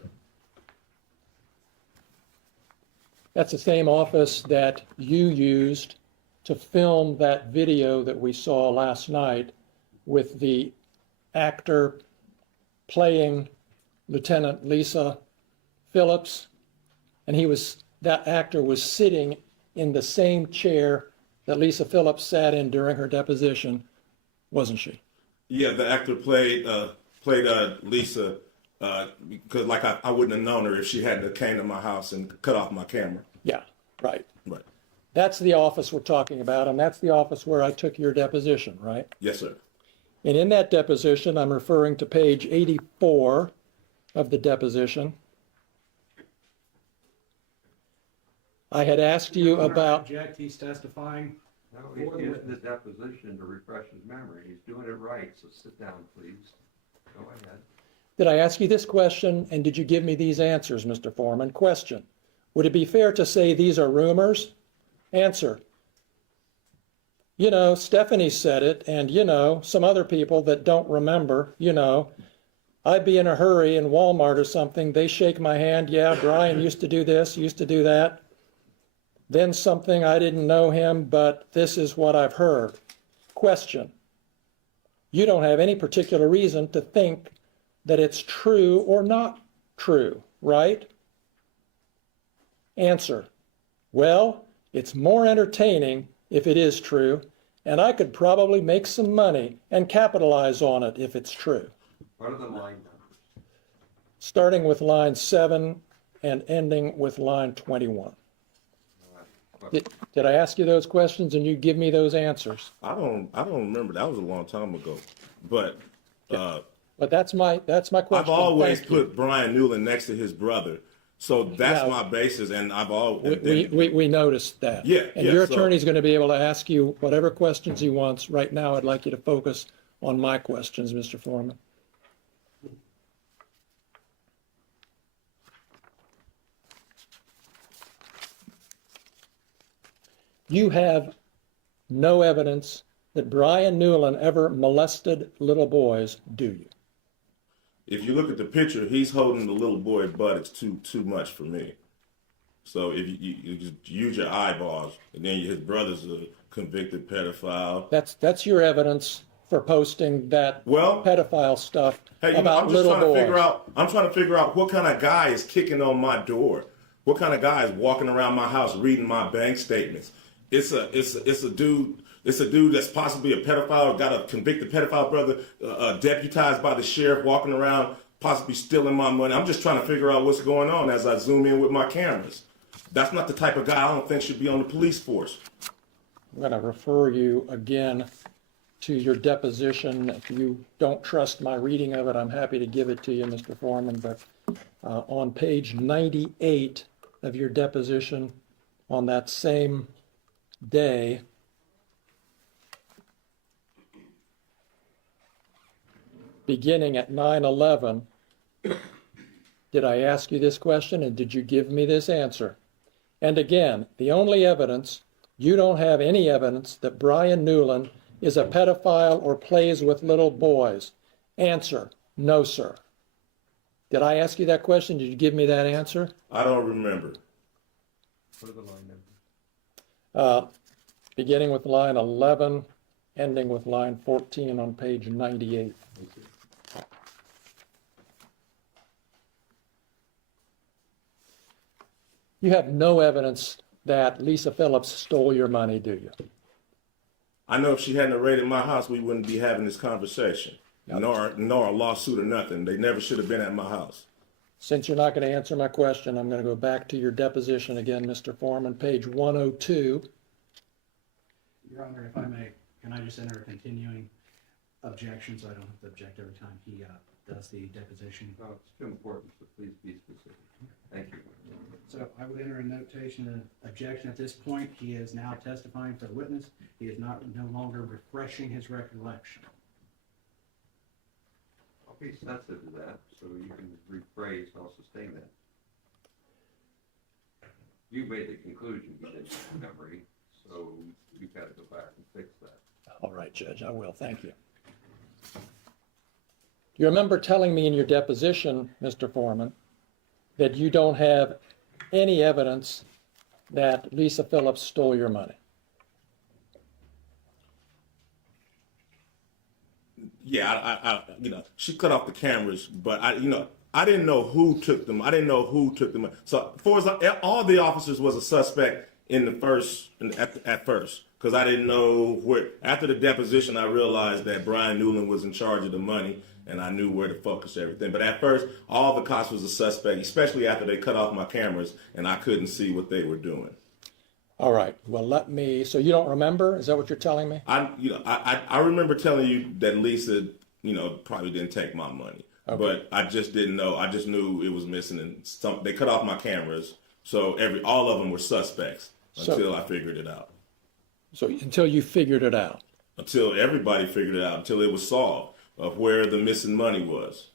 That's the same office that you used to film that video that we saw last night with the actor playing Lieutenant Lisa Phillips, and he was that actor was sitting in the same chair that Lisa Phillips sat in during her deposition, wasn't she? Yeah, the actor played Lisa because like I wouldn't have known her if she hadn't came to my house and cut off my camera. Yeah, right. Right. That's the office we're talking about, and that's the office where I took your deposition, right? Yes, sir. And in that deposition, I'm referring to page 84 of the deposition. I had asked you about... Object, he's testifying. No, he's using the deposition to refresh his memory. He's doing it right, so sit down, please. Go ahead. Did I ask you this question, and did you give me these answers, Mr. Foreman? Question: would it be fair to say these are rumors? Answer: you know, Stephanie said it, and you know, some other people that don't remember, you know, I'd be in a hurry in Walmart or something, they shake my hand, yeah, Brian used to do this, used to do that. Then something, I didn't know him, but this is what I've heard. Question: you don't have any particular reason to think that it's true or not true, right? Answer: well, it's more entertaining if it is true, and I could probably make some money and capitalize on it if it's true. What are the line numbers? Starting with line 7 and ending with line 21. Did I ask you those questions and you give me those answers? I don't remember. That was a long time ago. But that's my question. I've always Thank you. put Brian Newland next to his brother. So that's my basis, and I've always... We noticed that. Yeah. And your attorney's going to be able to ask you whatever questions he wants. Right now, I'd like you to focus on my questions, Mr. Foreman. You have no evidence that Brian Newland ever molested little boys, do you? If you look at the picture, he's holding the little boy butt. It's too much for me. So if you just use your eyeballs, and then his brother's a convicted pedophile. That's your evidence for posting that pedophile stuff about little boys. I'm trying to figure out what kind of guy is kicking on my door. What kind of guy is walking around my house reading my bank statements? It's a dude that's possibly a pedophile, got a convicted pedophile brother, deputized by the sheriff, walking around possibly stealing my money. I'm just trying to figure out what's going on as I zoom in with my cameras. That's not the type of guy I don't think should be on the police force. I'm going to refer you again to your deposition. If you don't trust my reading of it, I'm happy to give it to you, Mr. Foreman. But on page 98 of your deposition, on that same day, beginning at 9/11, did I ask you this question and did you give me this answer? And again, the only evidence, you don't have any evidence that Brian Newland is a pedophile or plays with little boys. Answer: no, sir. Did I ask you that question? Did you give me that answer? I don't remember. What are the line numbers? Beginning with line 11, ending with line 14 on page 98. You have no evidence that Lisa Phillips stole your money, do you? I know if she hadn't raided my house, we wouldn't be having this conversation. Nor a lawsuit or nothing. They never should have been at my house. Since you're not going to answer my question, I'm going to go back to your deposition again, Mr. Foreman, page 102. Your Honor, if I may, can I just enter a continuing objection so I don't have to object every time he does the deposition? No, it's too important, so please be specific. Thank you. So I would enter a notation of objection at this point. He is now testifying for the witness. He is no longer refreshing his recollection. I'll be sensitive to that, so you can rephrase and I'll sustain that. You made the conclusion you didn't have memory, so you've got to go back and fix that. All right, Judge, I will. Thank you. You remember telling me in your deposition, Mr. Foreman, that you don't have any evidence that Lisa Phillips stole your money. Yeah, she cut off the cameras, but I didn't know who took them. I didn't know who took them. So, for as all the officers was a suspect in the at first, because I didn't know where. After the deposition, I realized that Brian Newland was in charge of the money, and I knew where to focus everything. But at first, all the cops was a suspect, especially after they cut off my cameras, and I couldn't see what they were doing. All right. Well, so you don't remember? Is that what you're telling me? I remember telling you that Lisa, probably didn't take my money. Okay. But I just didn't know. I just knew it was missing, and they cut off my cameras, so all of them were suspects until I figured it out. So until you figured it out? Until everybody figured it out, until it was solved of where the missing money was.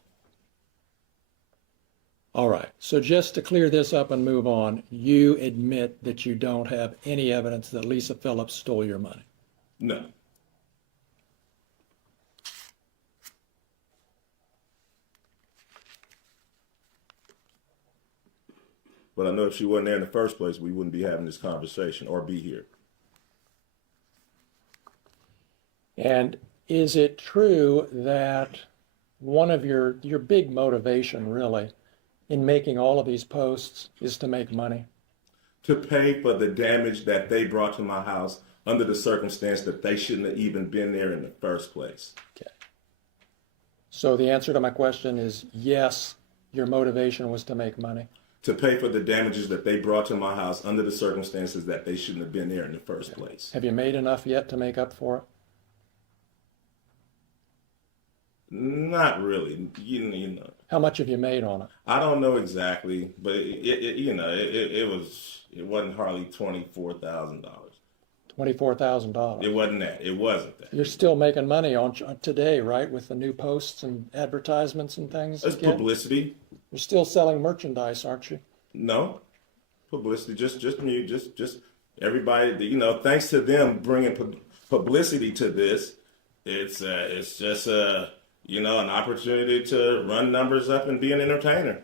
All right. So just to clear this up and move on, you admit that you don't have any evidence that Lisa Phillips stole your money? No. But I know if she wasn't there in the first place, we wouldn't be having this conversation or be here. And is it true that one of your big motivation, really, in making all of these posts is to make money? To pay for the damage that they brought to my house under the circumstance that they shouldn't have even been there in the first place. Okay. So the answer to my question is yes, your motivation was to make money? To pay for the damages that they brought to my house under the circumstances that they shouldn't have been there in the first place. Have you made enough yet to make up for it? Not really. You know. How much have you made on it? I don't know exactly, but it wasn't hardly $24,000. $24,000. It wasn't that. It wasn't that. You're still making money on today, right? With the new posts and advertisements and things. It's publicity. You're still selling merchandise, aren't you? No, publicity. Just me. Just everybody. Thanks to them bringing publicity to this, it's just an opportunity to run numbers up and be an entertainer.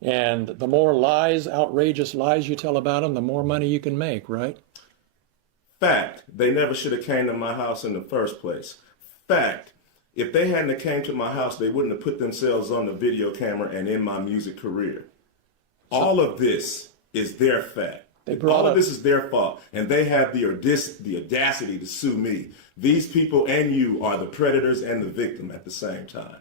And the more lies, outrageous lies you tell about them, the more money you can make, right? Fact, they never should have came to my house in the first place. Fact, if they hadn't have came to my house, they wouldn't have put themselves on the video camera and in my music career. All of this is their fact. All of this is their fault, and they have the audacity to sue me. These people and you are the predators and the victim at the same time.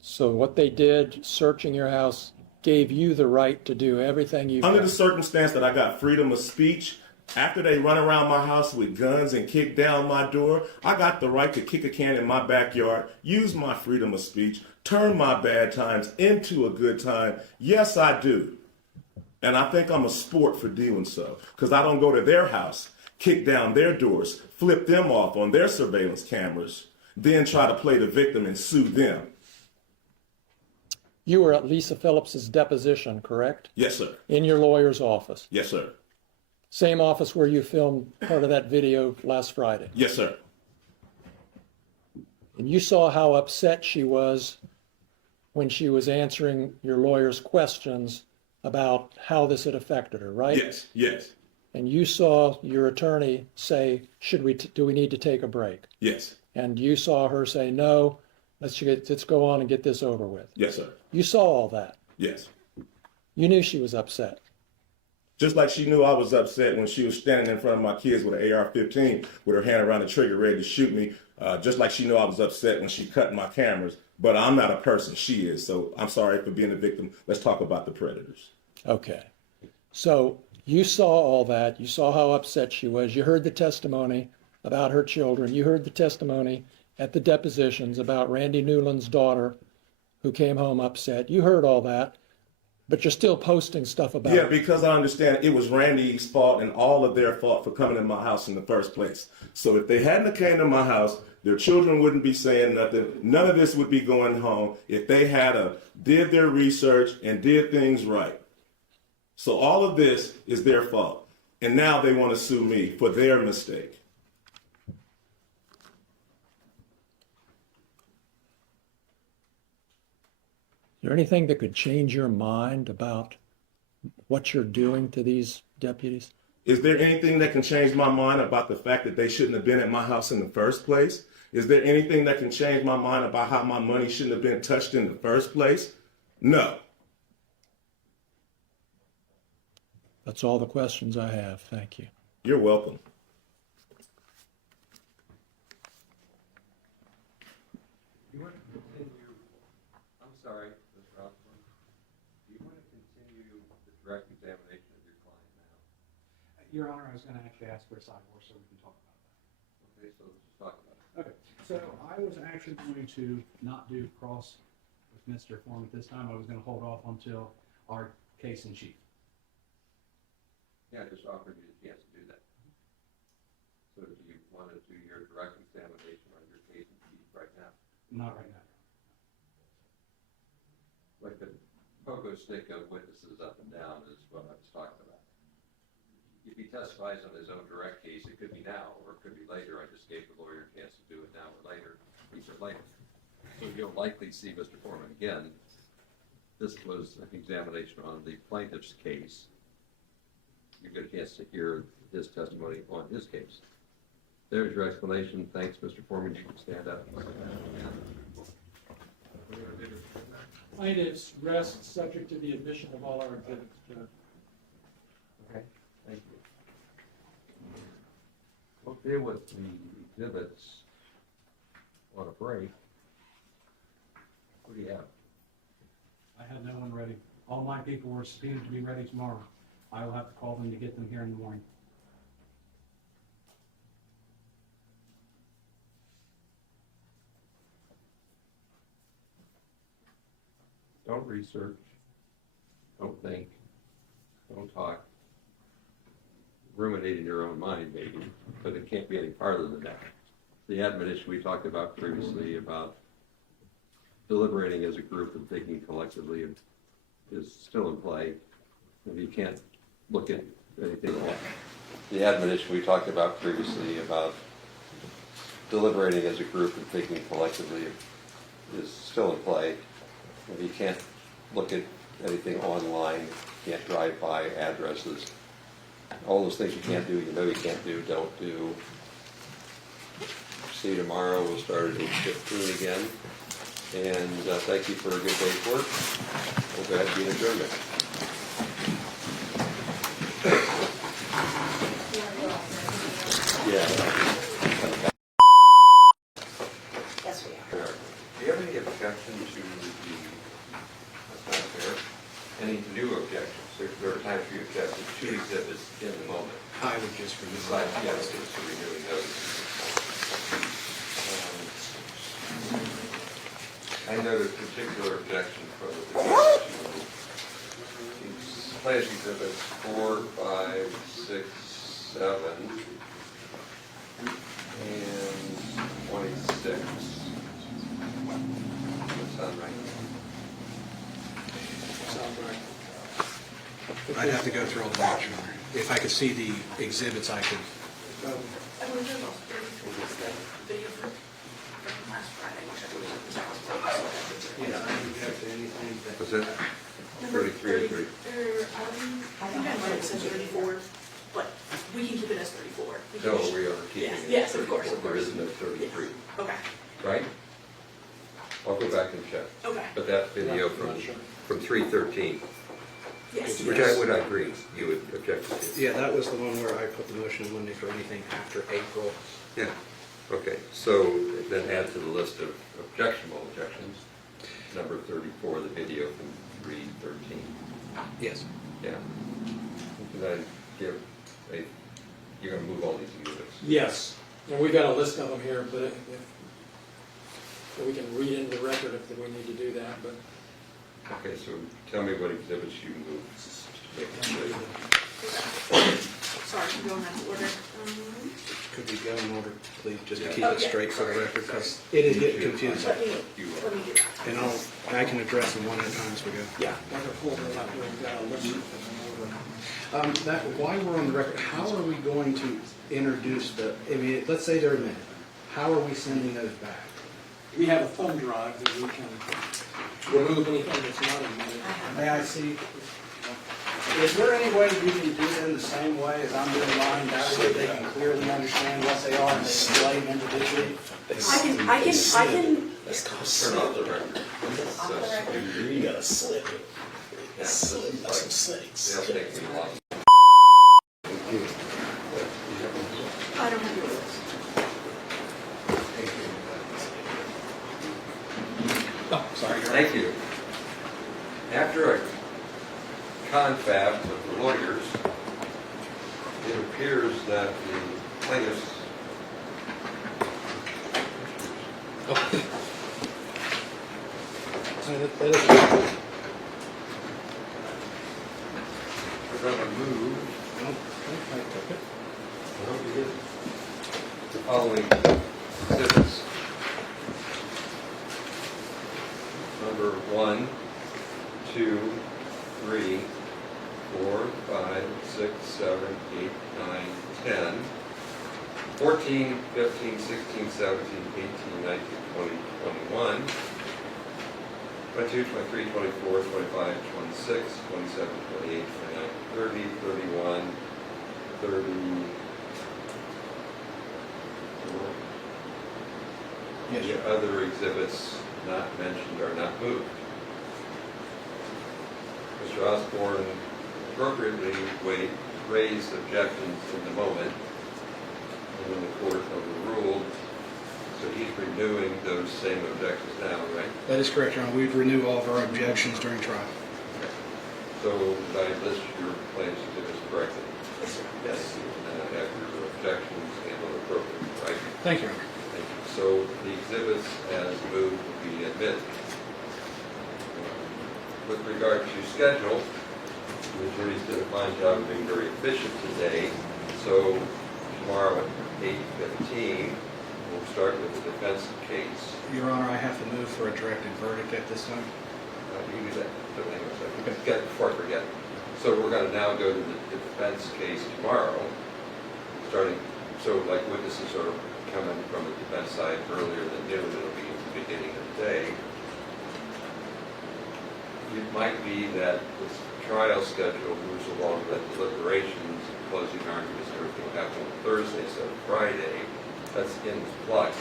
So what they did, searching your house, gave you the right to do everything you've Under done. the circumstance that I got freedom of speech, after they run around my house with guns and kick down my door, I got the right to kick a can in my backyard, use my freedom of speech, turn my bad times into a good time. Yes, I do. And I think I'm a sport for doing so, because I don't go to their house, kick down their doors, flip them off on their surveillance cameras, then try to play the victim and sue them. You were at Lisa Phillips's deposition, correct? Yes, sir. In your lawyer's office? Yes, sir. Same office where you filmed part of that video last Friday? Yes, sir. And you saw how upset she was when she was answering your lawyer's questions about how this had affected her, right? Yes, yes. And you saw your attorney say, do we need to take a break? Yes. And you saw her say, no, let's go on and get this over with. Yes, sir. You saw all that. Yes. You knew she was upset. Just like she knew I was upset when she was standing in front of my kids with an AR-15 with her hand around the trigger ready to shoot me. Just like she knew I was upset when she cut my cameras. But I'm not a person, she is. So I'm sorry for being a victim. Let's talk about the predators. Okay. So you saw all that. You saw how upset she was. You heard the testimony about her children. You heard the testimony at the depositions about Randy Newland's daughter who came home upset. You heard all that. But you're still posting stuff about it. Yeah, because I understand it was Randy's fault and all of their fault for coming in my house in the first place. So if they hadn't came to my house, their children wouldn't be saying nothing. None of this would be going home if they did their research and did things right. So all of this is their fault. And now they want to sue me for their mistake. Is there anything that could change your mind about what you're doing to these deputies? Is there anything that can change my mind about the fact that they shouldn't have been at my house in the first place? Is there anything that can change my mind about how my money shouldn't have been touched in the first place? No. That's all the questions I have. Thank you. You're welcome. You want to continue, I'm sorry, Mr. Osborne, do you want to continue the direct examination of your client now? Your Honor, I was going to actually ask for a sidebar so we can talk about that. Okay, so let's just talk about it. Okay, so I was actually going to not do cross with Mr. Foreman this time. I was going to hold off until our case in chief. Yeah, I just offered you the chance to do that. So do you want to do your direct examination on your case in chief right now? Not right now. Like the pogo stick of witnesses up and down is what I was talking about. If he testifies on his own direct case, it could be now or it could be later. I just gave the lawyer a chance to do it now or later. He said later. So you'll likely see Mr. Foreman again. This was an examination on the plaintiff's case. You get a chance to hear his testimony on his case. There's your explanation. Thanks, Mr. Foreman. You can stand up. Plaintiffs rest subject to the admission of all our exhibits, Judge. Okay, thank you. We'll deal with the exhibits on a break. What do you have? I had no one ready. All my people were subpoenaed to be ready tomorrow. I will have to call them to get them here in the morning. Don't research, don't think, don't talk. Ruminate in your own mind, maybe, but it can't be any farther than that. The admonition we talked about previously about deliberating as a group and thinking collectively is still in play. And you can't look at anything else. The admonition we talked about previously about deliberating as a group and thinking collectively is still in play. If you can't look at anything online, can't drive by addresses, all those things you can't do, you know you can't do, don't do. See you tomorrow. We'll start at 8:15 again. And thank you for a good day's work. We'll go ahead and be adjourned. Yeah. Yes, we are. Do you have any objection to the, that's not fair, any new objections? There are times you object to two exhibits in the moment. I would just renew. Besides, yes, it's a renewing notice. I noted a particular objection from the plaintiff's exhibits 4, 5, 6, 7, and 26. That sound right? Sounds right. I'd have to go through all the notes, Your Honor. If I could see the exhibits, I could. I believe there's also 33 was the video from last Friday, which I believe was Yeah, I don't object to anything that. Was it 33 or 30? I think I might have said 34, but we can keep it as 34. No, we are keeping it. Yes, of course. There is no 33. Okay. Right? I'll go back and check. Okay. But that video from 3:13, Yes. which I would agree, you would object to. Yeah, that was the one where I put the motion on Monday for anything after April. Yeah, okay, so then add to the list of objectionable objections, number 34, the video from 3:13. Yes. Yeah. And then give a, you're gonna move all these exhibits. Yes, and we've got a list of them here, but if we can read into the record if we need to do that, but. Okay, so tell me what exhibits you moved. Sorry, I'm going out of order. Could we go in order, please, just to Yeah. keep it straight for the record, because it is getting confusing. Let me do that. And I can address them one at a time as we go. Yeah, like a folder, like we've got a list of them. That, while we're on the record, how are we going to introduce I mean, let's say they're admitted. How are we sending those back? We have a thumb drive that we can remove anything that's not admitted. May I see? Is there any way you can do them the same way as I'm doing mine? That way they can clearly understand what they are and they can play them individually? I can, Turn off the record. You gotta slip it. Yeah, Slip, like some settings. they'll take me a lot. I don't have yours. Oh, sorry. Thank you. After a confab with the lawyers, it appears that the plaintiffs are going to move the following exhibits. Number 1, 2, 3, 4, 5, 6, 7, 8, 9, 10, 14, 15, 16, 17, 18, 19, 20, 21, 22, 23, 24, 25, 26, 27, 28, 29, 30, 31, 34. Yes, The other exhibits not mentioned are not moved. Mr. Osborne appropriately raised objections in the moment, and when the court overruled, so he's renewing those same objections now, right? That is correct, Your Honor. We'd renew all of our objections during trial. So I list your plaintiff's exhibits correctly? Yes. And I have your objections handled appropriately, right? Thank you, Your Honor. Thank you. So the exhibits as moved will be admitted. With regard to schedule, the attorneys did a fine job of being very efficient today. So tomorrow at 8:15, we'll start with the defense case. Your Honor, I have to move for a directed verdict at this time. You can do that. Don't hang on a second. Before I forget. So we're going to now go to the defense case tomorrow, starting, so like witnesses are coming from the defense side earlier than noon, it'll be at the beginning of the day. It might be that the trial schedule moves along with deliberations, closing arguments, and everything will happen on Thursday instead of Friday. That's in flux.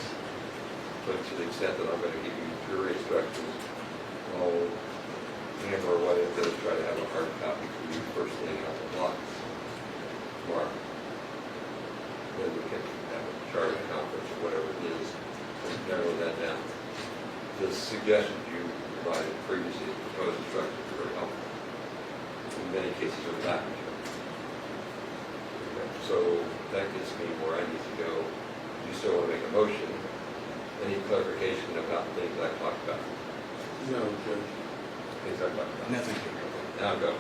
But to the extent that I'm going to give you jury instructions, I'll hammer what it does, try to have a hard copy for you first thing out the block tomorrow. Then we can have a charter conference or whatever it is, and narrow that down. The suggestions you provided previously, the proposed instructions are very helpful. In many cases, are not material. Okay, so that gets me where I need to go. You still want to make a motion? Any clarification about things I talked about? No, Judge. Things I talked about? Nothing. Now go.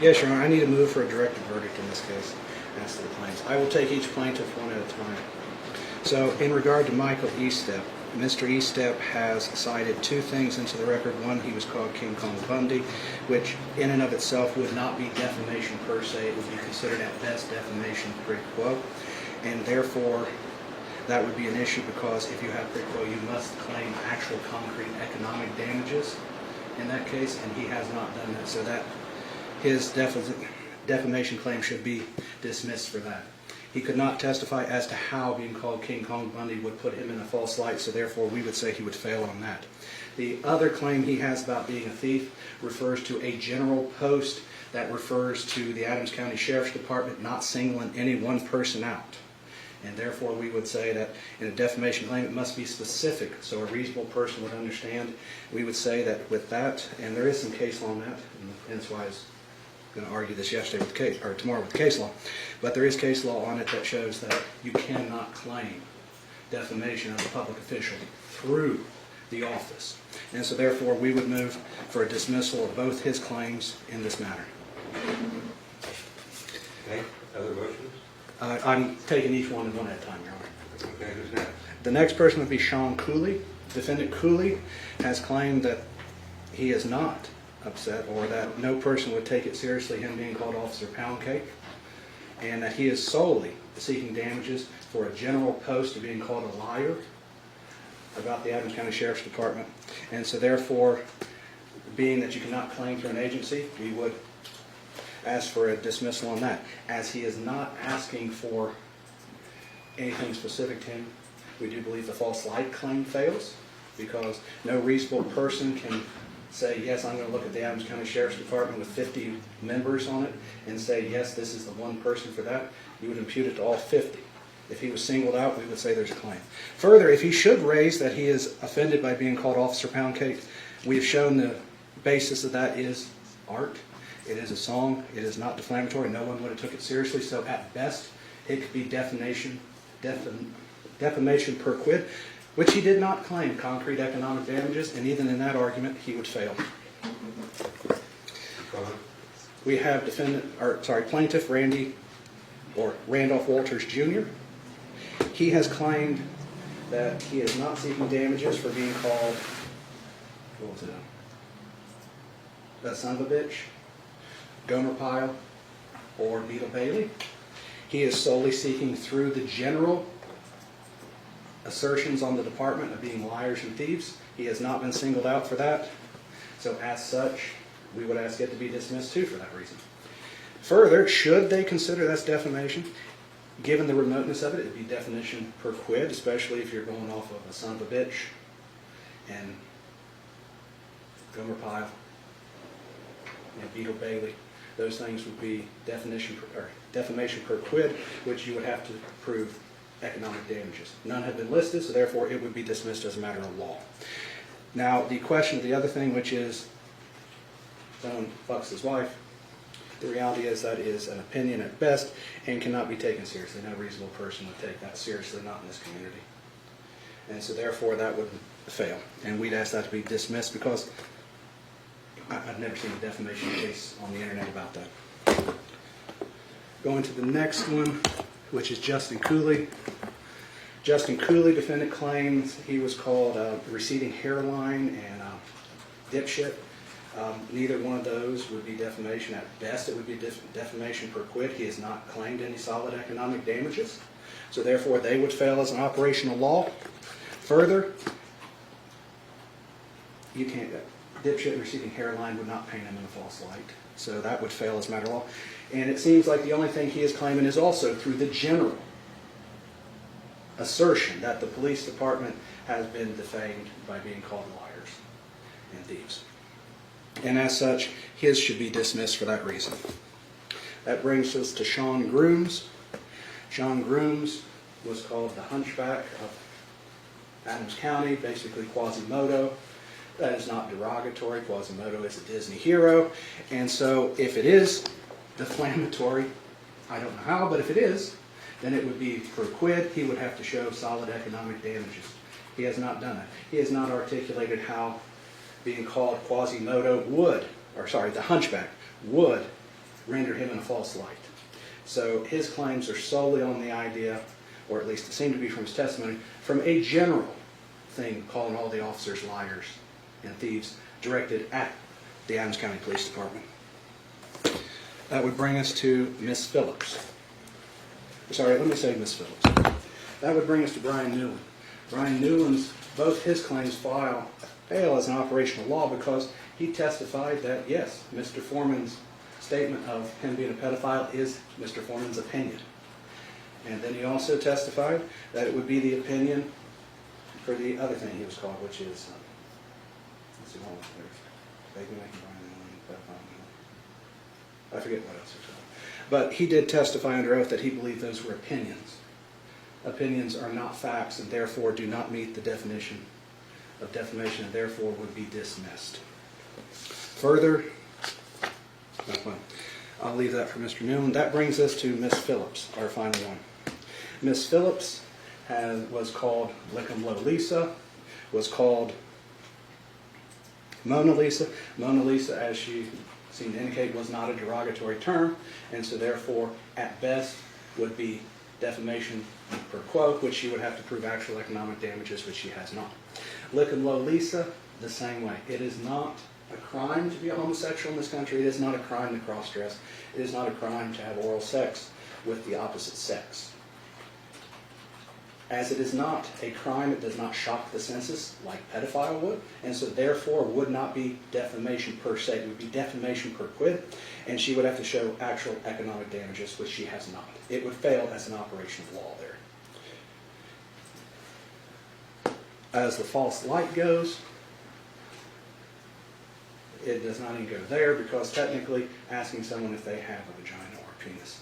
Yes, Your Honor, I need to move for a directed verdict in this case as to the claims. I will take each plaintiff one at a time. So in regard to Michael Estep, Mr. Estep has cited two things into the record. One, he was called King Kong Bundy, which in and of itself would not be defamation per se. It would be considered at best defamation quid quo. And therefore, that would be an issue because if you have quid quo, you must claim actual concrete economic damages in that case, and he has not done that. So that his defamation claim should be dismissed for that. He could not testify as to how being called King Kong Bundy would put him in a false light, so therefore we would say he would fail on that. The other claim he has about being a thief refers to a general post that refers to the Adams County Sheriff's Department not singling any one person out. And therefore we would say that in a defamation claim it must be specific so a reasonable person would understand. We would say that with that, and there is some case law on that, and hence why I was going to argue this yesterday with case, or tomorrow with case law, but there is case law on it that shows that you cannot claim defamation of a public official through the office. And so therefore we would move for a dismissal of both his claims in this matter. Okay, other motions? I'm taking each one at a time, Your Honor. Okay, who's next? The next person would be Shawn Cooley. Defendant Cooley has claimed that he is not upset or that no person would take it seriously, him being called Officer Pound Cake, and that he is solely seeking damages for a general post of being called a liar about the Adams County Sheriff's Department. And so therefore, being that you cannot claim through an agency, we would ask for a dismissal on that. As he is not asking for anything specific to him, we do believe the false light claim fails, because no reasonable person can say, yes, I'm going to look at the Adams County Sheriff's Department with 50 members on it and say, yes, this is the one person for that. You would impute it to all 50. If he was singled out, we would say there's a claim. Further, if he should raise that he is offended by being called Officer Pound Cake, we have shown the basis of that is art. It is a song. It is not defamatory. No one would have took it seriously. So at best, it could be defamation per quid, which he did not claim concrete economic damages, and even in that argument, he would fail. We have Plaintiff Randolph Walters Jr. He has claimed that he is not seeking damages for being called, what was it? That son of a bitch, Gomer Pyle, or Beetle Bailey. He is solely seeking through the general assertions on the department of being liars and thieves. He has not been singled out for that. So as such, we would ask it to be dismissed too for that reason. Further, should they consider that's defamation, given the remoteness of it, it'd be definition per quid, especially if you're going off of a son of a bitch and Gomer Pyle and Beetle Bailey. Those things would be defamation per quid, which you would have to prove economic damages. None have been listed, so therefore it would be dismissed as a matter of law. Now, the question of the other thing, which is someone fucks his wife, the reality is that is an opinion at best and cannot be taken seriously. No reasonable person would take that seriously, not in this community. And so therefore that would fail. And we'd ask that to be dismissed because I've never seen a defamation case on the internet about that. Going to the next one, which is Justin Cooley. Justin Cooley, defendant claims he was called receding hairline and dipshit. Neither one of those would be defamation. At best, it would be defamation per quid. He has not claimed any solid economic damages. So therefore, they would fail as an operational law. Further, you can't, dipshit and receding hairline would not paint him in a false light. So that would fail as a matter of law. And it seems like the only thing he is claiming is also through the general assertion that the police department has been defamed by being called liars and thieves. And as such, his should be dismissed for that reason. That brings us to Shawn Grooms. Shawn Grooms was called the Hunchback of Adams County, basically Quasimodo. That is not derogatory. Quasimodo is a Disney hero. And so if it is defamatory, I don't know how, but if it is, then it would be per quid. He would have to show solid economic damages. He has not done it. He has not articulated how being called Quasimodo the Hunchback would render him in a false light. So his claims are solely on the idea, or at least it seemed to be from his testimony, from a general thing calling all the officers liars and thieves directed at the Adams County Police Department. That would bring us to Miss Phillips. Sorry, let me say Miss Phillips. That would bring us to Brian Newland. Brian Newland's, both his claims fail as an operational law because he testified that, yes, Mr. Foreman's statement of him being a pedophile is Mr. Foreman's opinion. And then he also testified that it would be the opinion for the other thing he was called, which is, I forget what else he was called. But he did testify under oath that he believed those were opinions. Opinions are not facts and therefore do not meet the definition of defamation and therefore would be dismissed. Further, I'll leave that for Mr. Newland. That brings us to Miss Phillips, our final one. Miss Phillips was called Lick'em Lisa, was called Mona Lisa. Mona Lisa, as she seemed to indicate, was not a derogatory term, and so therefore, at best, would be defamation per quote, which she would have to prove actual economic damages, which she has not. Lick'em Lisa, the same way. It is not a crime to be a homosexual in this country. It is not a crime to cross-dress. It is not a crime to have oral sex with the opposite sex. As it is not a crime, it does not shock the senses like pedophile would, and so therefore would not be defamation per se. It would be defamation per quid, and she would have to show actual economic damages, which she has not. It would fail as an operation of law there. As the false light goes, it does not even go there because technically asking someone if they have a vagina or a penis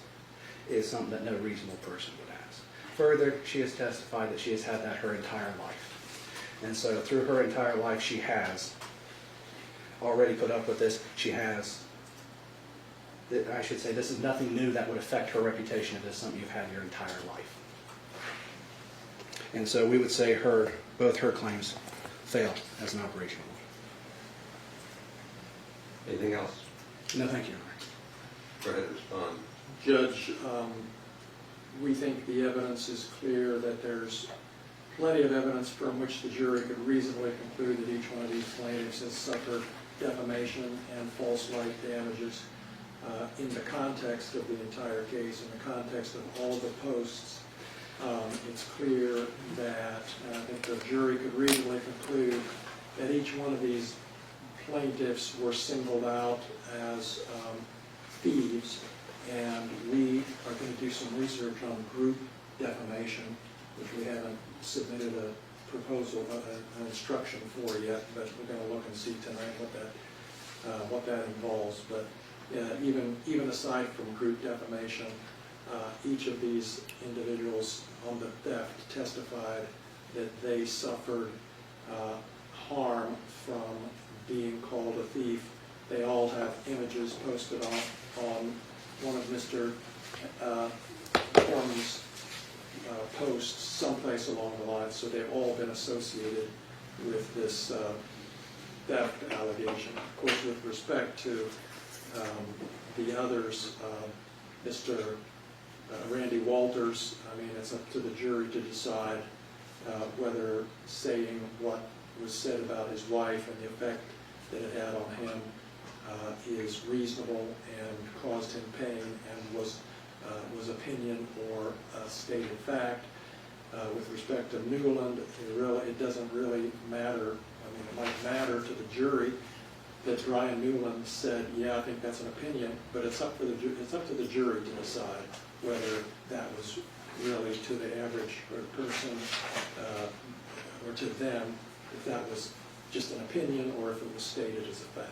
is something that no reasonable person would ask. Further, she has testified that she has had that her entire life. And so through her entire life, she has already put up with this. She has, I should say, this is nothing new that would affect her reputation if it's something you've had your entire life. And so we would say both her claims fail as an operation. Anything else? No, thank you, Your Honor. Go ahead and respond. Judge, we think the evidence is clear that there's plenty of evidence from which the jury could reasonably conclude that each one of these plaintiffs has suffered defamation and false light damages in the context of the entire case, in the context of all of the posts. It's clear that I think the jury could reasonably conclude that each one of these plaintiffs were singled out as thieves, and we are going to do some research on group defamation, which we haven't submitted a proposal, an instruction for yet, but we're going to look and see tonight what that involves. But even aside from group defamation, each of these individuals on the theft testified that they suffered harm from being called a thief. They all have images posted on one of Mr. Foreman's posts someplace along the line, so they've all been associated with this theft allegation. Of course, with respect to the others, Mr. Randy Walters, I mean, it's up to the jury to decide whether saying what was said about his wife and the effect that it had on him is reasonable and caused him pain and was opinion or stated fact. With respect to Newland, it doesn't really matter. I mean, it might matter to the jury that Brian Newland said, yeah, I think that's an opinion, but it's up to the jury to decide whether that was really to the average person or to them, if that was just an opinion or if it was stated as a fact.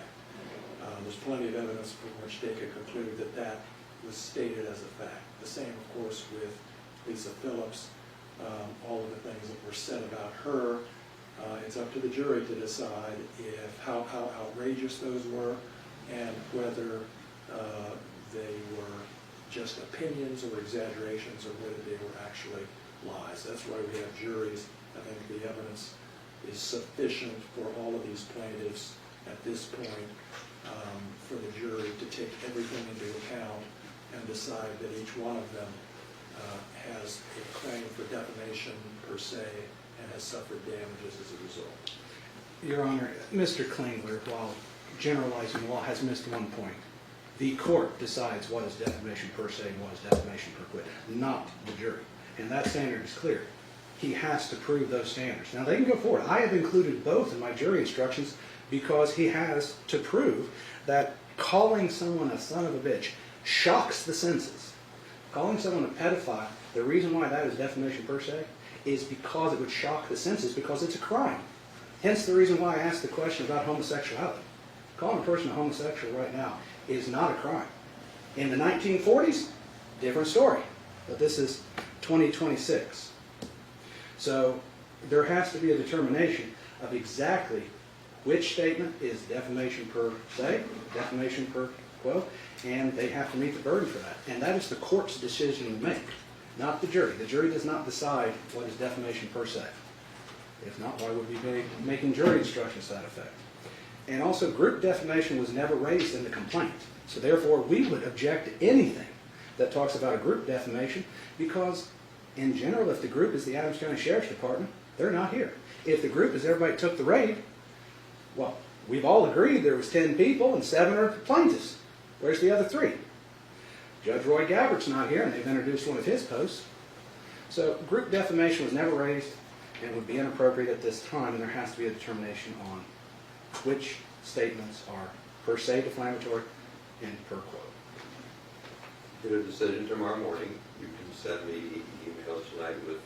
There's plenty of evidence from which they could conclude that that was stated as a fact. The same, of course, with Lisa Phillips. All of the things that were said about her, it's up to the jury to decide how outrageous those were and whether they were just opinions or exaggerations or whether they were actually lies. That's why we have juries. I think the evidence is sufficient for all of these plaintiffs at this point for the jury to take everything into account and decide that each one of them has a claim for defamation per se and has suffered damages as a result. Your Honor, Mr. Klingler, while generalizing law, has missed one point. The court decides what is defamation per se and what is defamation per quid, not the jury. And that standard is clear. He has to prove those standards. Now, they can go forward. I have included both in my jury instructions because he has to prove that calling someone a son of a bitch shocks the senses. Calling someone a pedophile, the reason why that is defamation per se is because it would shock the senses because it's a crime. Hence the reason why I asked the question about homosexuality. Calling a person a homosexual right now is not a crime. In the 1940s, different story. But this is 2026. So there has to be a determination of exactly which statement is defamation per se, defamation per quo, and they have to meet the burden for that. And that is the court's decision to make, not the jury. The jury does not decide what is defamation per se. If not, why would we be making jury instructions to that effect? And also, group defamation was never raised in the complaint. So therefore, we would object to anything that talks about a group defamation because, in general, if the group is the Adams County Sheriff's Department, they're not here. If the group is everybody took the raid, well, we've all agreed there was 10 people and 7 are plaintiffs. Where's the other 3? Judge Roy Gabbert's not here, and they've introduced one of his posts. So group defamation was never raised and would be inappropriate at this time, and there has to be a determination on which statements are per se defamatory and per quote. Get a decision tomorrow morning. You can send me emails tonight with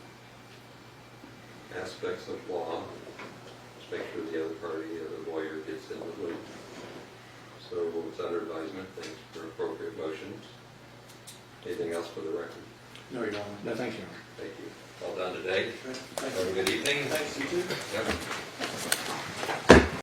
aspects of law. Just make sure the other party, the lawyer, gets in the loop. So it's under advisement. Thanks for appropriate motions. Anything else for the record? No, Your Honor. No, thank you. Thank you. All done today. Thank Have a good evening. Thanks, you too. Yep.